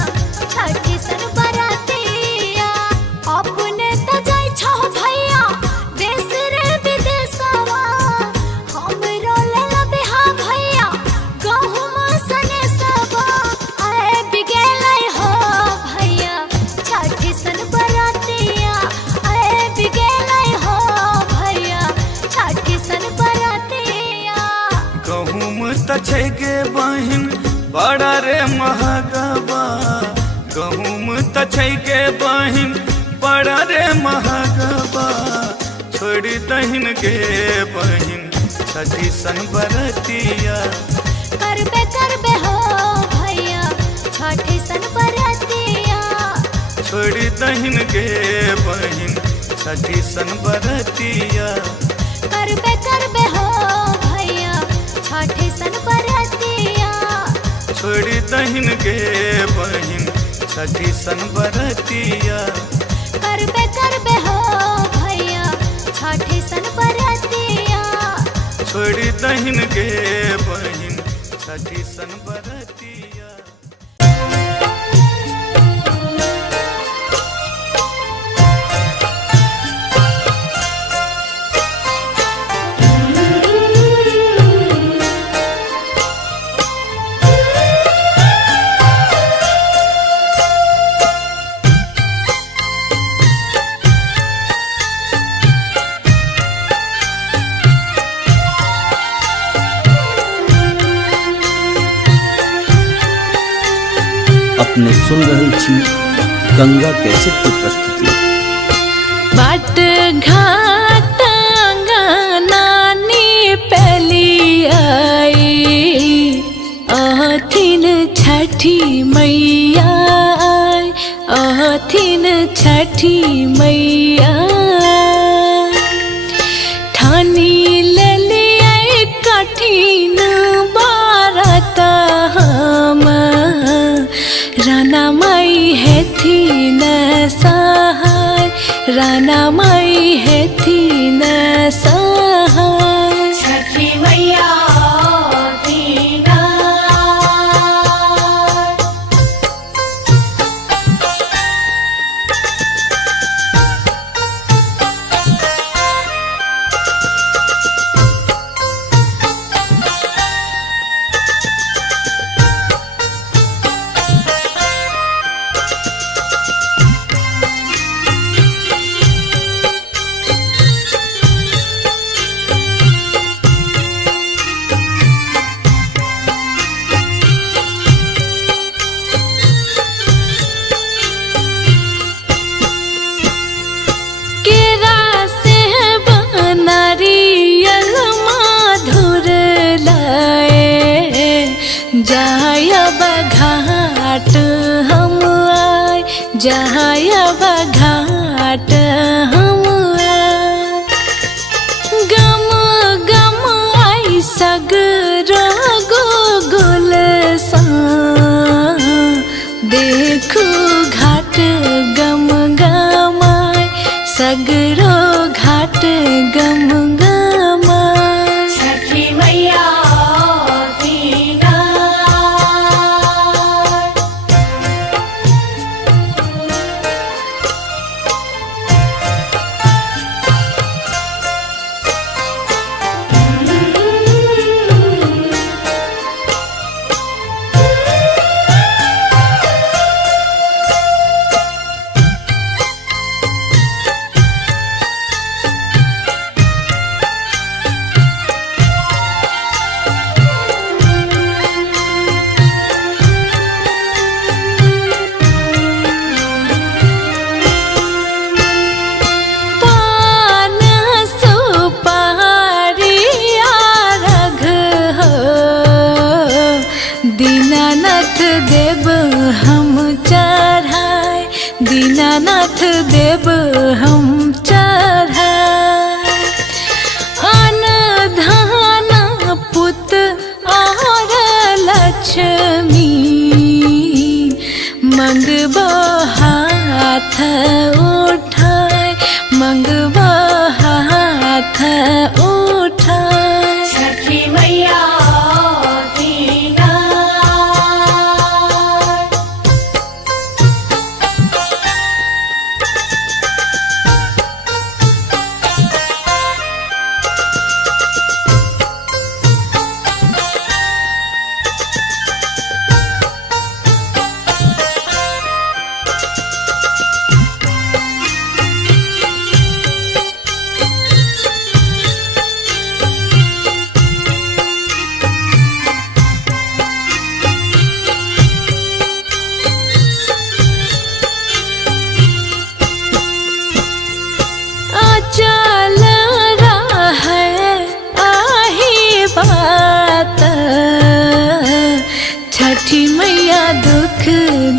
छठी सन बरतिया। अपने त जाय छो भैया देश रे विदेशवा, हमरो ले लबिहा भैया गहुम सने सबा, आए बिगेलै हो भैया छठी सन बरतिया, आए बिगेलै हो भैया छठी सन बरतिया। गहुम त छै गे बहिन बड़ा रे महगवा, गहुम त छै गे बहिन बड़ा रे महगवा, छोड़ी दहिन के बहिन छठी सन बरतिया। करबे करबे हो भैया छठी सन बरतिया, छोड़ी दहिन के बहिन छठी सन बरतिया। करबे करबे हो भैया छठी सन बरतिया, छोड़ी दहिन के बहिन छठी सन बरतिया। करबे करबे हो भैया छठी सन बरतिया, छोड़ी दहिन के बहिन छठी सन बरतिया। अपने सुन रहल छी गंगा कैसेट की प्रस्तुति। बाट घाट नानी पहली आई, अहथिन छठी मैया आई, अहथिन छठी मैया। ठानी ले लिया कठिन बारत हम, राना माई है थी न सहाय, राना माई है थी न सहाय। छठी मैया दीना केरा से बनरियल माधुर लाए, जायब घाट हम आए, जायब घाट हम आए। गम गम आई सगरो गोगुल सा, देखू घाट गम गमाय, सगरो घाट गम गमाय। छठी मैया दीना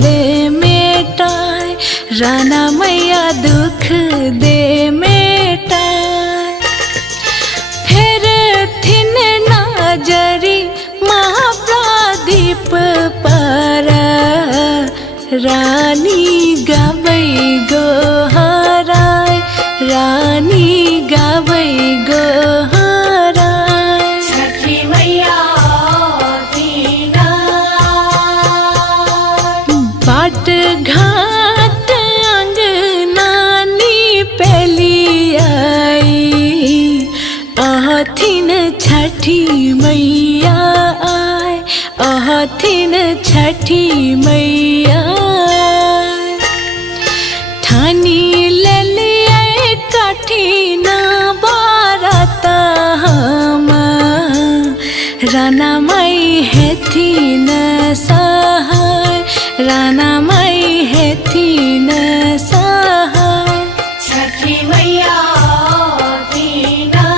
दे मेटाए, राना मैया दुख दे मेटाए। फिर थिन नाजरी महाप्रदीप पर, रानी गाबै गोहराय, रानी गाबै गोहराय। छठी मैया दीना बाट घाट अंगनानी पेली आई, अहथिन छठी मैया आय, अहथिन छठी मैया आय। ठानी ले लिया कठिन बारत हम, राना माई हेथिन सहाय, राना माई हेथिन सहाय। छठी मैया दीना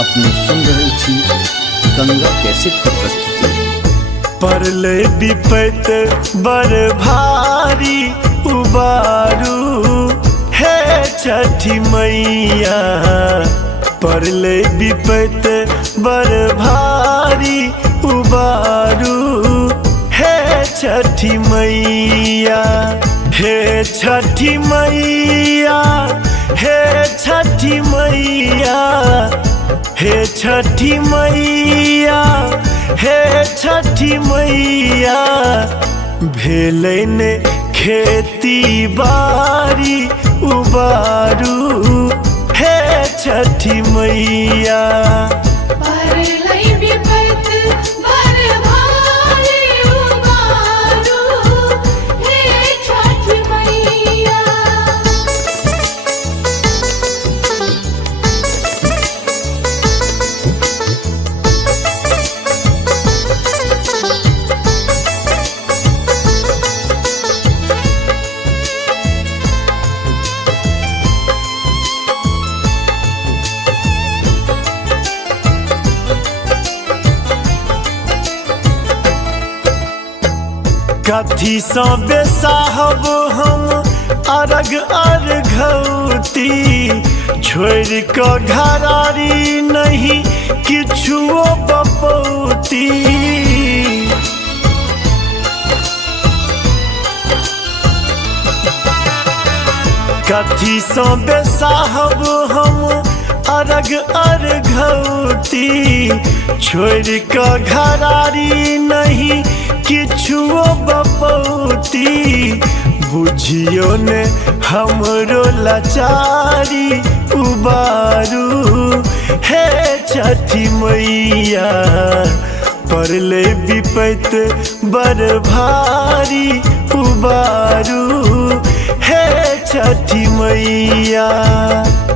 अपने सुन रहे छी गंगा कैसेट की प्रस्तुति। परले विपत बर भारी उबारू हे छठी मैया, परले विपत बर भारी उबारू हे छठी मैया, हे छठी मैया, हे छठी मैया, हे छठी मैया, हे छठी मैया। भेलै ने खेती बारी उबारू हे छठी मैया। परलै विपत बर भारी उबारू हे छठी मैया। कथी सँ बेसाहब हम अरग अर्घौती, छोड़ कऽ घरारी नहीं किछुओ बपौती। कथी सँ बेसाहब हम अरग अर्घौती, छोड़ कऽ घरारी नहीं किछुओ बपौती। बुझियो ने हमरो लाचारी उबारू हे छठी मैया। परले विपत बर भारी उबारू हे छठी मैया।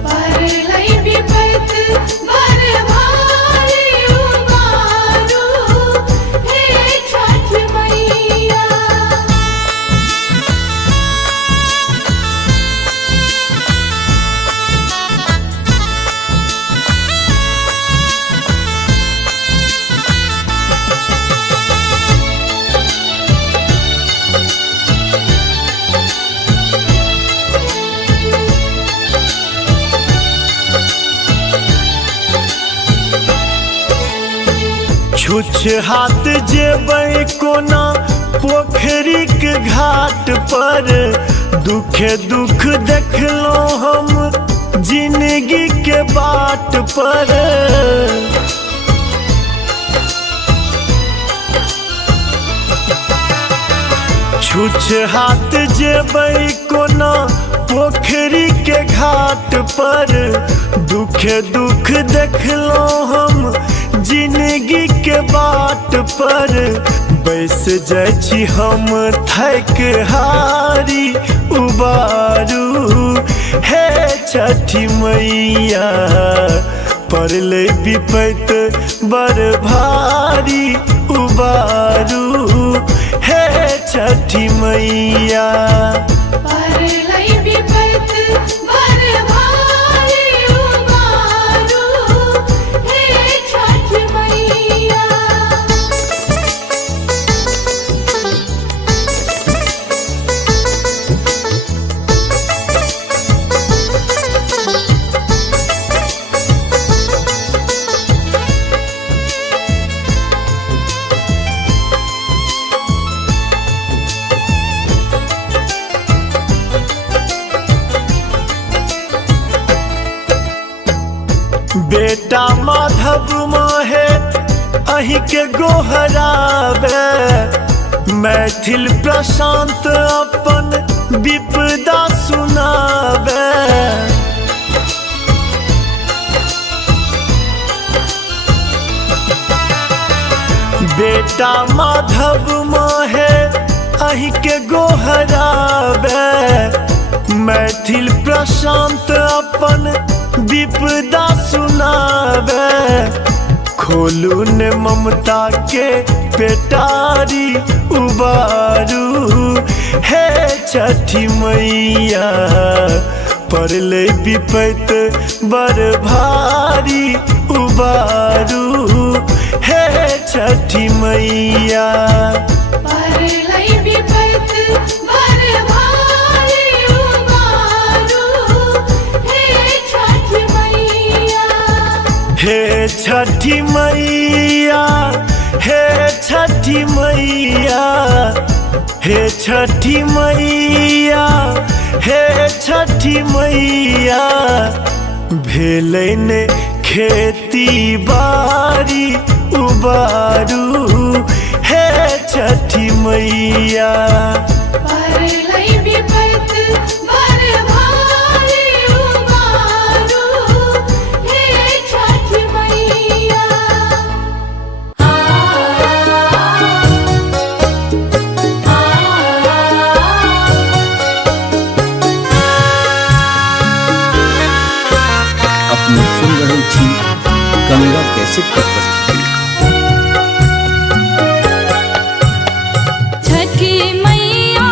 परलै विपत बर भारी उबारू हे छठी मैया। छुछ हाथ जेबै कोना पोखरिक घाट पर, दुखे दुख देखलहुँ हम जिंदगी के बाट पर। छुछ हाथ जेबै कोना पोखरी के घाट पर, दुखे दुख देखलहुँ हम जिंदगी के बाट पर। बैस जाइ छी हम थक हारी उबारू हे छठी मैया परले विपत बड़ भारी उबारू हे छठी मैया परलई विपत बड़ भारी उबारू हे छठ मैया। बेटा माधव मोहे अही के गोहरावे मैथिल प्रशांत अपन विपदा सुनावे बेटा माधव मोहे अही के गोहरावे मैथिल प्रशांत अपन विपदा सुनावे खोलू ने ममता के पेटारी उबारू हे छठी मैया परले विपत बड़ भारी उबारू हे छठी मैया परलई विपत बड़ भारी उबारू हे छठ मैया। हे छठी मैया हे छठी मैया हे छठी मैया हे छठी मैया भेलै ने खेती बाड़ी उबारू हे छठी मैया परलई विपत बड़ भारी उबारू हे छठ मैया। अपने सुन रहे छी गंगा कैसेट की प्रस्तुति। छठी मैया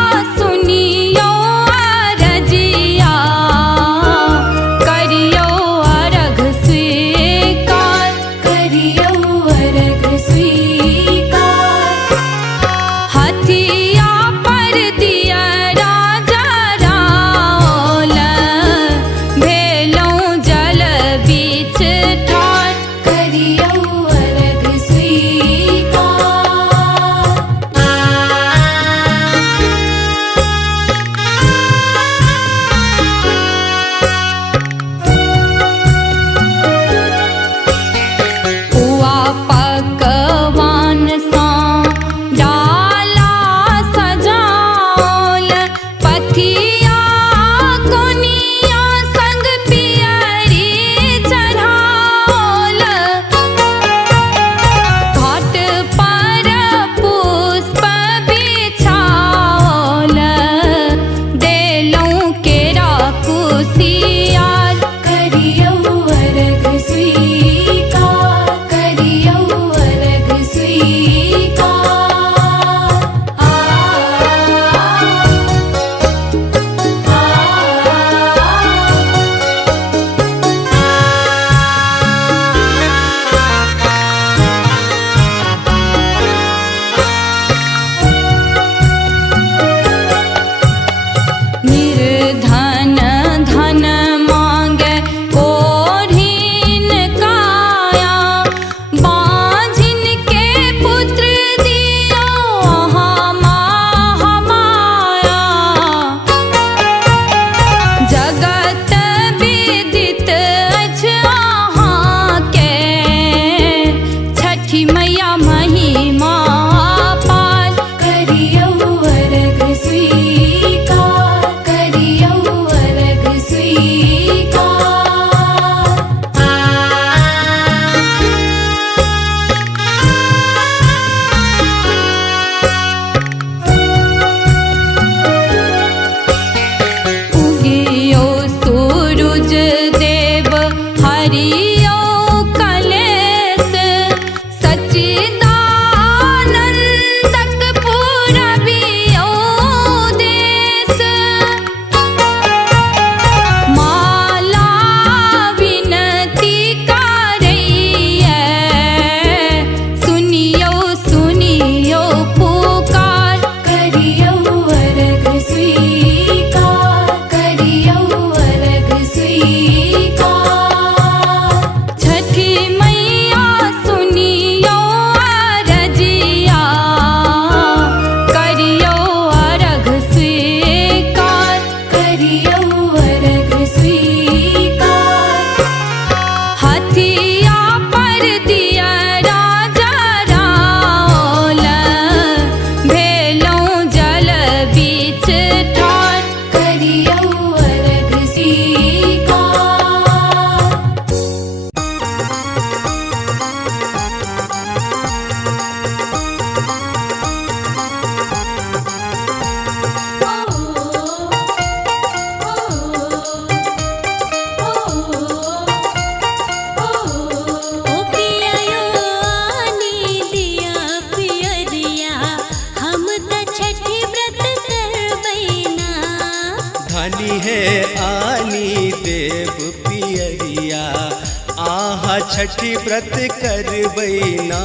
छठी व्रत करबैना।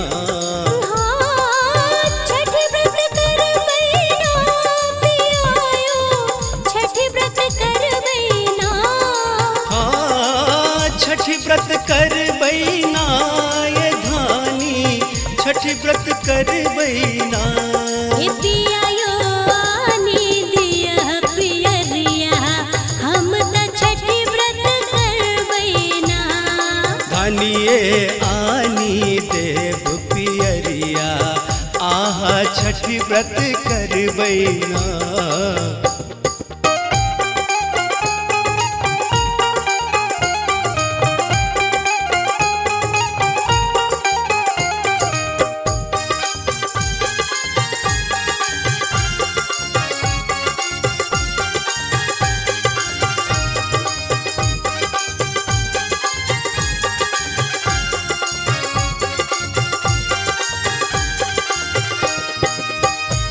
छठी व्रत करबैना पियायो, छठी व्रत करबैना। हाँ छठी व्रत करबैना ये धानी, छठी व्रत करबैना। पियायो आनी दिया पियरिया, हम त छठी व्रत करबैना। धानिए आनी देव पियरिया, आहा छठी व्रत करबैना।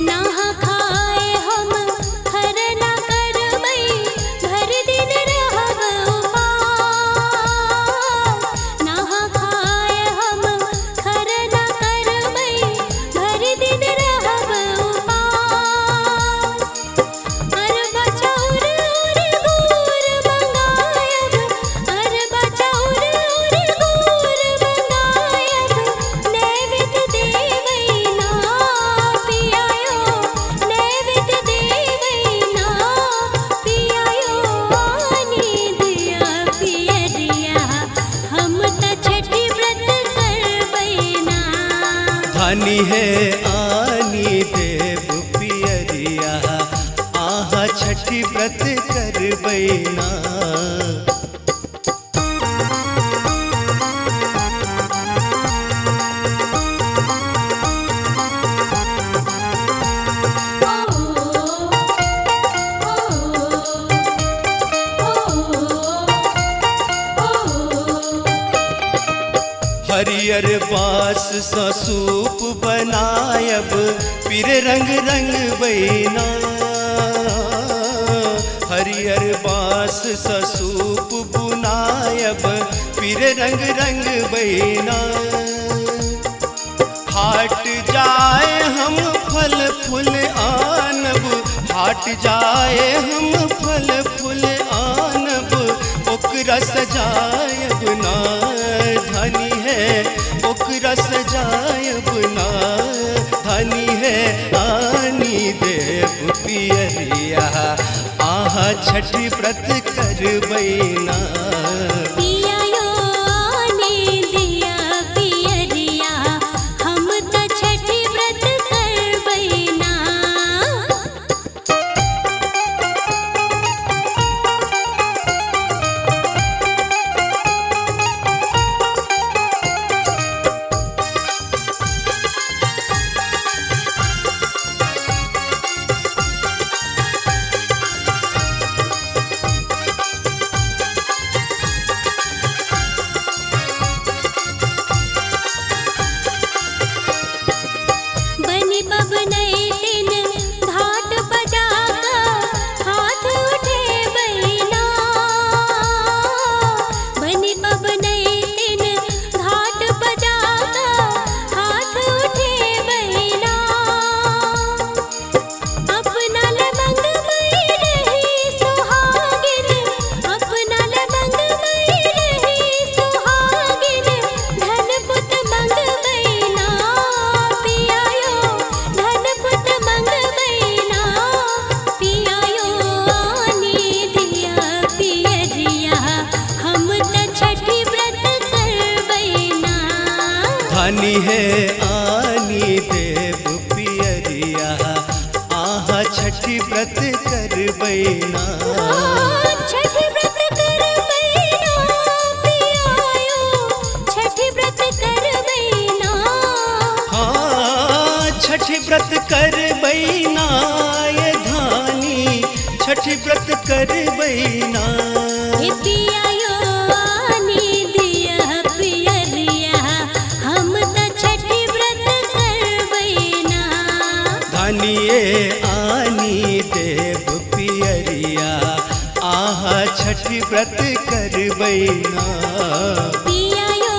नहा खाए हम खरना करबै, भर दिन रहब उपास। नहा खाए हम खरना करबै, भर दिन रहब उपास। अरबा चाउर और गुड़ मंगायब, अरबा चाउर और गुड़ मंगायब, नैवेद्य देवैना पियायो, नैवेद्य देवैना पियायो। आनी दिया पियरिया, हम त छठी व्रत करबैना। धानी है आनी देव पियरिया, आहा छठी व्रत करबैना। हरियर बास सा सूप बनायब, पीर रंग रंग बैना। हरियर बास सा सूप बुनायब, पीर रंग रंग बैना। हाट जाए हम फल फूल आनब, हाट जाए हम फल फूल आनब, ओकरा सजायब ना। धनी है ओकरा सजायब ना, धनी है आनी देव पियरिया, आहा छठी व्रत करबैना। पियायो आनी दिया पियरिया, हम त छठी व्रत करबैना। बनी बबनई दिन घाट बजाका, हाथ उठे बैना। बनी बबनई दिन घाट बजाका, हाथ उठे बैना। अपना लबंग मई रही सुहागिन, अपना लबंग मई रही सुहागिन, धन पुत मंग बैना पियायो, धन पुत मंग बैना पियायो। आनी दिया पियरिया, हम त छठी व्रत करबैना। धानी है आनी देव पियरिया, आहा छठी व्रत करबैना। छठी व्रत करबैना पियायो, छठी व्रत करबैना। हाँ छठी व्रत करबैना ये धानी, छठी व्रत करबैना। पियायो आनी दिया पियरिया, हम त छठी व्रत करबैना। धानिए आनी देव पियरिया, आहा छठी व्रत करबैना। पियायो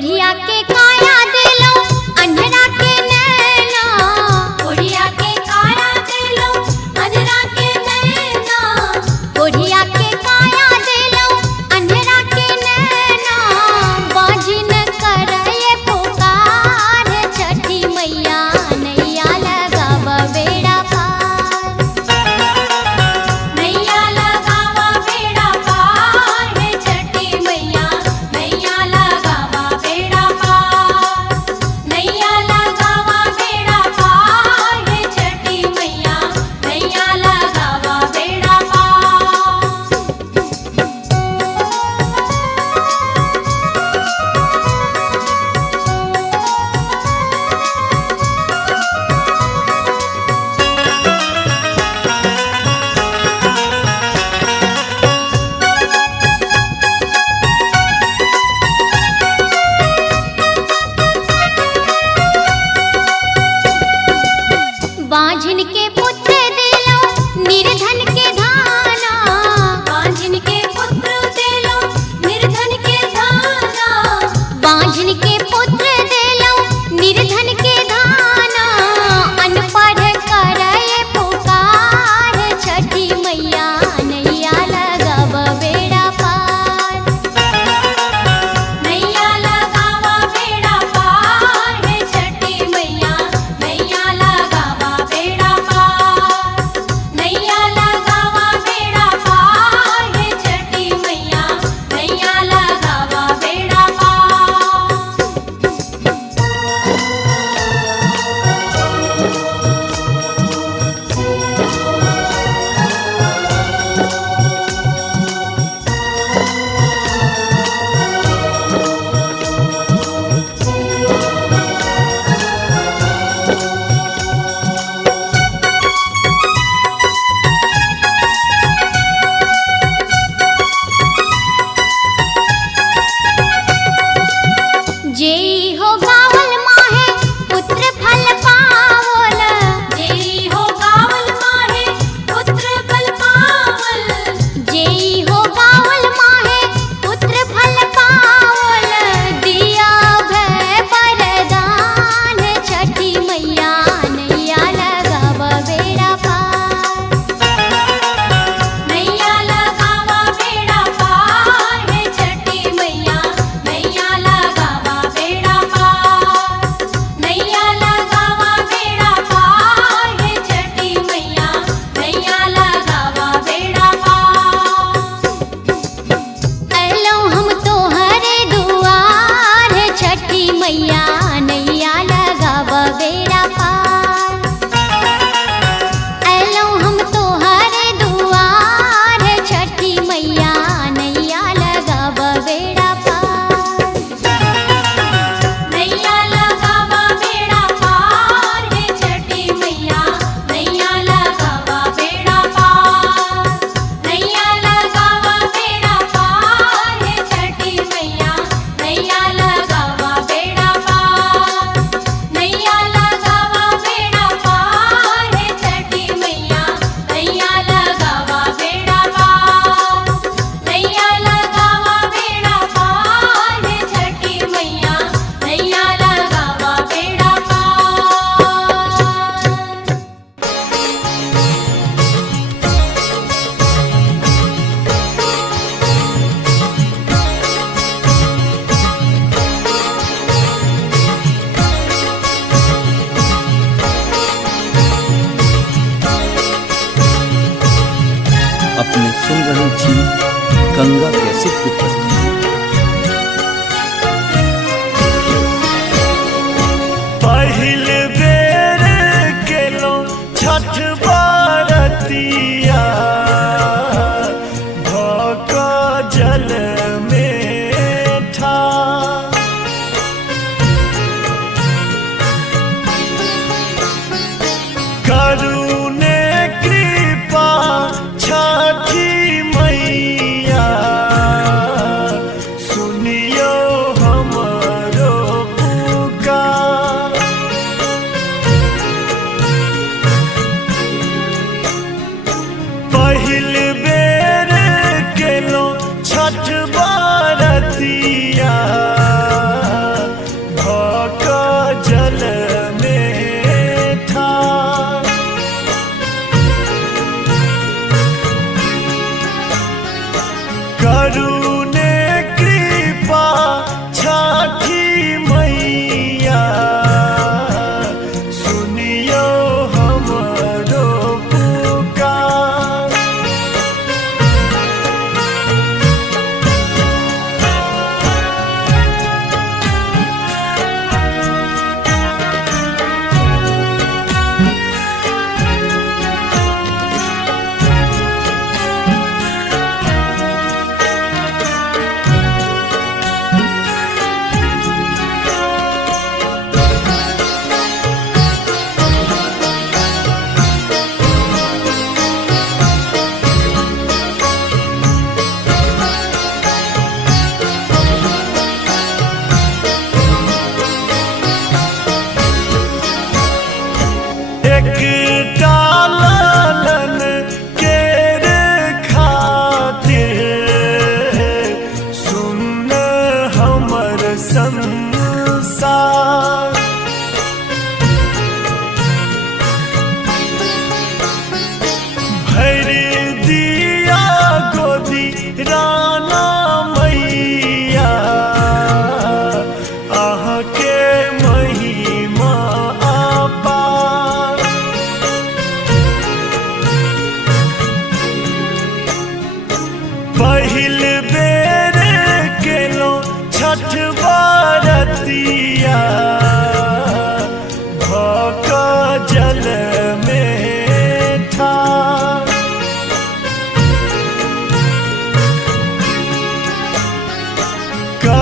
कोढ़िया के काया दिलो अंधरा के नैना, कोढ़िया के काया दिलो अंधरा के नैना, कोढ़िया के काया दिलो अंधरा के नैना, बाजिन करए पुकार छठी मैया नैया लगावा बेड़ा पार, नैया लगावा बेड़ा पार छठी मैया नैया लगावा बेड़ा पार।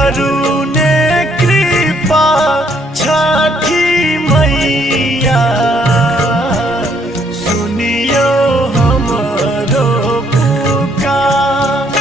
करुणे कृपा छठी मैया सुनियो हमरो पुकार।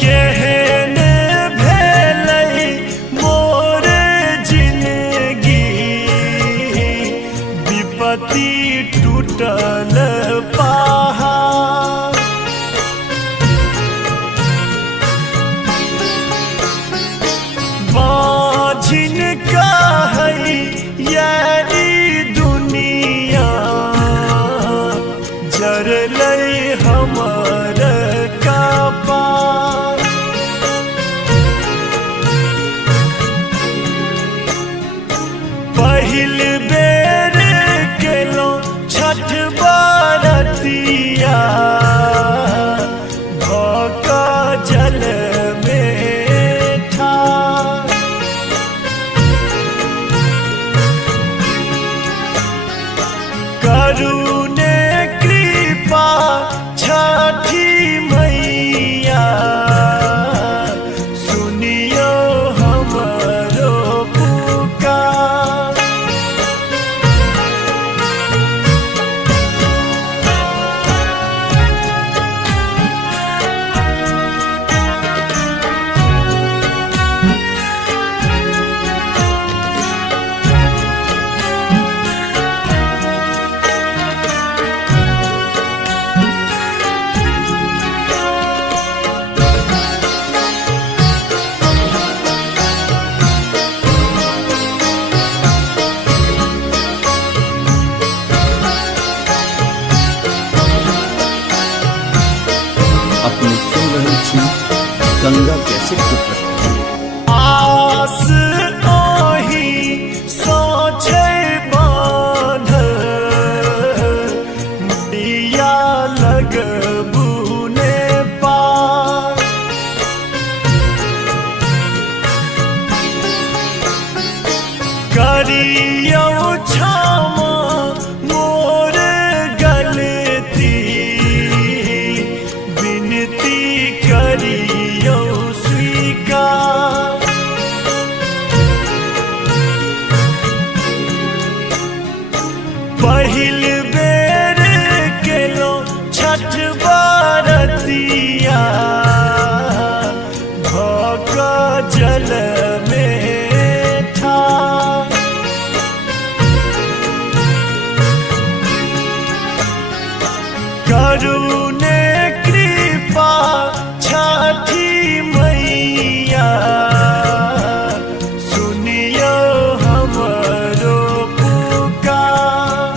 केहन भेलै मोर जिंदगी विपत्ति टूटल पहाड़। बाझिन कहै यारी दुनिया जरलै हमर कपार। पहिल बेर केलहुँ छठ बरतिया भऽ कऽ जल में ठाढ़। करुणे कृपा छठी मैया सुनियो हमरो पुकार। अपने सुन रहे छी गंगा कैसेट की प्रस्तुति। आस ओही सोचे बांधल दिया लगबू ने पार। करियो क्षमा मोर गलती विनती करियो स्वीकार। पहिल बेर केलहुँ छठ बरतिया भऽ कऽ जल में ठाढ़। करुणे कृपा छठी मैया सुनियो हमरो पुकार।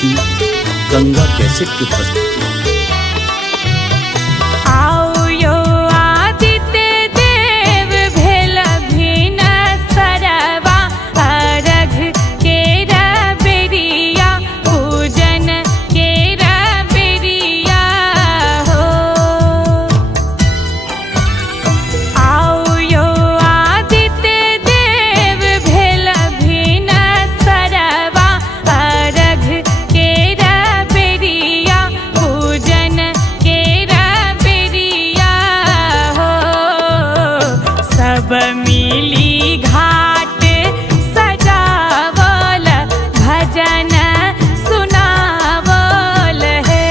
सुनरहल छी गंगा कैसेट की प्रस्तुति। आओ यो आदित्य देव भेल भिन सरवा अरघ केरा बेरिया पूजन केरा बेरिया हो। आओ यो आदित्य देव भेल भिन सरवा अरघ केरा बेरिया पूजन केरा बेरिया हो। सब मिली घाट सजावल भजन सुनावल है।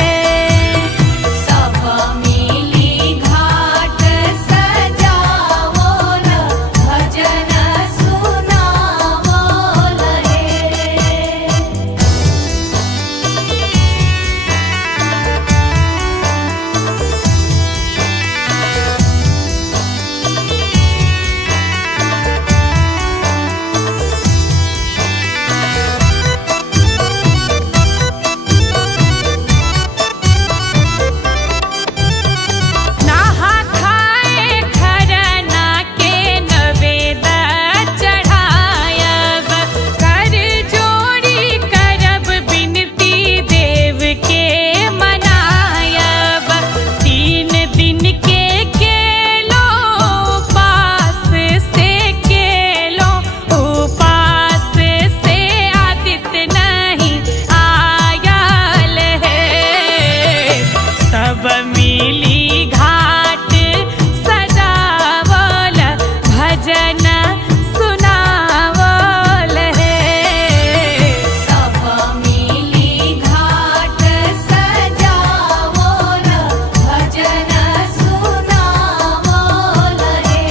सब मिली घाट सजावल भजन सुनावल रे। नहा खाए खरना के नवेद चढ़ायब कर जोड़ी करब बिनती देव के मनायब। 3 दिन के केलो उपास से केलो उपास से आदित्य नहीं आयल है। सब मिली घाट सजावल भजन सुनावल है। सब मिली घाट सजावल भजन सुनावल रे।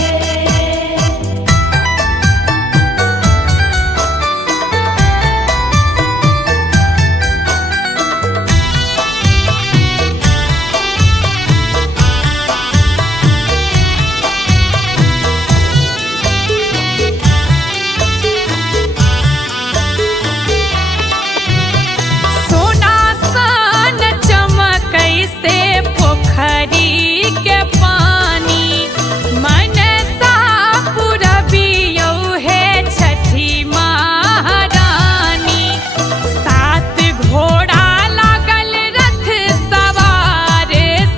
सोना सन चमकै से पोखरी के पानी मनसा पुरबियौ है छठी महारानी। 7 घोड़ा लागल रथ सवार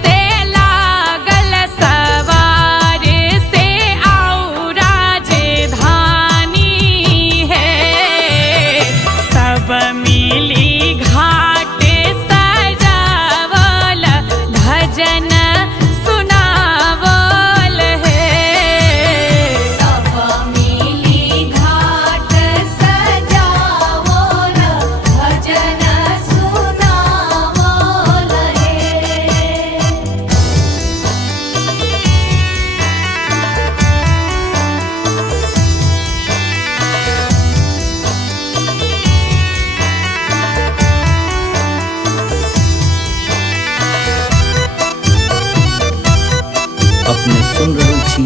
से लागल सवार से आउ राजधानी है। सब मिली घाट सजावल भजन सुनावल है। सब मिली घाट सजावल भजन सुनावल रे। अपने सुन रहल छी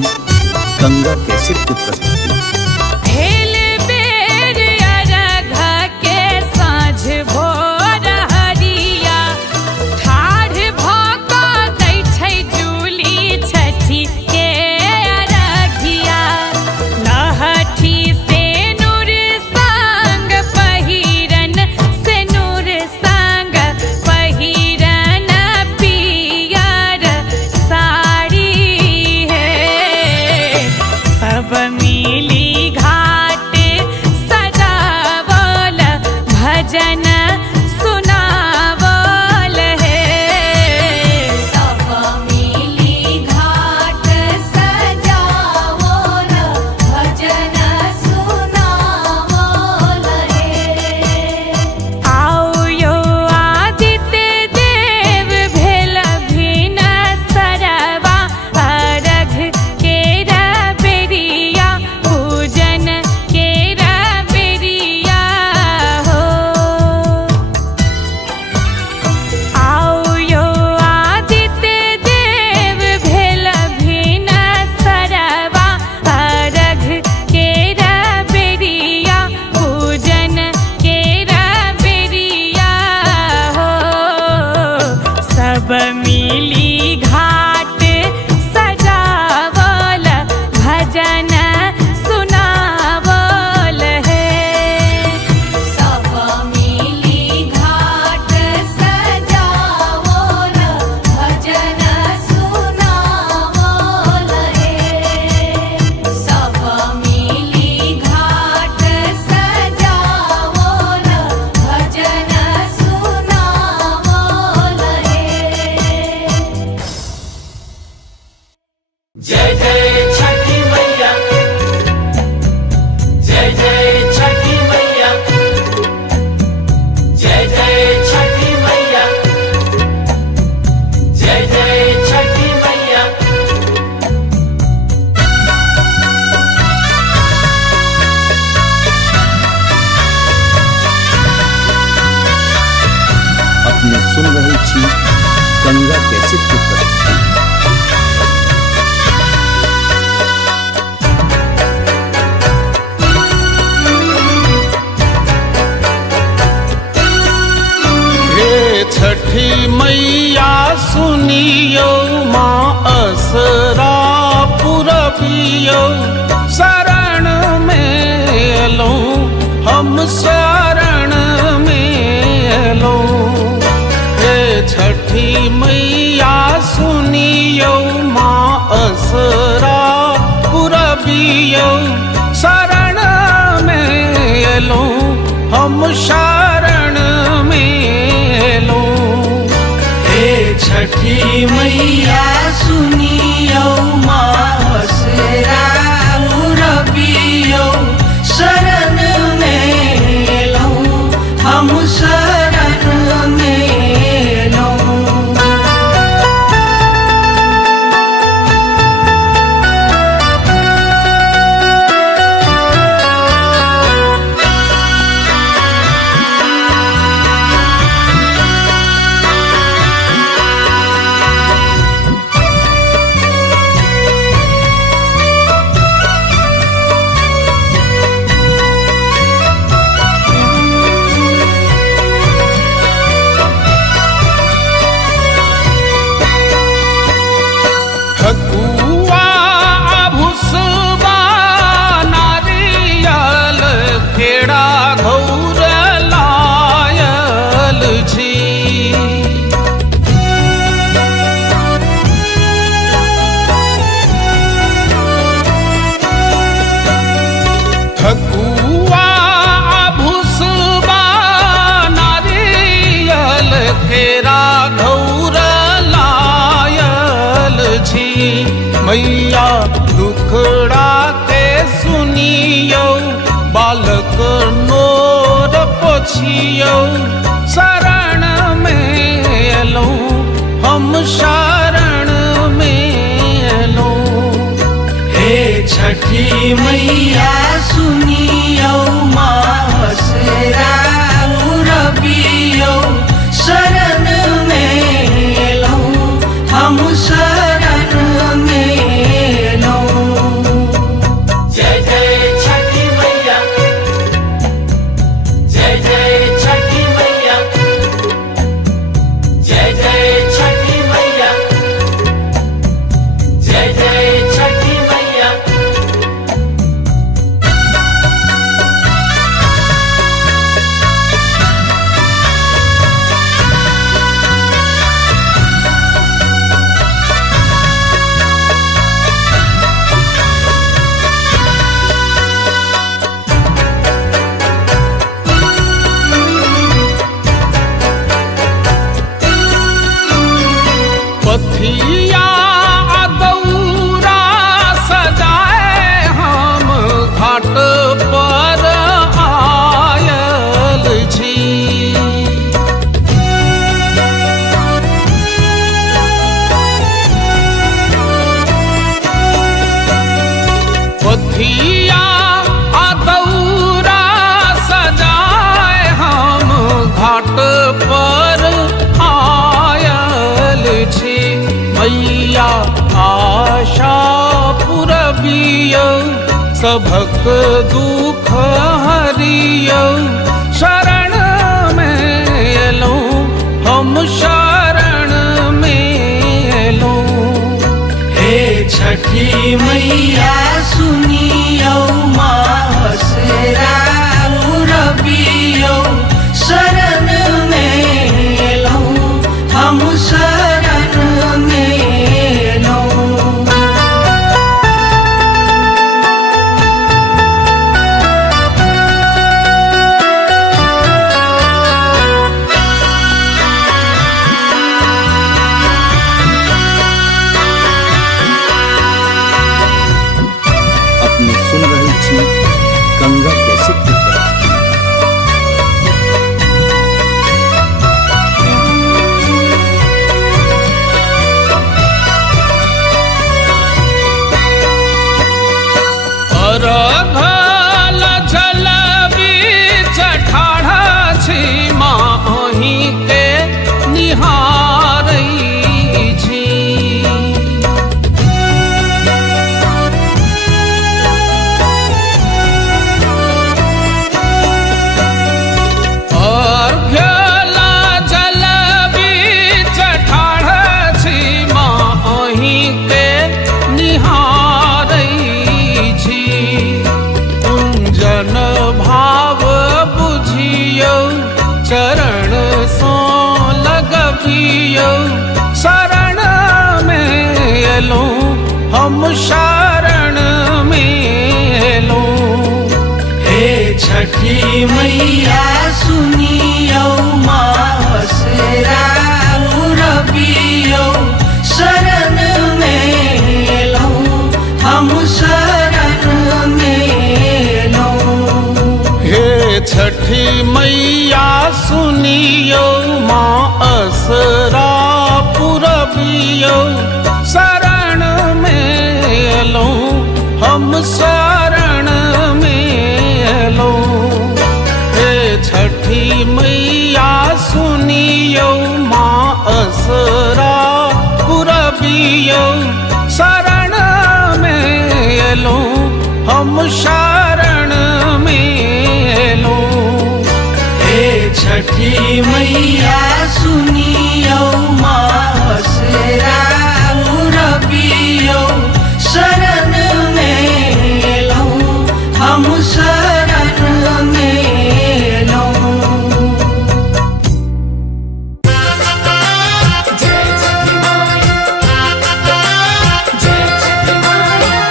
गंगा कैसेट की प्रस्तुति। भेल बेर अरघ के साँझ भोर हरिया ठाढ़ भऽ कऽ दै छै जूली छठी के अरघिया। लहठी से नूर संग पहिरन से नूर संग पहिरन पियर साड़ी है। सब मिली असरा पुरबियो शरण में लो हम शरण में लो। हे छठी मैया सुनियो माँ असरा पुरबियो शरण में लो हम शरण में लो। हे छठी मैया सुनियो माँ असरा पुरबियो शरण में लो हम शरण में लो। ठकुआ भुसबा नारियल खेड़ा घौर लायल छी। ठकुआ भुसबा नारियल खेड़ा घौर लायल छी। मैया दुखड़ा के सुनियो बालक नोर पोछियो शरण में लो हम शरण में लो। हे छठी मैया सुनियो माँ असरा पुरबियो शरण में लो हम शरण में लो। जय जय छठी मैया, जय जय छठी मैया, जय जय छठी मैया, जय जय छठी मैया। पथिया दौरा सजाए हम घाट पर आयल छी। पथिया दौरा सजाए हम घाट पर आयल छी। मैया आशा पुरबियो सभक दुख हरियो शरण में लो हम शरण में लो। हे छठी मैया सुनियो माँ असरा पुरबियो शरण में लो हम शरण में लो। अपने सुन रहे छी गंगा कैसेट की प्रस्तुति। अरघल जल बीच ठाढ़ छी माँ अहीं के निहारै छी। अर्घ्यल जल बीच ठाढ़ छी माँ अहीं के हम शरण में लूं। हे छठी मैया सुनियो मासरा रबियो शरण में लो हम शरण में लो। हे छठी मैया सुनियो माँ असरा पुरबियो शरण में लो हम शरण में लो। हे छठी मैया सुनियो माँ असरा पुरबियो शरण में लो हम शरण में लो। हे छठी मैया सुनियो मासरा रबियो शरण में लो हम शरण में लो। जय छठी माया जय छठी माया।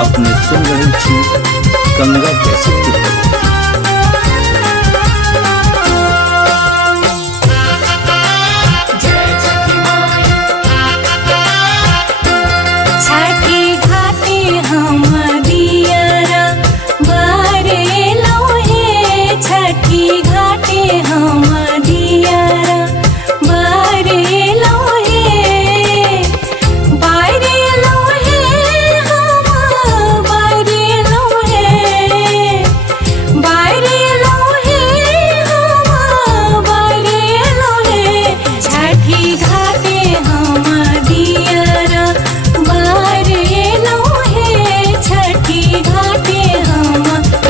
अपने सुन रहे थी गंगा कैसे की प्रस्तुति। जय छठी माया छठी घाटे हम दियरा बारे लोहे। छठी घाटे हम दियरा बारे लोहे। बारे लोहे हम बारे लोहे। बारे लोहे हम बारे लोहे। छठी घाटे हम दियरा बारे लोहे। छठी घाटे हम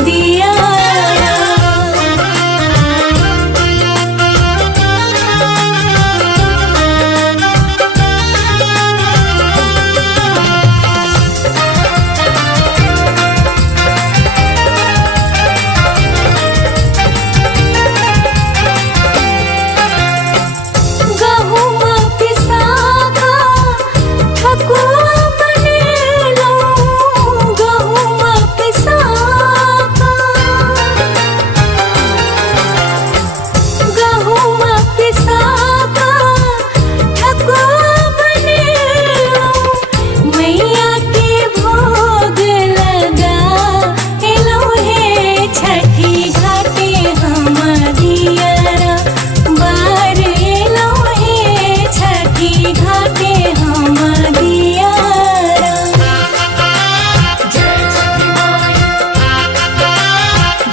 दियरा। गहुमा पिसाका ठकुआ बनेलो। गहुमा पिसाका गहुमा पिसाका ठकुआ बनेलो। मैया के भोग लगा एलो। हे छठी घाटे हम दियरा बारे लोहे। छठी घाटे हम दियरा। जय छठी माया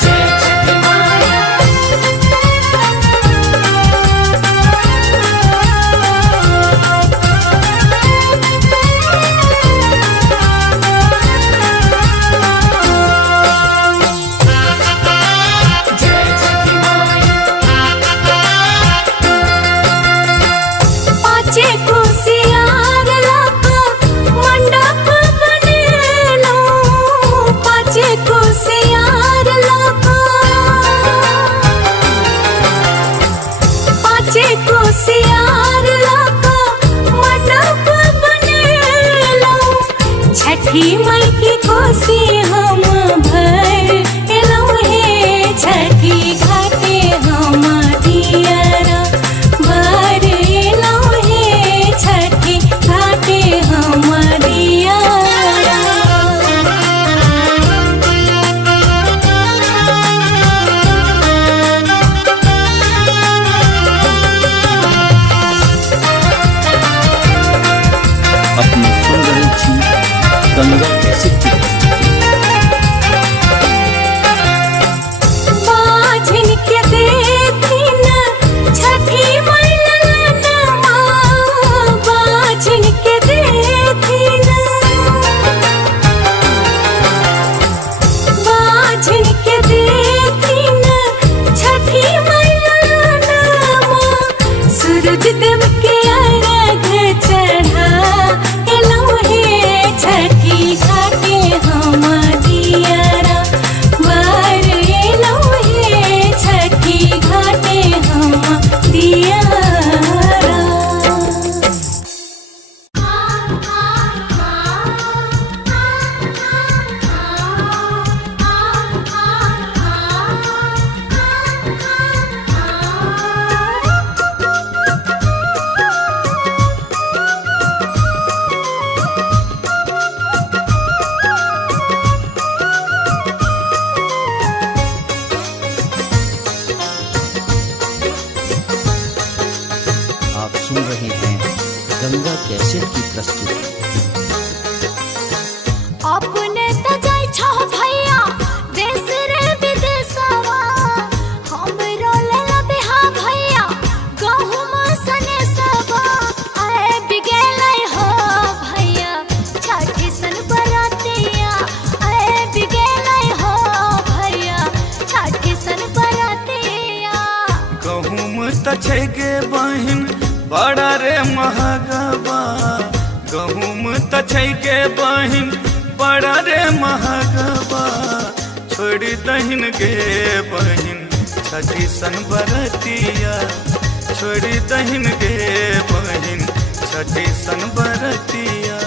जय छठी माया। जय छठी माया पाँचे कुसियार लगा मंडप बनेलो। पाँचे कुसियार लगा पाँचे कुसियार लगा मंडप बनेलो। छठी माई की कोसी हम भर एलो। हे छठी घाटे हम दियरा बारे लोहे। छठी घाटे हम दियरा। अपने सुन रहे थी गंगा कैसे की प्रस्तुति। बाझिन के देखिन छठी मैलनमा। बाझिन के देखिन बाझिन के देखिन छठी मैलनमा। सूरज देव के अर्घ चढ़ा एलो। हे छठी घाटे गंगा कैसेट की प्रस्तुति। अपने त जाय छो भैया देश रे विदेशवा, हमरो लेला बिहा भैया गहुम सने सबा। आए बिगेलै हो भैया छठी सन बरातिया, आए बिगेलै हो भैया छठी सन बरातिया। गहुम त छै गे बहिन बड़ा रे महगबा, गहुम त छै गे बहिन बड़ा रे महगबा। छोड़ी दहिन गे बहिन छठी सन बरतिया, छोड़ी दहिन गे बहिन छठी सन बरतिया।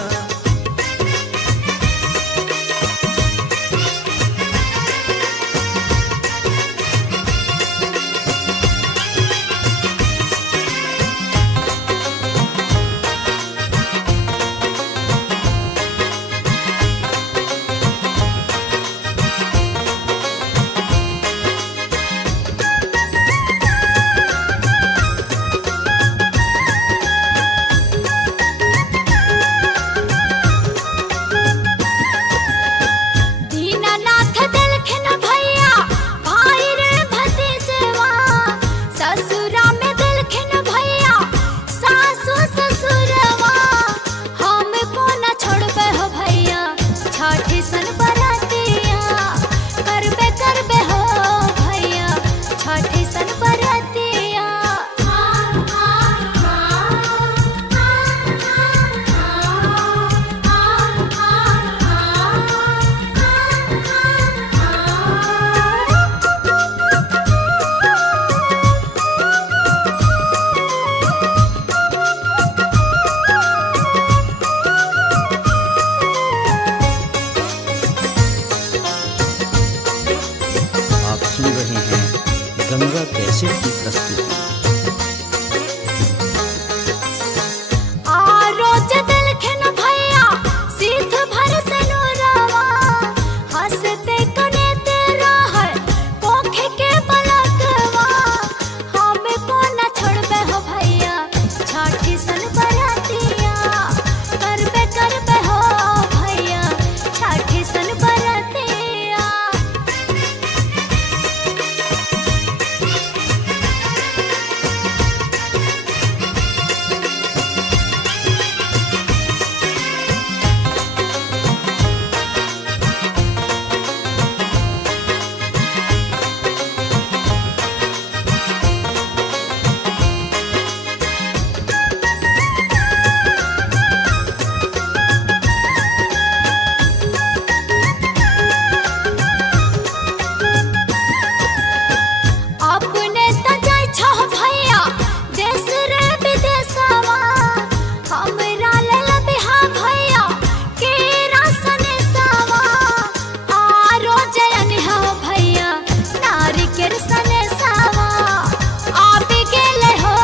दीनानाथ देलखिन भैया भाई रे भतीजवा, ससुरा में देलखिन भैया सासु ससुरवा। हम को न छोड़बे हो भैया छठी सन बरातिया, करबे करबे हो भैया छठी सन बरातिया। आप सुन रहे हैं गंगा कैसेट की प्रस्तुति। रोज देलखिन भैया सीध भर सनुरवा, हंसते कनेते रहै कोखे के पलकवा। हम को न छोड़बे हो भैया छठी सन बरातिया, करबे करबे हो भैया छठी सन बरातिया। अपने त जाय छो भैया देश रे विदेशवा, हमरा लेला बिहा भैया केरा सने सवा। आरो जयन हो भैया नारी केर सने सवा, आप गेले हो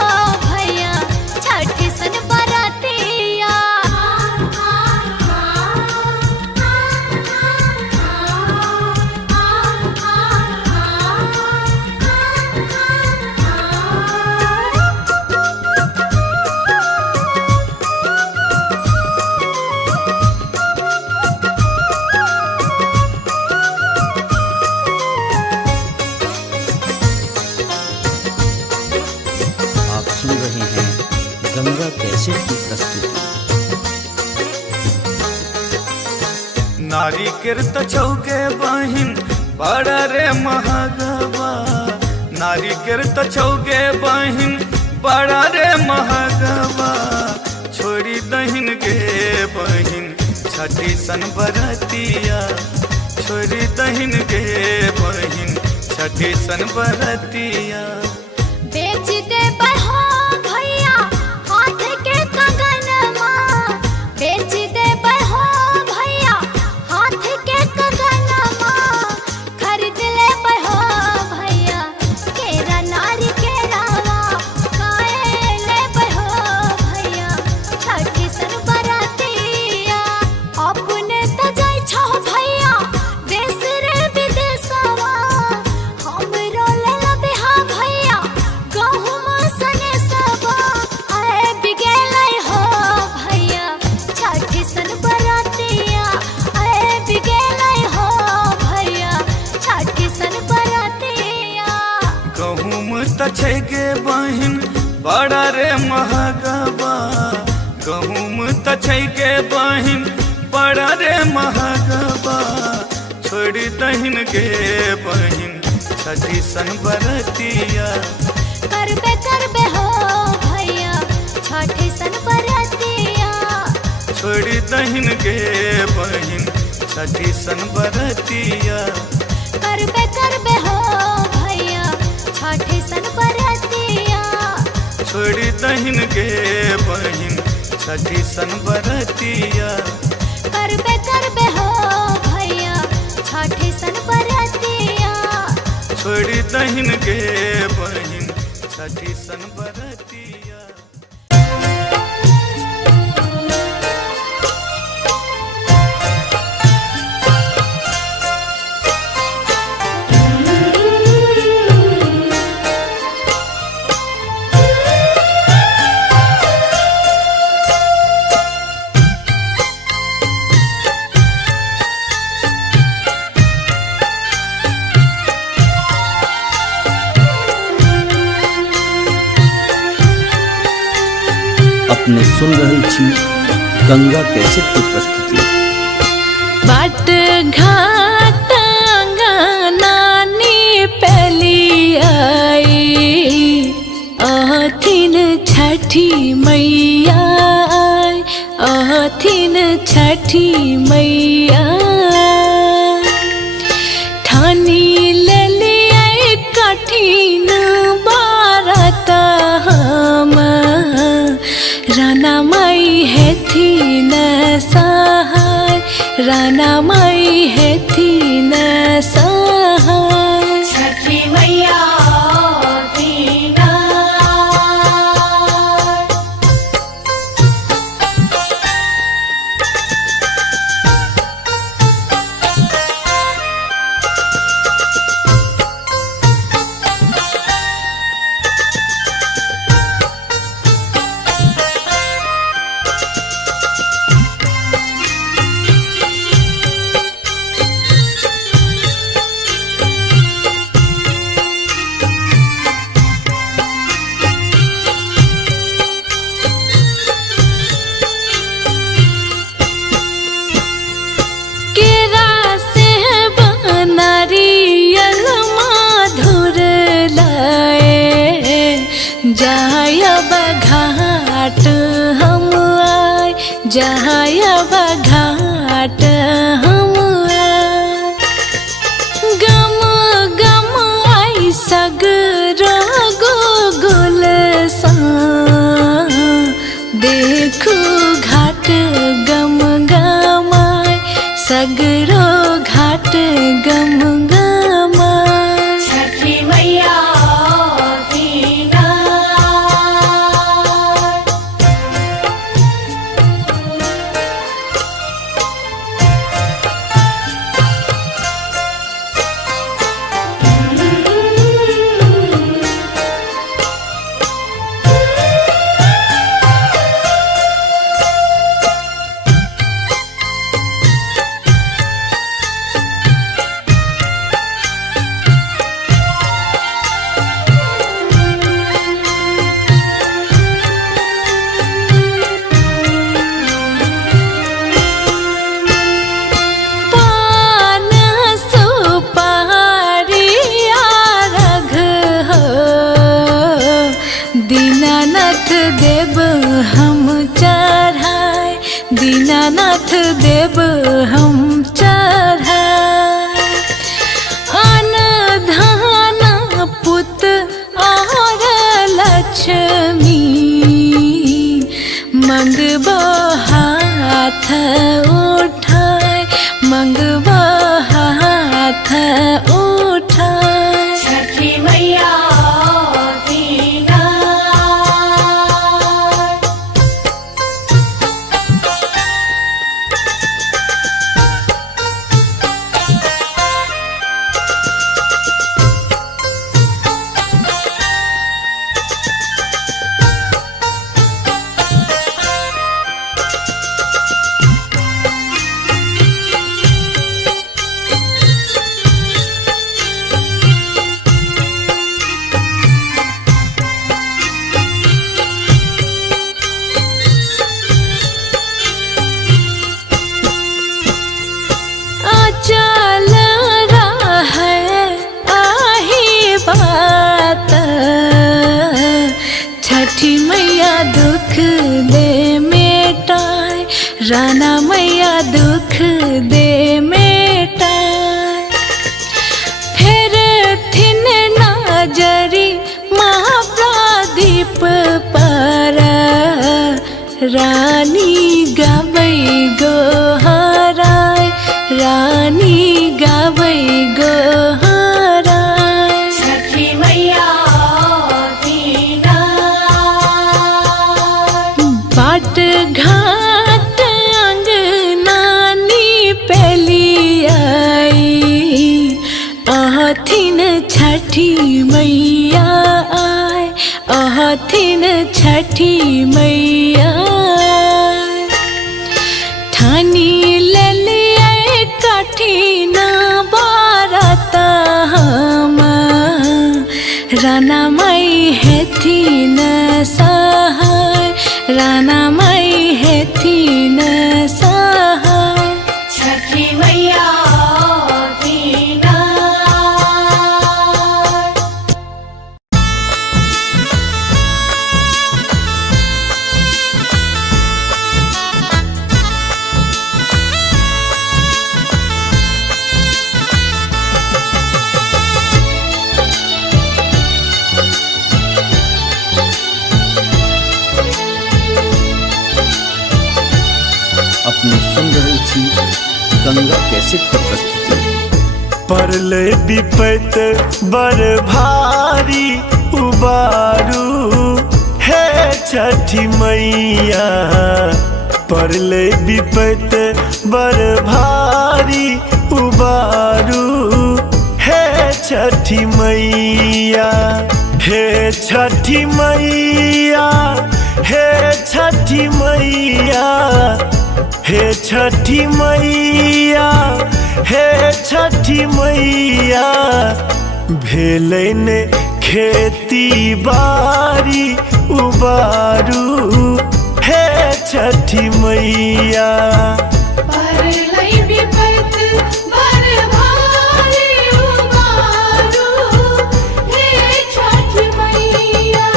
भैया छठी सन बरातिया। आप सुन रहे हैं गंगा कैसेट की प्रस्तुति। नारी किरत छौके बहिन बड़ा रे महगबा, नारी किरत छौके बहिन बड़ा रे महगबा। छोड़ी दहिन गे बहिन छठी सन बरतिया, छोड़ी दहिन गे बहिन छठी सन बरतिया। बेच दे हो भैया हाथ के कंगनमा, बेच दे हो भैया हाथ के कंगनमा। खरीद ले हो भैया केरा नारी केरावा, काहे ले हो भैया छठी सन बरातिया। अपने त जाय छो भैया देश रे विदेशवा, हमरो लेला बिहा भैया बड़ा रे महगबा गहूम त के बहिन बड़ा रे महगबा छोड़ी दहिन के बहिन छठी सन बरतिया करबे हो भैया छठी सन बरतिया छोड़ी दहिन के बहिन छठी सन बरतिया करबे हो भैया छठी सन बरतिया छोड़ी दहिन के बहिन छठी सन बरतिया करबे हो भैया छठी सन बरतिया छोड़ी दहिन के बहिन छठी सन बरतिया। अपने सुन रहल छी गंगा कैसेट की प्रस्तुति। बाट घाट नानी पहली आई अथिन छठी मैया अथिन छठी मैया ठानी ले लिया कठिन बारत हम राना माई है थी न सहाय राना माई है थी न सहाय छठी मैया दीना जायब घाट हम गम गम आई सगरो गोगुल सा देखू घाट गम गमाय सगरो घाट गम गमाय छठी मैया दीना दीनानाथ देव हम चढ़ाए दीनानाथ देव हम चढ़ाए अन धन पुत और लक्ष्मी मंगबो हाथ उठाए मंगबो हाथ उठाए छठी मैया दीना राना मैया दुख दे मेटा फिर थिन नाजरी महाप्रदीप पर रानी गाबै गोहराय रानी गाबै गोहराय छठी मैया दीना बाट घाट अंगनानी पेली आई अहथिन छठी मैया आय अहथिन छठी मैया ठानी लेलिए कठिन बारत हम राना माई हेथिन सहाय राना माई हेथिन सहाय छठी मैया दीना अपने सुन रहे छी गंगा कैसेट की प्रस्तुति। परले विपत बड़ भारी उबारू हे छठी मैया परले विपत बड़ भारी उबारू हे छठी मैया हे छठी मैया हे छठी मैया हे छठी मैया हे छठी मैया भेलै ने खेती बारी उबारू हे छठी मैया परलै विपत बड़ भारी उबारू हे छठी मैया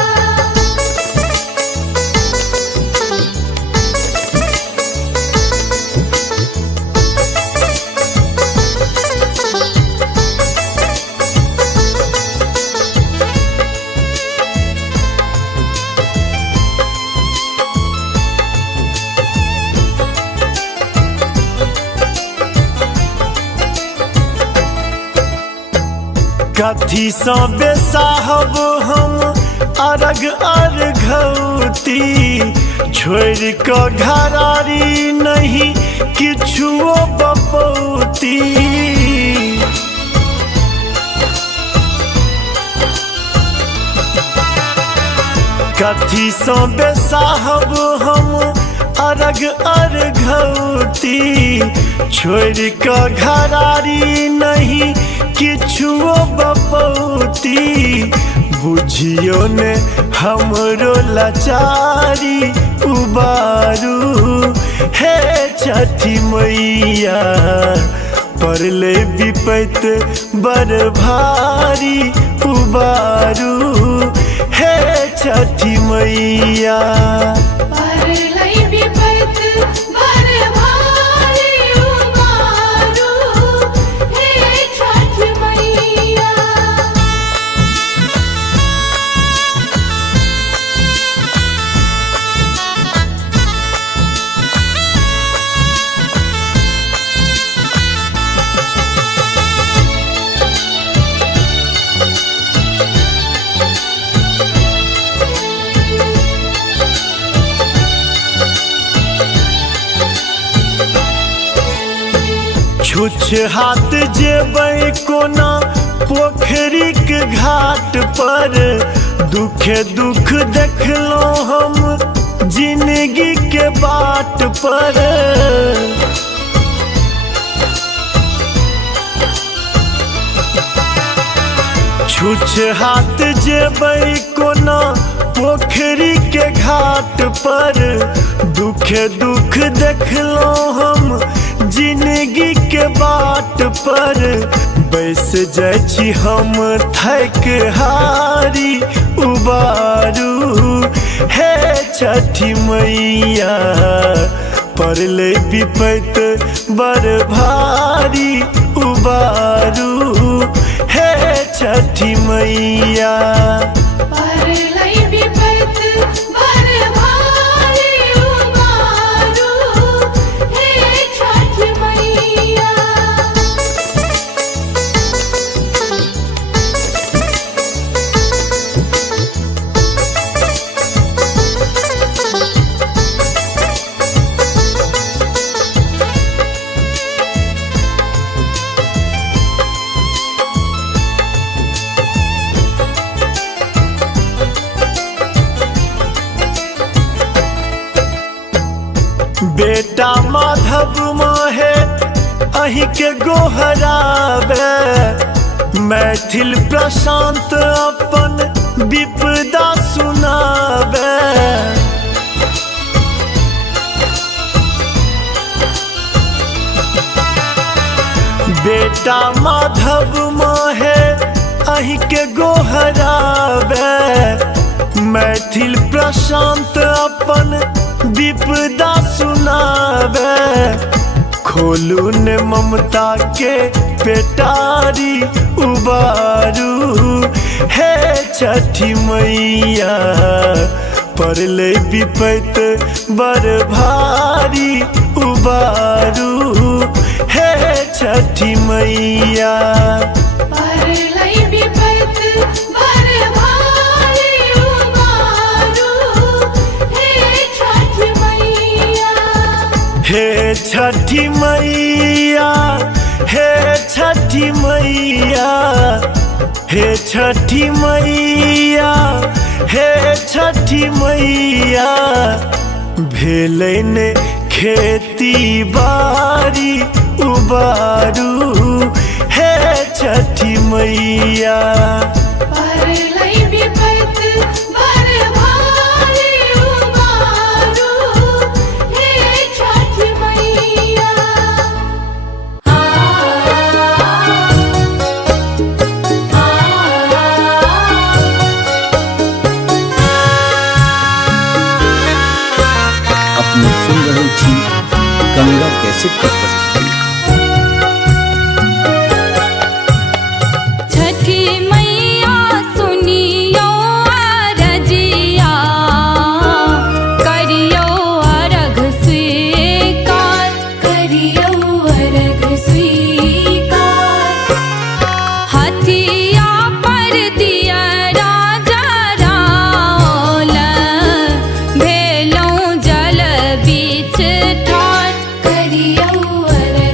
कथी सँ बेसाहब हम अरग अर्घौती छोड़ कऽ घरारी नहीं किछुओ बपौती कथी सँ बेसाहब हम अरग अर्घौती छोड़ कऽ घरारी नहीं किछुओ बपौती बुझियो ने हमरो लाचारी उबारू हे छठी मैया परले विपत बड़ भारी उबारू हे छठी मैया परलै विपत बड़ भारी उबारू हे छठी मैया छुछ हाथ जेबै कोना पोखरिक घाट पर दुखे दुख देखलहुँ हम जिंदगी के बाट पर छुछ हाथ जेबै कोना पोखरी के घाट पर दुखे दुख देखलहुँ हम जिंदगी के बाट पर बैस जाइ छी हम थक हारी उबारू हे छठी मैया परले विपत बर भारी उबारू हे छठी मैया। परलै विपत बर भारी उबारू, हे छठ मैया। बेटा माधव माहे अही के गोहरावे, मैथिल प्रशांत अपन विपदा सुनावे। बेटा माधव माहे अही के गोहरावे, मैथिल प्रशांत अपन विपदा सुनावे। खोलू ने ममता के पेटारी उबारू हे छठी मैया। परले विपत बर भारी उबारू हे छठी मैया। परलै विपत बर भारी उबारू, हे छठ मैया। हे छठी मैया, हे छठी मैया, हे छठी मैया, हे छठी मैया। भेलै ने खेती बारी उबारू हे छठी मैया। परलै विपत बर भारी उबारू, हे छठ मैया। अपने सुन रहे छी गंगा कैसेट की प्रस्तुति। छठी मैया सुनियो अरजिया, करियो अर्घ स्वीकार, करियो अर्घ स्वीकार। हथिया पर दिया राजा राओल, भेलौं जल बीच ठार, करियो अर्घ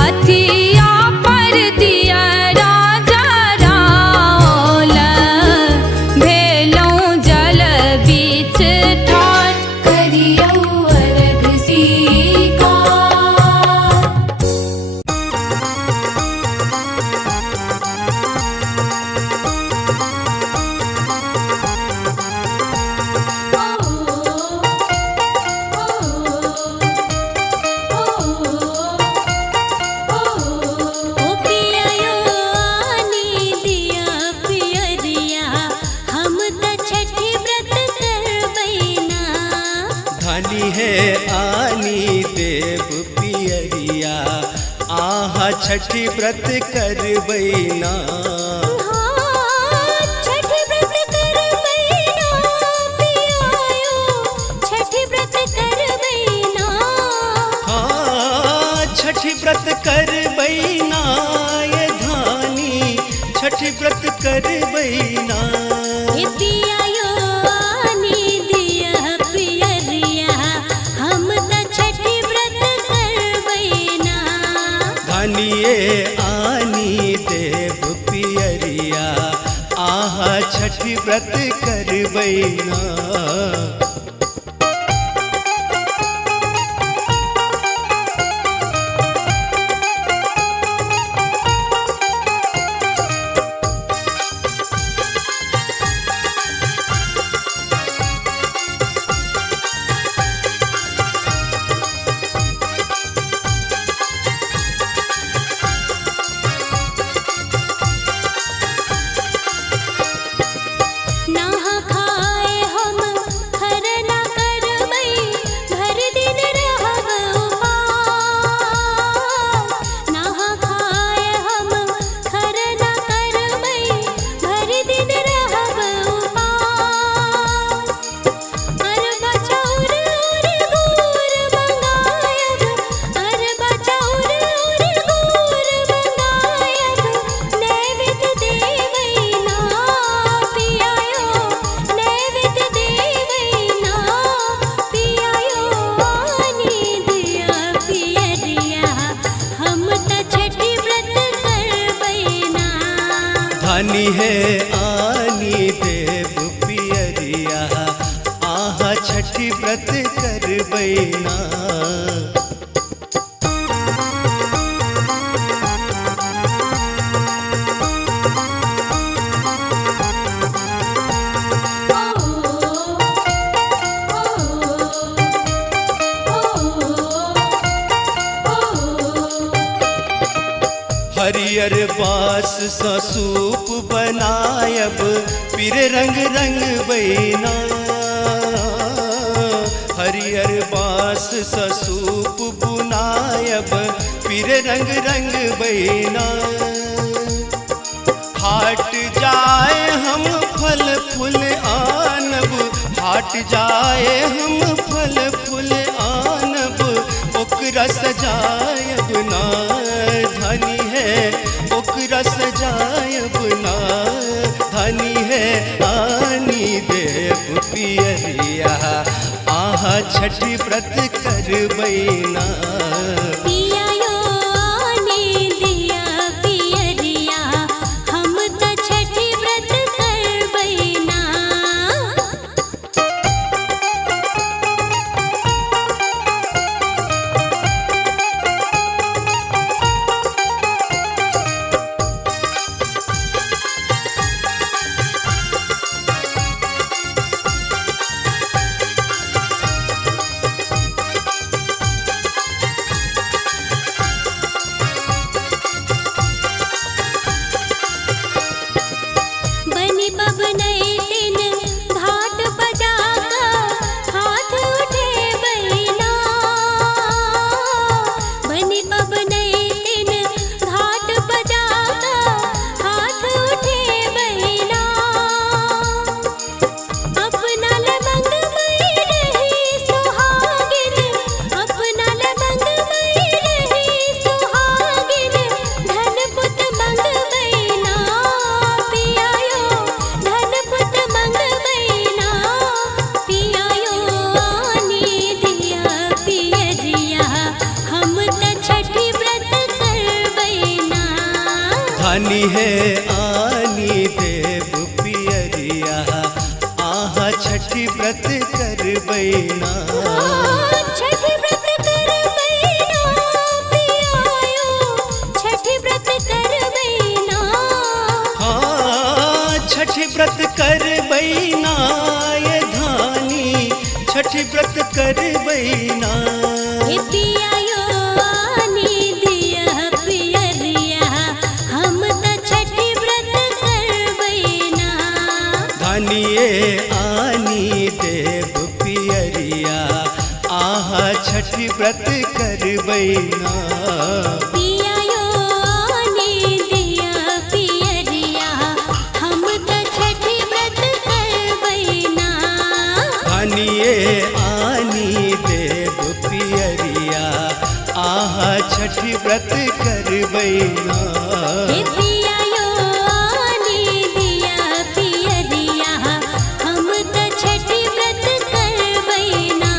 हथिया पर दिया राजा राल भेलौं जल बीच ठार करियौ अर्घ स्वीकार। ओ पियायो आनी दिया पियरिया हम त छठी व्रत करबैना। धानी है आनी देव पियरिया आहा छठी व्रत करबैना। हाँ, छठी व्रत करबैना पियायो छठी व्रत करबैना। हाँ छठी व्रत करबैना ये धानी छठी व्रत करबैना। हे पियायो आनी दिया पियरिया हम त छठी व्रत करबैना। धानिए आनी देव पियरिया आहा छठी व्रत करबैना। नहा खाए हम खरना करबै भर दिन रहब उपास। नहा खाए हम खरना करबै भर दिन रहब उपास। अरबा चाउर और गुड़ मंगायब अरबा चाउर और गुड़ मंगायब नैवेद्य देवैना। पियायो नैवेद्य देवैना पियायो आनी दिया पियरिया हम त छठी व्रत करबैना। धानी है आनी देव पियरिया आहा छठी व्रत करबैना। हरियर बास सा सूप बनायब फिर रंग रंग बैना। हरियर बास सा सूप बुनायब फिर रंग रंग बैना। हाट जाए हम फल फूल आनब हाट जाए हम फल फूल आनब ओकरा सजायब ना। धनी है ओकरा सजायब ना। धनी है आनी देव पियरिया आहा छठी व्रत करबैना। पियायो आनी दिया पियरिया हम त छठी व्रत करबैना। धानी है आनी देव पियरिया आहा छठी व्रत कर बैना छठी व्रत कर बैना पियायो छठी व्रत कर बैना हाँ छठी व्रत कर बैना ये धानी छठी व्रत कर बैना हे पियायो आनी दिया पियरिया हम त छठी व्रत कर बैना धानिए आनी देव पियरिया आहा छठी व्रत कर बैना पियायो आनी दिया पियरिया हम त छठी व्रत कर बैना धानिए आनी देव पियरिया आहा छठी व्रत कर बैना हे पियायो आनी दिया पियरिया हम त छठी व्रत कर बैना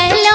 अल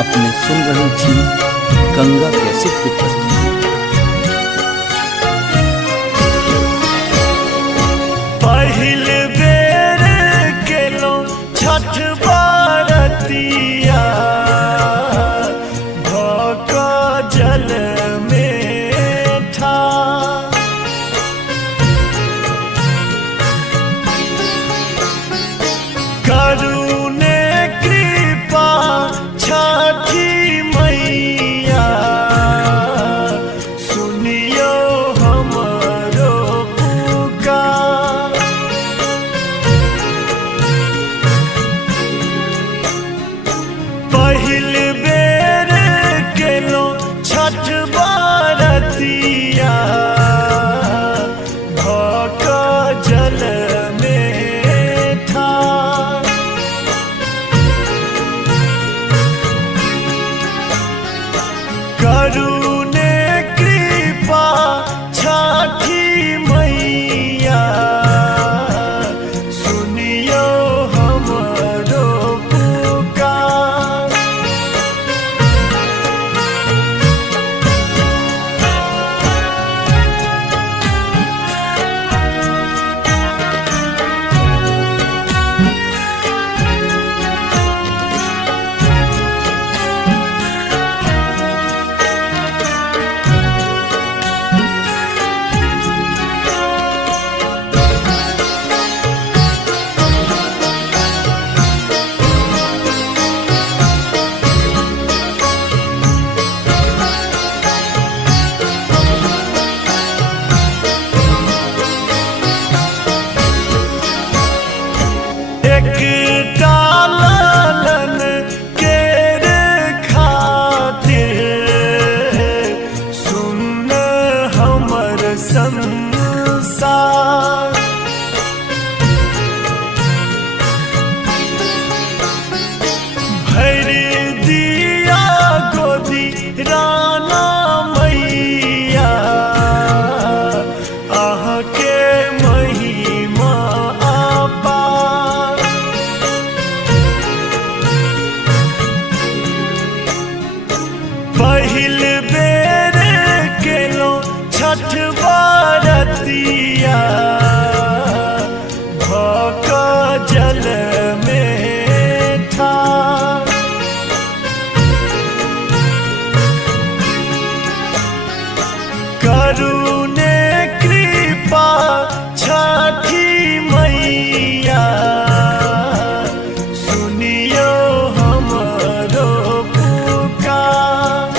अपने सुन रहे छी गंगा कैसेट की प्रस्तुति। पहिल बेर केलो छठ बरतिया भक जल में था। करुणे कृपा छठी मैया सुनियो हमरो पुकार। पहिल बेर केलो छठ बरतिया भक जल में था। करुणे कृपा छठी मैया सुनियो हमरो पुकार। एक डालन केर खातिर सुन हमर संसार। भर दिया गोदी राना मैया आह के महिमा अपार। पहिल बेर केलो छठ बरतिया भक जल में था। करुणे कृपा छठी मैया सुनियो हमरो पुकार।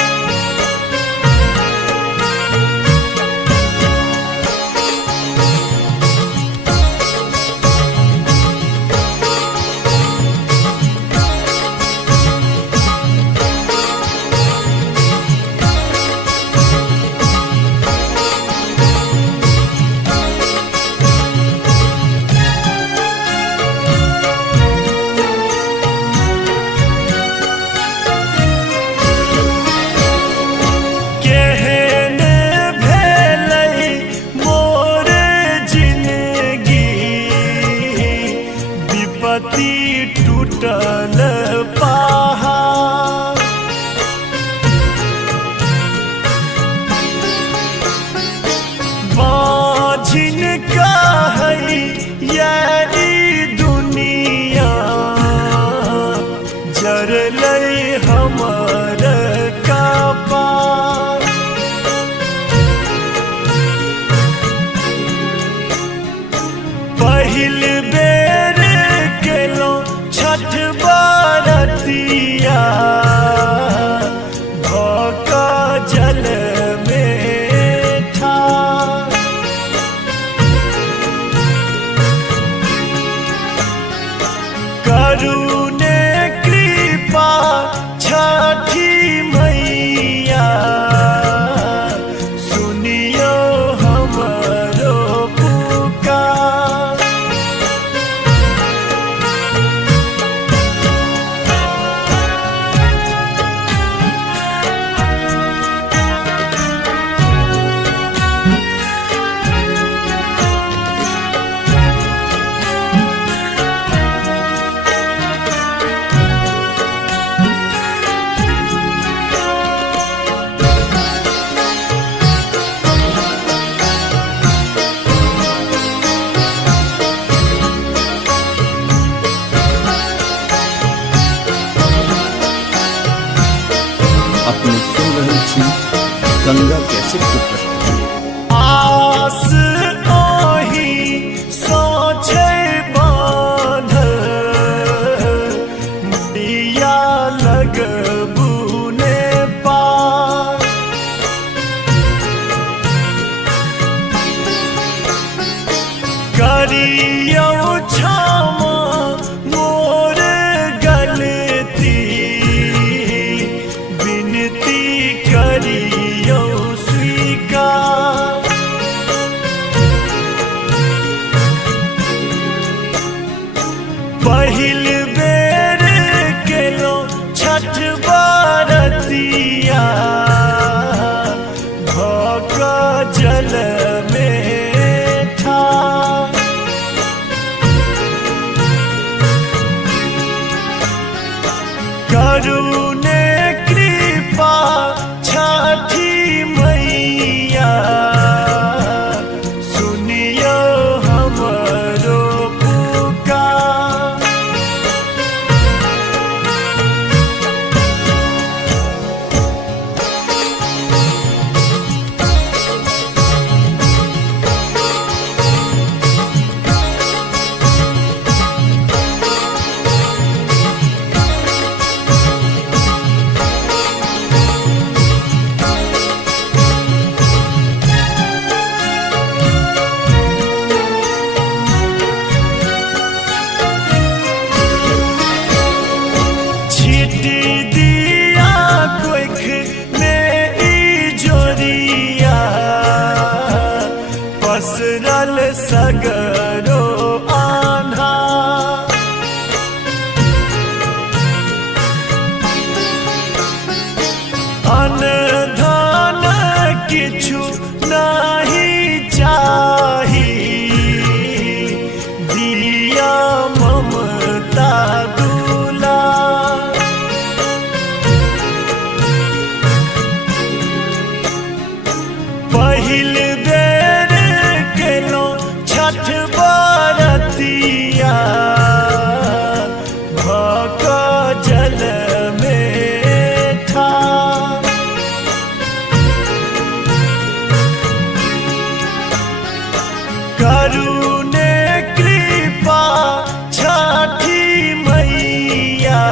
केहन भेलै मोर जिंदगी विपत्ति टूटल पहाड़। बाझिन कहै यारी दुनिया जरलै हमर कपार। पहिल बेर केलो छठ बरतिया भक जल में था। करुणे कृपा छठी मैया अपने सुन रहे छी गंगा कैसेट की प्रस्तुति। आस ओही सोचे बांधल दिया लगबू ने पार करियो क्षमा मोर गलती विनती करियो स्वीकार पहिल बेर केलो छठ बरतिया भक जल में ठार करुणे कृपा छठी मैया सुनियो हमरो पुकार छिटी दिया कोख में ई जोरिया पसरल सगरो आन्हा अनधन किछु नहीं चाही दिया ममता दूला पहिल बेर केलो छठ बरतिया भक जल में ठार करुणे कृपा छठी मैया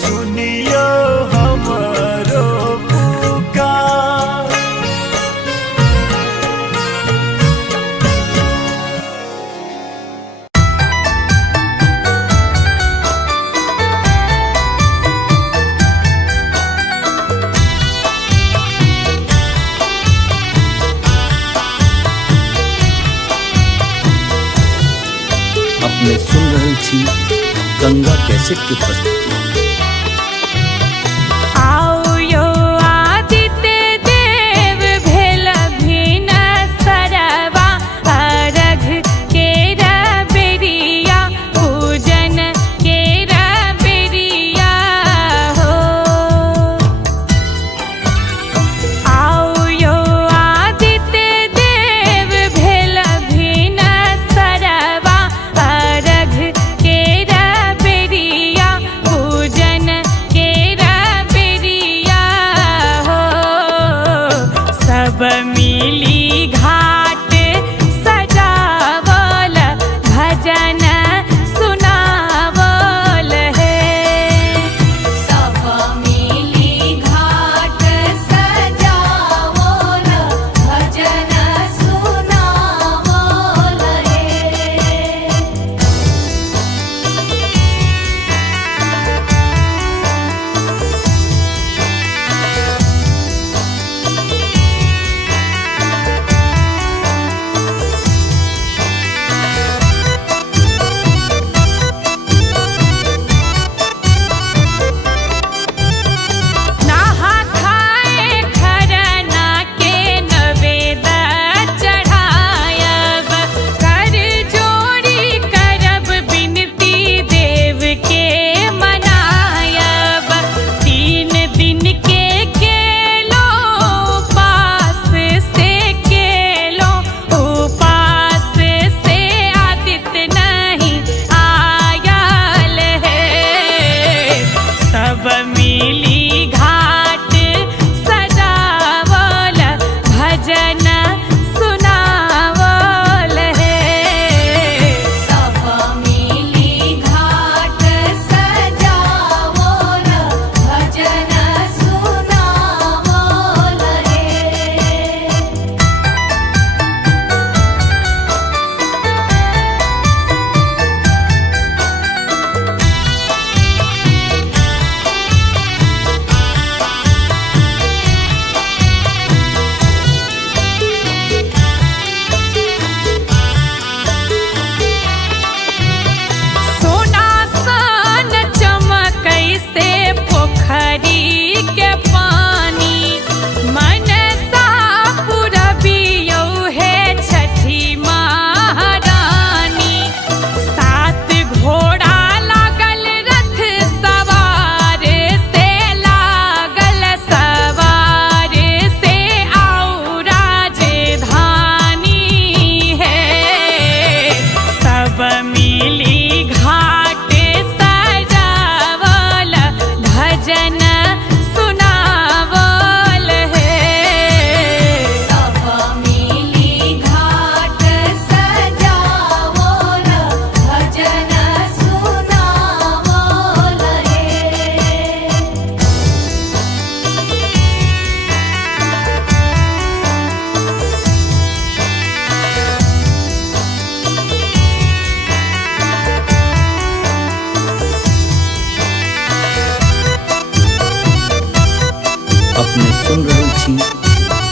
सुनियो हमरो पुकार अपने सुन रहे छी गंगा कैसेट की प्रस्तुति। आओ यो आदित्य देव भेल भिन सरवा अर्घ केरा बेरिया पूजन केरा बेरिया हो। आओ यो आदित्य देव भेल भिन सरवा अर्घ केरा बेरिया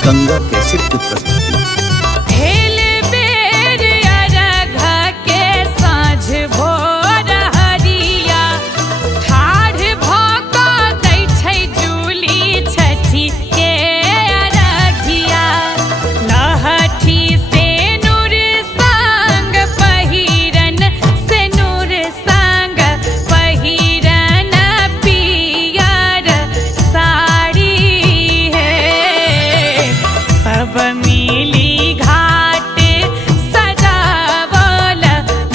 गंगा कैसेट की प्रस्तुति। हेल बेर अरघा के साँझ भोर हरिया, ठाढ़ भऽ कऽ दै छै जूली छठी के अरघिया। लहठी से नूर संग पहिरन, से नूर संग पहिरन पियर साड़ी है। सब मिली घाट सजावल,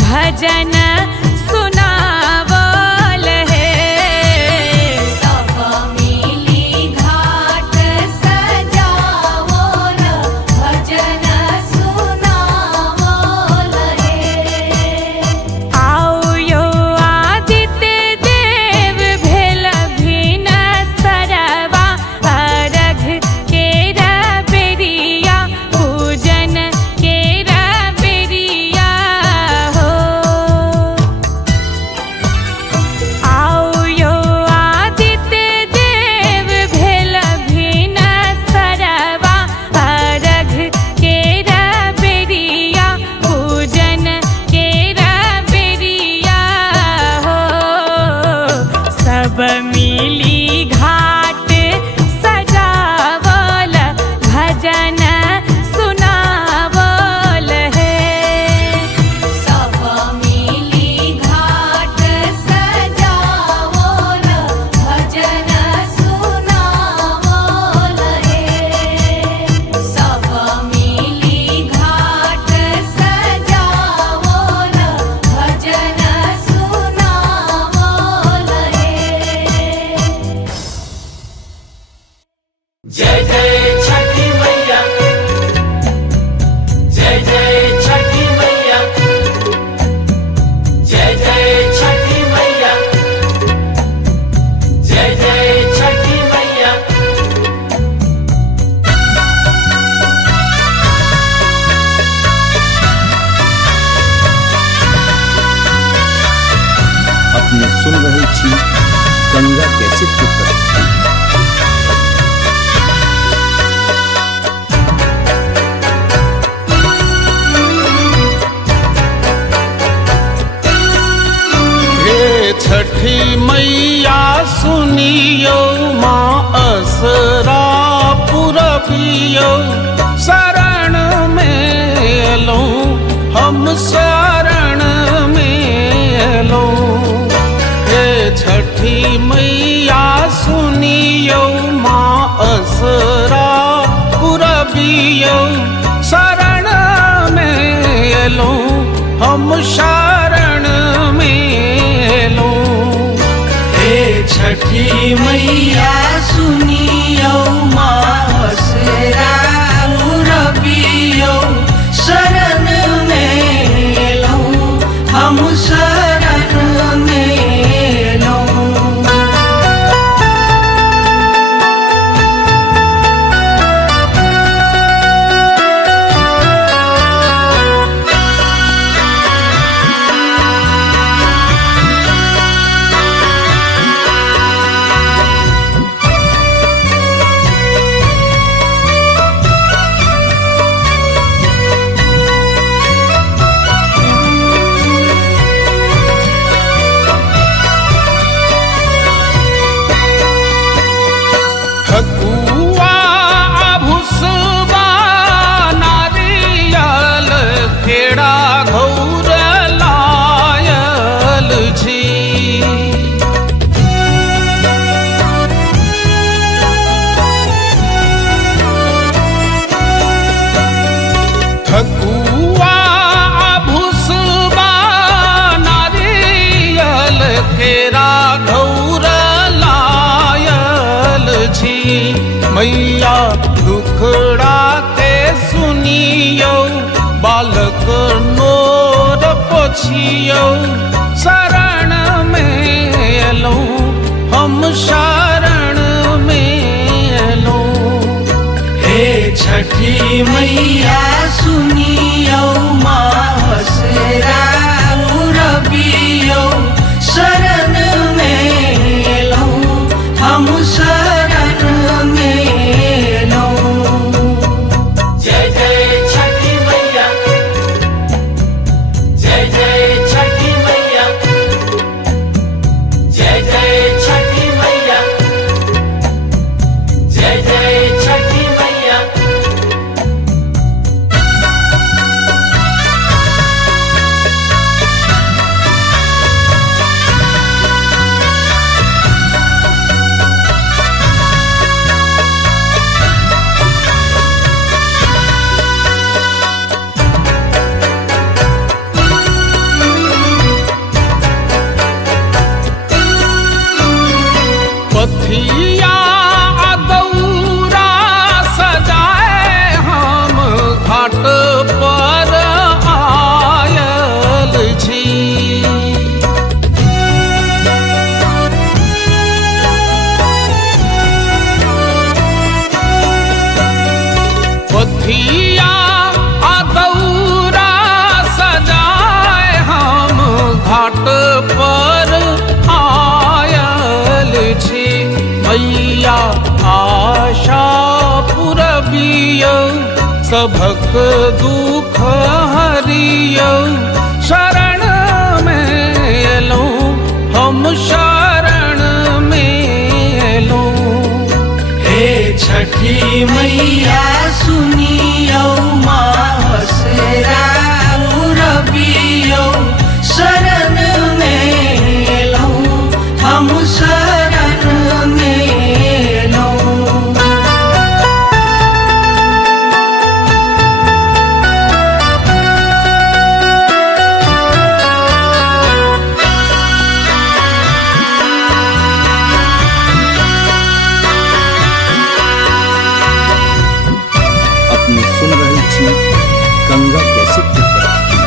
भजन सुनावल है। सब मिली घाट सजावल, भजन सुनावल हे। आओ यो आदित्य देव भेल भिन सरवा, अरघ केरा बेरिया, पूजन केरा बेरिया हो। आओ यो आदित्य देव भेल भिन सरवा, अरघ केरा बेरिया, पूजन केरा बेरिया हो। सब मिली घाट सजावल, भजन सुनावल है। सब मिली घाट सजावल, भजन सुनावल हे। सब मिली घाट सजावल, भजन सुनावल हे। जय जय छठी मैया, जय जय छठी मैया, जय जय छठी मैया, जय जय छठी मैया। अपने सुन रहे छी गंगा कैसेट की प्रस्तुति। हे छठी मैया सुनियो, माँ असरा पुरबियो। शरण में एलौं, हम शरण में एलौं। हे छठी मैया सुनियो, माँ असरा पुरबियो। शरण में एलौं, हम शरण में एलौं। हे छठी मैया सुनियो, माँ असरा पुरबियो। शरण में एलौं, हम शरण में एलौं। ठकुआ भुसबा नारियल केरा घौर लायल छी। ठकुआ भुसबा नारियल केरा घौर लायल छी। मैया दुखड़ा के सुनियो, बालक नोर पोछियो। शरण में एलौं, हम शरण में एलौं। हे छठी मैया सुनियो, माँ असरा पुरबियो। शरण में एलौं, हम शरण में एलौं। पथिया दौरा सजाए हम घाट पर आयल छी। पथिया दौरा सजाए हम घाट पर आयल छी। मैया आशा पुरबियौ सभक दुख हरियौ। शरण में एलौं हम शरण में एलौं। हे छठी मैया सुनियौ मासरा रबियौ। शरण में एलौं हम शरण में एलौं। अपने सुन रही थी गंगा कैसे की प्रस्तुति।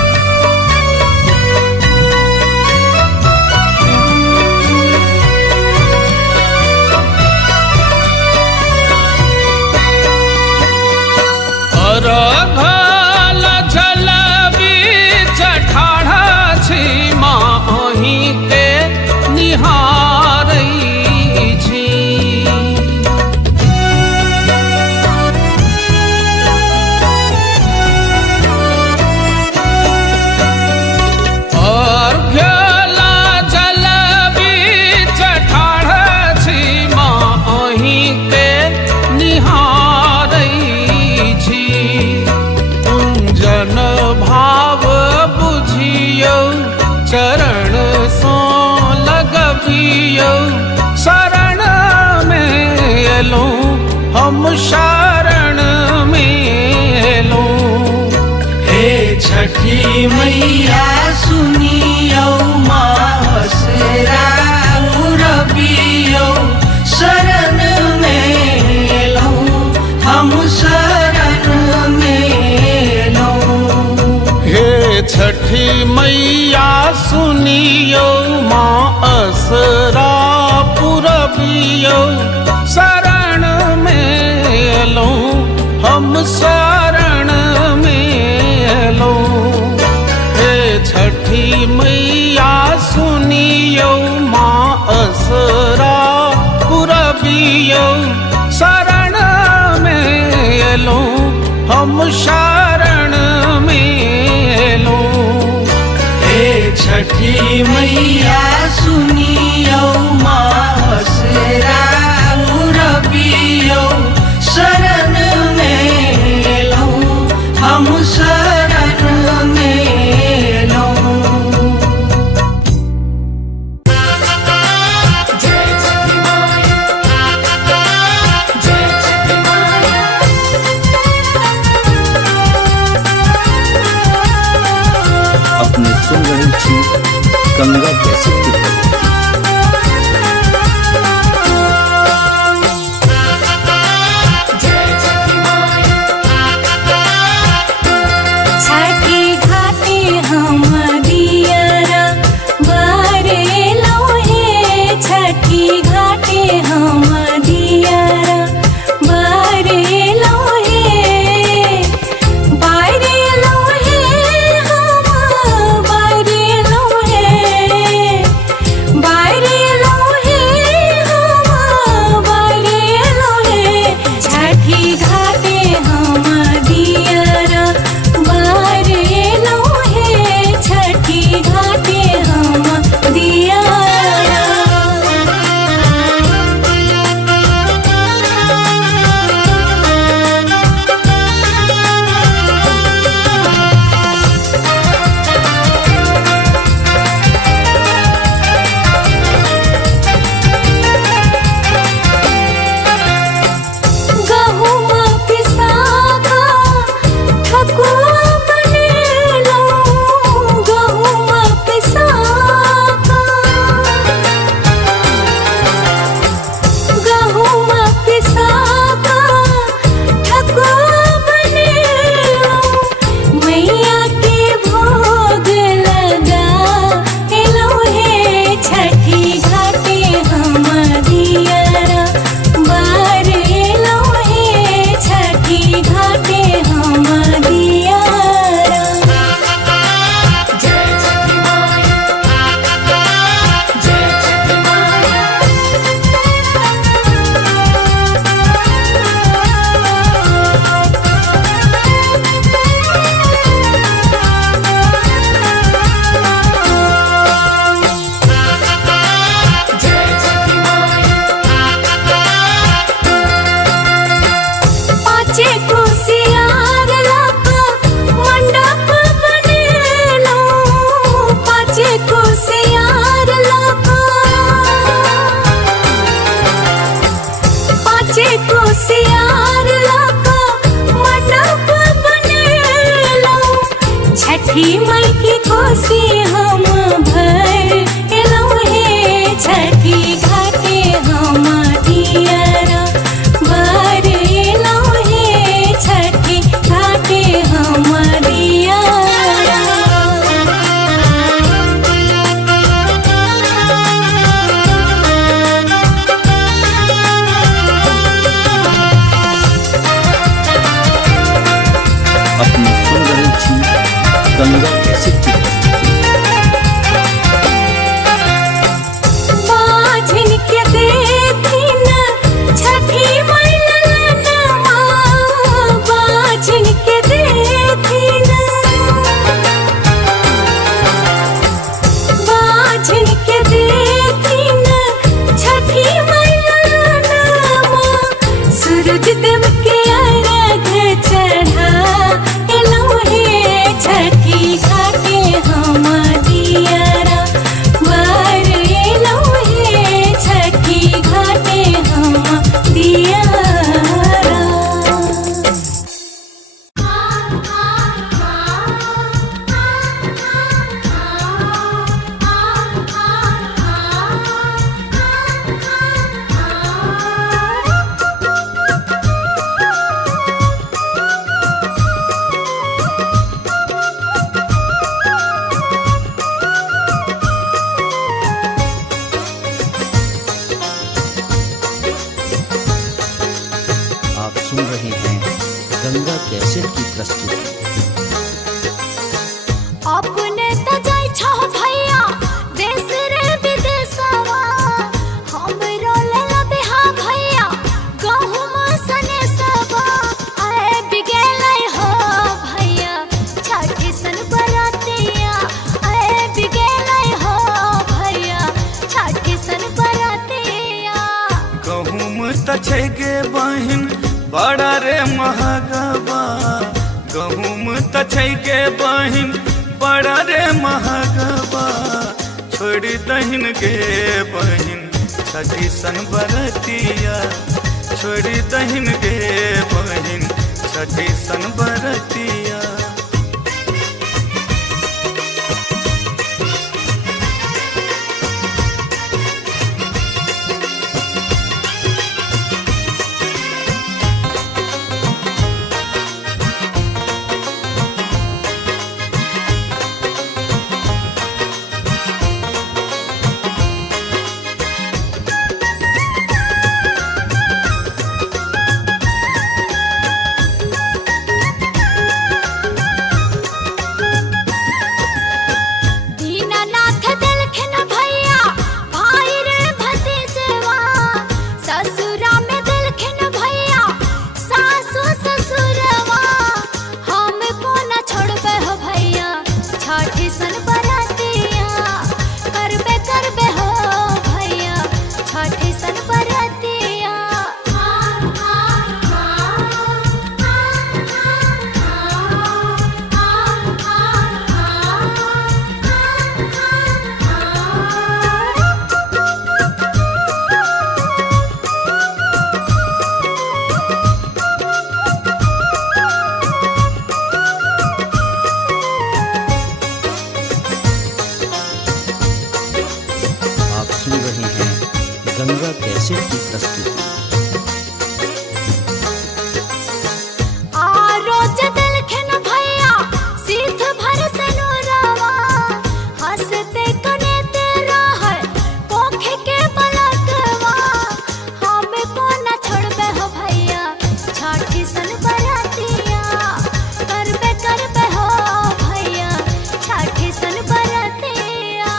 अरघल जल बीच ठाढ़ छी माही के निहारै छी। अर्घ्यल जल बीच ठाढ़ छी माही के निहारै छी। कुंजन भाव बुझियौ चरण सो लगबियौ। शरण में एलौं हम शरण में एलौं। हे छठी मैया सुनियौ मासरा रबियौ। शरण में एलौं हम शरण में एलौं। हे छठी मैया सुनियौ माँ असरा पुरबियौ। शरण में एलौं हम शरण में एलौं। हे छठी मैया सुनियौ माँ असरा पुरबियौ। शरण में एलौं हम शरण में एलौं। हे छठी मैया सुनियौ मासरा रबियौ। शरण में एलौं हम शरण में एलौं। जय छठी माई जय छठी माई। अपने सुन रही थी गंगा कैसे कुसियार लाका मंडप बनेला छठी माई की कोसी हम भर एलो हे छठी घाटे हम दियरा भर एलो हे छठी घाटे हम दियरा। अपनी सुन रही थी गंगा कैसेट की प्रस्तुति। बाझिन के देखी न छठी माई ललनवा बाझिन के देखी न बाझिन के देखी न छठी माई ललनवा सूरज देव के अर्घ चढ़ा एलो हे छठी घाटे हम दियरा भर एलो हे छठी घाटे हम दियरा। आप सुन रहे हैं गंगा कैसेट की प्रस्तुति। अपने त जाय छो भैया देश रे विदेशवा हमरो लेला बिहा भैया गहुम सने सबा आए बिगेलै हो भैया छठी सन बरातिया आए बिगेलै हो भैया छठी सन बरातिया। गहुम त छै गे बहिन बड़ा रे महगबा गहुम त छै गे बहिन बड़ा रे महगबा छोड़ दहिन गे बहिन छठी सन बरतिया छोड़ दहिन गे बहिन छठी सन बरतिया। दीनानाथ दिलखिन भैया भाई रे भतीजवा ससुरा में दिलखिन भैया सासु ससुरवा हमको न छोड़बे हो भैया छठी सन बरातिया करबे करबे हो भैया छठी सन बरातिया। आप सुन रहे हैं गंगा कैसेट की प्रस्तुति। रोज दिलखिन भैया सीध भर से नूरवा हंसते कनेते रहे कोखे के पलकवा हमको न छोड़बे हो भैया छठी सन बरातिया करबे करबे हो भैया छठी सन बरातिया।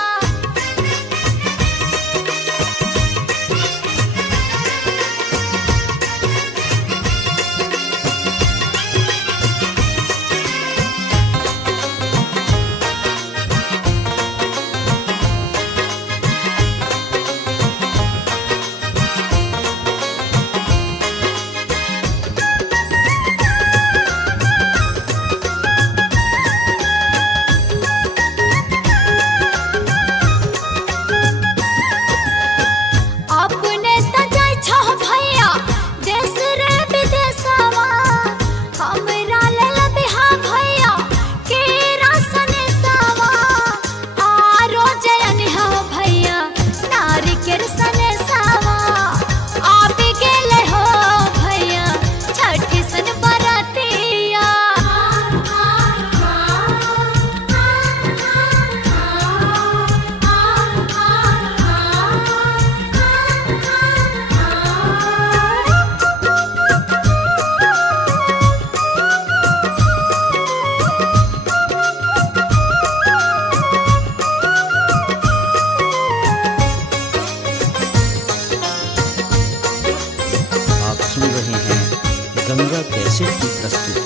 कैसेट की प्रस्तुति।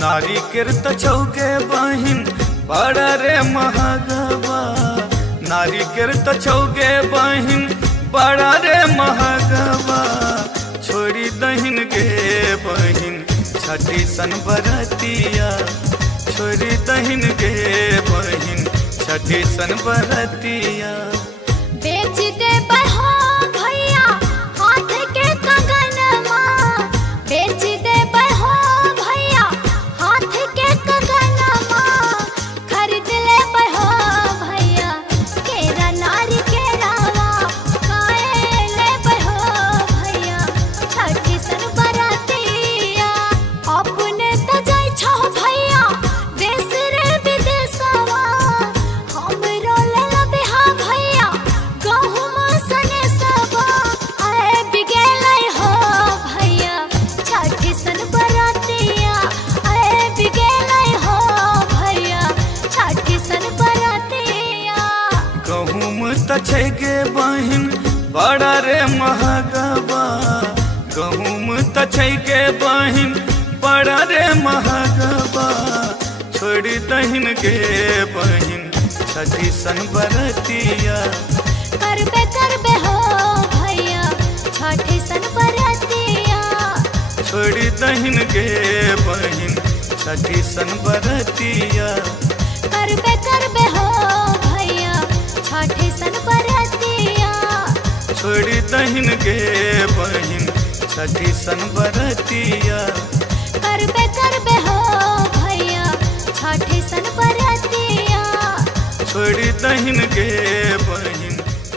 नारी किरत छौके बहिन बड़ा रे महगवा, नारी किरत छौके बहिन बड़ा रे महगवा, छोड़ी दहिन गे बहिन छठी सन बरतिया, छोड़ी दहिन गे बहिन छठी सन बरतिया। बेच दे बहो भैया हाथ के कंगनमा, बेच दे बहो भैया हाथ के कंगनमा, खरीद ले बहो भैया केरा नारी के रावा, काए ले बहो भैया छठी सन बरातिया। अपने त जाय छो भैया देश रे विदेशवा, हमरो ले लबेहा भैया गहुम सने सबा, आए बिगेलै हो भैया छठी सन बरातिया, आए बिगेलै हो भैया छठी सन बरातिया। गहुम त छै गे बहिन बड़ा रे महगवा, गहुम त छै गे बहिन बड़ा रे महगवा, छोड़ी दहिन गे बहिन छठी सन बरतिया। करबे हो भैया छठी सन बरातिया, छोड़ी दहिन गे बहिन छठी सन बरतिया। करबे हो भैया छठी सन बरातिया, छोड़ी दहिन गे बहिन छठी सन बरतिया। करबे हो भैया छठी सन बरातिया, छोड़ी दहिन गे बहिन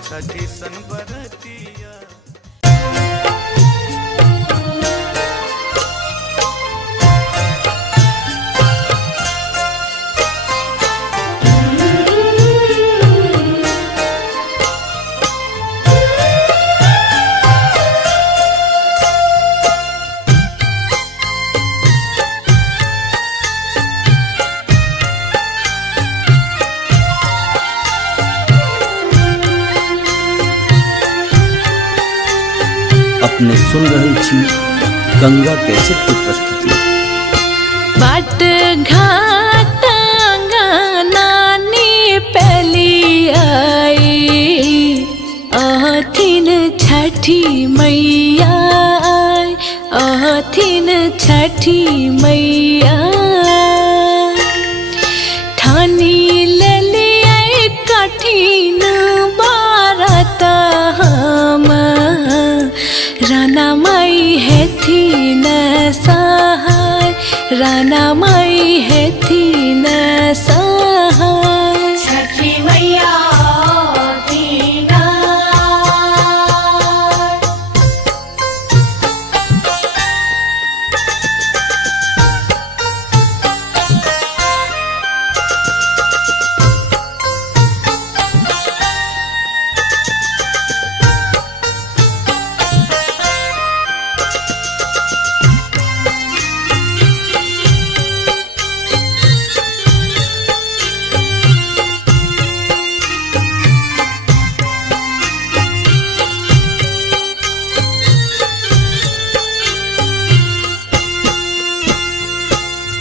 छठी सन बरतिया। अपने सुन रहल छी गंगा कैसेट की प्रस्तुति। बाट घाट नानी पहली आई, आथिन छठी मैया, आथिन छठी मैया, ठानी ले लिया कठिन बारत हम, राना माई है थी न सहाय, राना माई है थी न सहाय। छठी मैया दीना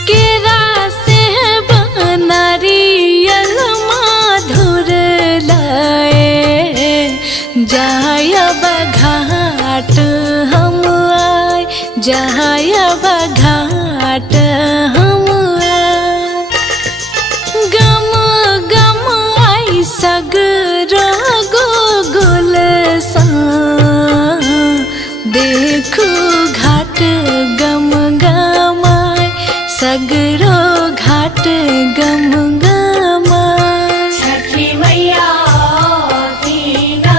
केरा से बनारियल माधुर लाए, जायब घाट हम आए, जायब घाट हम आए। गम गम आई सगरो गोगुल सा, देखू घाट गम गमाय, सगरो घाट गम गमाय। छठी मैया दीना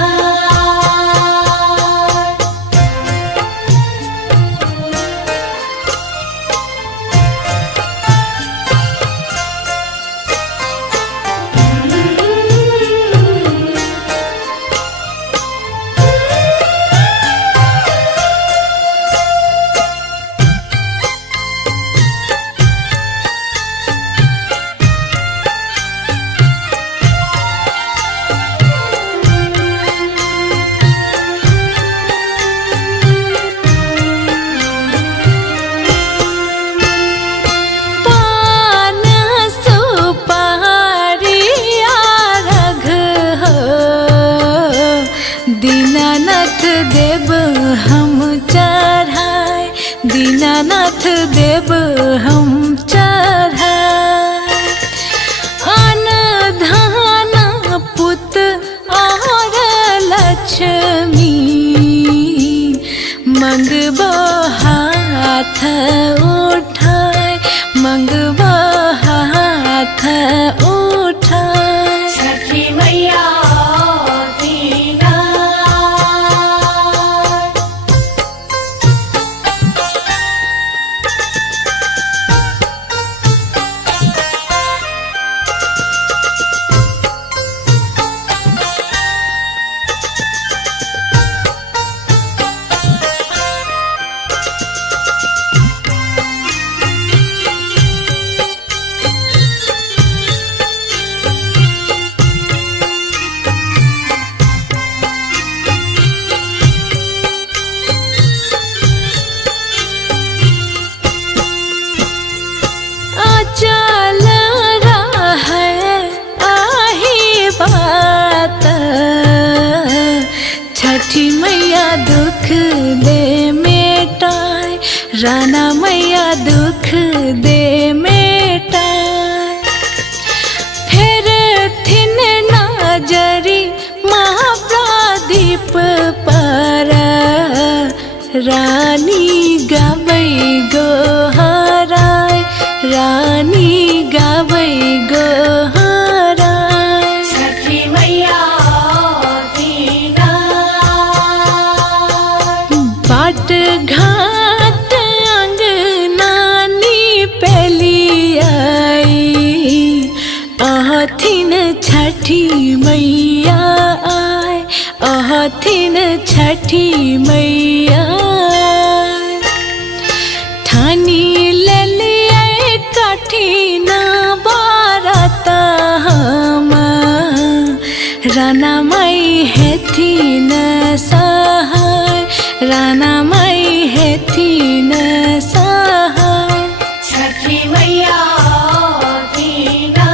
हम चढ़ाए अन धन पुत और लक्ष्मी मंगबो हाथ उठाए मंगबो हाथ उठाए छठी मैया दीना चल रहे आही बात छठी मैया दुख दे मेटाए राना मैया दुख दे मेटाए फिर थिन नजरी महाप्रदीप पर रानी गाबै गोहराए रानी गाबै गोहराए छठी मैया दीना बाट घाट अंगनानी पेली आई अहथिन छठी मैया आए अहथिन छठी मैया ठानी ले लिए कठिन बारत हम राना माई हेथिन सहाय राना माई हेथिन सहाय छठी मैया दीना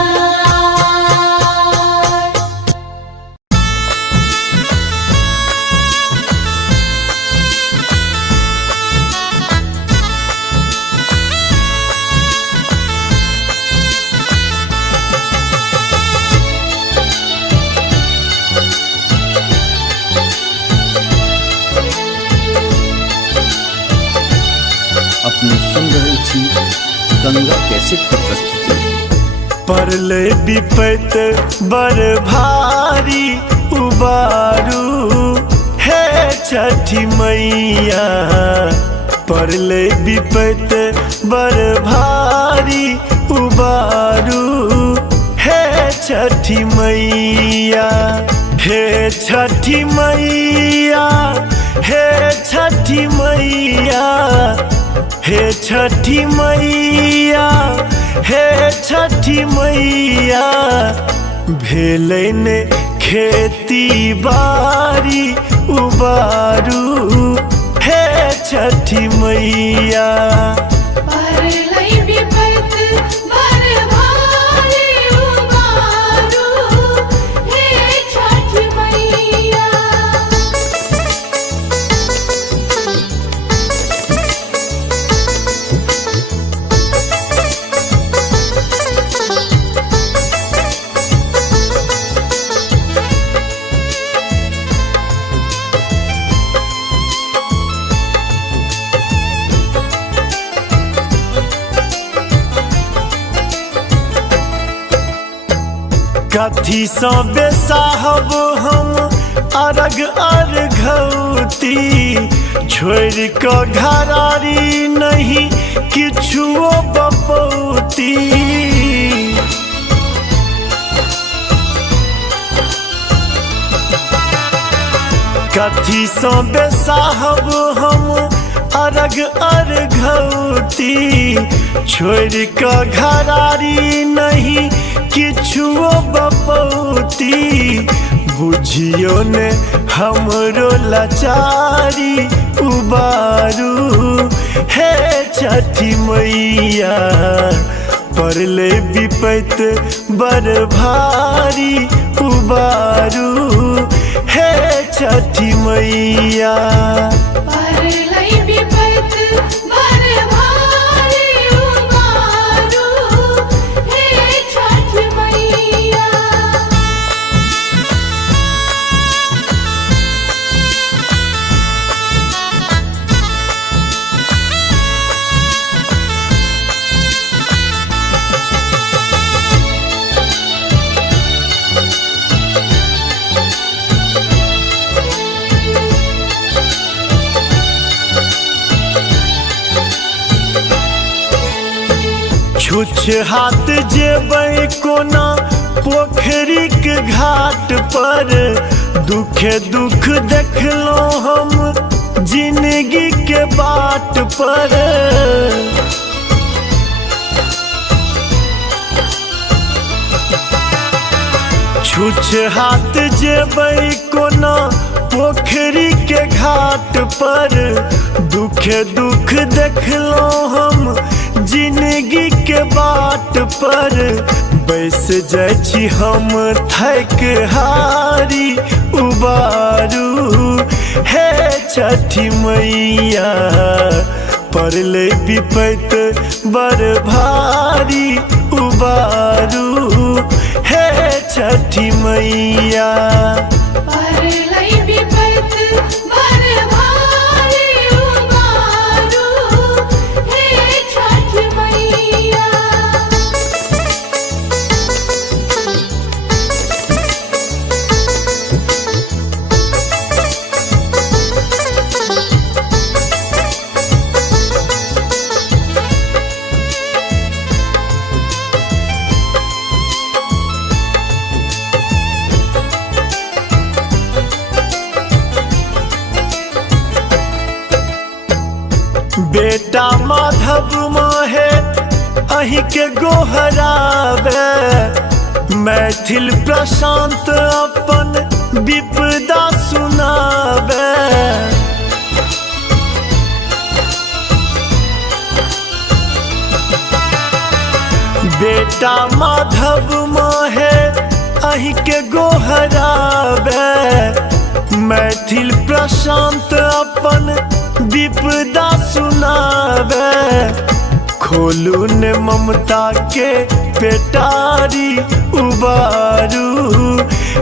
अपने सुन रहे छी गंगा कैसेट की प्रस्तुति। परले विपत बड़ भारी उबारू हे छठी मैया परले विपत बड़ भारी उबारू हे छठी मैया हे छठी मैया हे छठी मैया हे छठी मैया हे छठी मैया भेलै ने खेती बारी उबारू हे छठी मैया परलै विपत बड़ भारी उबारू हे छठी मैया कथी सँ बेसाहब हम अरग अर्घौती छोड़ कऽ घरारी नहीं किछुओ बपौती कथी सँ बेसाहब हम अरग अर्घौती छोड़ कऽ घरारी नहीं किछुओ बपौती बुझियो ने हमरो लाचारी उबारू हे छठी मैया परले विपत बड़ भारी उबारू हे छठी मैया परलै विपत बड़ भारी उबारू छुछ हाथ जेबै कोना पोखरी के घाट पर, दुखे दुख देखलो हम जिंदगी के बाट पर। छुछ हाथ जेबै कोना पोखरी के घाट पर, दुखे दुख देखलो हम जिंदगी के बाट पर। बैस जाइ छी हम थक हारी उबारू, हे छठी मैया पड़ले विपत बड़ भारी उबारू, हे छठी मैया। परलै विपत बड़ भारी उबारू, हे छठ मैया। बेटा माधव माहे अही के गोहरावे, मैथिल प्रशांत अपन विपदा सुनावे। बेटा माधव माहे अही के गोहरावे, मैथिल प्रशांत अपन विपदा सुनावे। खोलू ने ममता के पेटारी उबारू,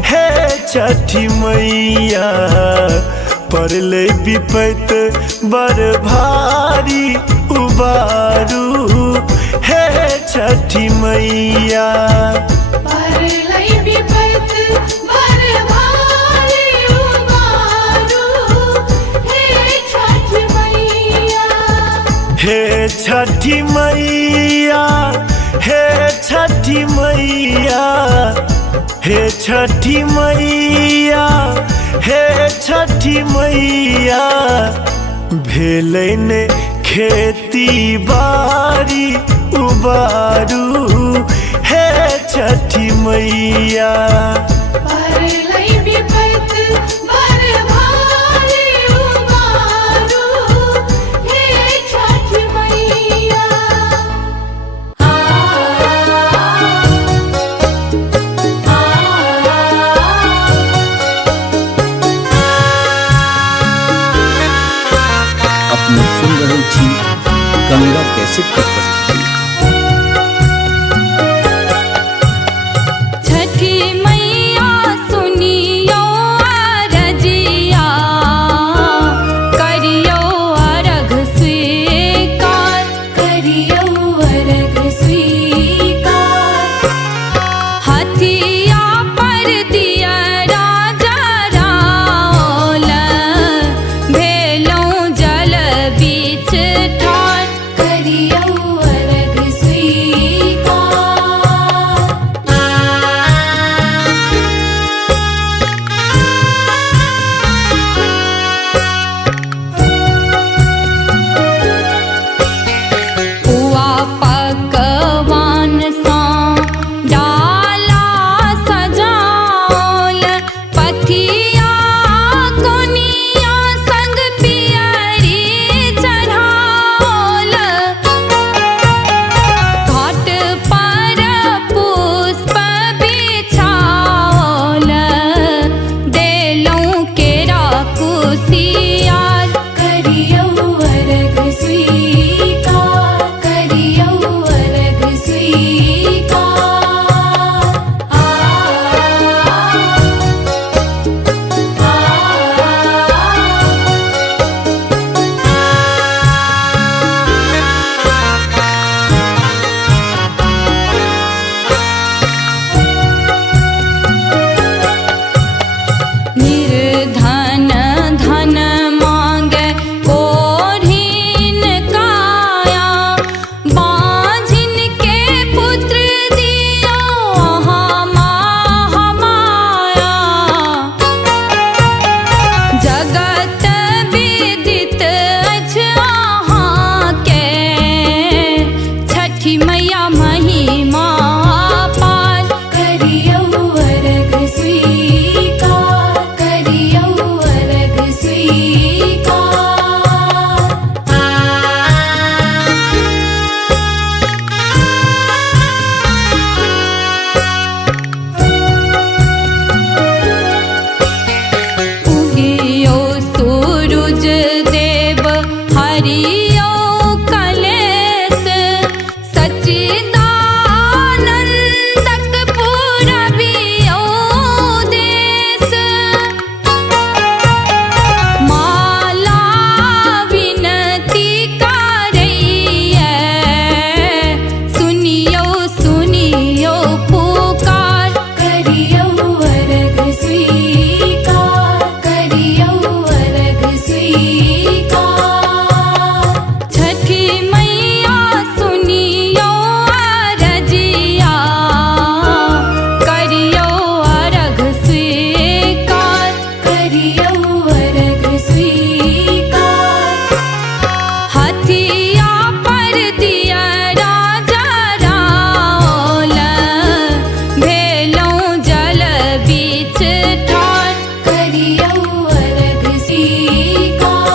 हे छठी मैया पड़ले विपत बड़ भारी उबारू, हे छठी मैया। परलै विपत बड़ भारी उबारू, हे छठ मैया। हे छठी मैया, हे छठी मैया, हे छठी मैया, हे छठी मैया। भेलै ने खेती बाड़ी उबारू, हे छठी मैया। परलै विपत बड़ भारी उबारू, हे छठ मैया। अपने सुन रहल छी गंगा कैसेट के प्रस्तुति। छठी मैया सुनियो अरजिया, करियो अर्घ स्वीकार, करियो अर्घ स्वीकार। हथिया पर दिया राजा राओल, भेलौं जल बीच ठाढ़, करियो जगत विदित अछि अहाँ के छठी मैया महिमा पार करियौ अर्घ स्वीकार करियौ अर्घ स्वीकार उगियो सूरज देव हरियो कलेश सच्चिदानंदक पूरबियो देश माला विनती करैये सुनियो सुनियो पुकार करियौ अर्घ स्वीकार करियौ अर्घ स्वीकार छठी मैया सुनियो अरजिया करियो अर्घ स्वीकार करियौ अर्घ स्वीकार हथिया पर दिया राजा राओल भेलौं जल बीच ठार करियौ अर्घ स्वीकार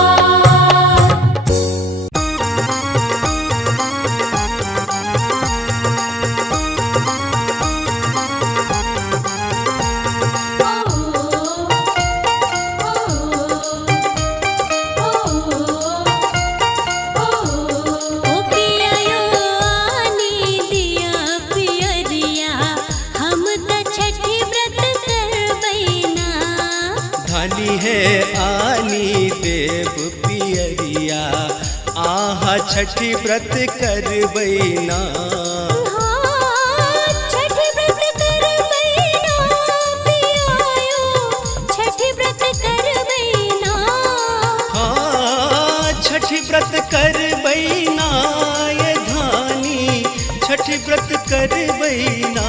ओ पियायो आनी दिया पियरिया हम त छठी व्रत करबैना धनी है आनी देव पियरिया आहा छठी व्रत करबैना छठी व्रत करबैना पियायो छठी व्रत करबैना हाँ छठी व्रत करबैना ये धानी छठी व्रत करबैना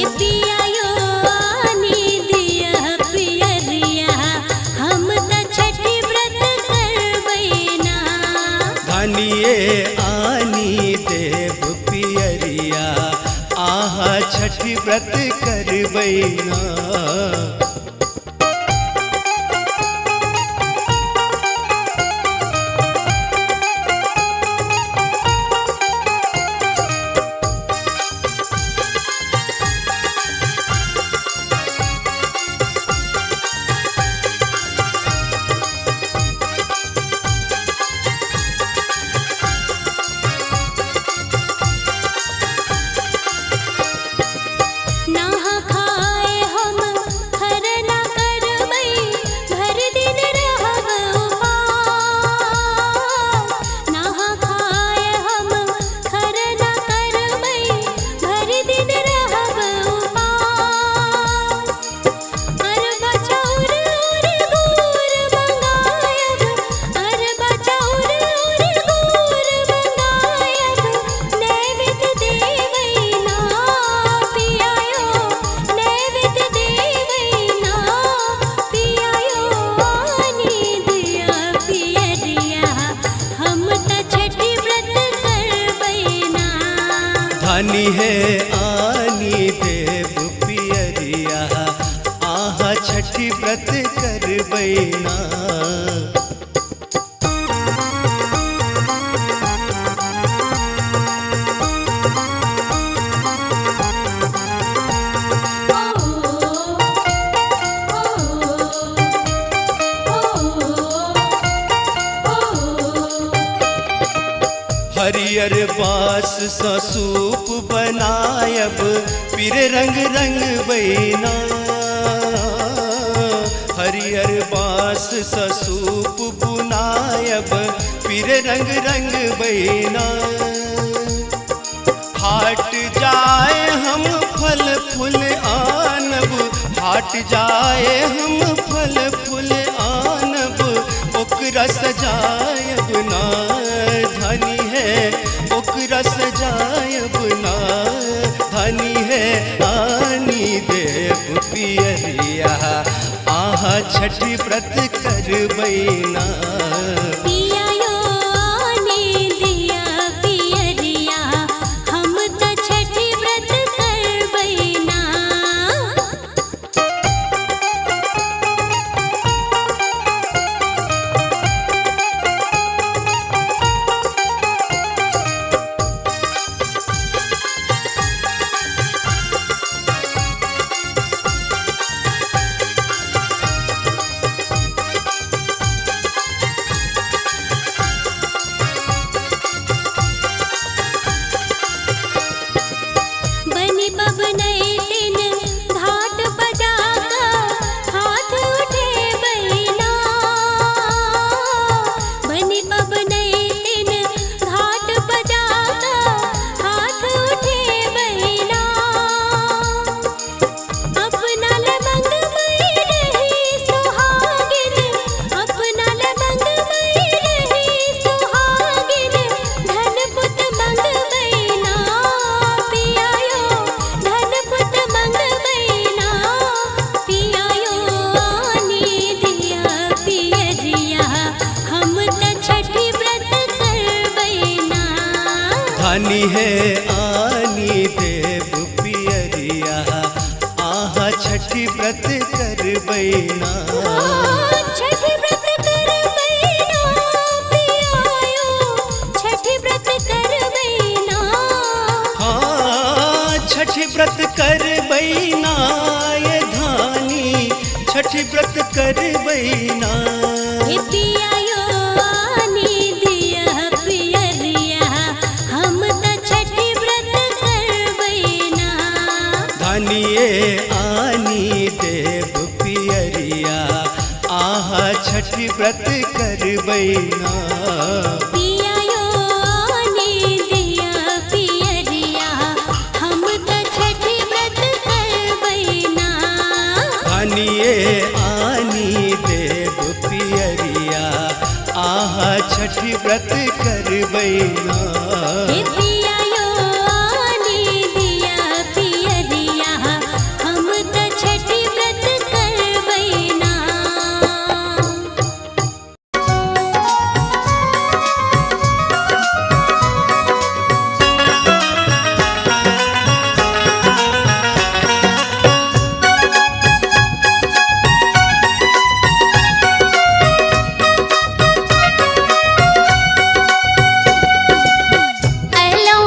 ए पियायो आनी दिया पियरिया हम त छठी व्रत करबैना धनिए आनी देव पियरिया आहा छठी व्रत करबैना नहा खाए हम खरना करबै भर दिन रहब उपास नहा खाए हम खरना करबै भर दिन रहब उपास अरबा चाउर और गुड़ मंगायब अरबा चाउर और गुड़ मंगायब नैवेद्य देवैना पियायो नैवेद्य देवैना पियायो आनी दिया पियरिया हम त छठी व्रत करबैना धनी है आनी देव पियरिया आहा छठी व्रत करबैना हरियर बास सा सूप बनायब फिर रंग रंग बैना हरियर बास सा सूप बुनायब फिर रंग रंग बैना हाट जाए हम फल फूल आनब हाट जाए हम फल फूल आनब ओकरा सजायब ना धनी है ओकरा सजायब ना धनी है आनी देव पियरिया आहा छठी व्रत करबैना। पियायो आने दिया पियरिया हम त छठी व्रत करबैना। बनी बबनई दिन घाट बजाका हाथ उठे बैना। बनी बबनई दिन घाट बजाका हाथ उठे बैना। अपना लमंग मई रही सुहागिन, अपना लमंग मई रही सुहागिन, धन पुत मंग बैना। पियायो धन पुत मंग बैना। पियायो आने दिया पियरिया हम त छठी व्रत करबैना। धानी है आनी देव पियरिया आहा छठी व्रत करबैना। छठी व्रत करबैना पियायो छठी व्रत करबैना। हाँ छठी व्रत करबैना ये धानी छठी व्रत करबैना। हे पियायो आने दिया पियरिया हम त छठी व्रत करबैना। धानिए आनी देव पियरिया आहा छठी व्रत करबैना। पियायो आने दिया पियरिया हम त छठी व्रत करबैना। धानिए आनी देव पियरिया आहा छठी व्रत करबैना। हे पियायो आने दिया पियरिया हम त छठी व्रत करबैना। अलो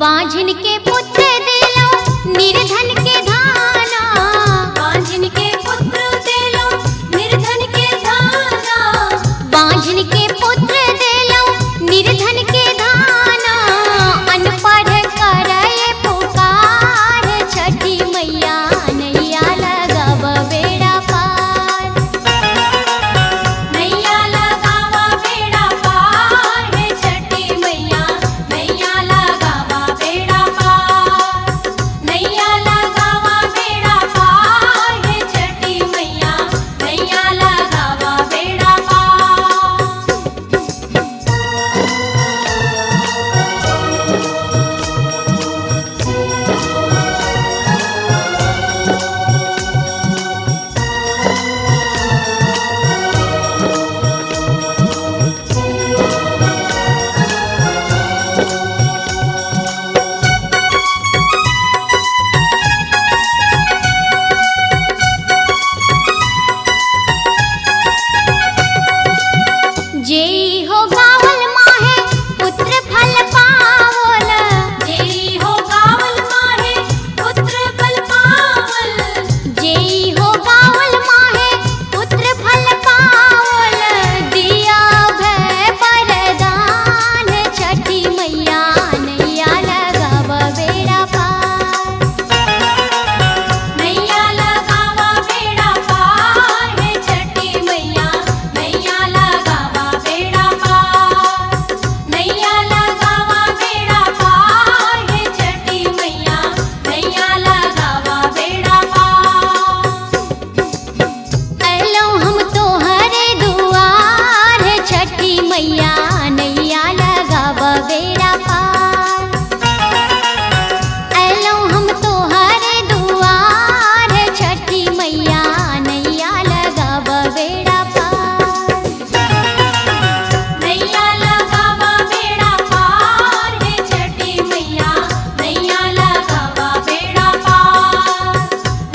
बांझिन के पुत्र देलो निर्धन के धाना। बांझिन के पुत्र देलो निर्धन के धाना। बांझिन के पुत्र देलो निर्धन के धाना। अनपढ़ करे पुकार छठी मैया नैया लगाव बेड़ा पार। नैया लगावा बेड़ा पार है छठी मैया नैया लगावा बेड़ा पार। नैया लगावा बेड़ा पार है छठी मैया नैया लगावा बेड़ा पार। जेई हो गावल माहे पुत्र फल पावल। जेई हो गावल माहे पुत्र फल पावल। जेई हो गावल माहे पुत्र फल पावल। दिया भय वरदान छठी मैया नैया लगाव बेड़ा पार। नैया लगावा बेड़ा पार है छठी मैया नैया लगावा बेड़ा पार। नैया लगावा बेड़ा पार है छठी मैया नैया लगावा बेड़ा पार। अलो हम तोहरे दुआर छठी मैया नैया लगाव बेड़ा पार। अलो हम तोहरे दुआर छठी मैया नैया लगाव बेड़ा पार। नैया लगावा बेड़ा पार है छठी मैया नैया लगावा बेड़ा पार।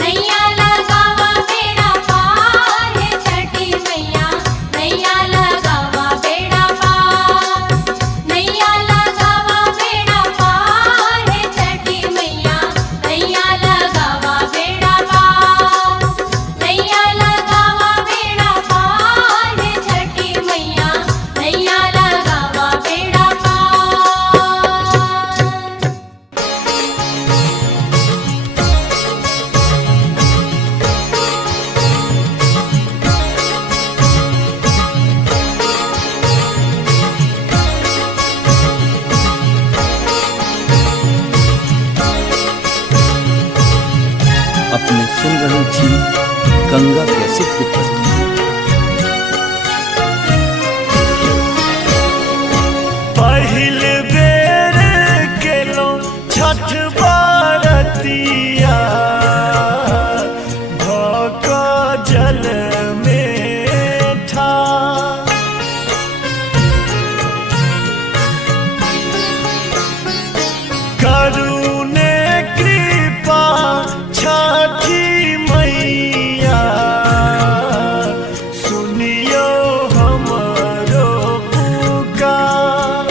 नैया लगावा बेड़ा पार है छठी मैया नैया लगावा बेड़ा पार। नैया लगावा बेड़ा पार है छठी मैया नैया लगावा बेड़ा पार। नैया लगावा बेड़ा पार है छठी मैया नैया लगावा बेड़ा पार। अपने सुन रही थी गंगा कैसेट की प्रस्तुति। पहिल बेर केलो छठ बारतिया भक जल में ठा। करुणे कृपा छठी मैया सुनियो हमरो पुकार।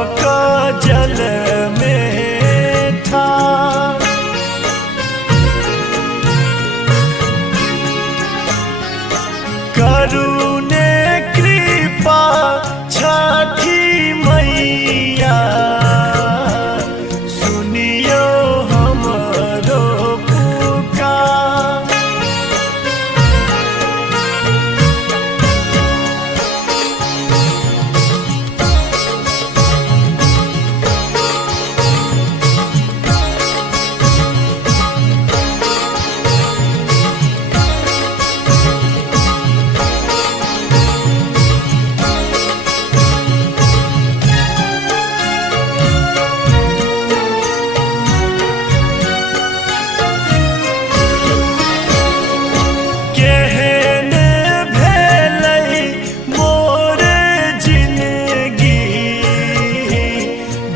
भौका जल में था। करुणे कृपा छठी मैया सुनियो हमरो पुकार। केहने भेलै मोर जिंदगी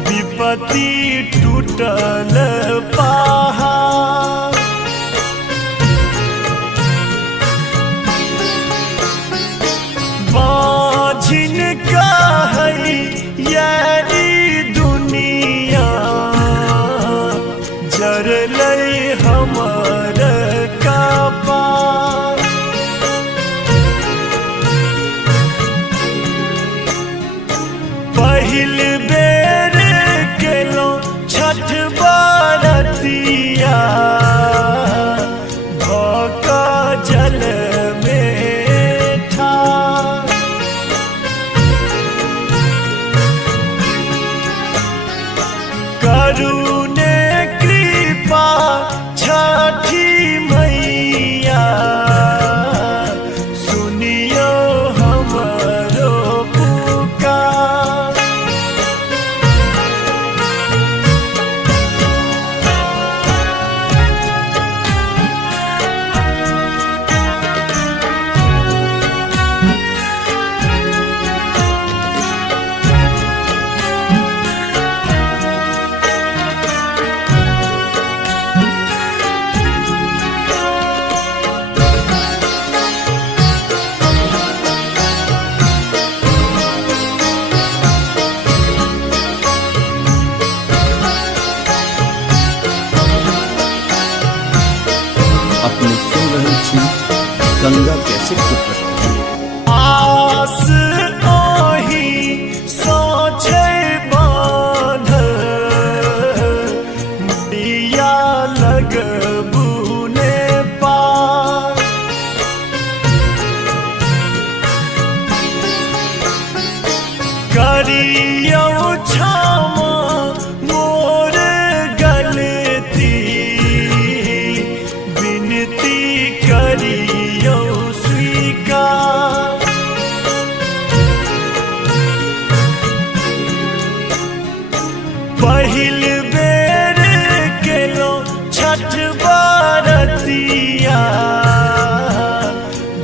विपत्ति टूटल पहाड़। बाझिन कहै यारी दुनिया जरलै हमर कपार। पहिल बेर केलौं छठ बरतिया भौका जल में ठाड़। करुणे कृपा छठी मैया सुनियो हमरो पुकार। अपने सुन रहे छी गंगा कैसेट के प्रस्तुति। आस ओही सोचे बांधल दिया लगबू ने पार। करियो क्षमा मोर गलती विनती करियो स्वीकार। पहिल बेर केलौं छठ बरतिया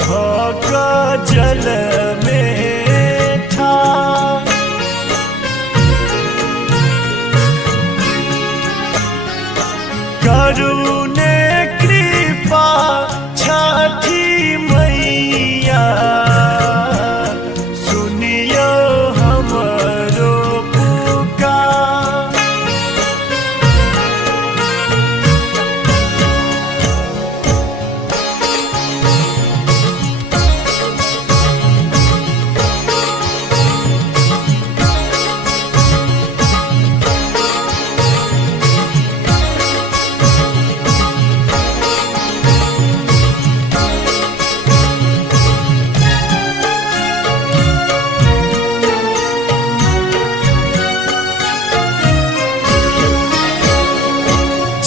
भौका जल में ठाड़। करुणे कृपा छठी मैया सुनियो हमरो पुकार।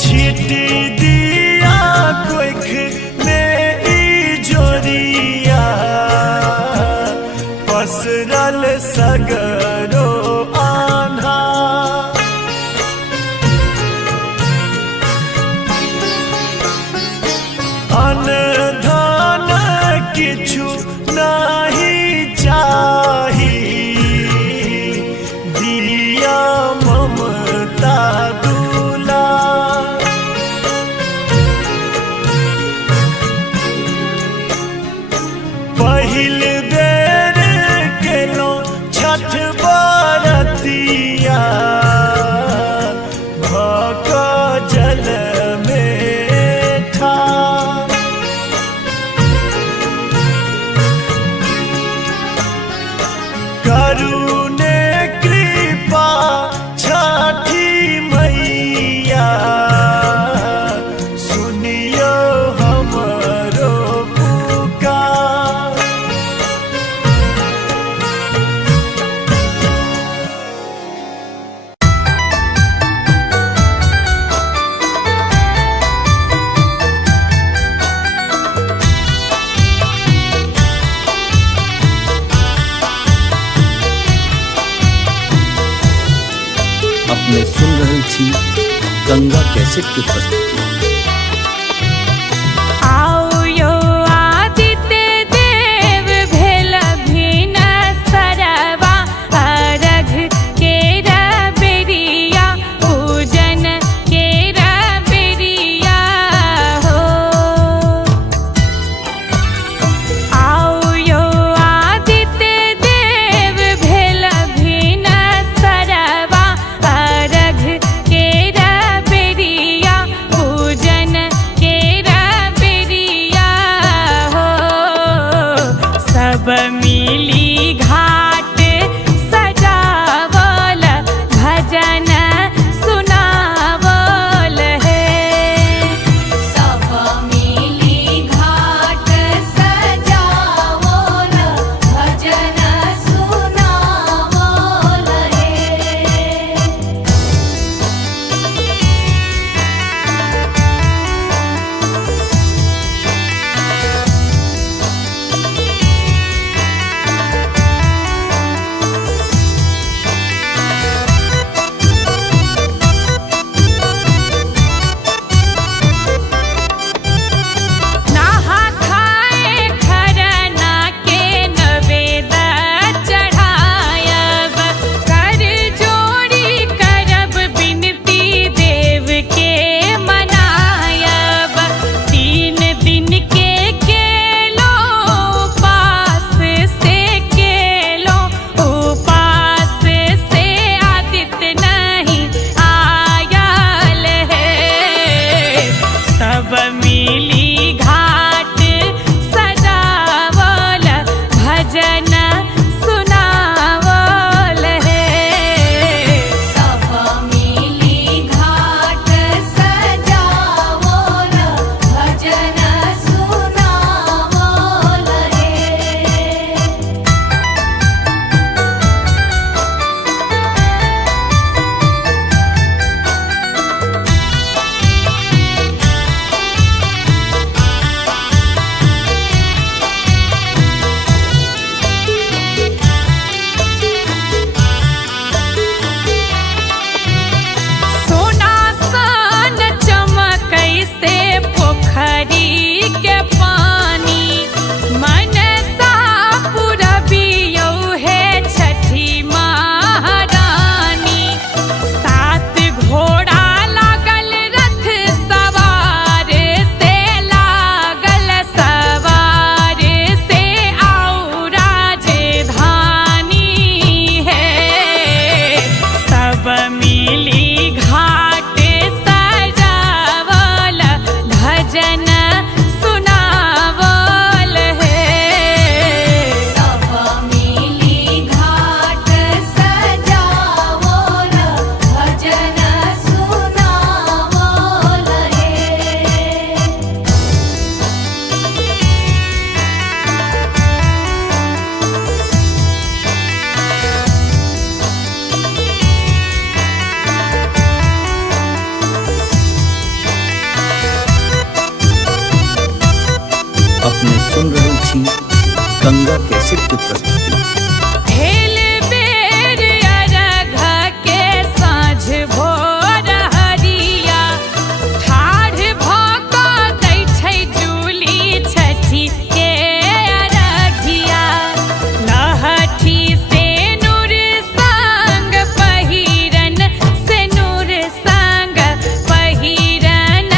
छिटी दिया कोइख में ई जोरिया पसरल सगरो आन्हा। अनधान किछु नाही चाही दिया ममता दूला। पहिल बेर केलौं छठ बरतिया अपने सुन रहल छी गंगा कैसेट के प्रस्तुति। आओ यो आदित्य देव भेल भिन सरवा अरघ केरा बेरिया पूजन केरा बेरिया हो। आओ यो आदित्य देव भेल भिन सरवा अरघ केरा बेरिया पूजन केरा बेरिया हो। सब मिली घाट सजावल भजन सुनावल है। सब मिली घाट सजावल भजन सुनावल है। नहा खाए खरना के नवेद चढ़ायब कर जोड़ी करब बिनती देव के मनायब। 3 दिन के केलो उपास से केलो उपास से आदित्य नहीं आयल है। सब मिली घाट सजावल भजन सुनावल है। सब मिली घाट सजावल भजन सुनावल है। सोना सन चमकै से पोखरी के पानी मनसा पुरबियौ है छठी महारानी। 7 घोड़ा लागल रथ सवार से लागल सवार से आउ राजधानी है। सब मिली घाट सजावल भजन सुनावल है। सब मिली घाट सजावल भजन सुनावल है। अपने सुन रहल छी गंगा कैसेट के प्रस्तुति। भेल बेर अरघ के साँझ भोर हरिया ठाढ़ भऽ कऽ दै छै चूली छठी के अरघिया। लहठी से नूर संग पहिरन से नूर संग पहिरन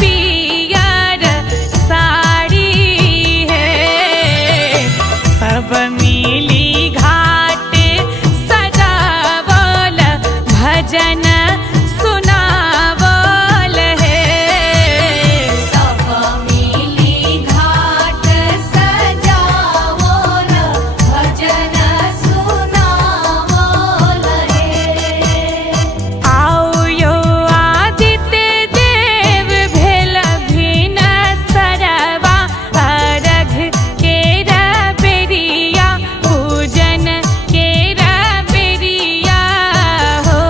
पियर साड़ी है। सब मिली घाट सजावल भजन सुनावल है। सब मिली घाट सजावल भजन सुनावल है। आओ यो आदित्य देव भेल भिन सरवा अरघ केरा बेरिया पूजन केरा बेरिया हो।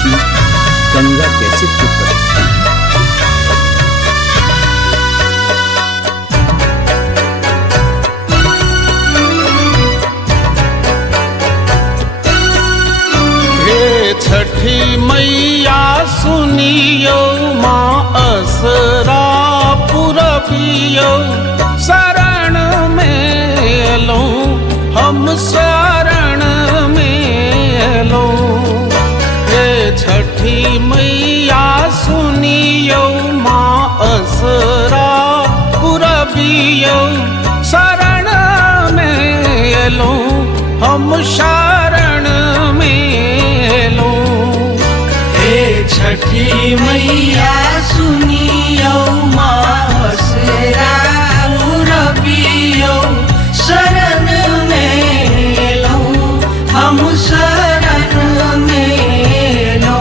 सुरहंसी गंगा कैसेट की प्रस्तुति। छठी मैया सुनियो माँ असरा पुरबियो शरण में लो हम शरण में लो। हे छठी मैया सुनियो माँ असरा पुरबियो शरण में लो हम शरण में लो। छठी मैया सुनियो माँ असरा पुरबियो शरण में लो हम शरण में लो।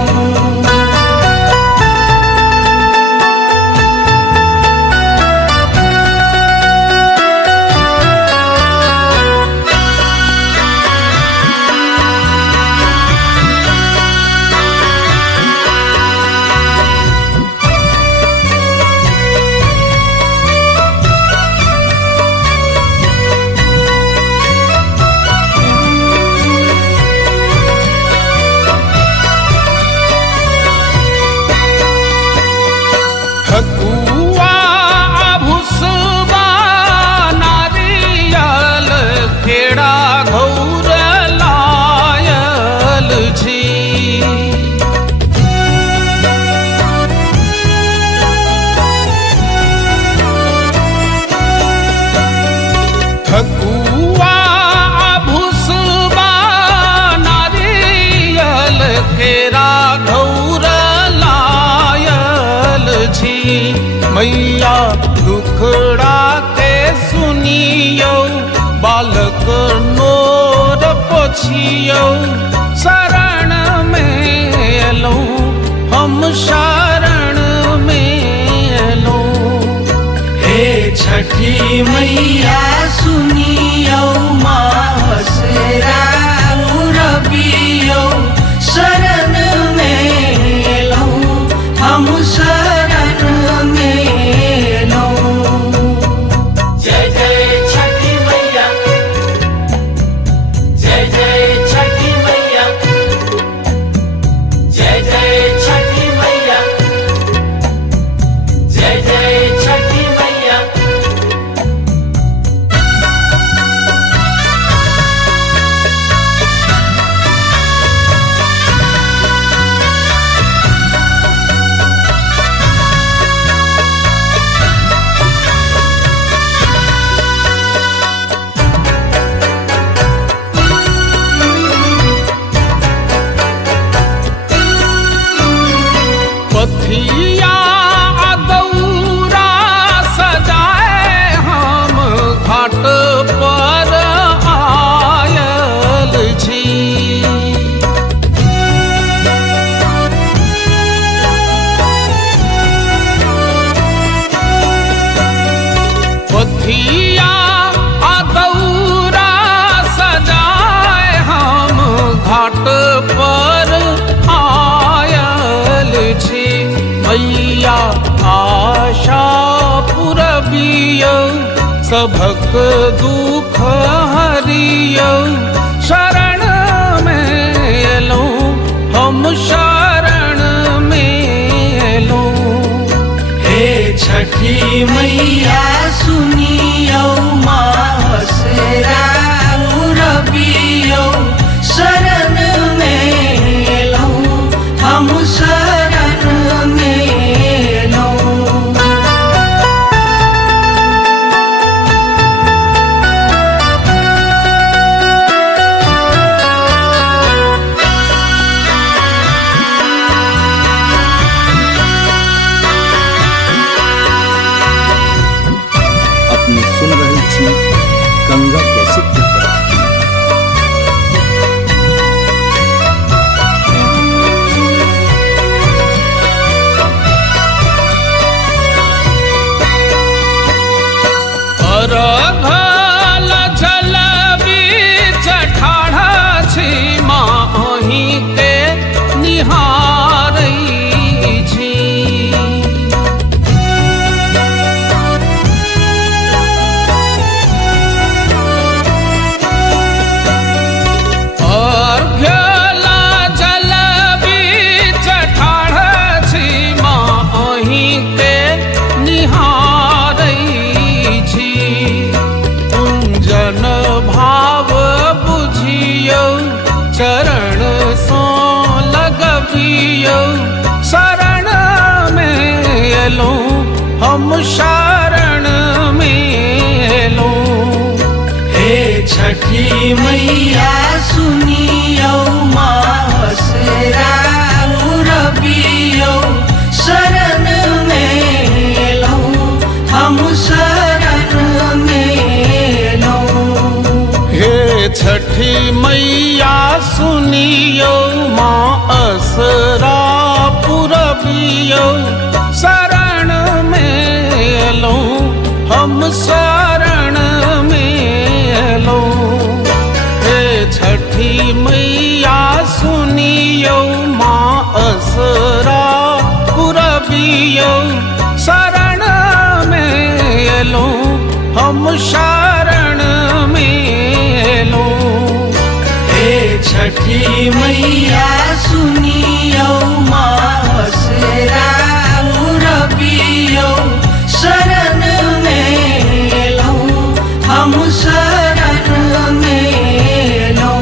ठकुआ भुसबा नारियल केड़ा घौर लायल छी। ठकुआ भुसबा नारियल केड़ा घौर मैया दुखड़ा के सुनियो बालक नोर पोछियो शरण में लो हम शरण में लो। हे छठी मैया सुनियो माँ असरा पुरबियो शरण में लो हम शरण में लो। जय जय छठी मैया, जय जय छठी मैया, जय जय छठी मैया, जय जय छठी मैया। पथिया दौरा सजाए हम घाट पर आयल छी। पथिया दौरा सजाए हम घाट पर आयल छी। मैया आशा पुरबियो सभक दुख हरियो शरण में लो हम शरण में लो। हे छठी मैया सुनियो माँ असरा पुरबियो शरण में लो हम शरण में लो। चरण सो लगबियो शरण में एलो हम शरण में एलो। हे छठी मैया सुनियो मासरा रबियो शरण में लो हम शरण में लो। हे छठी मैया सुनियो माँ असरा पुरबियो शरण में लो हम शरण में लो। हे छठी मैया सुनियो माँ असरा पुरबियो शरण में लो हम शरण में लो। हे छठी मैया सुनियो मासरा रबियो शरण में लो हम शरण में लो।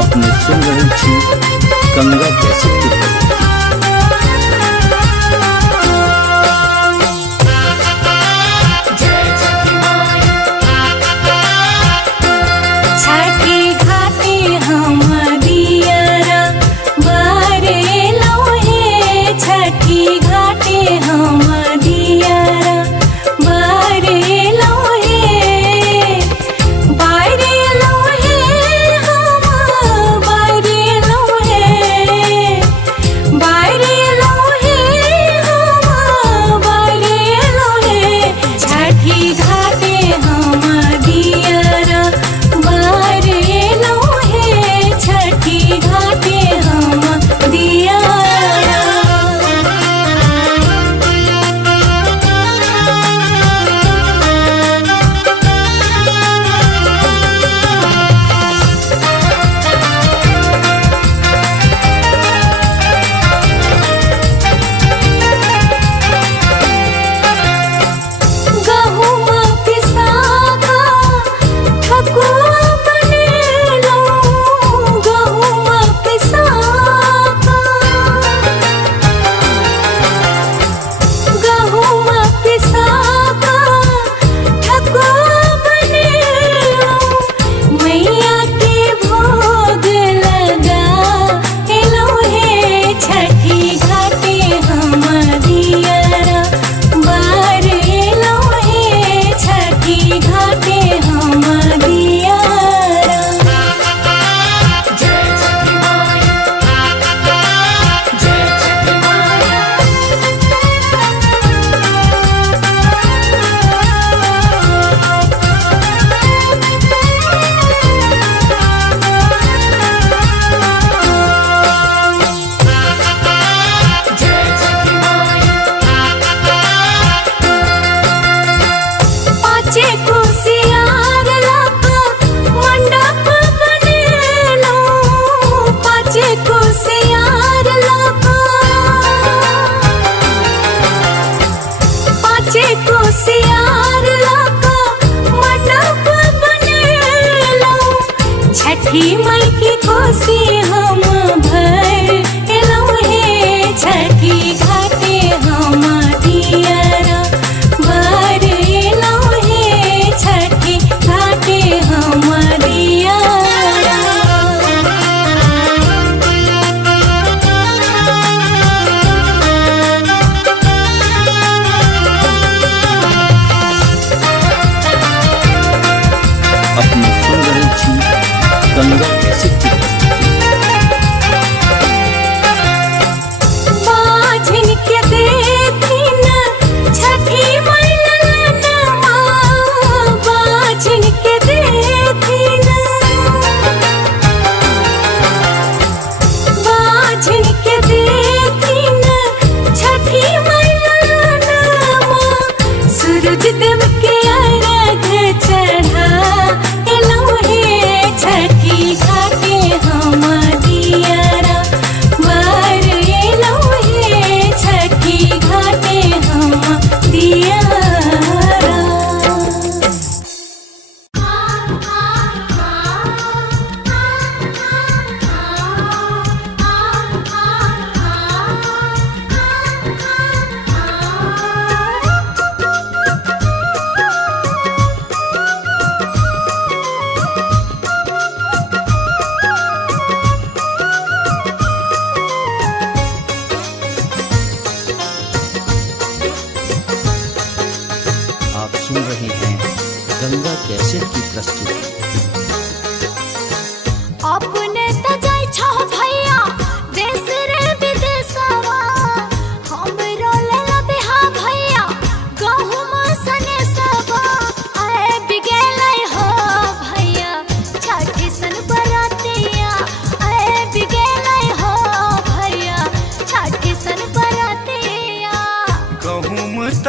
अपने सुन रहे थी गंगा कैसे की प्रस्तुति। छठी घाटे हम दियरा बारे लोहे। छठी घाटे हम दियरा बारे लोहे। बारे लोहे हम बारे लोहे।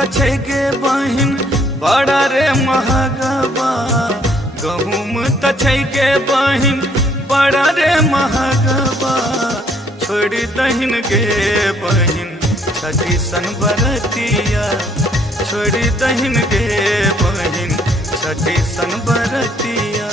त गे बहिन बड़ा रे महगबा, गहुम त गे बहिन बड़ा रे महगबा, छोड़ी दहिन गे बहिन छठी सन बरतिया, छोड़ी दहिन गे बहिन छठी सन बरतिया।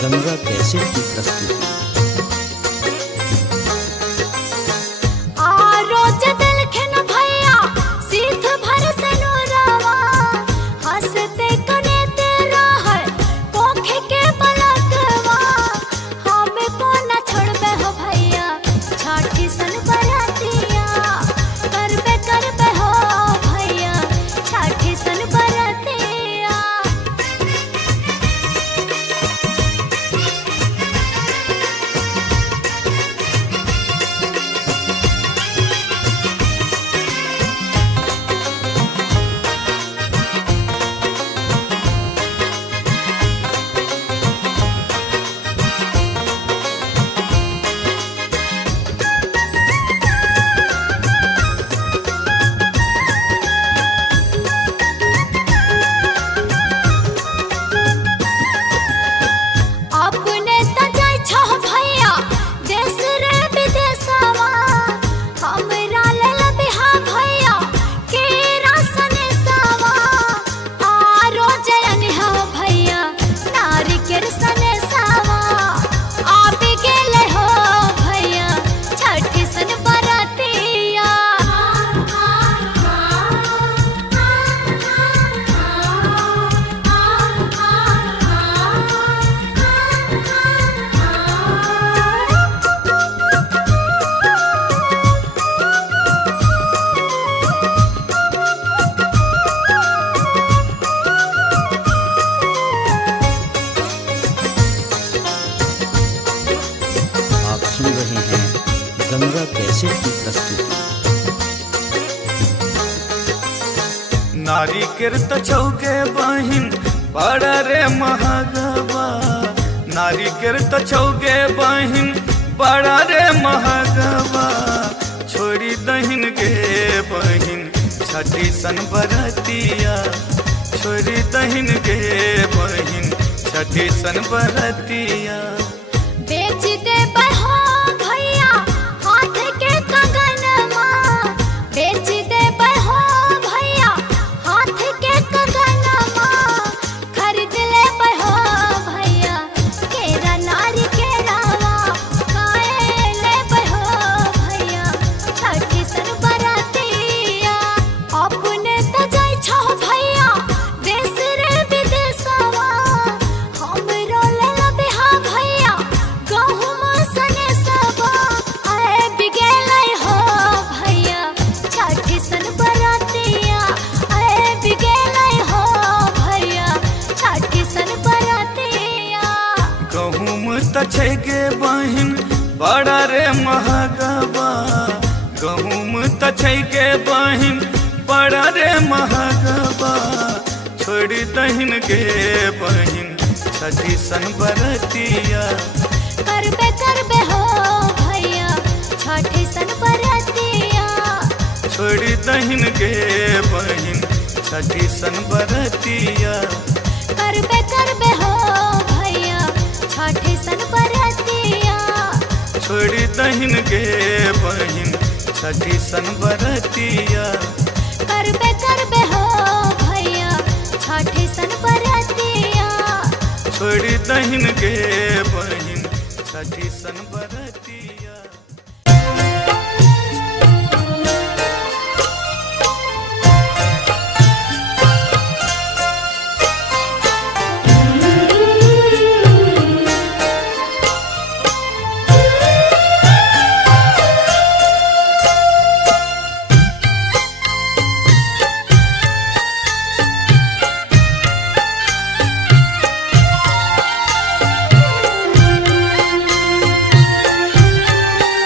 गंगा कैसेट की प्रस्तुति। गंगा कैसेट की प्रस्तुति। नारी किरत छौके बहिन बड़ा रे महगबा, नारी किरत छौके बहिन बड़ा रे महगबा, छोड़ी दहिन गे बहिन छठी सन बरतिया, छोड़ी दहिन गे बहिन छठी सन बरतिया। बेच दे बहो भैया हाथ के कंगनमा, बेच दे बहो भैया हाथ के कंगनमा, खरीद ले बहो भैया केरा नारी के रावा, काए ले बहो भैया छठी सन बरतिया। अपने त जाय छो भैया देश रे विदेशवा, हमरो ले बिहा भैया गहुम सने सबा, आए बिगेलै हो भैया छठी सन बरतिया, आए बिगेलै हो भैया छठी सन बरतिया। गहुम त छै गे बहिन बड़ा रे महगबा, गहुम त छै गे बहिन बड़ा रे महगबा, छोड़ी दहिन गे बहिन छठी सन बरतिया, करबे हो भैया छठी सन बरतिया छोड़ी दहिन गे बहिन छठी सन बरतिया करबे हो भैया छठी सन बरतिया छोड़ी दहिन गे बहिन छठी सन बरतिया करबे हो भैया छठी सन बरतिया छोड़ी दहिन गे बहिन छठी सन बरतिया।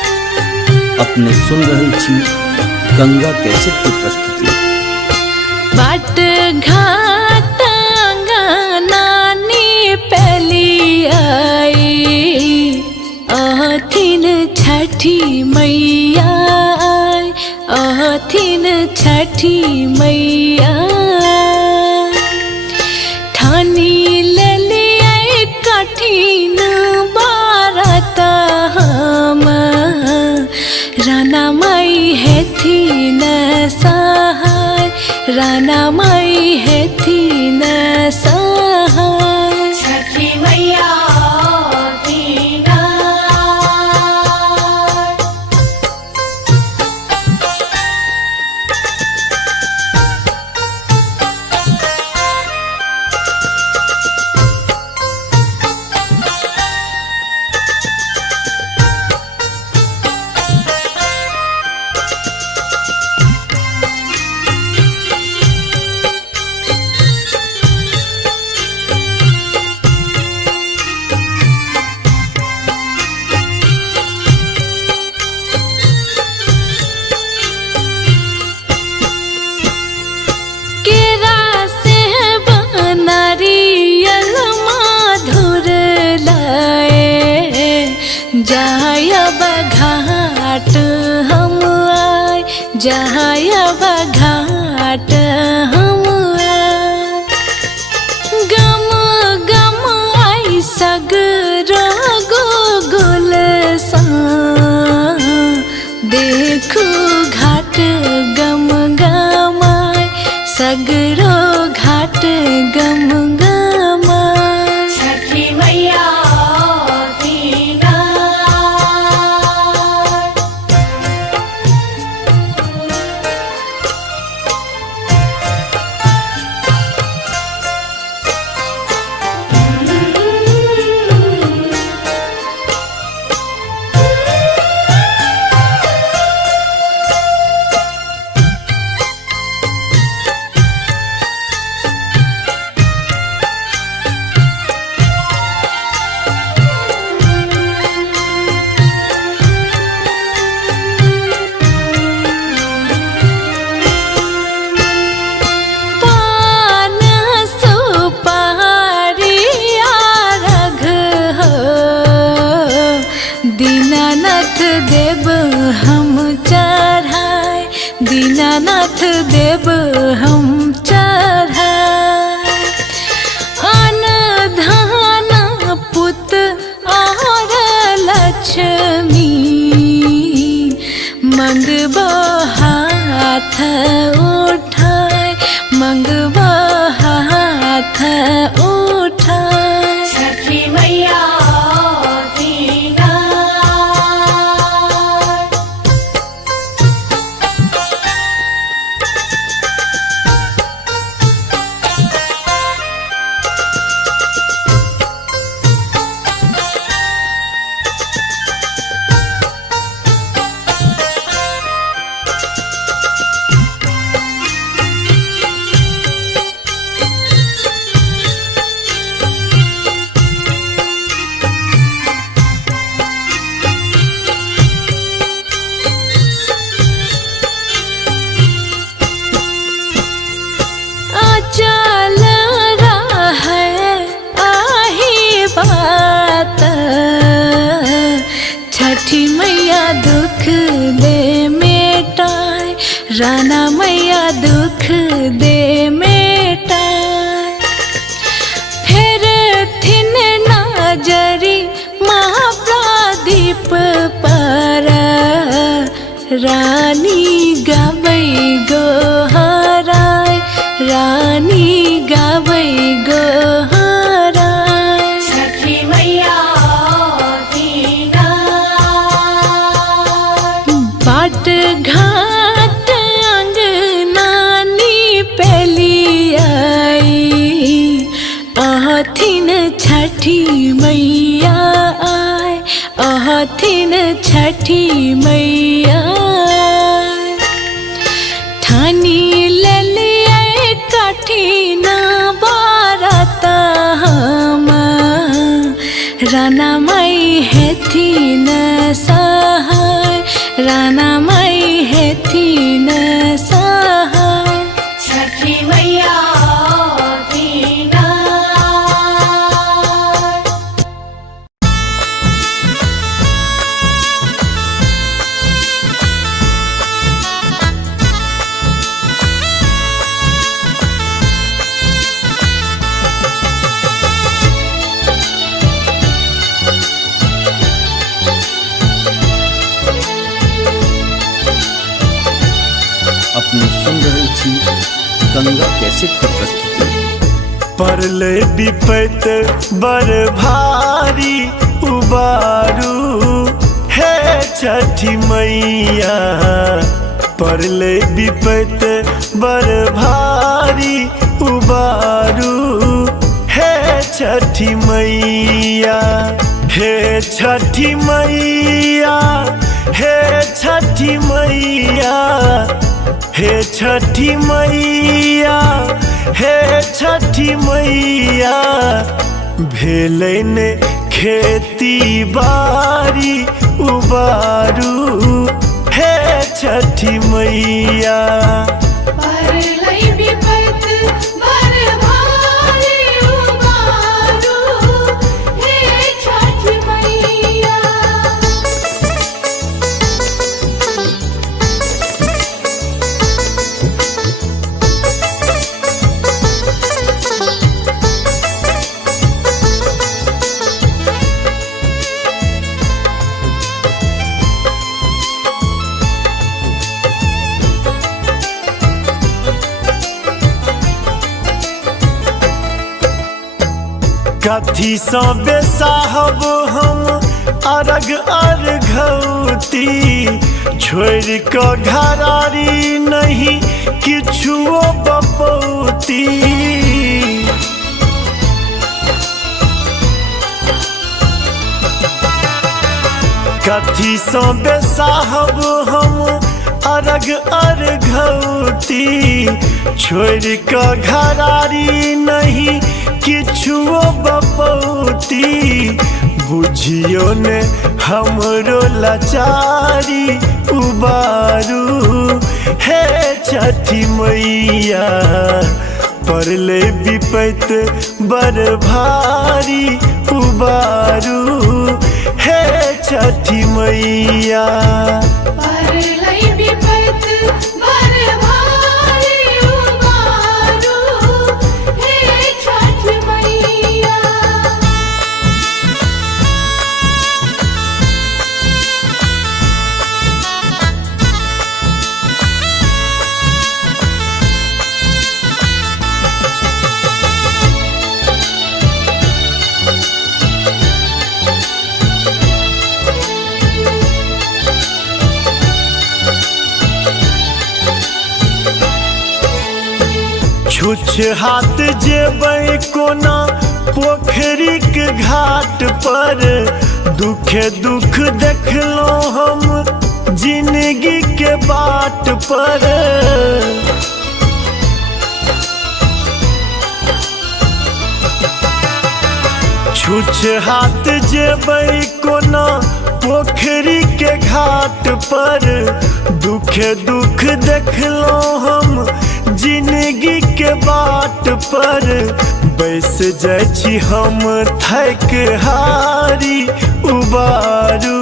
अपने सुन रहल छी गंगा कैसेट की प्रस्तुति। बाट घाट नानी पहली आई अथिन छठी मैया अथिन छठी मैया ठानी ले लिया कठिन बारत हम राना माई है थी न सहाय राना माई है थी न सहाय छठी मैया दीना जायब घाट हम गम गम आई सगरो गोगुल सा देखू घाट गम गमाय सगरो घाट गम गमाय छठी मैया दीना देव हम चढ़ाए दीनानाथ देव हम चढ़ाए अन धन पुत और लक्ष्मी मंगबो हाथ उठाए मंगबो हाथ उठाए छठी मैया दीना राना मैया दुख दे मेटा फिर थिन नाजरी महाप्रदीप पर रानी गाबै गोहराय रानी गाबै गोहराय छठी मैया दीना बाट घाट अंगनानी पहली आई अहथिन छठी मैया आय अहथिन छठी मैया ठानी ले लिए कठिन बारत हम राना माई हेथिन सहाय राना माई हेथिन सहाय छठी मैया दीना अपने सुन रहे छी गंगा कैसेट की प्रस्तुति। परले विपत बर भारी उबारू हे छठी मैया परले विपत बर भारी उबारू हे छठी मैया हे छठी मैया हे छठी मैया हे छठी मैया हे छठी मैया भेलन खेती बारी उबारू हे छठी मैया परलै विपत बर भारी उबारू हे छठी मैया कथी सँ बेसाहब हम अरग अर्घौती छोड़ कऽ घरारी नहीं किछुओ बपौती कथी सँ बेसाहब हम अरग अर्घौती छोड़ कऽ घरारी नहीं किछुओ बपौती बुझियो ने हमरो लाचारी उबारू हे छठी मैया परले विपत बर भारी उबारू हे छठी मैया परलै विपत बर भारी उबारू हे छठी मैया छुछ हाथ जेबै कोना पोखरी के घाट पर दुखे दुख देखलहुँ हम जिंदगी के बाट पर छुछ हाथ जेबै कोना पोखरी के घाट पर दुखे दुख देखलहुँ हम जिंदगी के बाट पर बैस जाइ छी हम थक हारी उबारू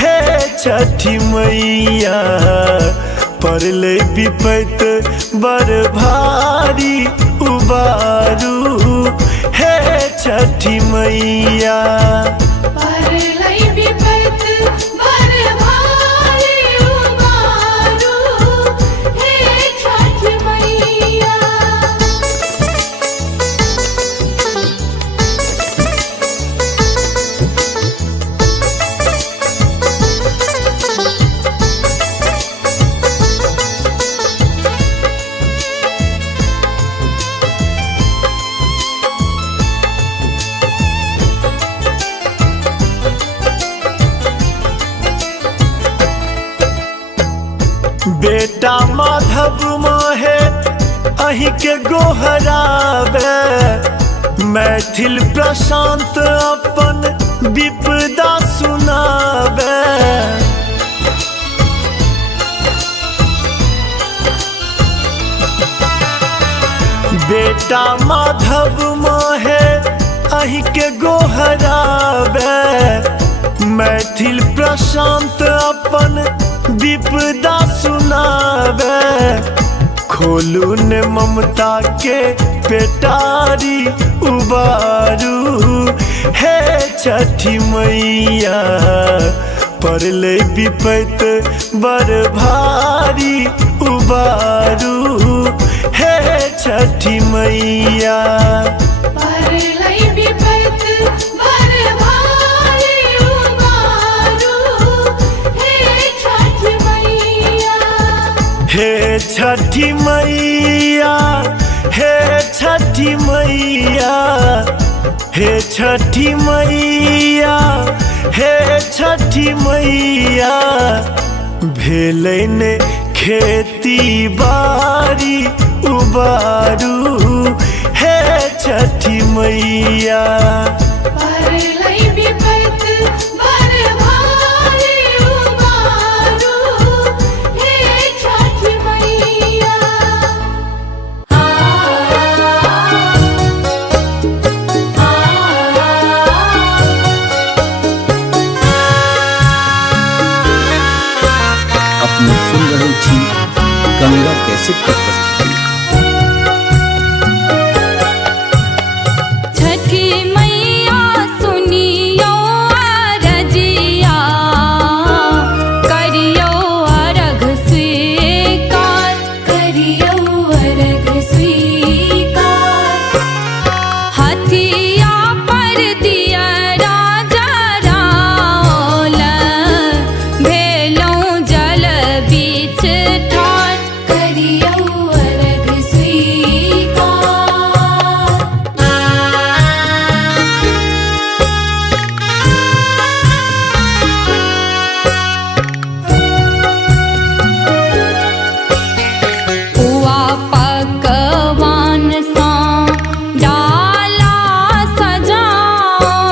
हे छठी मैया परले विपत बर भारी उबारू हे छठी मैया परलै विपत बर भारी उबारू हे छठ मैया। बेटा माधव माहे अही के गोहरावे मैथिल प्रशांत अपन विपदा सुनावे बेटा माधव माहे अही के गोहरावे मैथिल प्रशांत अपन विपदा सुनावे खोलू ने ममता के पेटारी उबारू हे छठी मैया परले विपत बर भारी उबारू हे छठी मैया परलै विपत बर भारी उबारू हे छठ मैया। हे छठी मैया हे छठी मैया हे छठी मैया हे छठी मैया भेलै ने खेती बारी उबारू हे छठी मैया परलै विपत बर भारी उबारू हे छठ मैया। अपने सुन रहल छी गंगा कैसेट के प्रस्तुति। छठी मैया सुनियो अरजिया करियो अर्घ स्वीकार करियो अर्घ स्वीकार हथिया पर दिया राजा राल भेलौं जल बीच ठार करियो अर्घ स्वीकार। पुआ पकवान सा डाला सजाओ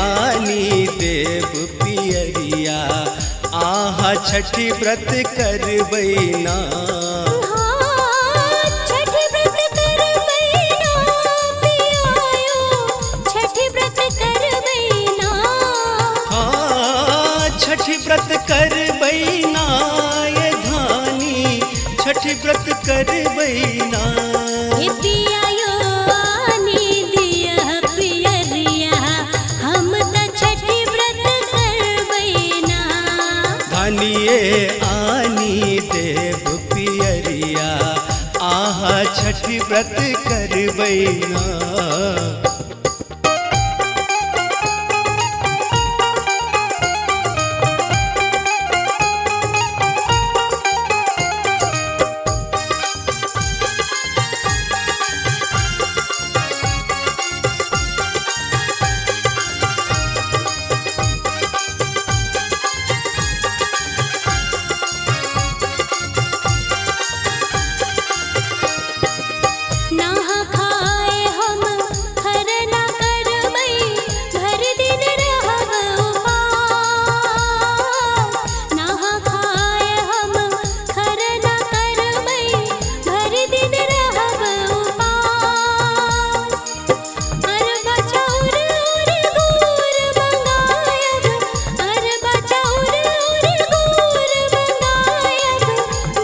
आनी देव पियरिया आहा छठी व्रत करबैना। छठी व्रत करबैना पियायो छठी व्रत करबैना। छठी व्रत करबैना ये धानी छठी व्रत करबैना। पियायो आनी दिया पियरिया हम त छठी व्रत करबैना। धानिए आनी देव पियरिया आहा छठी व्रत करबैना। नहा खाए हम खरना करबै भर दिन रहब उपास। नहा खाए हम खरना करबै भर दिन रहब उपास। अरबा चाउर और गुड़ मंगायब अरबा चाउर और गुड़ मंगायब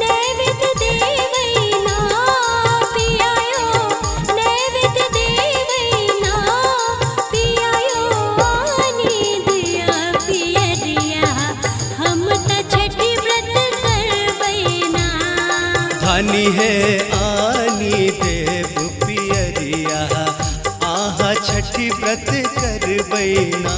नैवेद्य देवैना। पियायो नैवेद्य देवैना पियायो आनी दिया पियरिया हम त छठी व्रत करबैना। धानी है आनी देव पियरिया आहा छठी व्रत करबैना।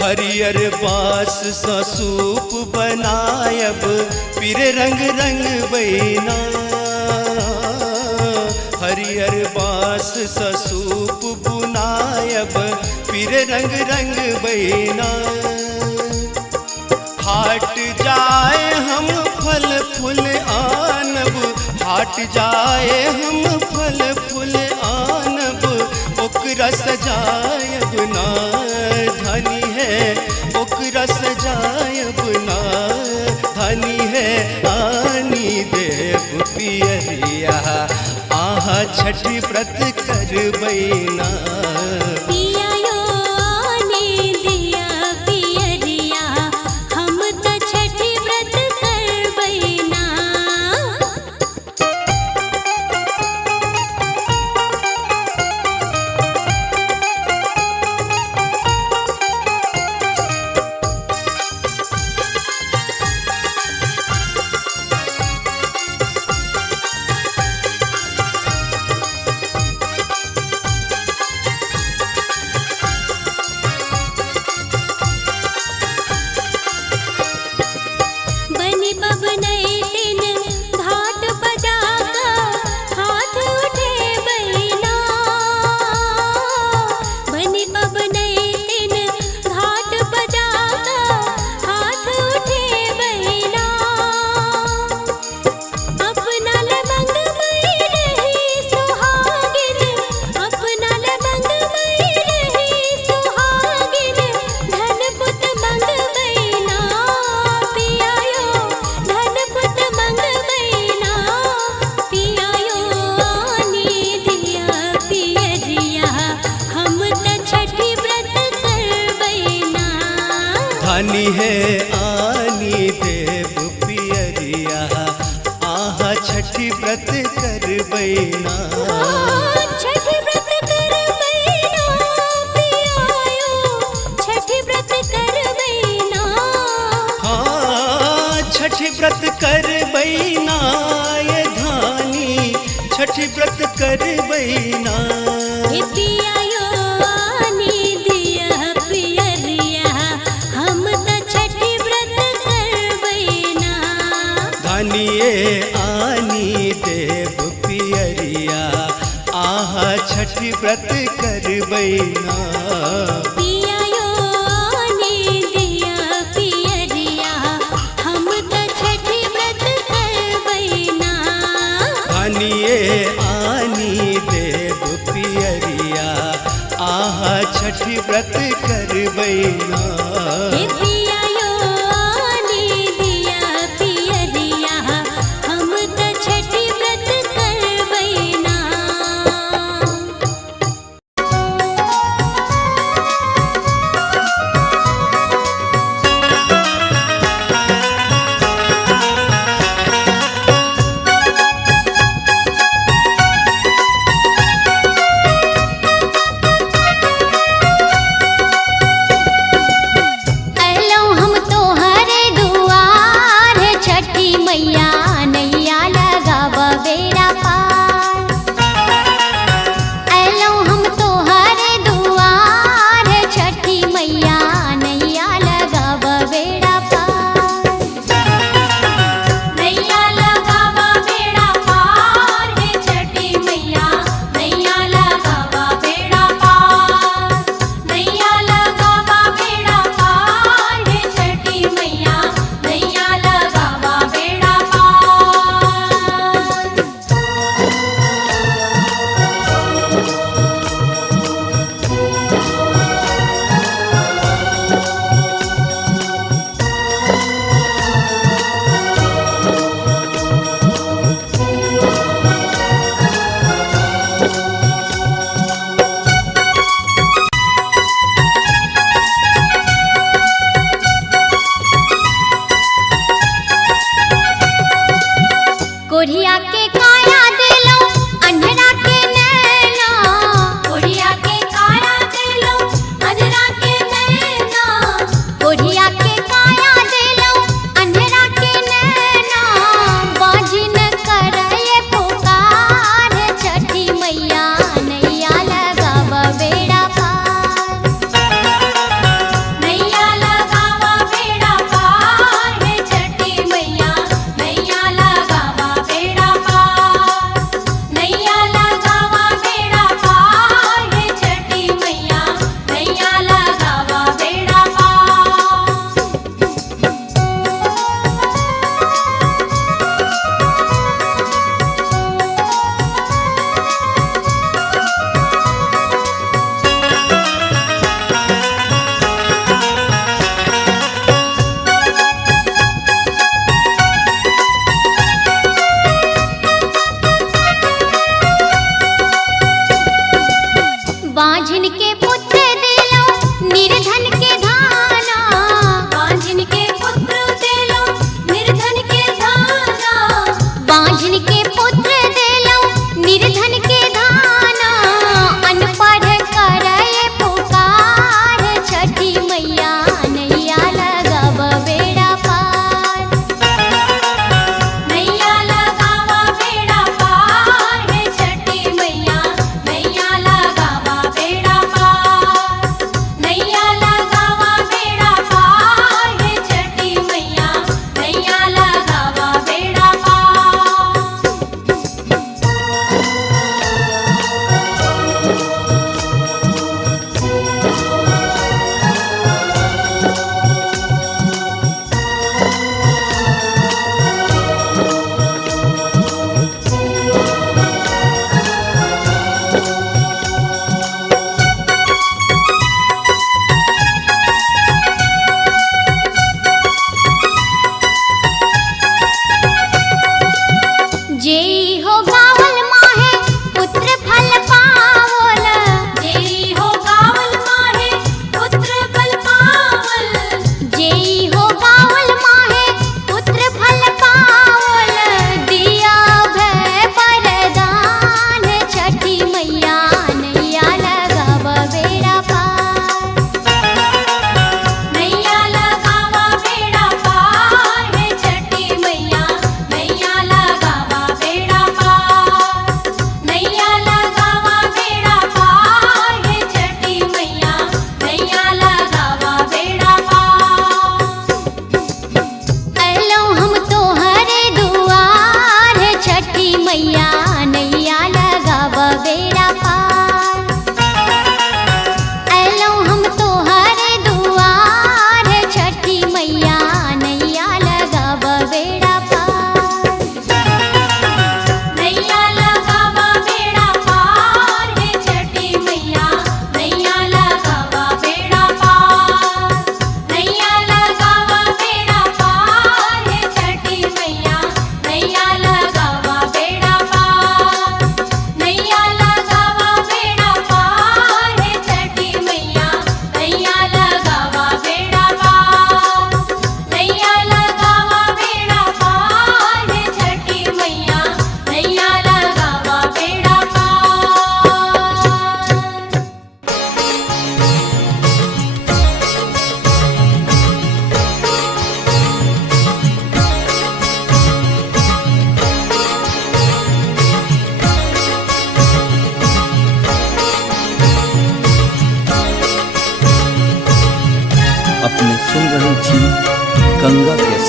हरियर बास सा सूप बनायब पीर रंग रंग बैना। हरियर बास सा सूप बुनायब पीर रंग रंग बैना। हाट जाए हम फल फूल आनब हाट जाए हम फल फूल आनब ओकरा सजायब ना। धनी है ओकरा सजायब ना। धनी है आनी देव पियरिया आहा छठी व्रत करबैना। पियायो आनी दिया पियरिया हम त छठी व्रत करबैना। बनी बबनैतिन घाट बजाका हाथ उठे बैना। बनी बबनैतिन घाट बजाका हाथ उठे बैना। अपना लमंग मई रही सुहागिन अपना लमंग मई रही सुहागिन धन पुत मंगबैना। पियायो धन पुत मंगबैना पियायो आनी दिया पियरिया हम त छठी व्रत करबैना। धानी है आनी देव पियरिया आहा छठी व्रत करबैना। छठी व्रत करबैना पियायो छठी व्रत करबैना। छठी व्रत करबैना ये धानी छठी व्रत करबैना। पियायो आनी दिया पियरिया हम त छठी व्रत करबैना। धानिए आनी देव पियरिया आहा छठी व्रत करबैना। पियायो आने दिया पियरिया हम त छठी व्रत करबैना। आनिए आनी देव पियरिया आहा छठी व्रत करबैना। हे पियायो आने दिया पियरिया हम त छठी व्रत करबैना। अलो हम तोहरे दुआर छठी मैया नैया लगाव बेड़ा पार। अलो हम तोहरे दुआर छठी मैया नैया लगाव बेड़ा पार। नैया लगावा बेड़ा पार हे छठी मैया नैया लगावा बेड़ा पार। नैया लगावा बेड़ा पार हे छठी मैया नैया लगावा बेड़ा पार। कोढ़िया के काया दिलो अंधरा के नैना। कोढ़िया के काया दिलो अंधरा के नैना। कोढ़िया के काया दिलो अंधरा के नैना। बाजिन करए पुकार छठी मैया नैया लगाव बेड़ा पार। नैया लगावा बेड़ा पार हे छठी मैया नैया लगावा बेड़ा पार।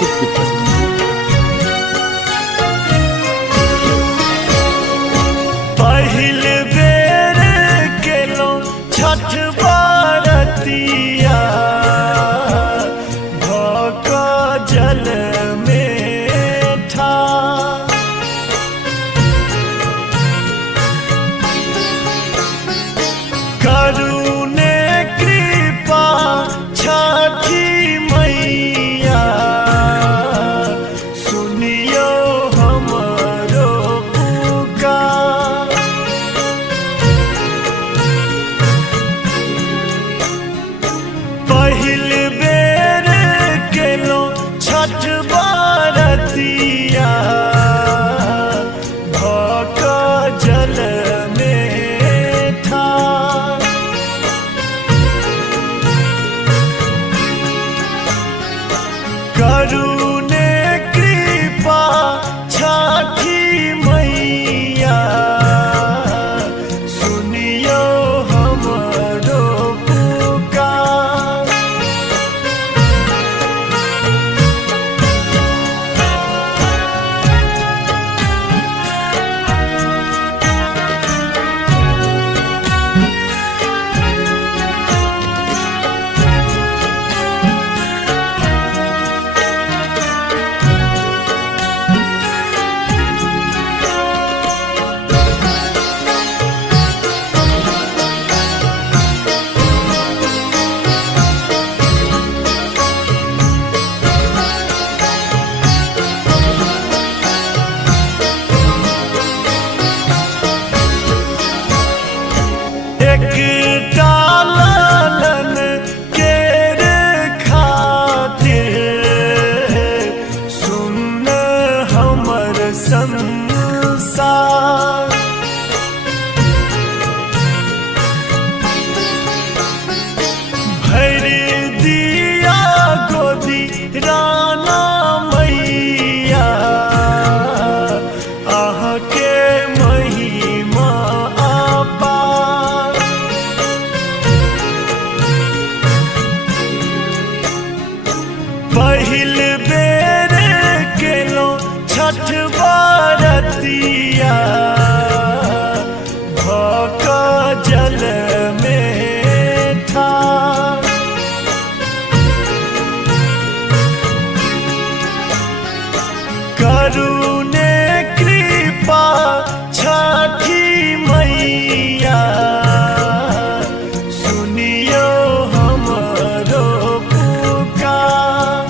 कैसेट की प्रस्तुति। पहिल बेर केलो छठ बारतिया भक जल में ठा करुणे कृपा छठी मैया सुनियो हमरो पुकार। पहिल बेर केलो छठ बारतिया भक जल में ठा करुणे कृपा छठी मैया सुनियो हमरो पुकार। एक डालन केर खातिर सुन हमर संसार। भर दिया गोदी राना मैया आह के महिमा अपार। पहिल बेर केलो छठ बारतिया भक जल में ठा करुणे कृपा छठी मैया सुनियो हमरो पुकार।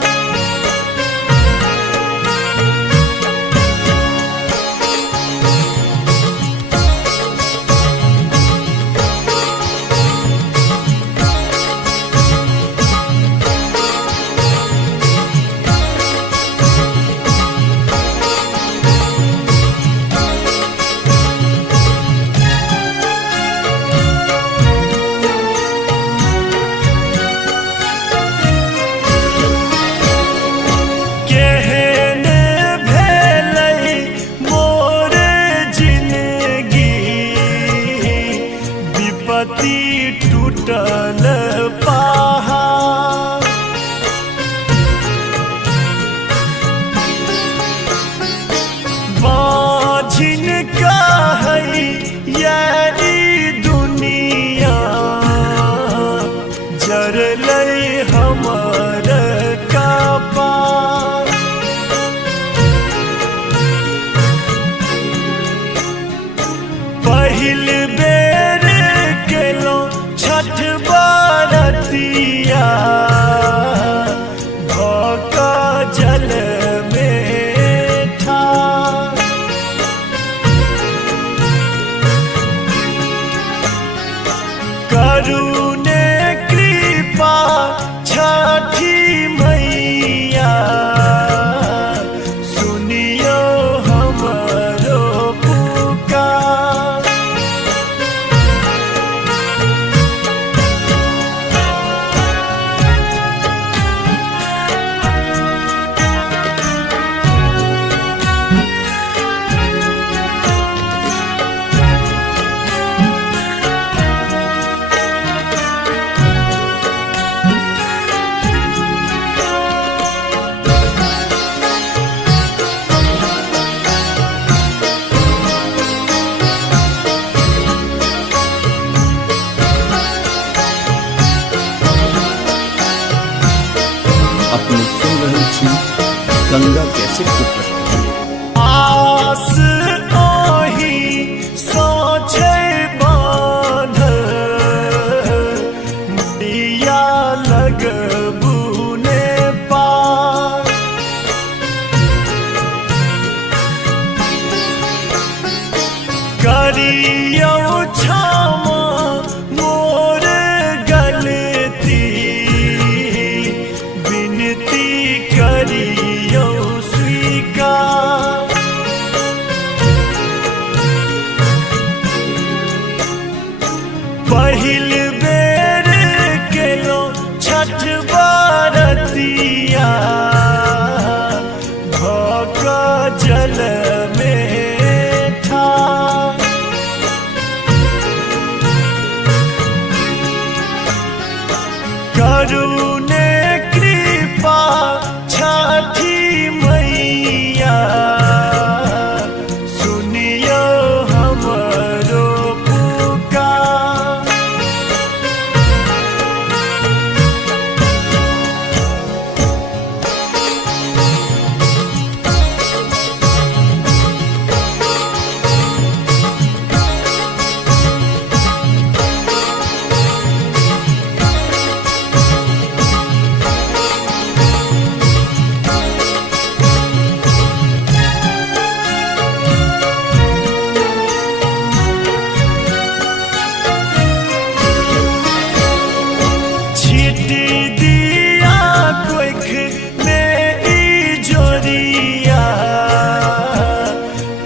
करियो क्षमा मोर गलती, विनती करियो स्वीकार। पहिल बेर केलो छठ बरतिया, भक जल में ठार। करुणे कृपा छठी मैया, सुनियो हमरो पुकार। छिटी दिया कोइख में इजोरिया,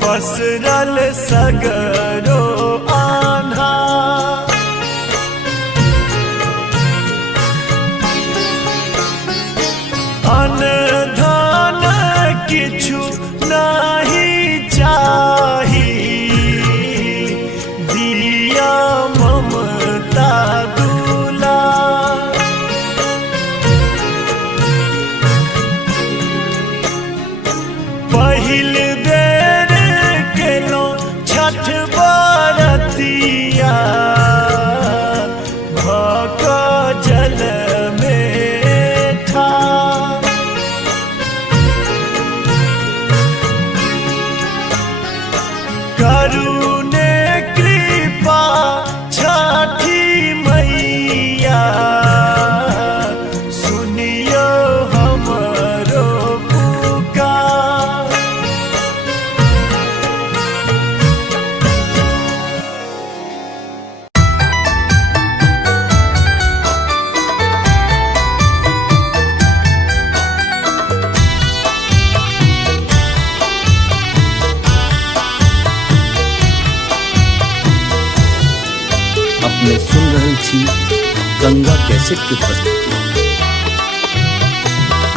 पसरल सगरो आन्हा। अनधन किछु नहीं चाही, दिया ममता दूला। पहिल बेर केलो छठ बरतिया, भक जल में ठार। करुणे कृपा छठी मैया, सुनियो हमरो पुकार। अपने सुन रहल छी गंगा कैसेट के प्रस्तुति।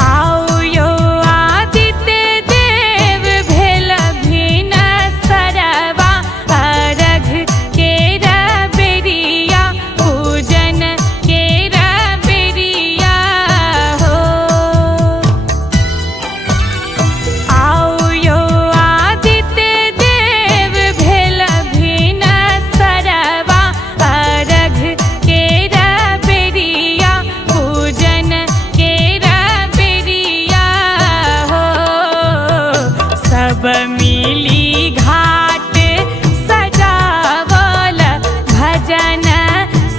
आओ यो आदित्य देव भेल भिन सरवा, अर्घ केरा बेरिया पूजन केरा बेरिया हो। आओ यो आदित्य देव भेल भिन सरवा, अर्घ केरा बेरिया पूजन केरा बेरिया हो। सब मिली घाट सजावल, भजन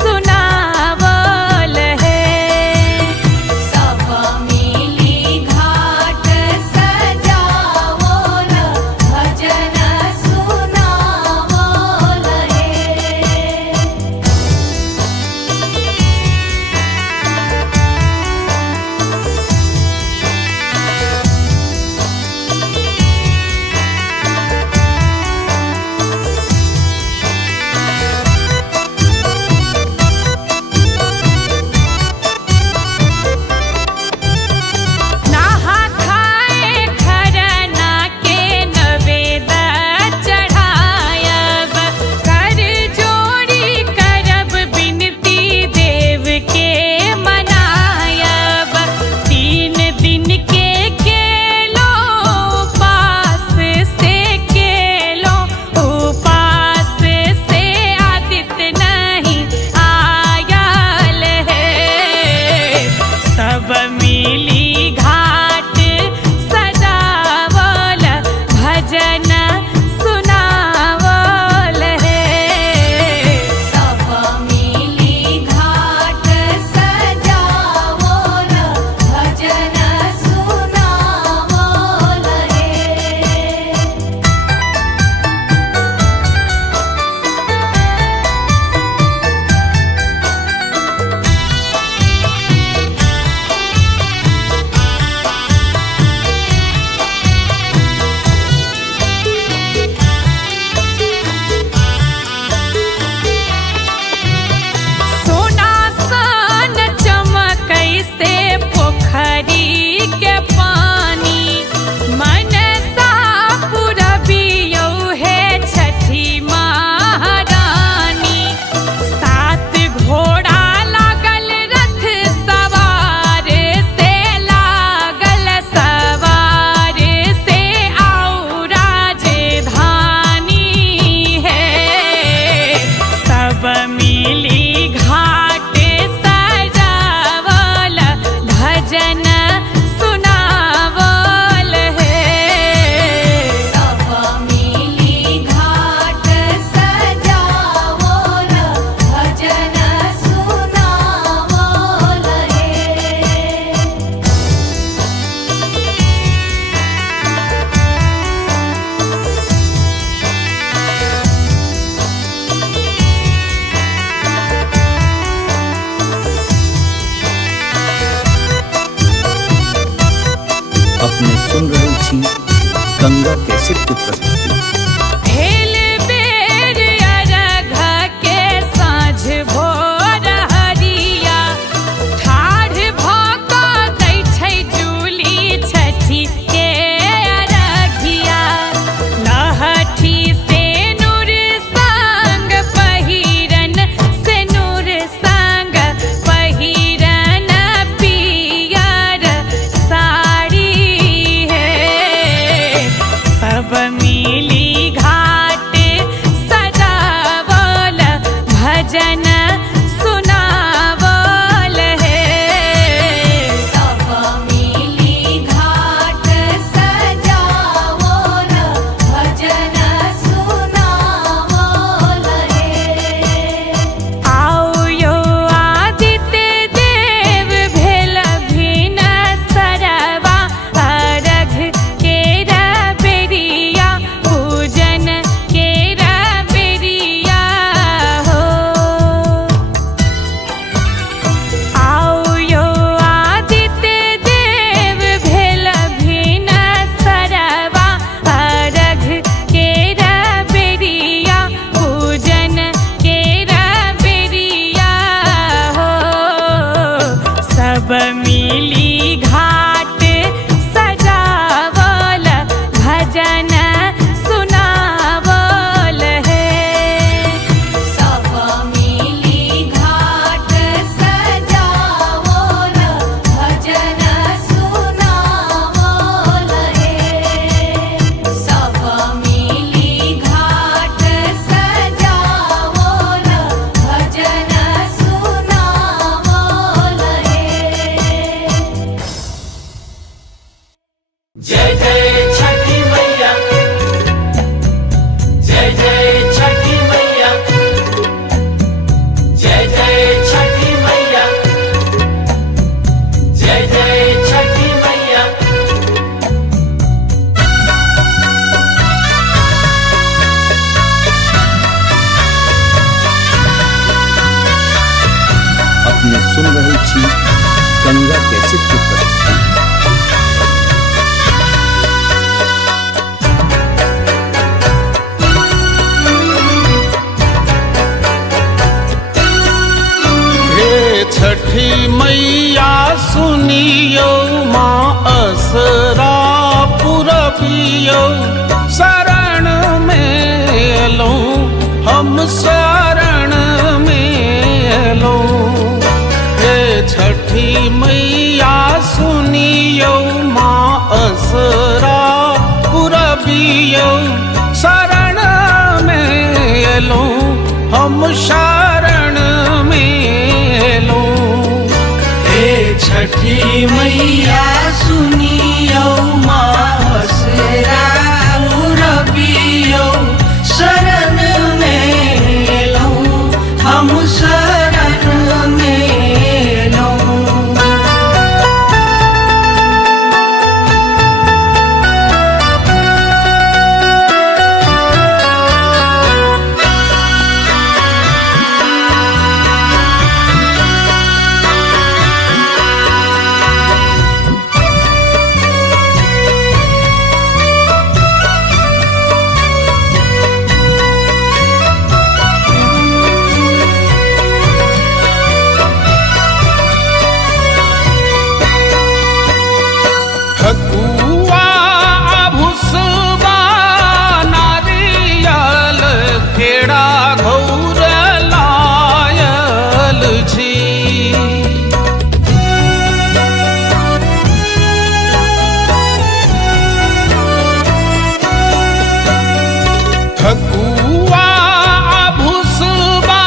सुनावल है। सब मिली घाट सजावल, भजन सुनावल है। नहा खाए खरना के नवेद चढ़ायब, कर जोड़ी करब बिनती देव के मनायब। 3 दिन के केलो उपास से केलो उपास से आदित्य नहीं आयल है। सब मिली घाट सजावल, भजन सुनावल है। सब मिली घाट सजावल, भजन सुनावल है। प्रस्तुति। हेल बेर अरघ के साँझ भोर हरिया, ठाढ़ भऽ कऽ दै छै जूली छठी के अरघिया। लहठी से नूर संग पहिरन, से नूर संग पहिरन पियर साड़ी है। सब मिली घाट सजावल, भजन सुनावल है। सब मिली घाट सजावल, भजन सुनावल है। आओ यो आदित्य देव भेल भिन सरवा, अरघ केरा बेरिया, पूजन केरा बेरिया हो। आओ यो आदित्य देव भेल भिन सरवा, अरघ केरा बेरिया, पूजन केरा बेरिया हो। सब मिली घाट सजावल, भजन सुनावल है। सब मिली घाट सजावल, भजन सुनावल है। सब मिली घाट सजावल, भजन सुनावल है। जय जय छठी मैया, जय जय छठी मैया, जय जय छठी मैया, जय जय छठी मैया। अपने सुन रहल छी गंगा कैसेट के प्रस्तुति। हे छठी मैया सुनियो, माँ असरा पुरबियो। शरण में एलौं, हम शरण में एलौं। हे छठी मैया सुनियो, माँ असरा पुरबियो। शरण में एलौं, हम शरण में एलौं। हे छठी मैया सुनियो, माँ असरा पुरबियो। शरण में एलौं, हम शरण में एलौं। ठकुआ भुसबा नारियल केरा घौर लायल छी। ठकुआ भुसबा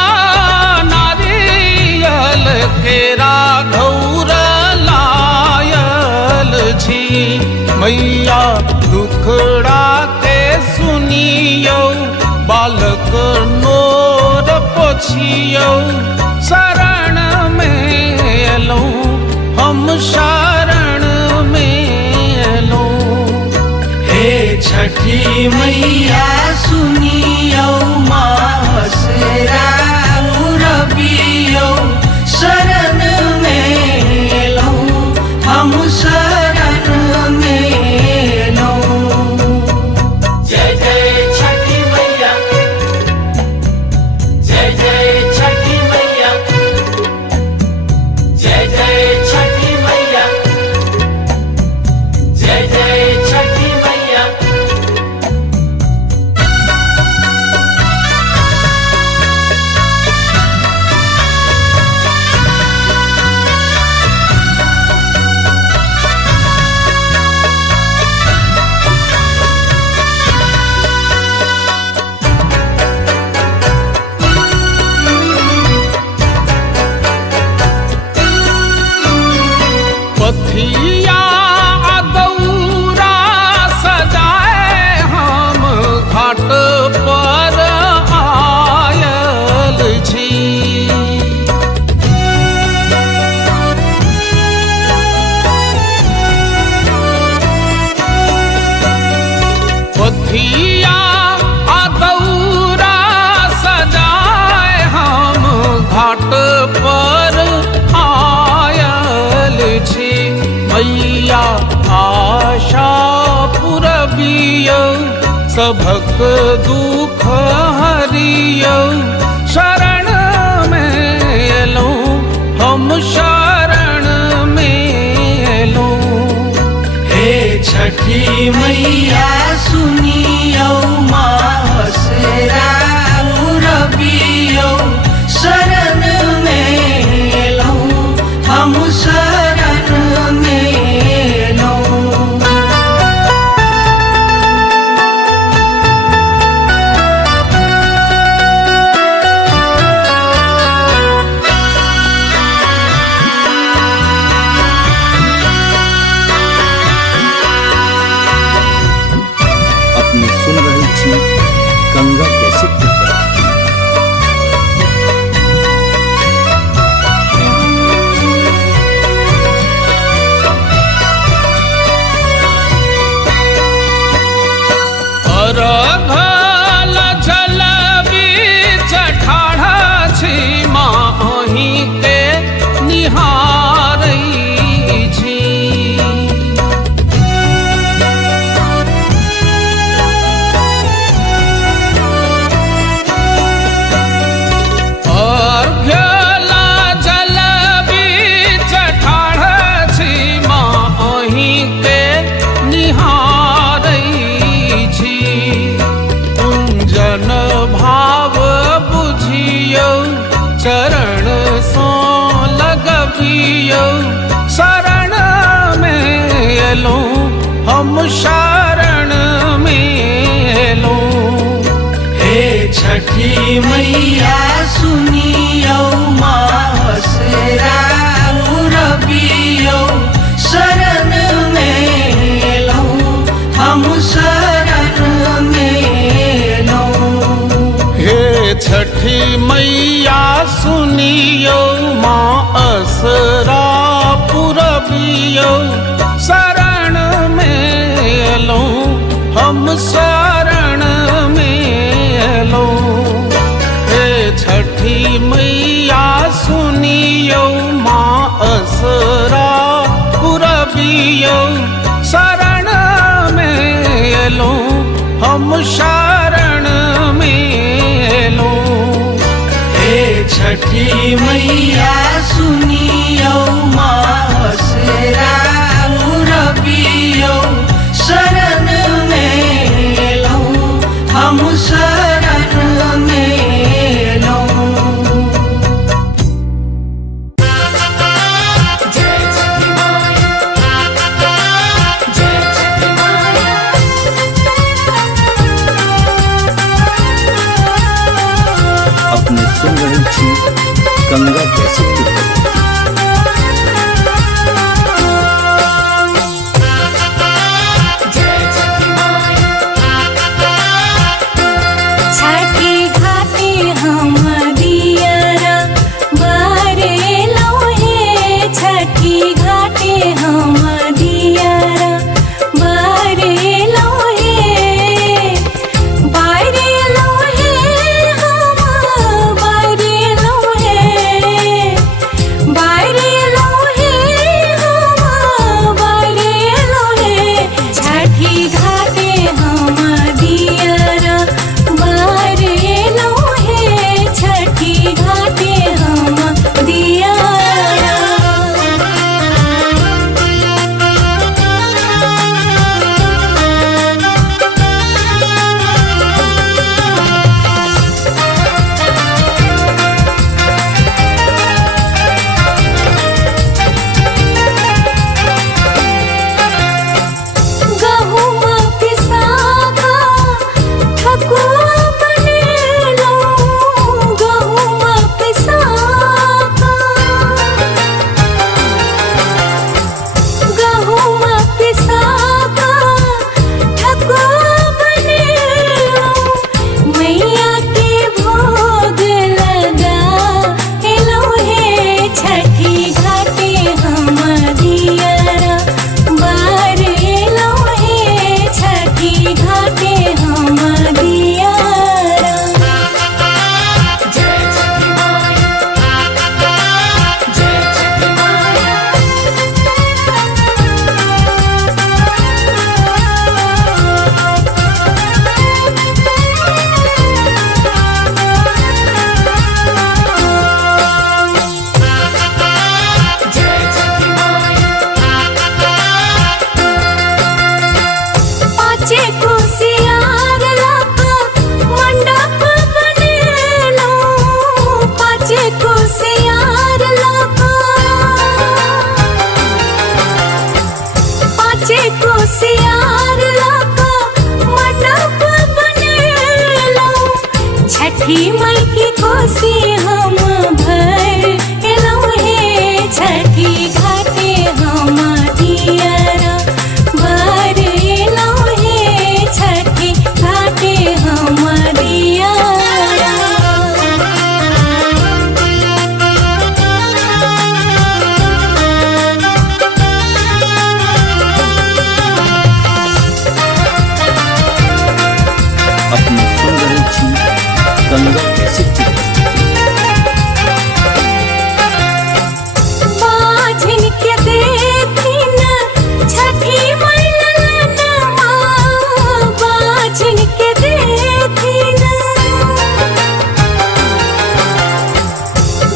नारियल केरा घौर लायल छी। मैया दुखड़ा के सुनियो, बालक नोर पोछियो। शरण में एलौं, हम शरण में एलौं। हे छठी मैया सुनियो, माँ असरा पुरबियो। शरण में एलौं, हम शरण में एलौं। जय सभक दुख हरियो शरण में एलूं हम शरण में लूं। हे छठी मैया सुनियो मासरा रबियो शरण में लो हम शरण में लो। अपने सुन रही थी गंगा कैसे की प्रस्तुति। अरघल जल बीच ठाढ़ा छी माही के निहारै छी। अर्घ्यला जल बीच ठाढ़ा छी माही के निहारै छी। कुंजन भाव बुझियो चरण सो लगबियो शरण में एलूं हम शरण में एलूं। हे छठी मैया सुनियो मासरा रबियो शरण में लो हम शरण में लो। हे छठी मैया सुनियो माँ असरा पुरबियो शरण में एलूं हम शरण में एलूं। हे छठी मैया सुनियो माँ असरा पुरबियो शरण में एलूं हम शरण में एलूं। हे छठी मैया सुनियो मासरा रबियो शरण में लो हम शरण में लो। जय छठी माई जय छठी माई। अपने सुन रही थी गंगा कैसे की प्रस्तुति। जय छठी माई छठी घाटे हम दियरा बारे लोहे। छठी घाटे हम दियरा बारे लोहे। बारे लोहे हम बारे लोहे। छठी मई की कोसी हम भर एलौं हे छठी घाटे हम दियरा भर एलौं हे छठी घाटे हम दियरा। अपने सुन रहे छी गंगा कैसे की बाझिन के देखी न छठी मैया बाझिन के देखी न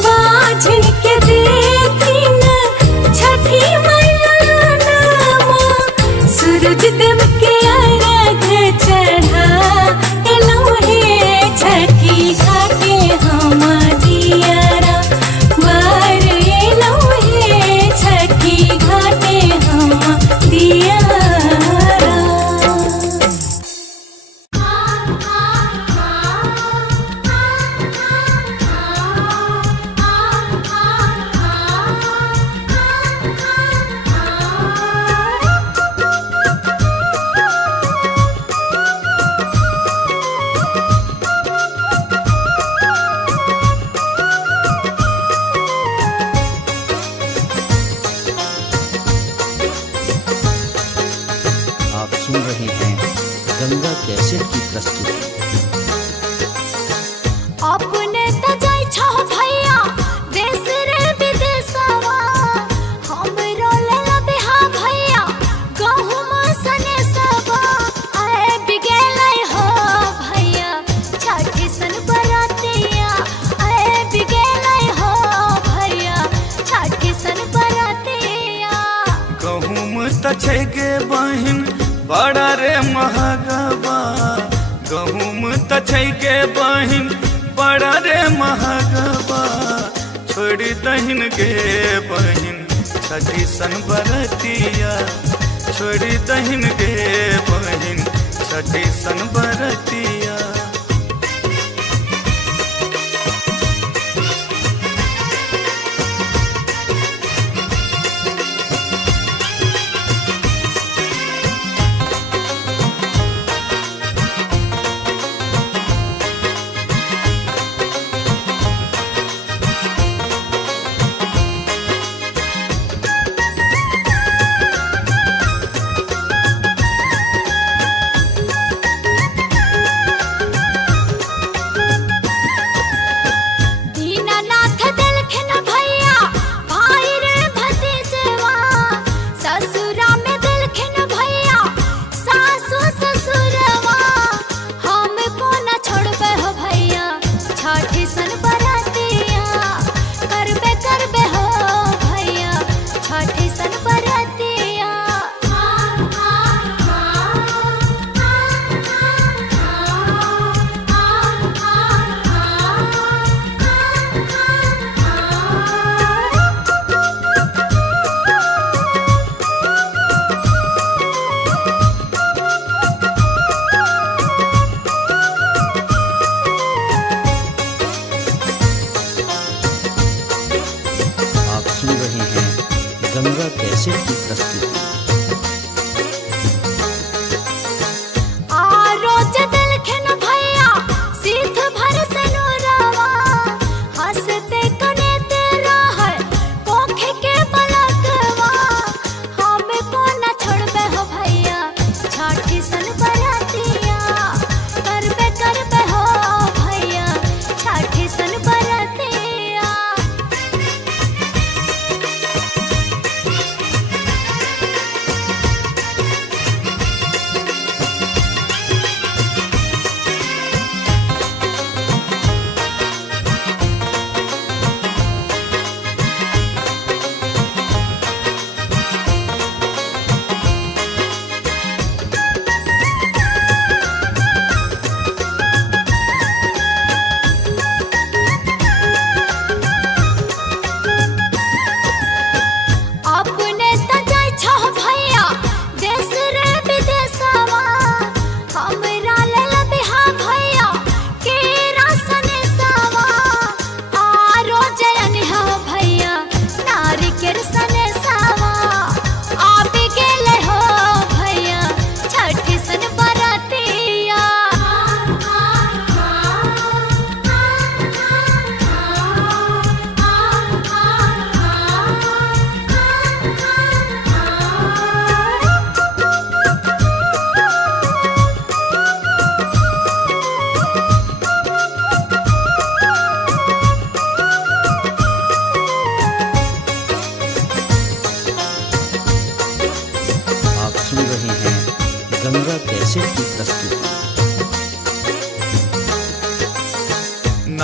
बाझिन के देखी न छठी मैया सूरज देव के अर्घ चढ़ा एलौं हे छठी घाटे हम दियरा भर एलौं हे छठी घाटे हम दियरा। आप सुन रहे हैं गंगा कैसेट की प्रस्तुति। अपने त जाय छौ भैया देश रे विदेशवा हमरो लेला बिहा भैया गहुम सने सबा आए बिगेलै हो भैया छठी सन बरातिया आए बिगेलै हो भैया छठी सन बरातिया। गहुम त छै गे बहिन बड़ा रे महगबा गहुम त छै गे बहिन बड़ा रे महगबा छोड़ दहिन गे बहिन छठी सन बरतिया छोड़ दहिन गे बहिन छठी सन बरतिया।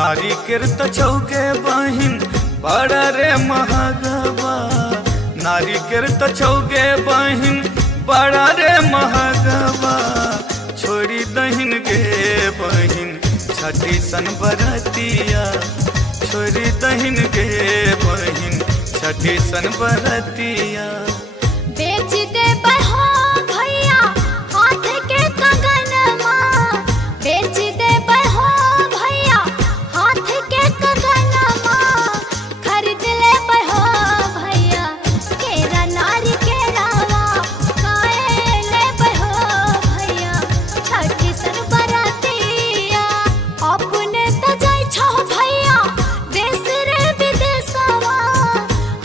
नारिकेर त छौके बहिन बड़ा रे महगबा नारिकेर त छौके बहिन बड़ा रे महगबा छोड़ी दहिन गे बहिन छठी सन बरतिया छोड़ी दहिन गे बहिन छठी सन बरतिया बेच दे बहो भैया हाथ के कंगनमा बेच दे बहो भैया हाथ के कंगनमा खरीद ले बहो भैया केरा नारी के रावा काए ले बहो भैया छठी सन बरातिया अपने त जाय छो भैया देश रे विदेशवा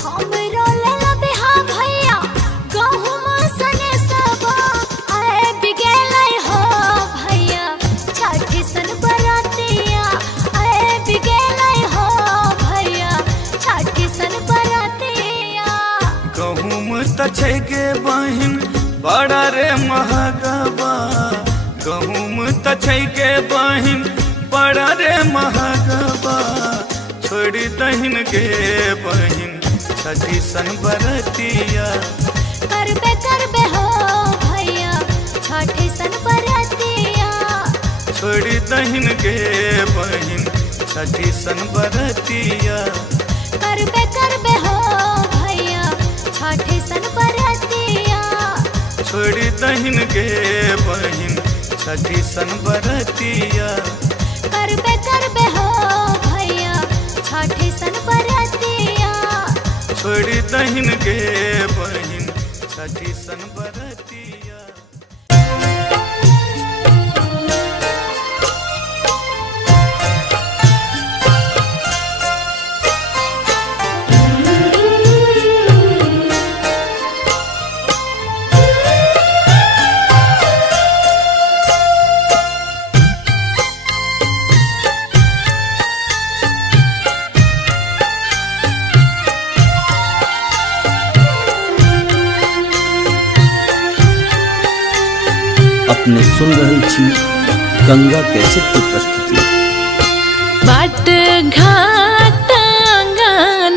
हमरो ले लबे हा भैया गहुम सने सबा आए बिगेलै हो भैया छठी सन बरातिया आए बिगेलै हो भैया छठी सन बरातिया गहुम त छै गे बहिन बड़ा रे महगबा गहुम त छै गे बहिन बड़ा रे महगबा छोड़ी दहिन गे बहिन छठी सन बरतिया करबे हो भैया छठी सन बरातिया छोड़ी दहिन गे बहिन छठी सन बरतिया करबे हो भैया छठी सन बरातिया छोड़ी दहिन गे बहिन छठी सन बरतिया करबे हो भैया छठी सन बरातिया छोड़ी दहिन गे बहिन छठी सन बरतिया अपने सुन रहल छी गंगा कैसेट की प्रस्तुति। बाट घाट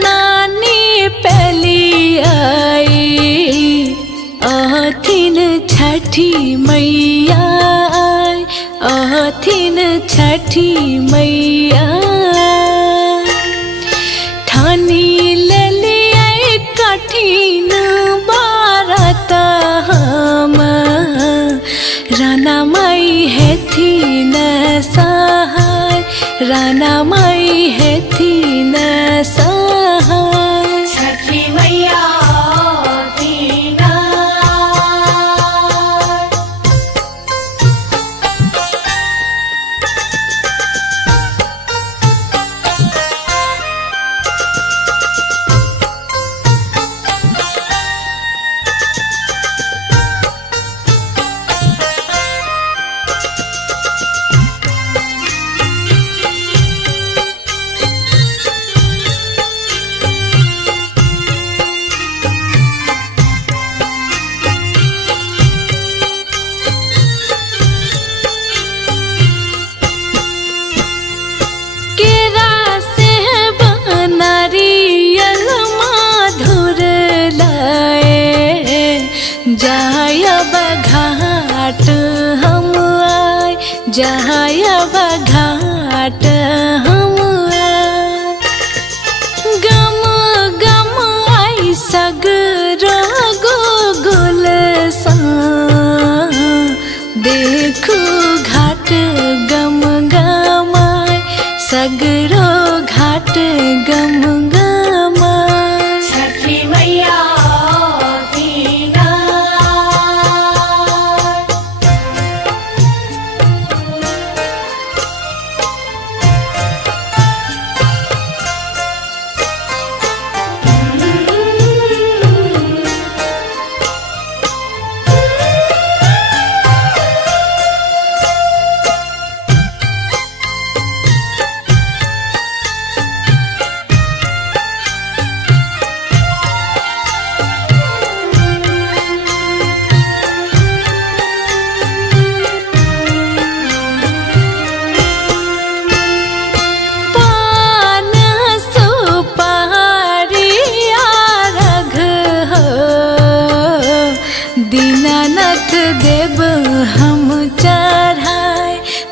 नानी पहली आई अथिन छठी मैया अथिन छठी मैया ठानी ले लिया कठिन बारत हम राना माई है थी न सहाय राना माई है थी न सहाय छठी मैया दीना घाट हम आए जायब घाट हम आए गम गम आई सगरो गोगुल सा देखू घाट गम गमाय सगरो घाट गम गमाय छठी मैया दीना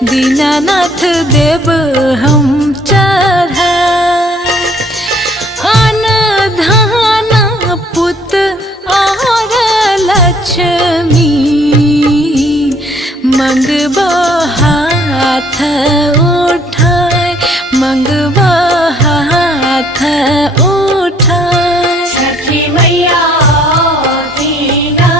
दीनानाथ देव हम चढ़ाए अन धन पुत और लक्ष्मी मंगवा हाथ उठाए मंगवा हाथ उठाए छठी मैया दीना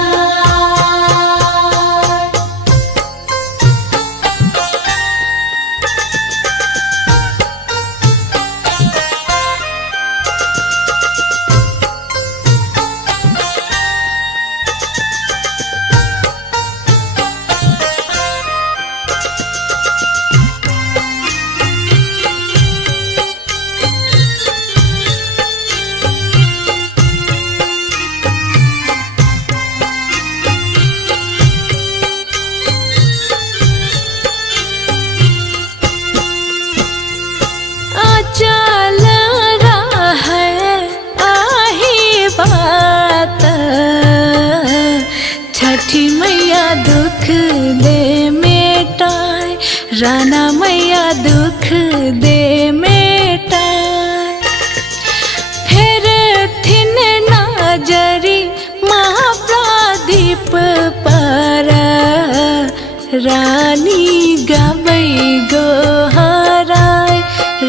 चल रहे आही बात छठी मैया दुख दे मेटाए राना मैया दुख दे मेटाए फिर थिन नजरी महाप्रदीप पर रानी गाबै गोहराय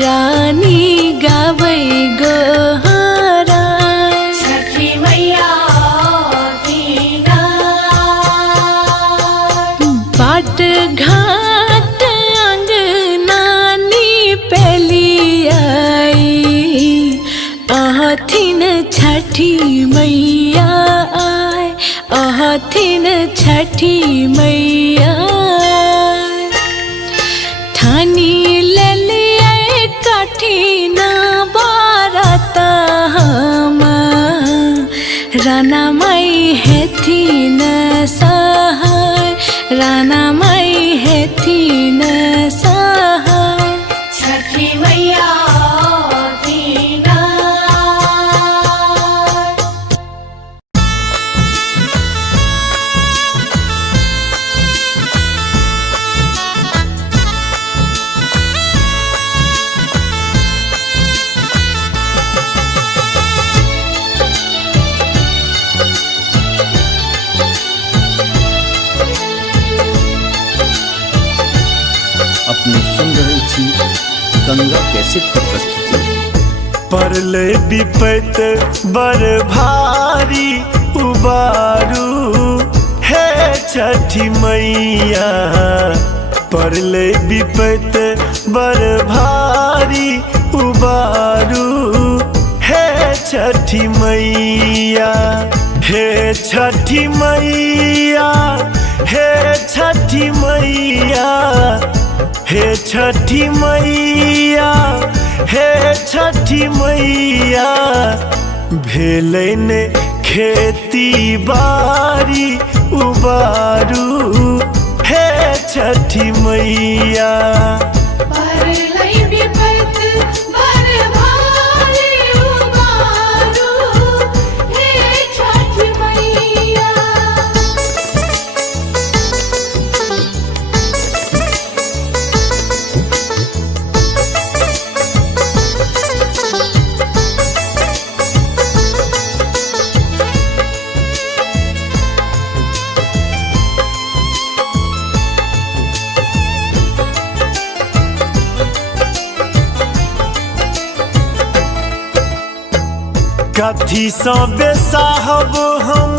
रानी गाबै गोहराय छठी मैया दीना बाट घाट अंगनानी पेली आई अहथिन छठी मैया आय अहथिन छठी मैया ठानी ले लिए कठिन बारत हम राना माई हेथिन सहाय राना माई हेथिन सहाय छठी मैया दीना अपने सुन रहे छी गंगा कैसेट की प्रस्तुति। परले विपत बर भारी उबारू हे छठी मैया परले विपत बर भारी उबारू हे छठी मैया हे छठी मैया हे छठी मैया हे छठी मैया हे छठी मैया भेलैन खेती बारी उबारू हे छठी मैया परलै विपत बर भारी उबारू हे छठी मैया कथी सँ बेसाहब हम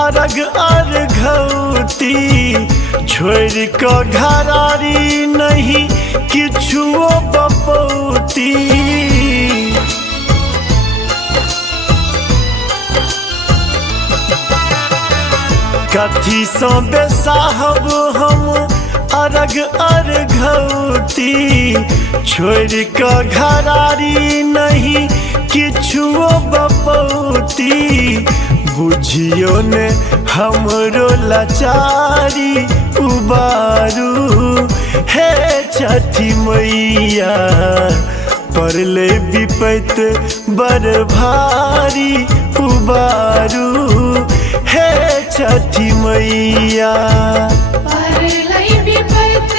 अरग अर्घौती छोड़ कऽ घरारी नहीं किछुओ बपौती कथी सँ बेसाहब हम अरग अर्घौती छोड़ कऽ घरारी नहीं किछुओ बपौती बुझियो ने हमरो लाचारी उबारू हे छठी मैया परले विपत बड़ भारी उबारू हे छठी मैया परलै विपत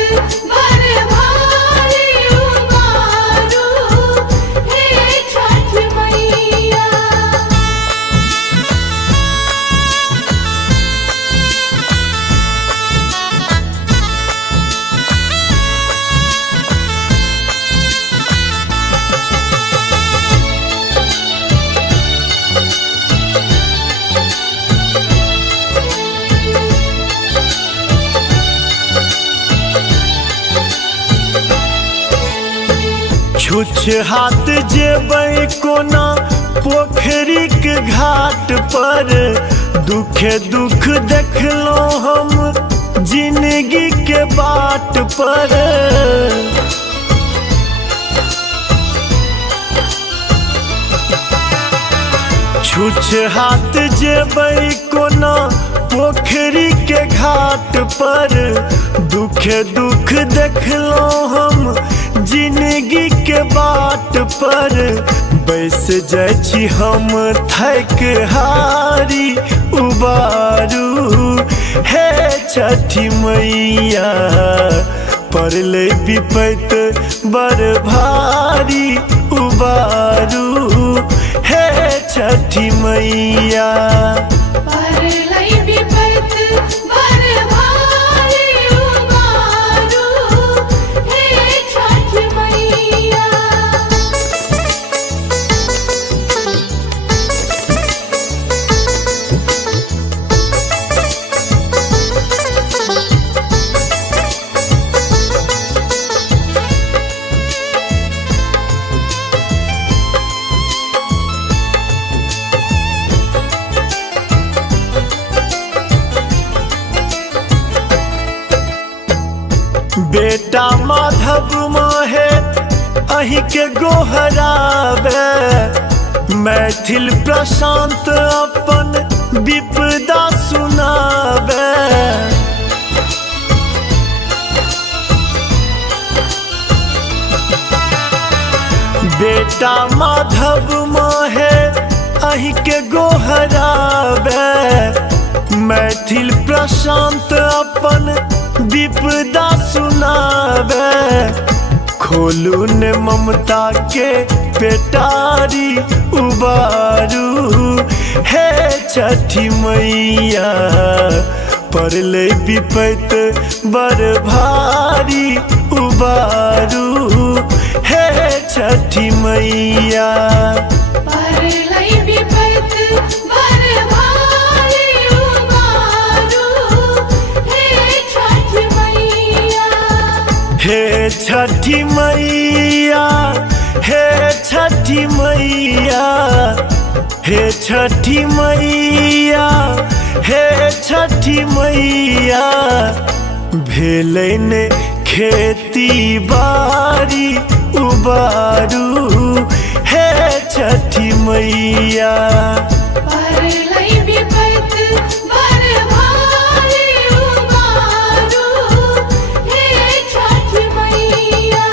छुछ हाथ जेबै कोना पोखरी के घाट पर, दुखे दुख देखलो हम जिंदगी के बाट पर। छुछ हाथ जेबै कोना पोखरी के घाट पर, दुखे दुख देखलो हम जिंदगी के बाट पर। बैस जाइ छी हम थक हारी उबारू, हे छठी मैया पड़लै विपत बड़ भारी उबारू, हे छठी मैया। परलै विपत बड़ भारी उबारू, हे छठ मैया। बेटा माधव माहे अही के गोहरावे, मैथिल प्रशांत अपन विपदा सुनावे। बेटा माधव माहे अही के गोहरावे, मैथिल प्रशांत अपन विपदा सुनावे। खोलू ने ममता के पेटारी उबारू, हे छठी मैया पड़लै विपत बड़ भारी उबारू, हे छठी मैया। परलै विपत बड़ भारी उबारू, हे छठ मैया। हे छठी मैया, हे छठी मैया, हे छठी मैया, हे छठी मैया। भेलै ने खेती बाड़ी उबारू, हे छठी मैया। परलै विपत बड़ भारी उबारू, हे छठ मैया।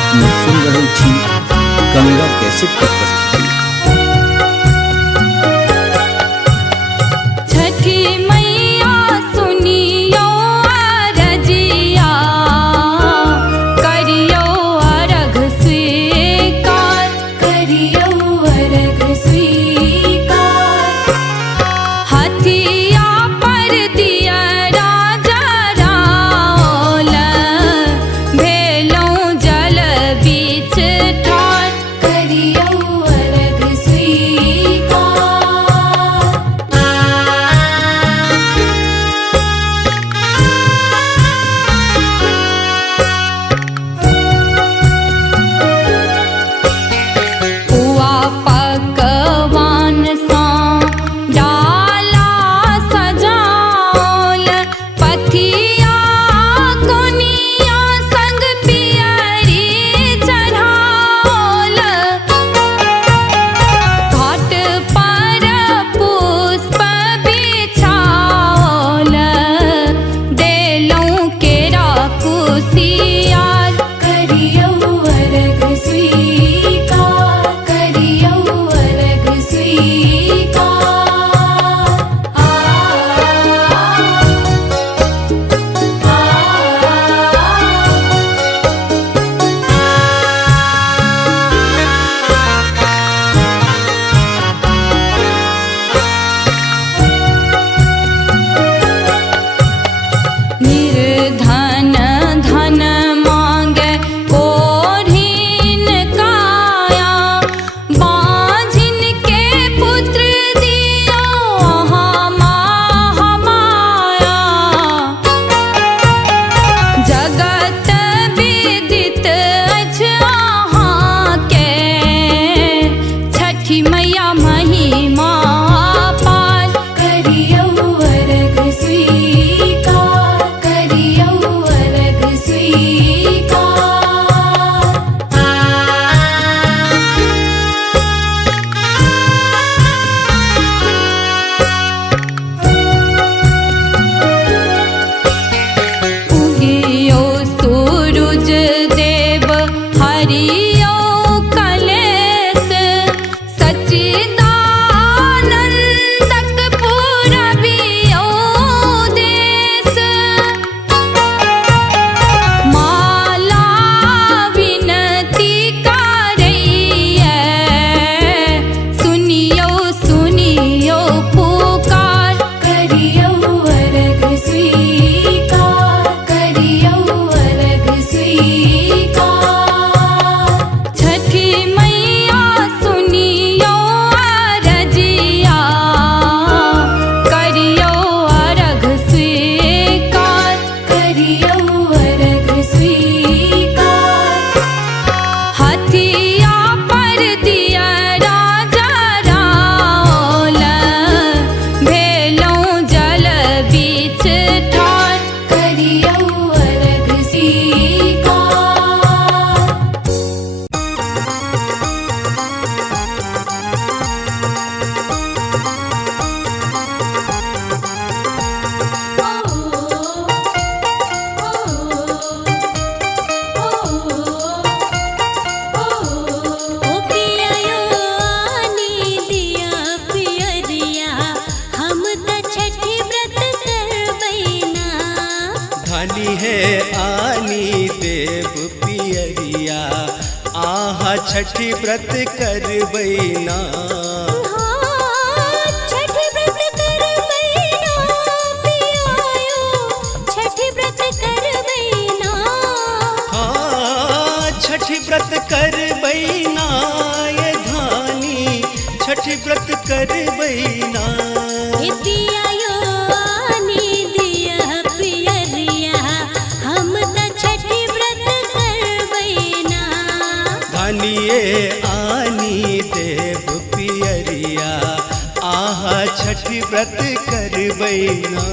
अपने सुन रहल छी गंगा कैसेट के प्रस्तुति। छठी मैया सुनियो अरजिया, करियो अर्घ स्वीकार, करियो अर्घ स्वीकार। हथिया पर दिया राजा राओल, भेलौं जल बीच ठाढ़, करियो अर्घ छठी व्रत करबैना। हाँ, छठी व्रत करबैना पियायो, छठी व्रत करबैना। हाँ, छठी व्रत करबैना ये धानी, छठी व्रत करबैना। ए पियायो आनी दिया पियरिया, हम त छठी व्रत करबैना। धानिए आनी देव पियरिया, आहा छठी व्रत करबैना।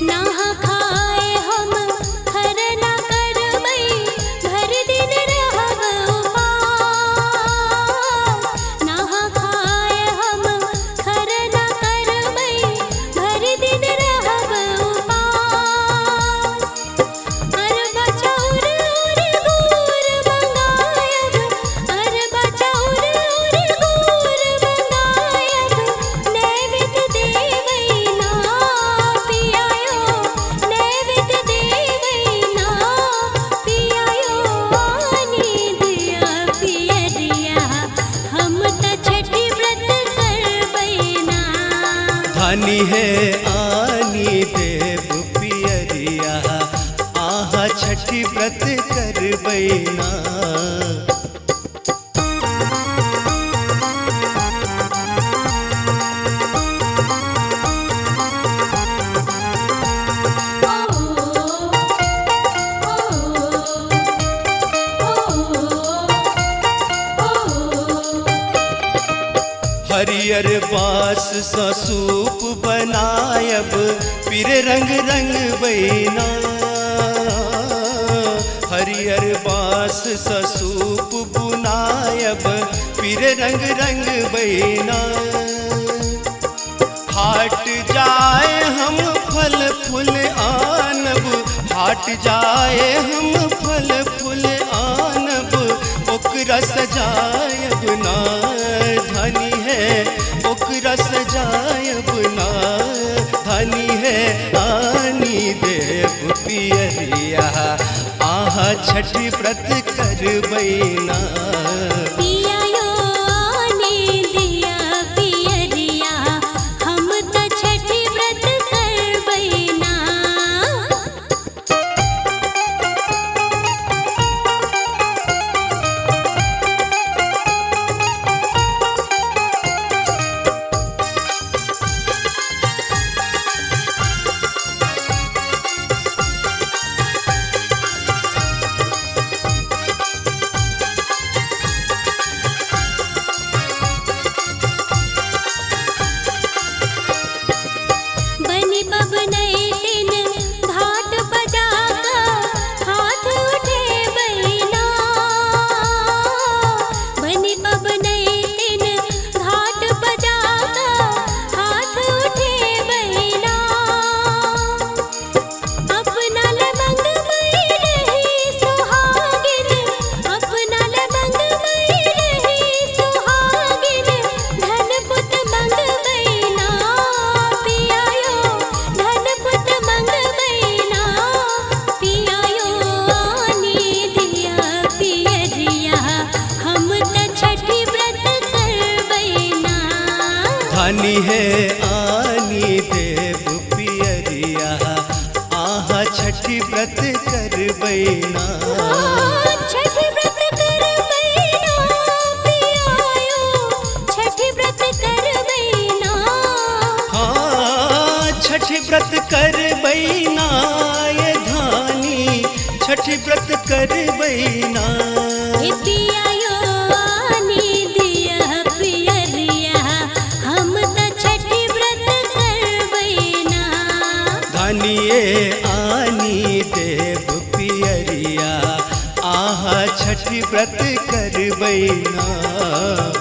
नहा खाए हम खरना करबै, भर दिन रहब उपास। नहा खाए हम खरना करबै, भर दिन रहब उपास। अरबा चाउर और गुड़ मंगायब, अरबा चाउर और गुड़ मंगायब, नैवेद्य देवैना पियायो, नैवेद्य देवैना पियायो। आनी दिया पियरिया, हम त छठी व्रत करबैना। धानी है आनी देव पियरिया, आहा छठी व्रत करबैना। हरियर बास सा सूप बनायब, पीर रंग रंग बैना। हरियर बास सा सूप बुनायब, पीर रंग रंग बैना। हाट जाए हम फल फूल आनब, हाट जाए हम फल फूल आनब, ओकरा सजायब ना। धनी है ओकरा सजायब ना, धनी है आनी देव पियरिया, आहा छठी व्रत करबैना। पियायो आनी दिया पियरिया, हम त छठी व्रत करबैना। बनी बबनई दिन घाट बजाका, हाथ उठे बैना। बनी बबनई दिन घाट बजाका, हाथ उठे बैना। अपना लमंग मई रही सुहागिन, अपना लमंग मई रही सुहागिन, धन पुत मंगबैना पियायो, धन पुत मंगबैना पियायो। आनी दिया पियरिया, हम त छठी व्रत करबैना। धानी है आनी देव पियरिया, आहा छठी व्रत करबैना। छठी व्रत करबैना पियायो, छठी व्रत करबैना। हाँ, छठी व्रत करबैना ये धानी, छठी व्रत करबैना। ए पियायो आनी दिया पियरिया, हम त छठी व्रत करबैना। धानिए आनी देव पियरिया, आहा छठी व्रत करबैना।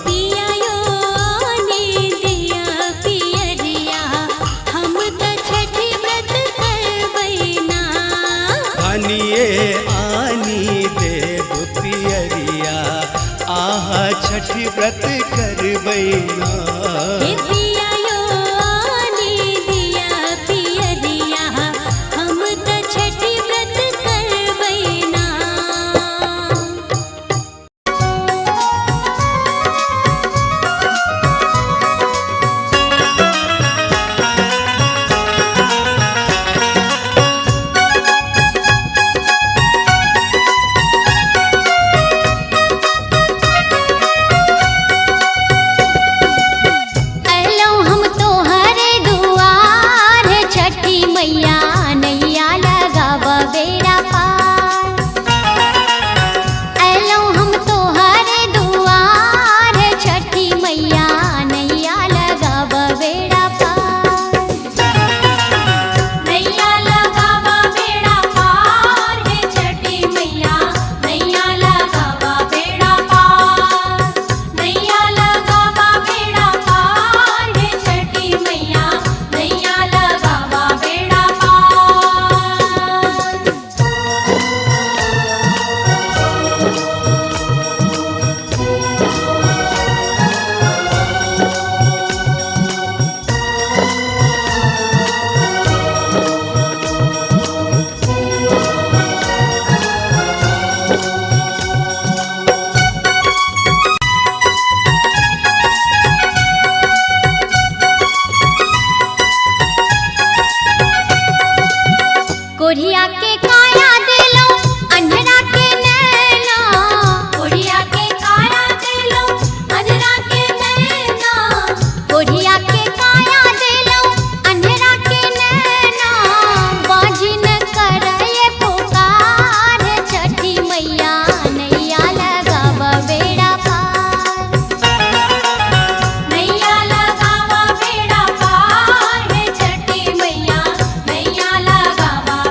पियायो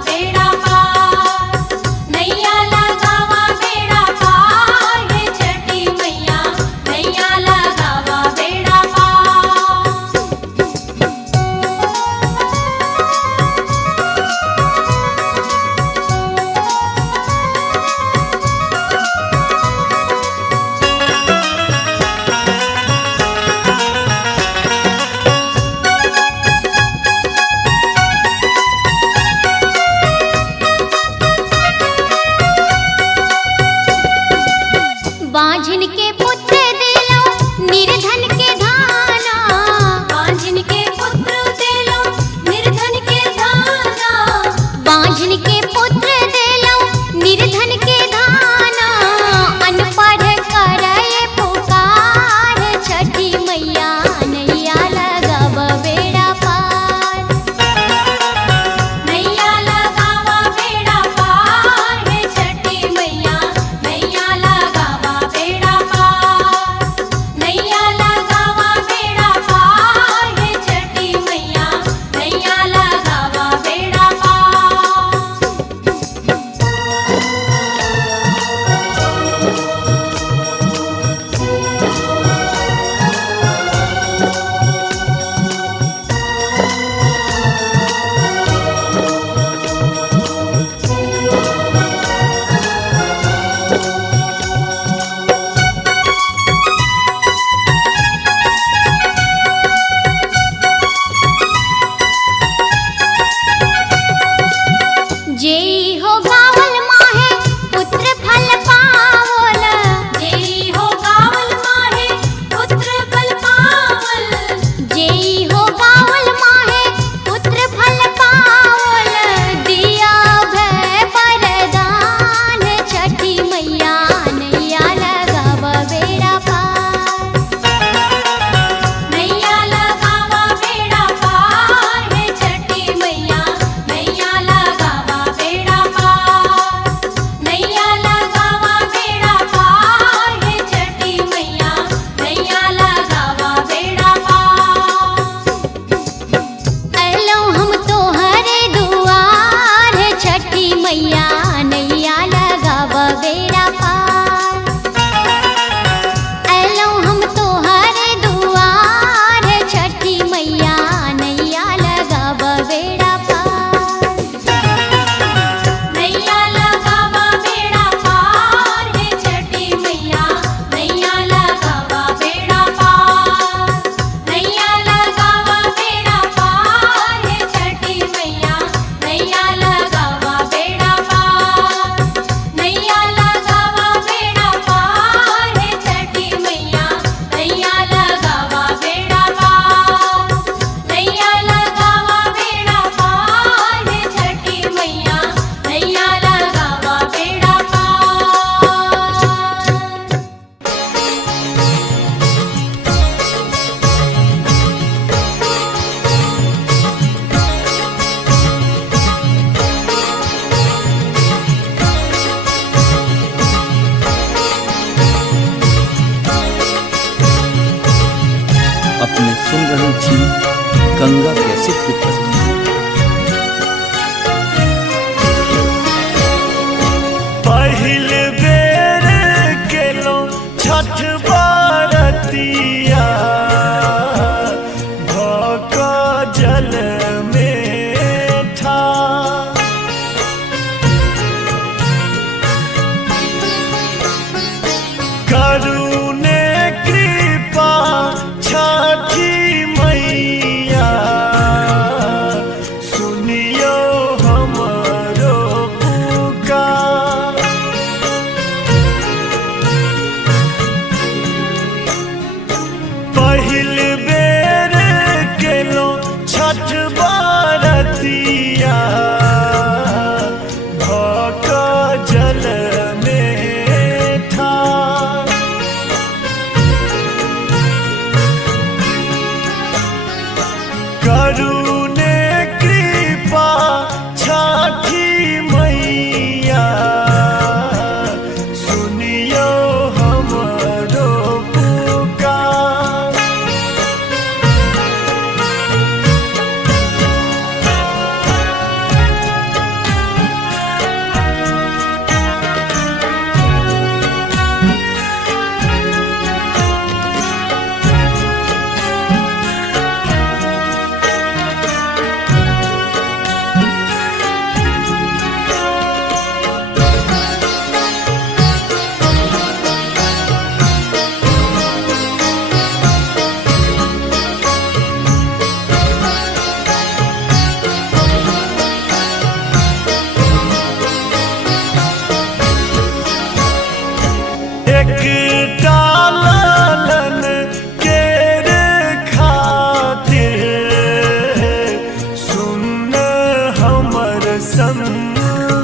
बेड़ा अपने सुन रही थी गंगा कैसेट की प्रस्तुति। पहिल बेर केलो छठ बारतिया भक जल में था। करुणे कृपा छठी मैया सुनियो हमरो पुकार। पहिल बेर केलो छठ बारतिया भक जल में था। करुणे कृपा छठी मैया सुनियो हमरो पुकार। एक डालन केर खातिर सुन हमर संसार।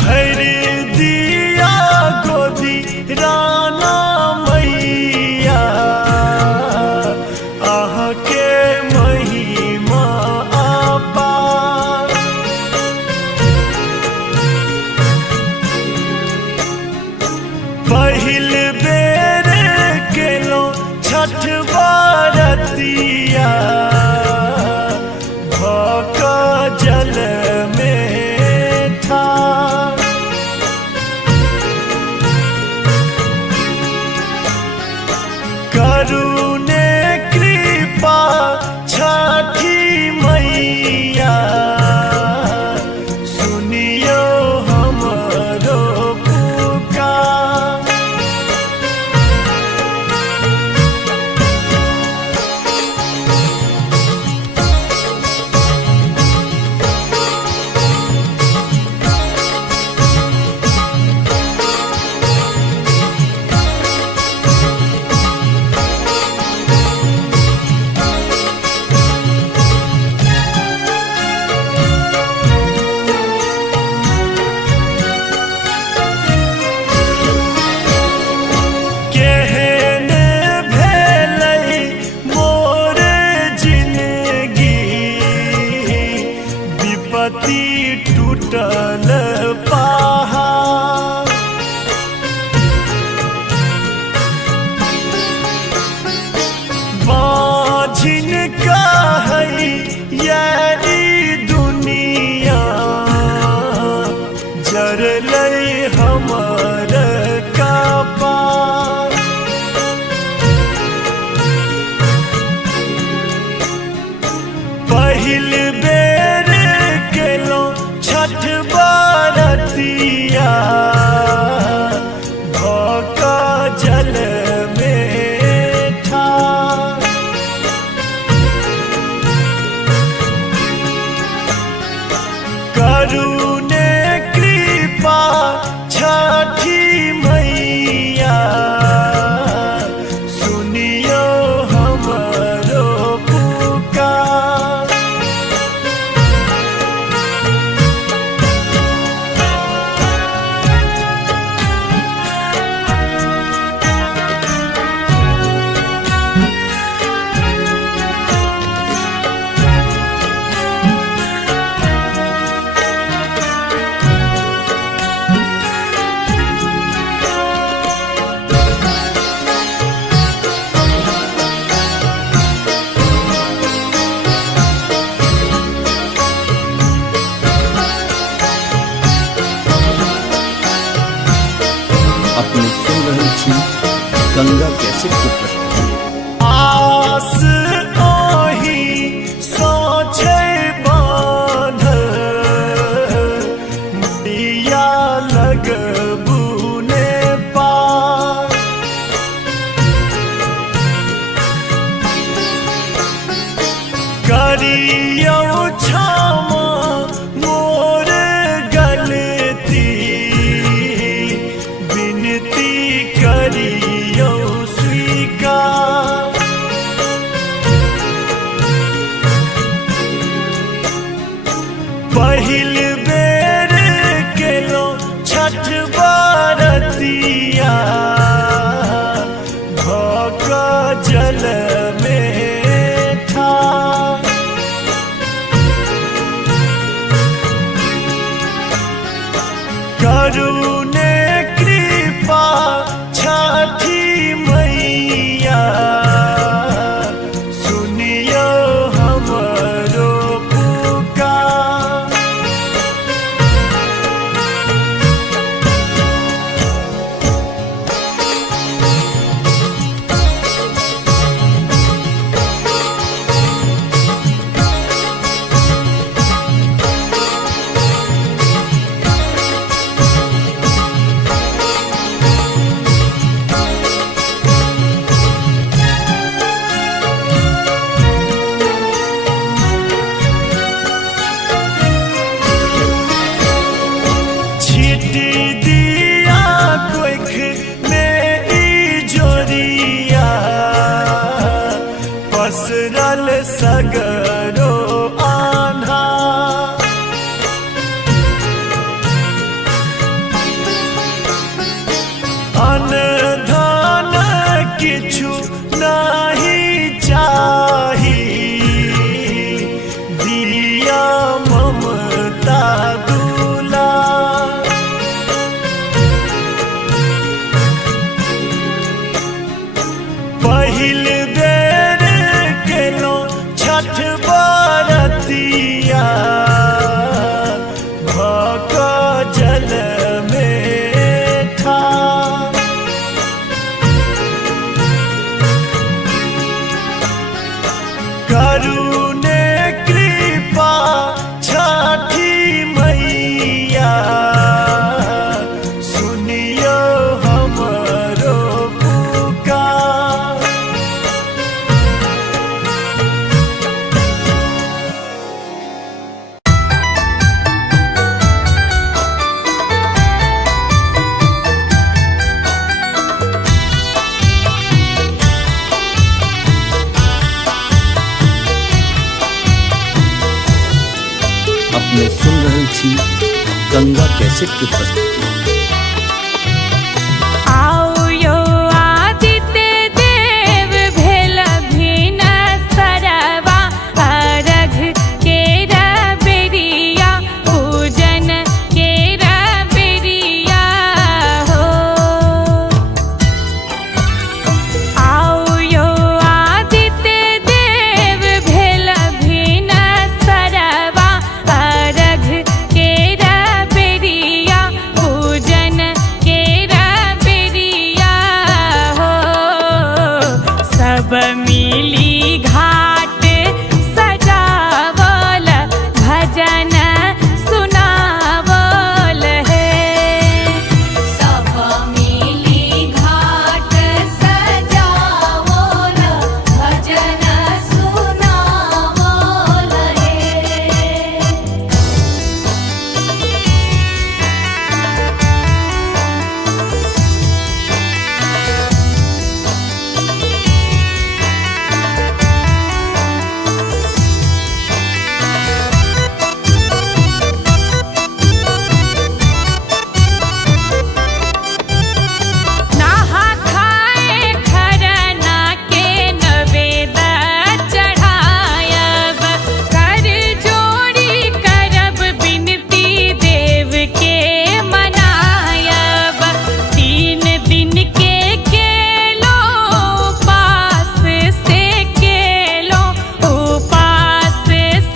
भर दिया गोदी राना मैया आह के महिमा अपार। पहिल बेर केलो छठ बारतिया भक जल में था। करुणे कृपा छठी मैया सुनियो हमरो पुकार। अपने सुन रहल छी गंगा कैसेट के प्रस्तुति। आस ओही सोचे बांधल दिया लगबू ने पार। करियो क्षमा मोर गलती विनती करियो स्वीकार। पहिल बेर केलो छठ बरतिया भक जल में ठार। करुणे कृपा छठी मैया सुनियो हमरो पुकार। छिटी दिया कोइख में इजोरिया पसरल सगरो आन्हा। अनधान किछु नाही चाही दिया ममता दुला। पहिल बेर केलो छठ बरतिया भक जल में ठार। करुणे कृपा छठी मैया सुनियो हमरो पुकार। अपने सुन रहल छी गंगा कैसेट के प्रस्तुति। आओ यो आदित्य देव भेल भिन सरवा अर्घ के बेरिया पूजन के बेरिया हो। आओ यो आदित्य देव भेल भिन सरवा अर्घ के बेरिया पूजन के बेरिया हो। सब मिली घाट सजावल भजन सुनावल है। सब मिली घाट सजावल भजन सुनावल है। नहा खाए खरना के नवेद चढ़ायब कर जोड़ी करब बिनती देव के मनायब। 3 दिन के केलो उपास से केलो उपास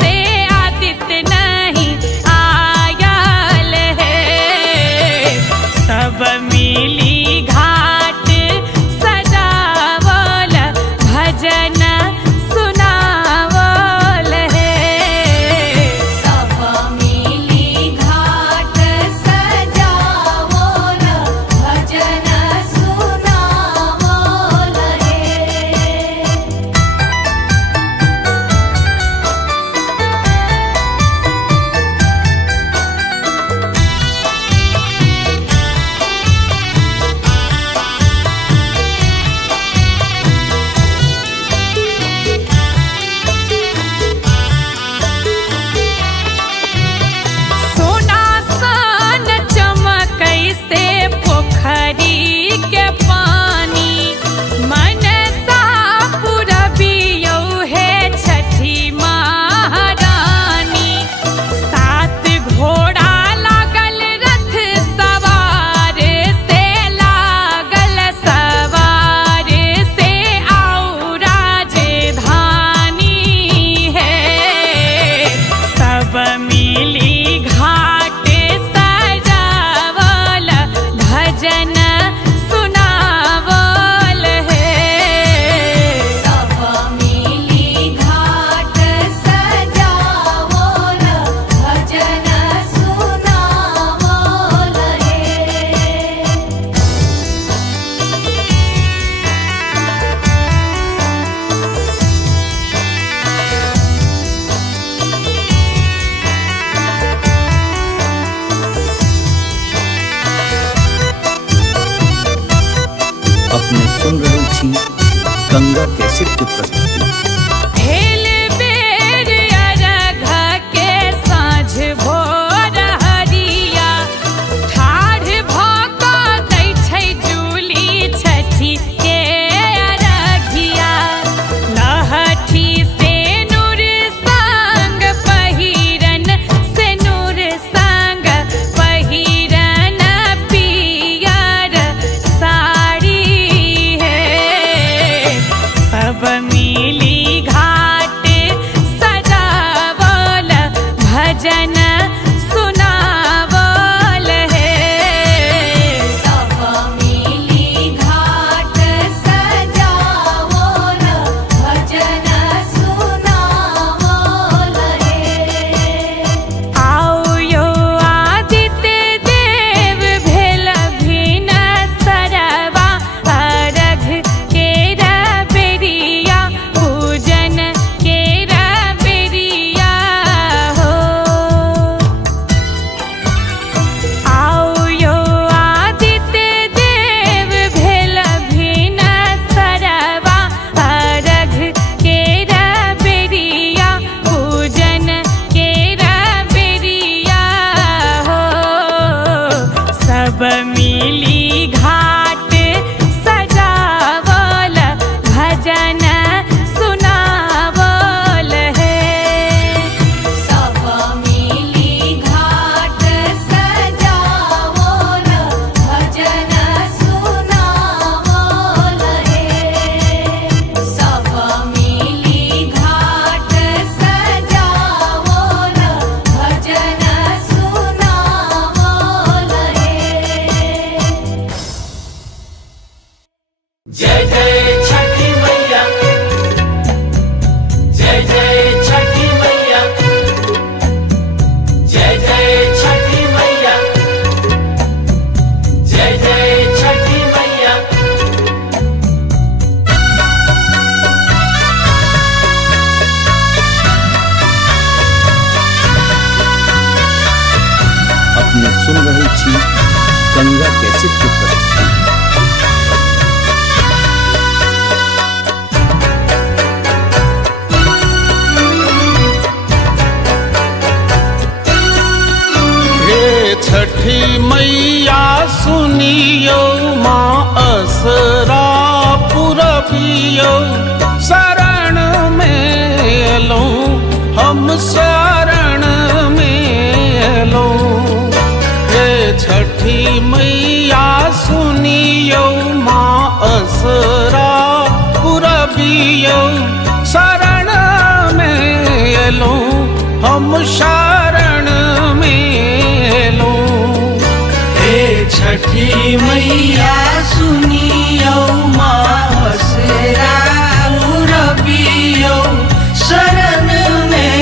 से आदित्य नहीं आयल है। सब मिली पोखरी के पानी मनसा पुरबियौ हे छठी महारानी। 7 घोड़ा लागल रथ सवार से लागल सवार से आऊ राजधानी है। सब मिली घाट सजावल भजन सुनावल है। सब मिली घाट सजावल भजन सुनावल है। अपने सुन रहे छी गंगा कैसेट की प्रस्तुति। भेल बेर अरघ के साँझ भोर हरिया ठाढ़ भऽ कऽ दै छै जूली छठी के अरघिया। लहठी से नूर संग पहिरन से नूर संग पहिरन पियर साड़ी है। सब मिली घाट सजावल भजन सुनावल है। सब मिली घाट सजावल भजन सुनावल है। आउ यो आदित्य देव भेल भिन सरवा अरघ केर बेरिया पूजन केर बेरिया हो। आउ यो आदित्य देव भेल भिन सरवा अरघ केर बेरिया पूजन केर बेरिया हो। सब मिली घाट सजावल भजन सुनावल है। सब मिली घाट सजावल भजन सुनावल है। सब मिली घाट सजावल भजन सुनावल है। जय जय छठी मैया, जय जय छठी मैया, जय जय छठी मैया, जय जय छठी मैया। अपने सुन रहे छी गंगा कैसेट की प्रस्तुति। हे छठी मैया सुनियो माँ असरा पुरबियो। शरण में एलौं हम शरण में एलौं। हे छठी मैया सुनियो माँ असरा पुरबियो। शरण में एलौं हम शरण में एलौं। हे छठी मैया सुनियो माँ असरा पुरबियो। शरण में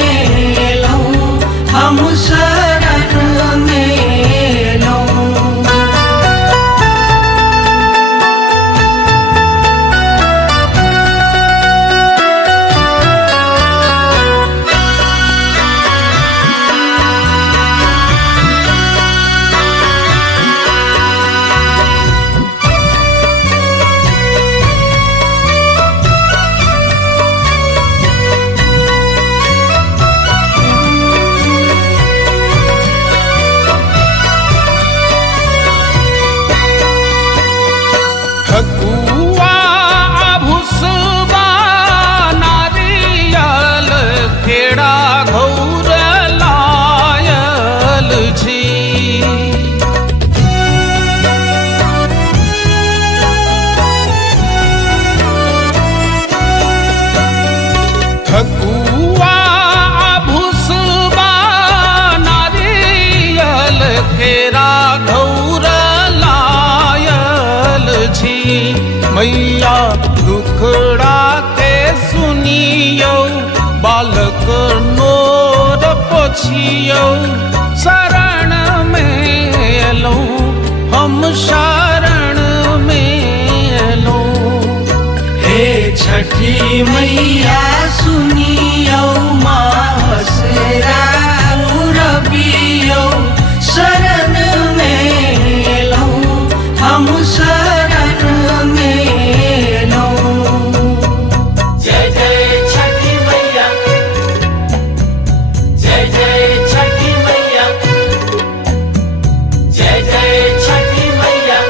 छी मैया दुखड़ा के सुनियो बालक नोर पोछियो शरण में एलौं हम शरण में एलौं। हे छठी मैया सुनियो मासरा रबियो शरण में एलौं हम शरण में एलौं। जय जय छठी मैया, जय जय छठी मैया, जय जय छठी मैया,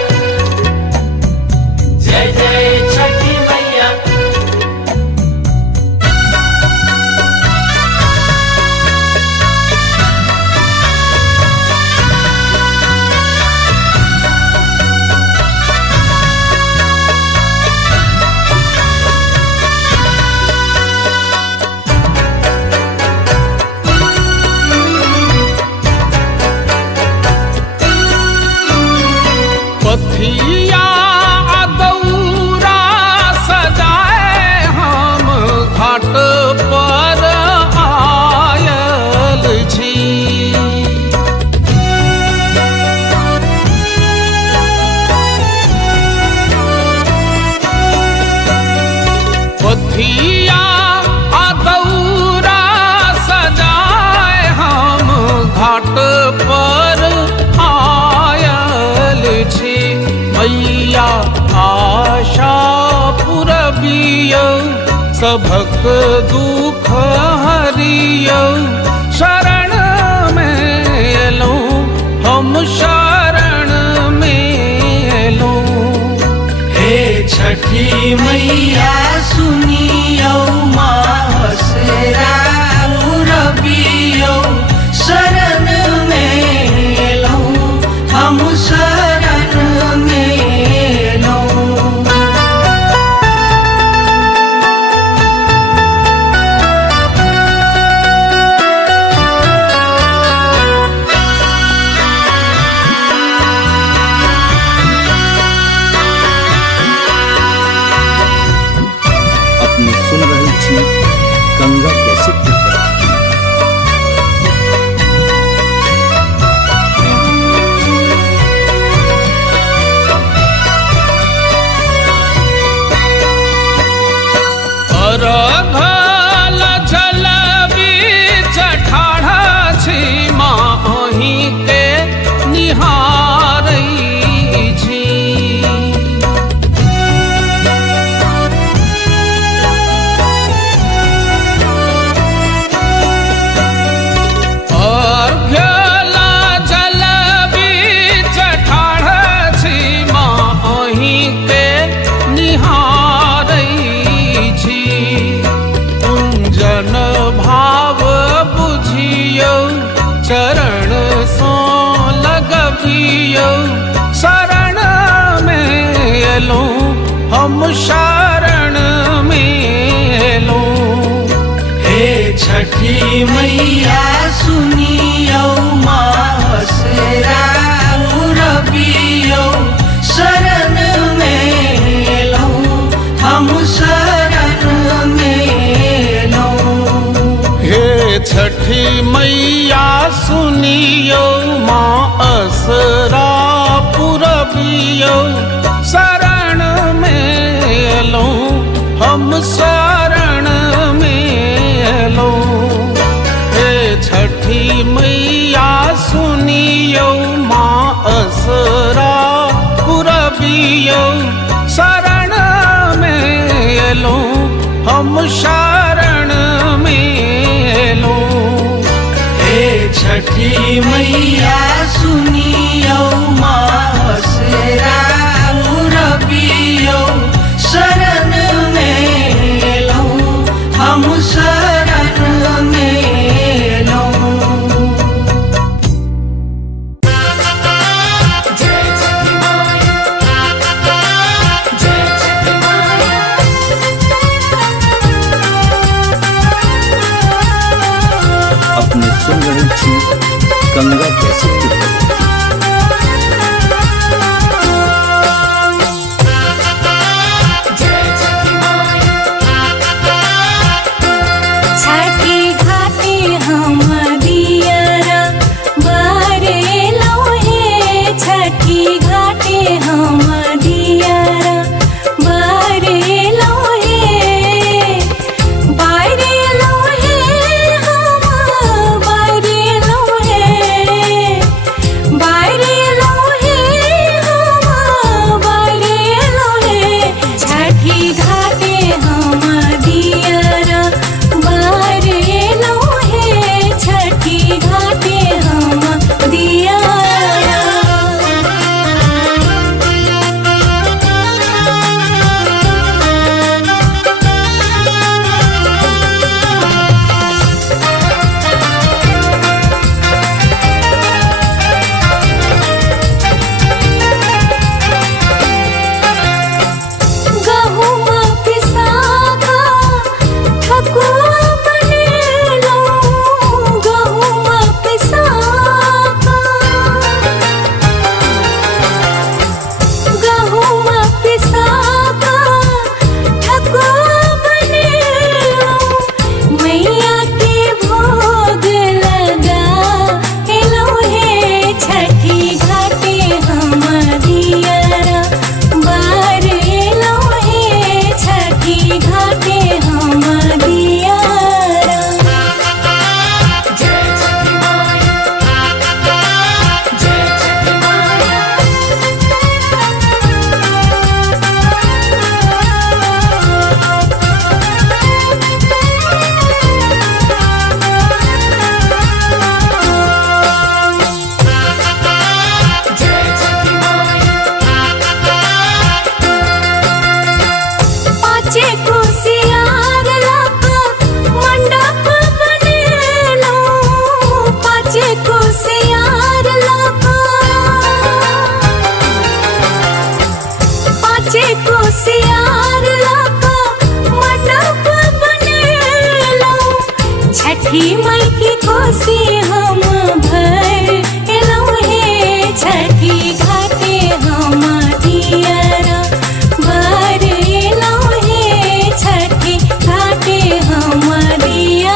जय जय छठी मैया। पथिया दौरा सजाए हम घाट पर आयल छी। पथिया दौरा सजाए हम घाट पर आयल छी मैया आशा पुरबियो सभक दुख हरियो शरण में एलौं हम शरण में एलौं। हे छठी मैया सुनियो मासरा रबियो शरण में एलौं हम शरण में एलौं। अपने सुन रहे छी गंगा कैसे की प्रस्तुति। अरघल जल बीच ठाढ़ छी माही के निहारै छी। अर्घ्यल जल बीच ठाढ़ छी माही के निहारै छी। कुंजन भाव बुझियो चरण सो लगबियो शरण में एलौं हम शरण में एलौं। हे छठी मैया सुनियो मासरा रबियो शरण में एलौं हम शरण में एलौं। हे छठी मैया सुनियो माँ असरा पुरबियो शरण में एलौं हम शरण में एलौं। हे छठी मैया सुनियो माँ असरा पुरबियो शरण में एलौं हम शरण में एलौं। हे छठी मैया सुनियो मासरा रबियो शरण में एलौं हम शरण में एलौं। अपने सुन रहे छी गंगा कैसे की पाँचे कुसियार लाका मंडप बनेलो पाँचे कुसियार लाका पाँचे कुसियार लाका मंडप बनेलो छठी माई की कोसी हम भर एलो हे छठी घाटे हम दियरा भर एलो हे छठी घाटे हम दियरा।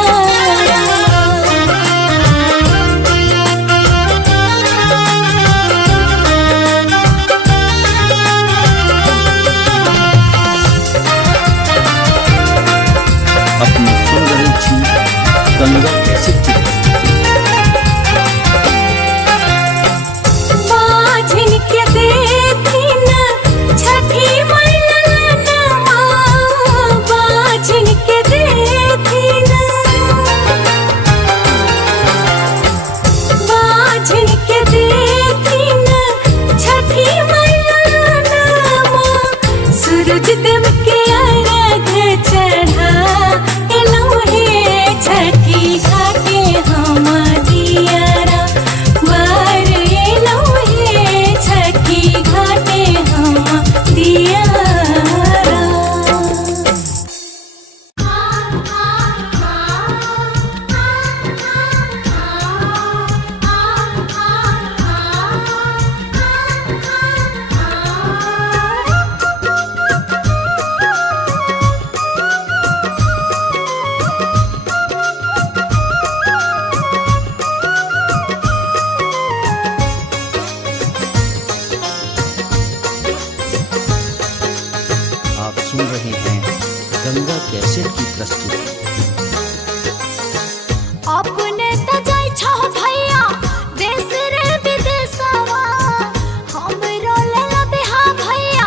अपनी सुन रही थी गंगा कैसे की माझिन के देखी न छठी मैलनमा बाझिन के देखी न बाझिन के देखी न छठी मैलनमा सूरज देव के अर्घ चढ़ा एलो हे छठी घाटे हम दियरा भर एलो हे छठी घाटे हम दियरा। आप सुन रहे हैं गंगा कैसेट की प्रस्तुति। अपने त जाय छौ भैया देश रे विदेशवा हमरो लेला बिहा भैया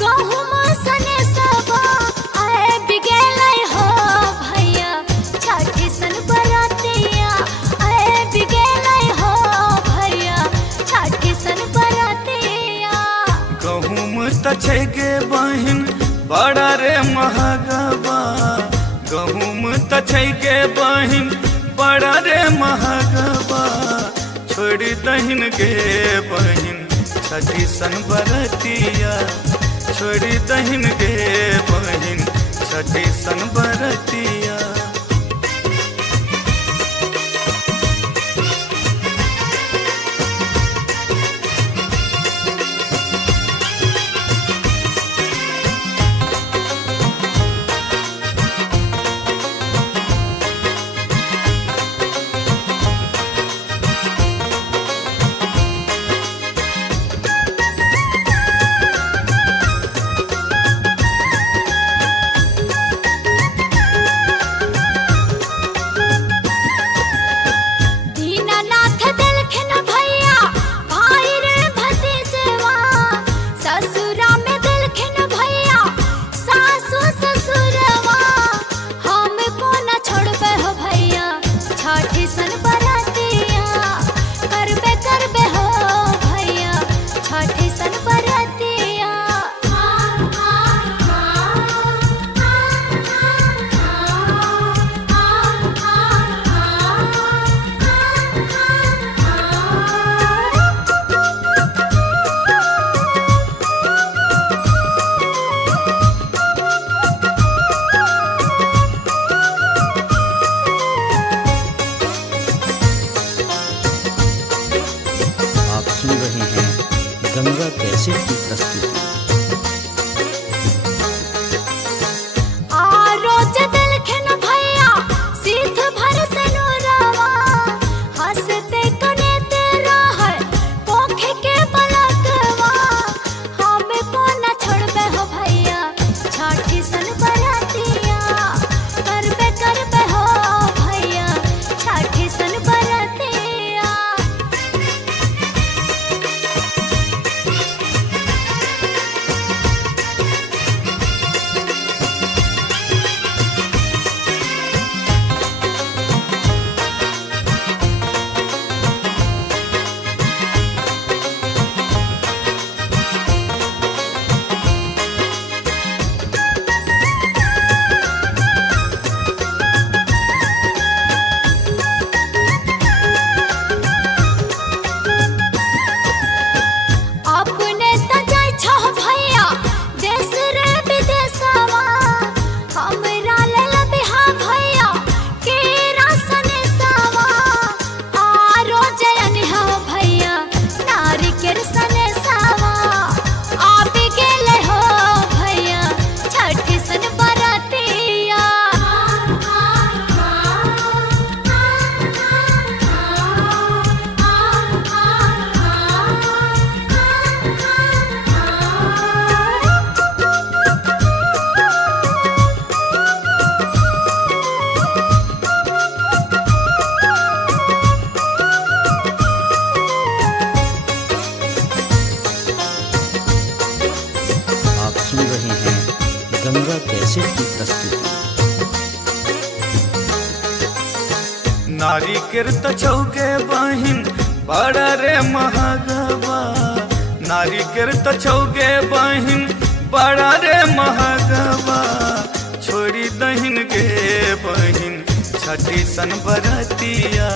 गहुम सने सबा आए बिगेलै हो भैया छठी सन बरातिया आए बिगेलै हो भैया छठी सन बरातिया। गहुम त छै गे बहिन बड़ा रे महगबा गहुम त छै गे बहिन बड़ा रे महगबा छोड़ी दहिन गे बहिन छठी सन बरतिया छोड़ी दहिन गे बहिन छठी सन बरतिया। सुन रहे हैं गंगा कैसेट की प्रस्तुति। नारी किरत छौके बहिन बड़ा रे महगवा, नारी किरत छौके बहिन बड़ा रे महगवा, छोड़ी दहिन गे बहिन छठी सन बरतिया,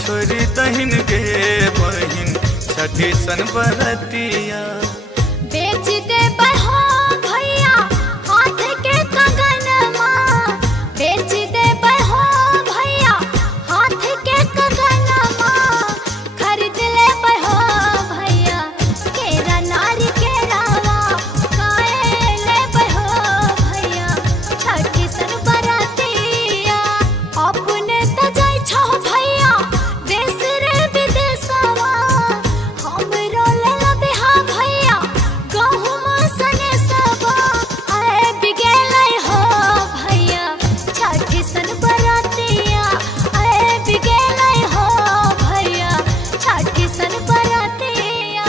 छोड़ी दहिन गे बहिन छठी सन बरतिया। बेच दे बहो भैया हाथ के कंगनमा, बेच दे बहो भैया हाथ के कंगनमा, खरीद ले बहो भैया केरा नारी के रावा, काहे ले बहो भैया छठी सन बरातिया। अपने त जाय छो भैया देश रे विदेशवा, हमरो ले लबे हा भैया गहुम सने सबा, आए बिगेलै हो भैया छठी सन बरातिया, आए बिगेलै हो भैया छठी सन बरातिया।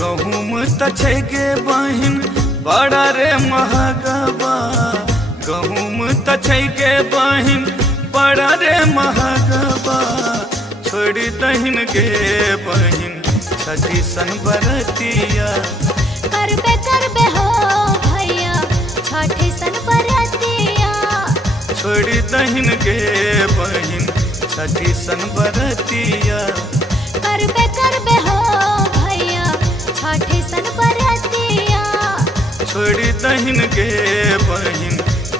गहुम त छै गे बहिन बड़ा रे महगवा, गहुम त छै गे बहिन बड़ा रे महगवा, छोड़ी दहिन गे बहिन छठी सन बरतिया। करबे हो भैया छठी सन बरातिया, छोड़ी दहिन गे बहिन छठी सन बरतिया। करबे हो भैया छठी सन बरातिया, छोड़ी दहिन गे बहिन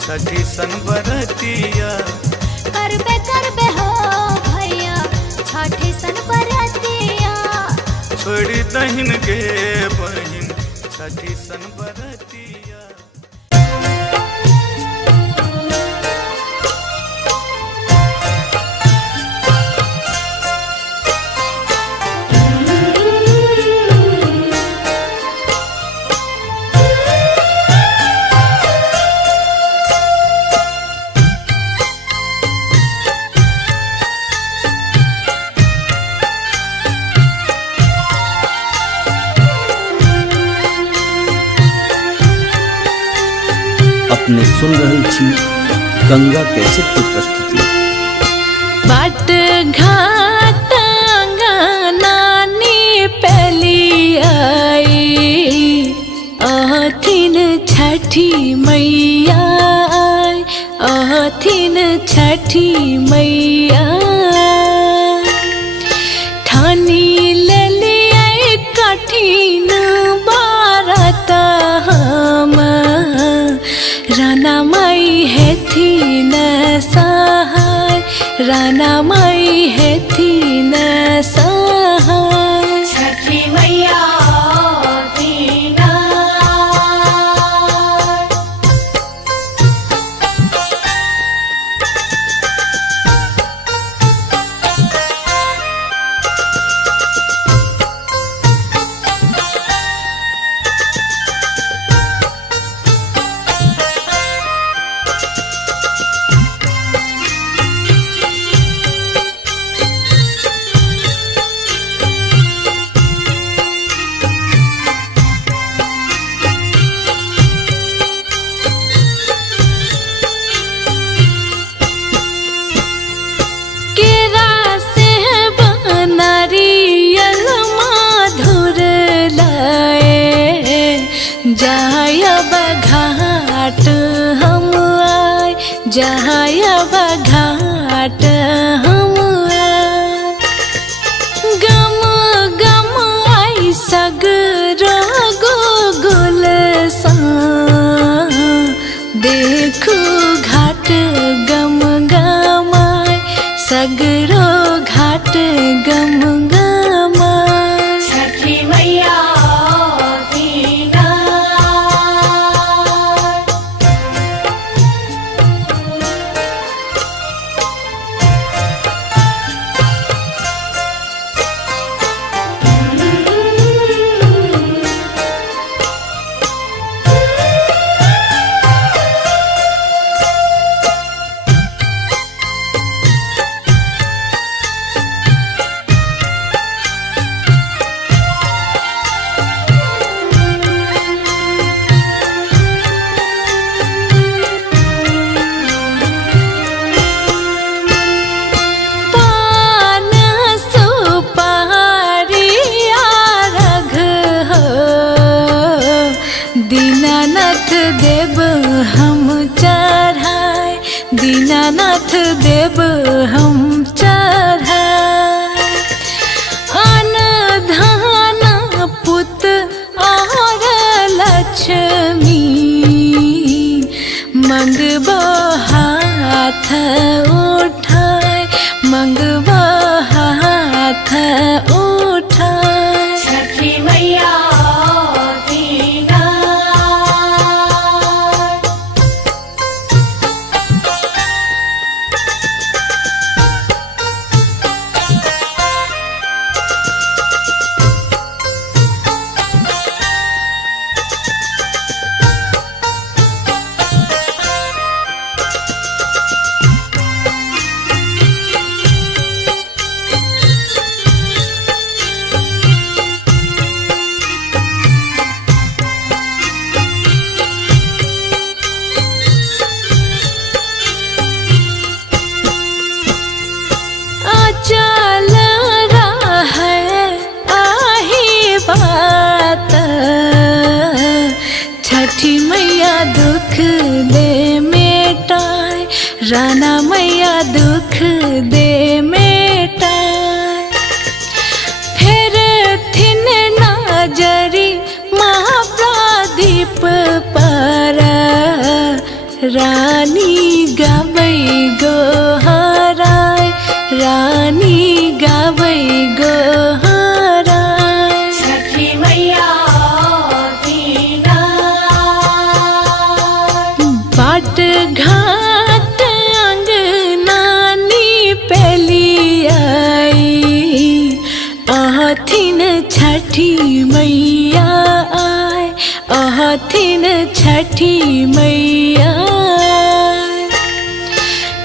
छठी सन बरतिया। करबे हो भैया छठी सन बरातिया, छोड़ी दहिन गे बहिन छठी सन बरतिया। अपने सुन रहल छी गंगा कैसेट की प्रस्तुति। बाट घाट नानी पहली आई, अहथिन छठी मैया आई, अहथिन छठी मैया। ठानी ले लिया कठिन बारत हम, राना माई है थी न सहाय, राना माई है थी न सहाय। छठी मैया दीना जायब घाट हम आए, जायब घाट हम आए। गम गम आई सगरो गोगुल सा, देखो घाट गम गम आए, सगरो घाट गम गम आए। छठी मैया दीना दीनानाथ देव हम चढ़ाए, दीनानाथ देव हम चढ़ाए। अन्न धन पुत और लक्ष्मी मंगबो हाथ उठाए, मंगबो हाथ उठाए। छठी मैया दीना चल रहा है आही बात, छठी मैया दुख दे मेटाए, राना मैया दुख दे मेटाए। फिर थिन नजरी महाप्रदीप पर, रानी गाबै गोहराए, रानी गाबै गोहराए। छठी मैया दीना बाट घाट अंगनानी पेली आई, अहथिन छठी मैया आए, अहथिन छठी मैया आए।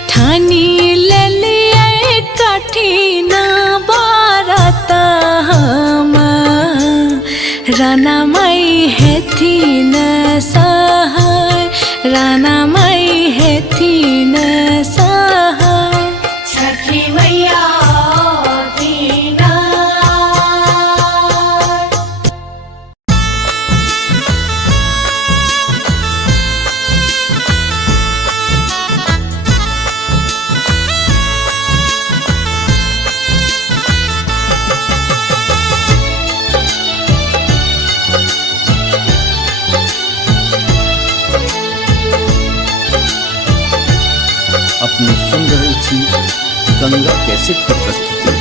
ठानी ले लिए कठिन बारत हम, राना माई हेथिन सहाय, राना माई हेथिन सहाय। छठी मैया दीना अपने सुन रहे छी गंगा कैसेट की प्रस्तुति।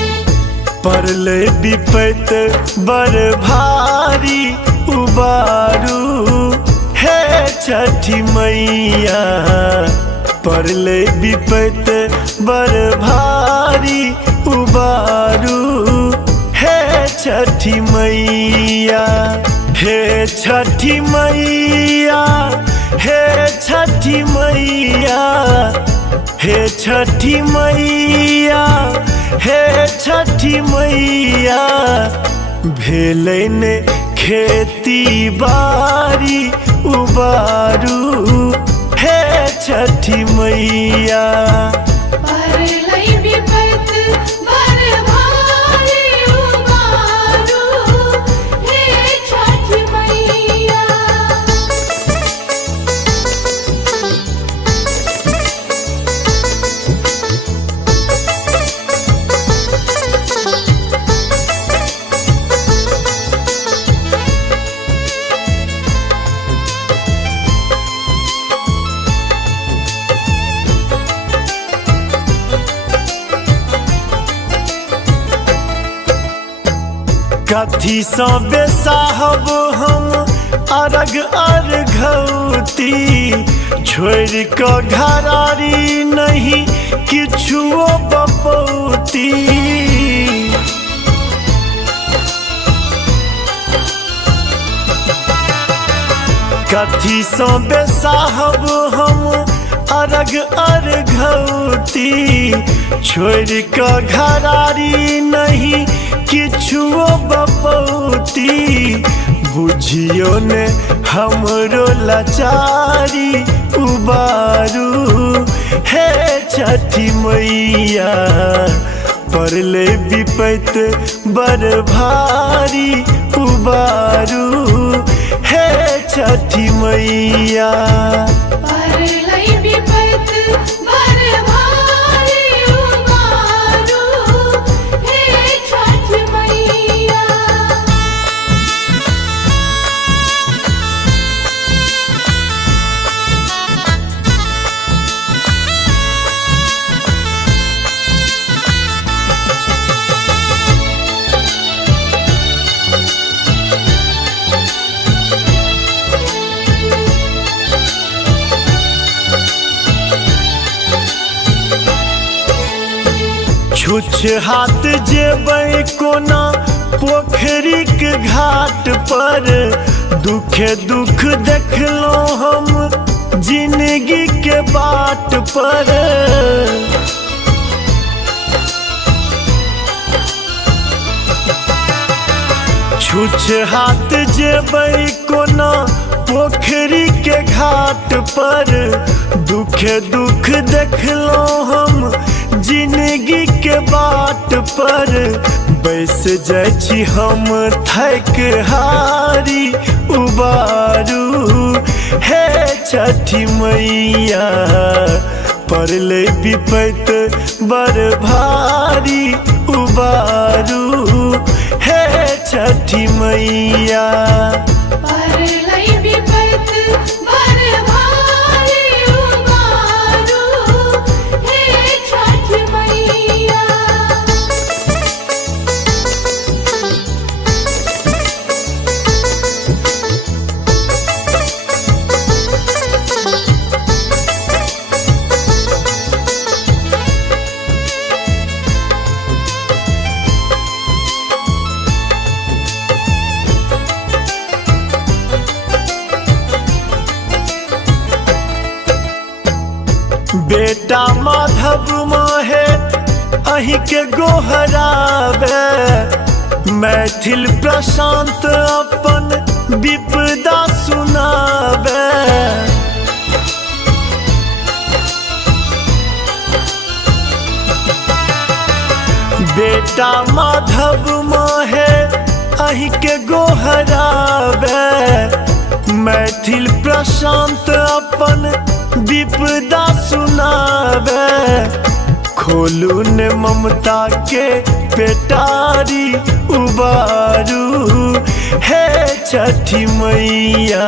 परले विपत बर भारी उबारू हे छठी मैया, परले विपत बर भारी उबारू हे छठी मैया, हे छठी मैया, हे छठी मैया, हे छठी मैया, हे छठी मैया। भेलै ने खेती बारी उबारू हे छठी मैया। परलै विपत बर भारी उबारू हे छठी मैया। कथी सँ बेसाहब हम अरग अर्घौती, छोड़ कऽ घरारी नहीं किछुओ बपौती। कथी सँ बेसाहब हम अरग अर्घौती, छोड़ कऽ घरारी नहीं किछुओ बपौती। बुझियो ने हमरो लाचारी उबारू हे छठी मैया। परले विपत बर भारी उबारू हे छठी मैया। परलई विपत बर भारी उबारू, हे छठ मैया। छुछ हाथ जेबै कोना पोखरी के घाट पर, दुखे दुख देखलो हम जिंदगी के बाट पर। छुछ हाथ जेबै कोना पोखरी के घाट पर, दुखे दुख देखलो हम जिंदगी के बाट पर। बैस जाइ छी हम थक हारी उबारू, हे छठी मैया। परलै विपत बड़ भारी उबारू, हे छठी मैया। परलई विपत बर भारी उबारू, हे छठ मैया। बेटा माधव माहे अही के गोहरावे, मैथिल प्रशांत अपन विपदा सुनावे। बेटा माधव माहे अही के गोहरावे, मैथिल प्रशांत अपन विपदा सुनावे। खोलू ने ममता के पेटारी उबारू, हे छठी मैया।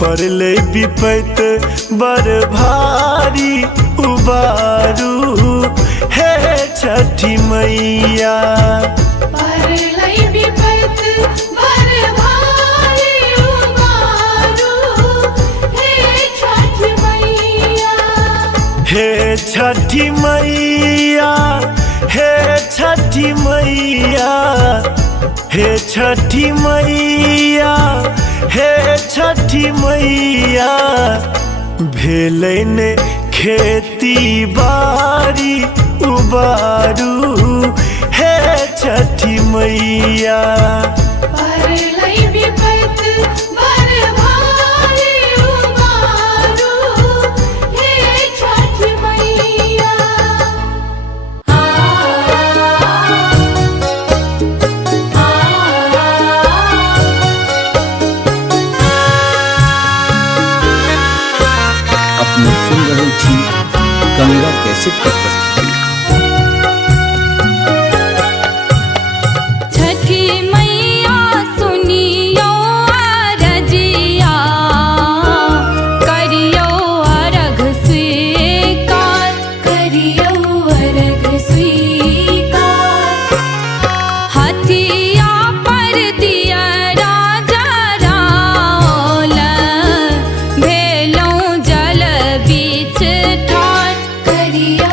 परलै विपत बड़ भारी उबारू, हे छठी मैया। परलई विपत बर भारी उबारू, हे छठ मैया। हे छठी मैया, हे छठी मैया, हे छठी मैया, हे छठी मैया। भेलै ने खेती बाड़ी उबारू, हे छठी मैया। परलई विपत बर भारी उबारू, हे छठ मैया। अपने सुन रहल छी गंगा कैसेट के प्रस्तुति। छठी मैया सुनियो अरजिया, करियो अर्घ स्वीकार, करियो अर्घ स्वीकार। हथिया पर दिया राजा राओल, भेलौं जल बीच ठार, करियो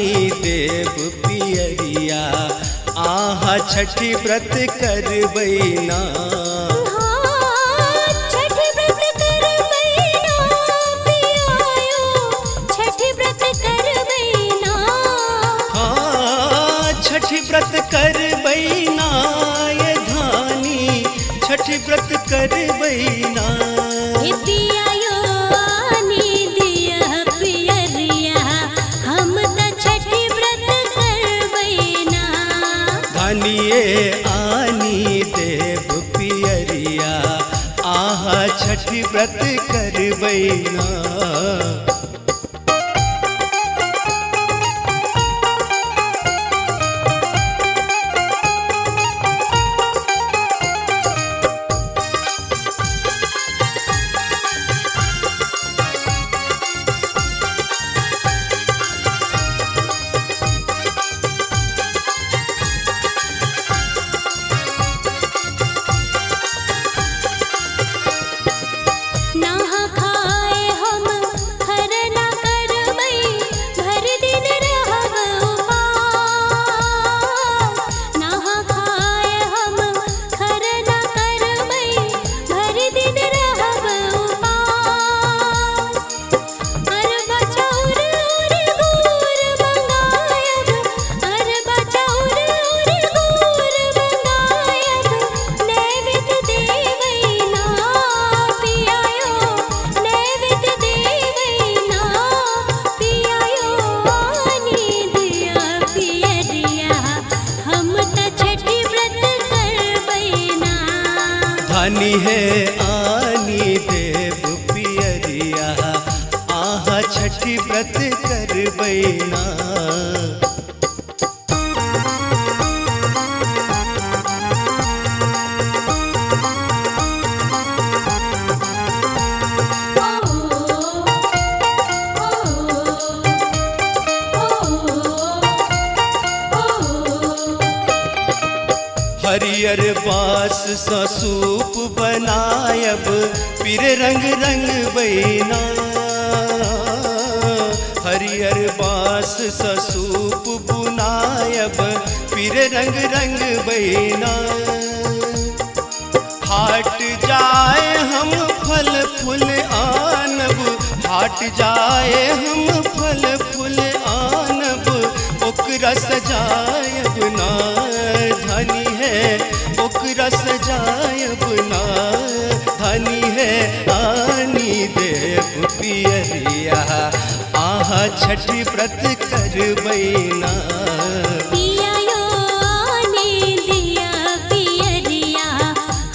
आनी देव पियरिया आहा छठी व्रत करबैना छठी व्रत करबैना पियायो छठी व्रत करबैना हाँ छठी व्रत करबैना ये धानी छठी व्रत करबैना पियायो आनी दिया पियरिया हम त छठी व्रत करबैना धानिए आनी देव पियरिया आहा छठी व्रत करबैना नहा खाए हम खरना करबै भर दिन रहब उपास नहा खाए हम खरना करबै भर दिन रहब उपास अरबा चाउर और गुड़ मंगायब अरबा चाउर और गुड़ मंगायब नैवेद्य देवैना पियायो नैवेद्य देवैना पियायो आनी दिया पियरिया हम त छठी व्रत करबैना धानी है आनी देव पियरिया आहा छठी व्रत करबैना हरियर बास सा सूप बनायब पीर रंग रंग बैना हरियर बास सा सूप बुनायब पीर रंग रंग बैना हाट जाए हम फल फूल आनब हाट जाए हम फल फूल आनब ओकरा सजायब ना धनी है ओकरा सजायब ना धनी है आनी देव पियरिया आहा छठी व्रत करबैना पियायो आनी दिया पियरिया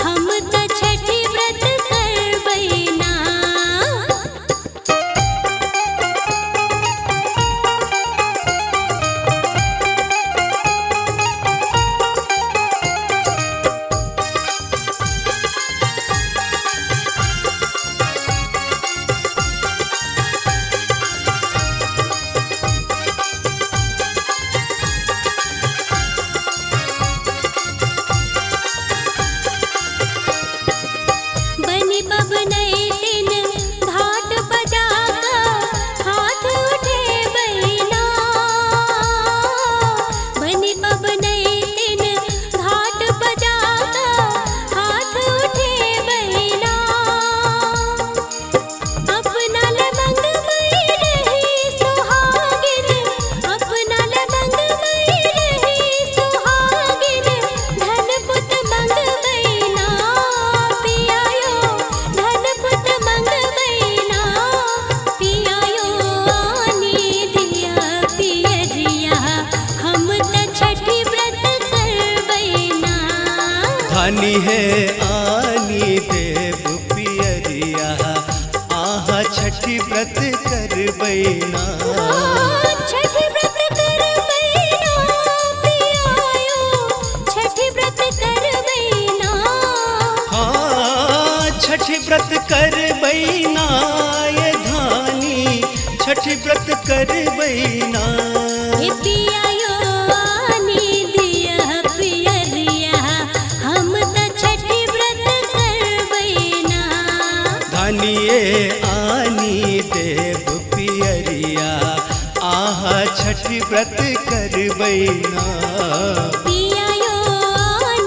हम त छठी व्रत करबैना बनी बबनई दिन घाट बजा हाथ उठे बैना बनी बबनई दिन घाट बजा हाथ उठे बैना अपना लमंग मई रही सुहागिन अपना लमंग मई रही सुहागिन धन पुत मंग बैना पियायो धन पुत मंग बैना पियायो आनी दिया पियरिया हम त छठी व्रत करबैना धानी है आनी देव पियरिया आहा छठी व्रत करबैना छठी व्रत करबैना पियायो छठी व्रत करबैना हाँ छठी व्रत करबैना ये धानी छठी व्रत करबैना पियायो आनी दिया पियरिया हम त छठी व्रत करबैना धानिए आनी देव पियरिया आहा छठी व्रत कर बैना पियायो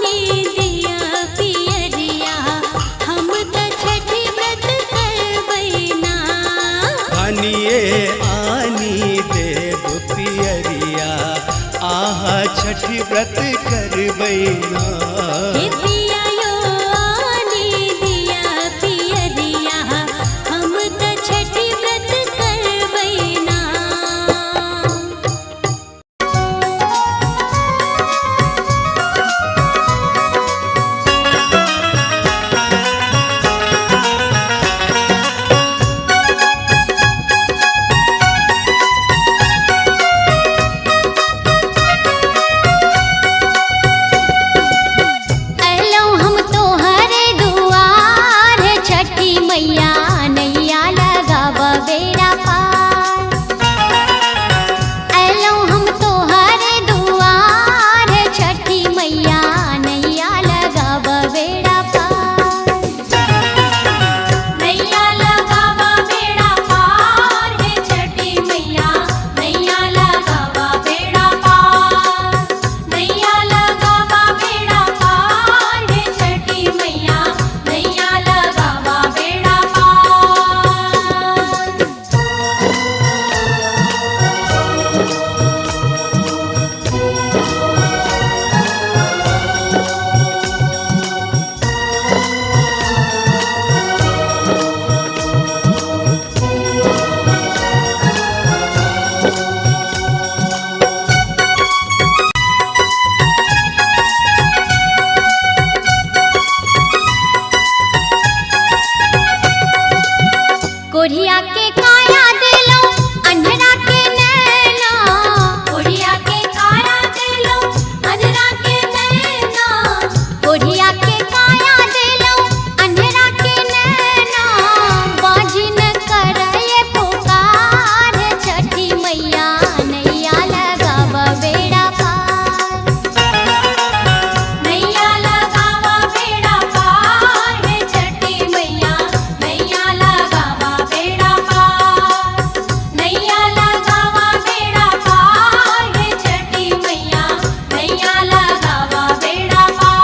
ने दिया पियरिया हम त छठी व्रत करबैना आनिए आनी देव पियरिया आहा छठी व्रत कर बैना हे पियायो ने दिया पियरिया हम त छठी व्रत करबैना अलो हम तोहरे दुआर छठी मैया नैया लगाव बेड़ा पार अलो हम तोहरे दुआर छठी मैया नैया लगाव बेड़ा पार नैया लगाव बेड़ा पार हे छठी मैया नैया लगाव बेड़ा पार नैया लगाव बेड़ा पार हे छठी मैया नैया लगाव बेड़ा पार कोढ़िया के काया देलो अंधरा के नैना कोढ़िया के काया देलो अंधरा के नैना कोढ़िया के काया देलो अंधरा के नैना बाजिन करए पुकार छठी मैया नैया लगाव बेड़ा पार नैया लगाव बेड़ा पार हे छठी मैया नैया लगाव बेड़ा पार नैया लगाव बेड़ा पार हे छठी मैया नैया लगाव बेड़ा पार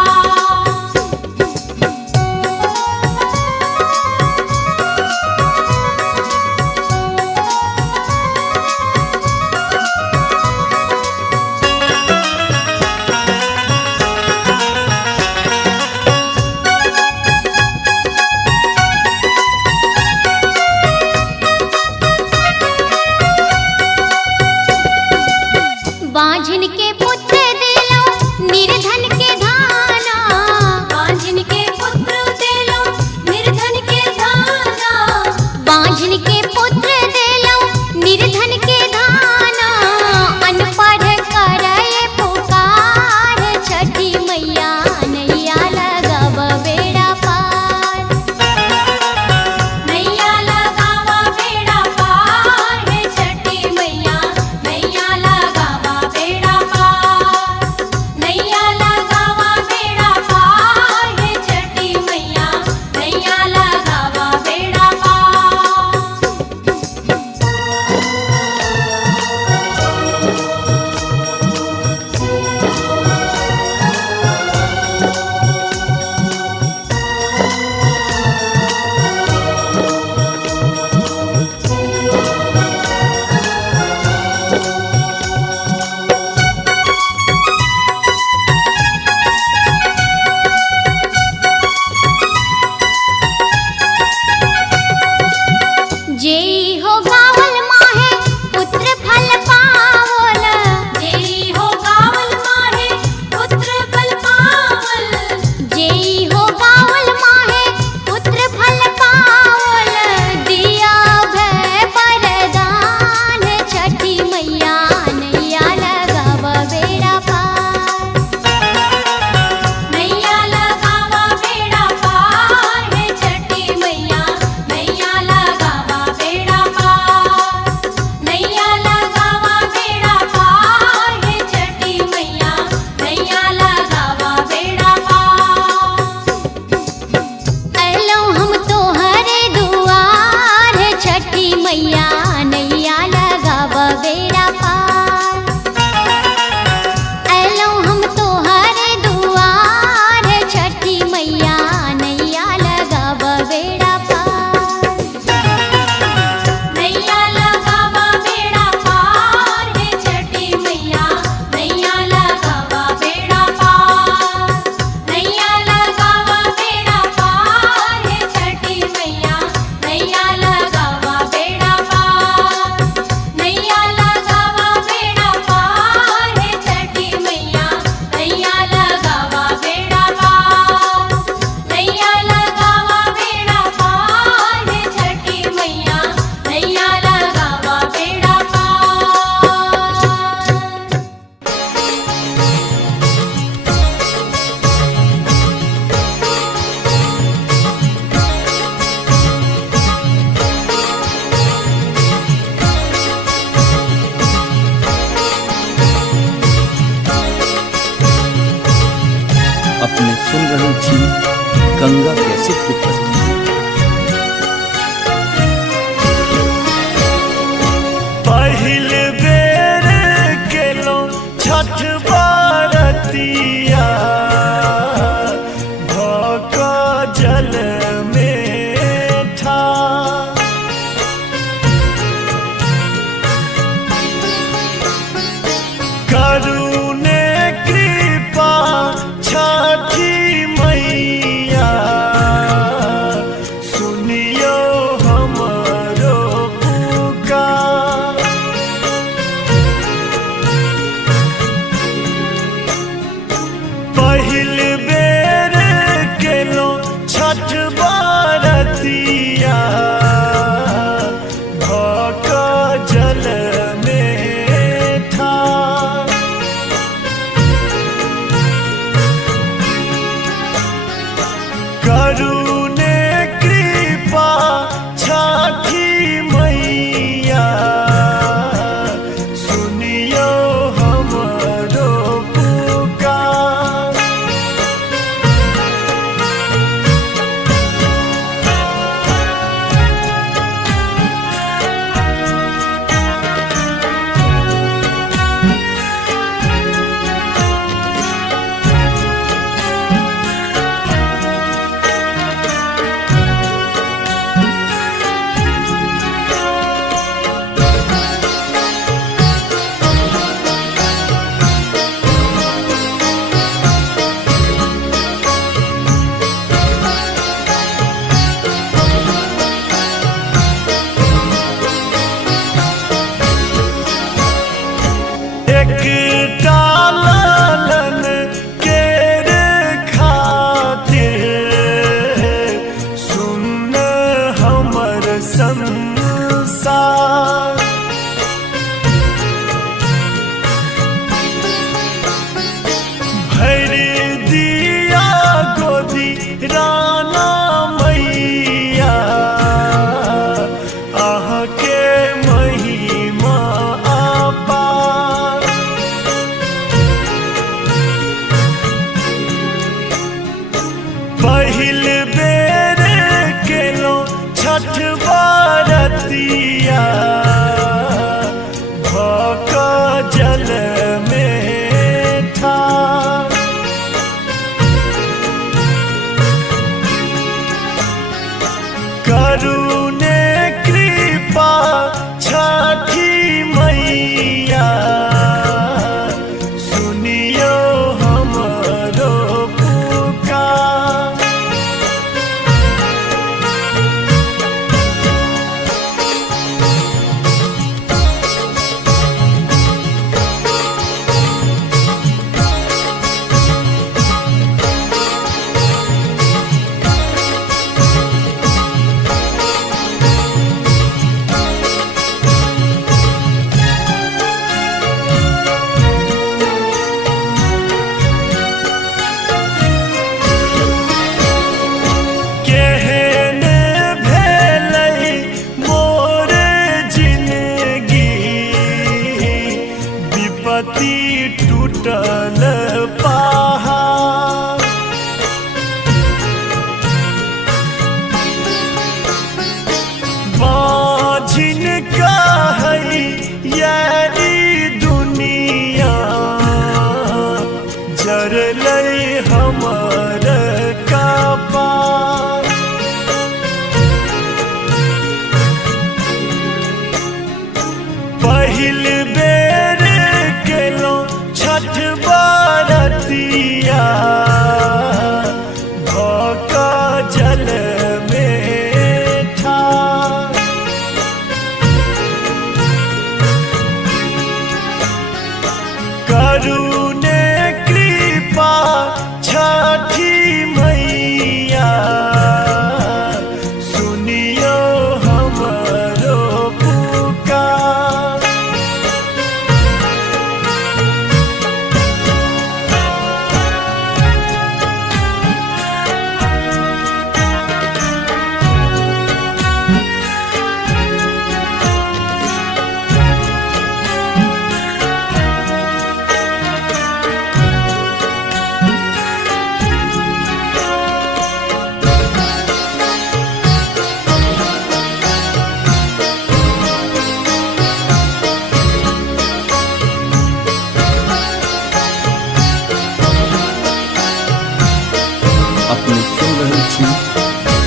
बांझिन के पुत्र देलो निर्धन के धाना बांझिन के पुत्र देलो निर्धन के धाना बांझिन के पुत्र देलो निर्धन के धाना अनपढ़ करए पुकार छठी मैया नैया लगाव बेड़ा पार नैया लगाव बेड़ा पार हे छठी मैया नैया लगाव बेड़ा पार नैया गंगा कैसेट की प्रस्तुति। पहिल बेर केलो छठ बारतिया भक जल में ठा करुणे कृपा छठी मैया सुनियो हमरो पुकार। पहिल बेर केलो छठ बारतिया भक जल में ठार करुणे कृपा छठी मैया सुनियो हमरो पुकार। एक डालन केर खातिर सुन हमर संसार। भर दिया गोदी राना मैया आह के महिमा अपार। पहिल बेर केलो छठ बारतिया भक जल में ठार करुणे कृपा छठी मैया सुनियो हमरो पुकार। केहन भेलै मोर जिंदगी विपत्ति टूटल पहाड़। बाझिन कहै यारी दुनिया जरलै हमर कपार। पहिल बेर केलो छठ बारतिया भक जल में ठार करुणे कृपा छठी मैया सुनियो हमरो पुकार।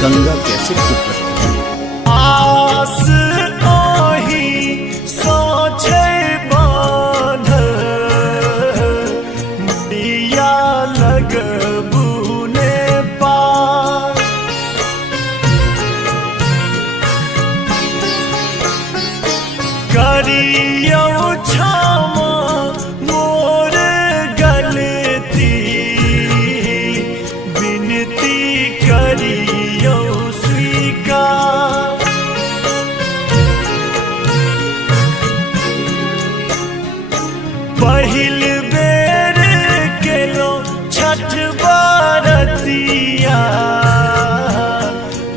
गंगा कैसेट की प्रस्तुति। आस ओही सोचे बांधल, दिया लगबूने पार। करियो क्षमा मोर गलती, विनती करियो स्वीकार। पहिल बेर केलो छठ बरतिया,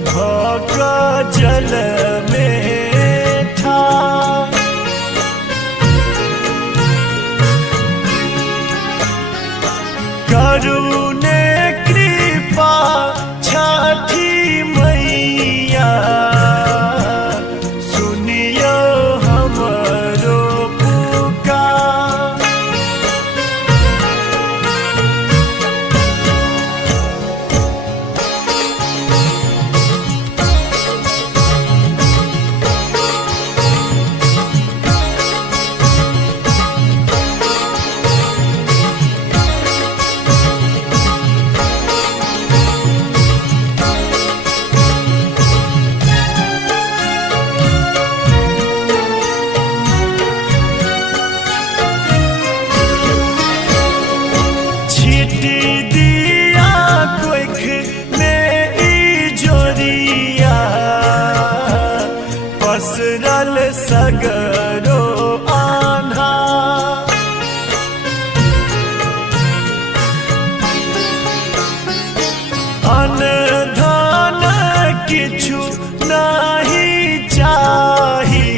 भक जल में ठार। करुणे कृपा छठी मैया, सुनियो हमरो पुकार। छिटी दिया कोइख में इजोरिया, पसरल सगरो आन्हा। अनधान किछु नाही चाही,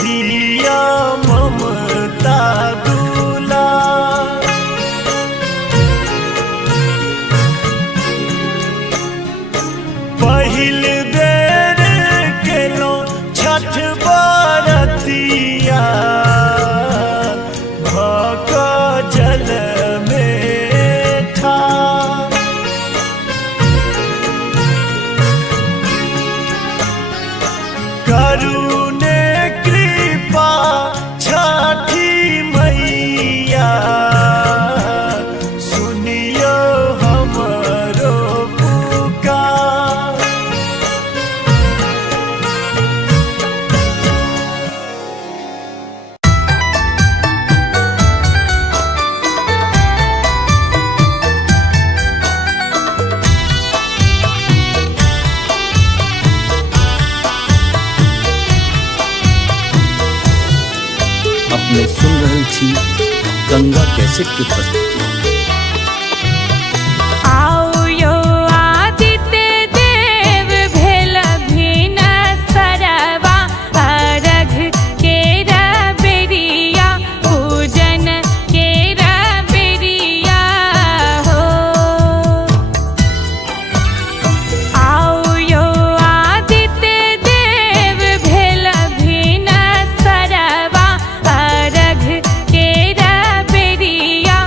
दिया ममता दुलार। पहिल बेर केलो छठ बरतिया, भक जल में ठार। करुणे कृपा छठी मैया, सुनियो हमरो पुकार। अपने सुन रहल छी गंगा कैसेट की प्रस्तुति। आओ यो आदित्य देव भेल भिन सरवा, अर्घ केरा बेरिया पूजन केरा बेरिया हो। आओ यो आदित्य देव भेल भिन सरवा, अर्घ केरा बेरिया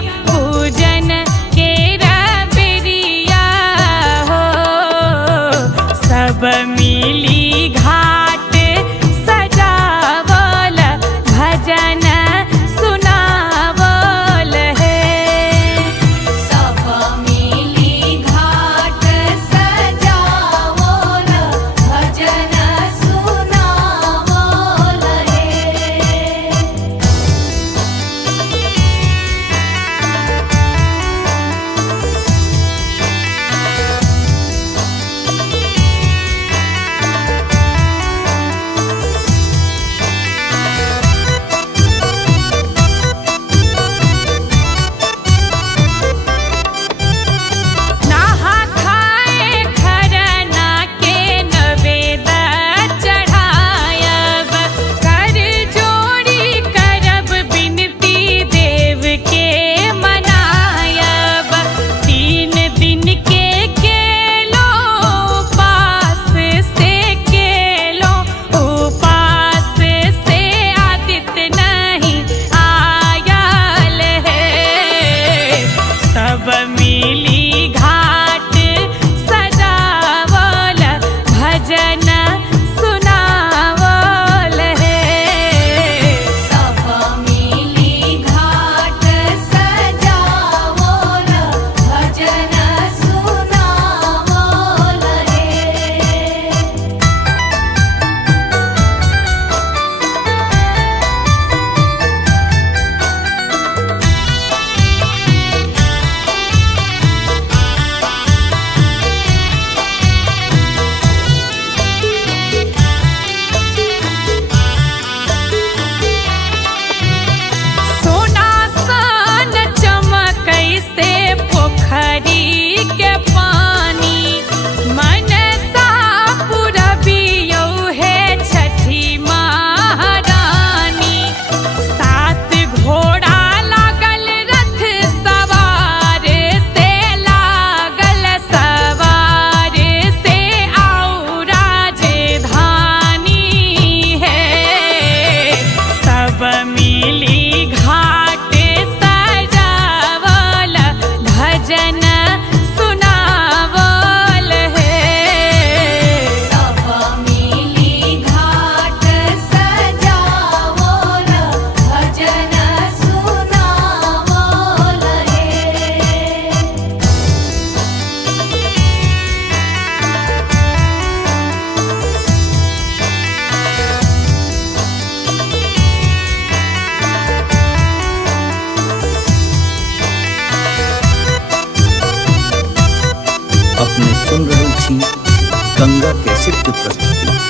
गंगा कैसेट की प्रस्तुति।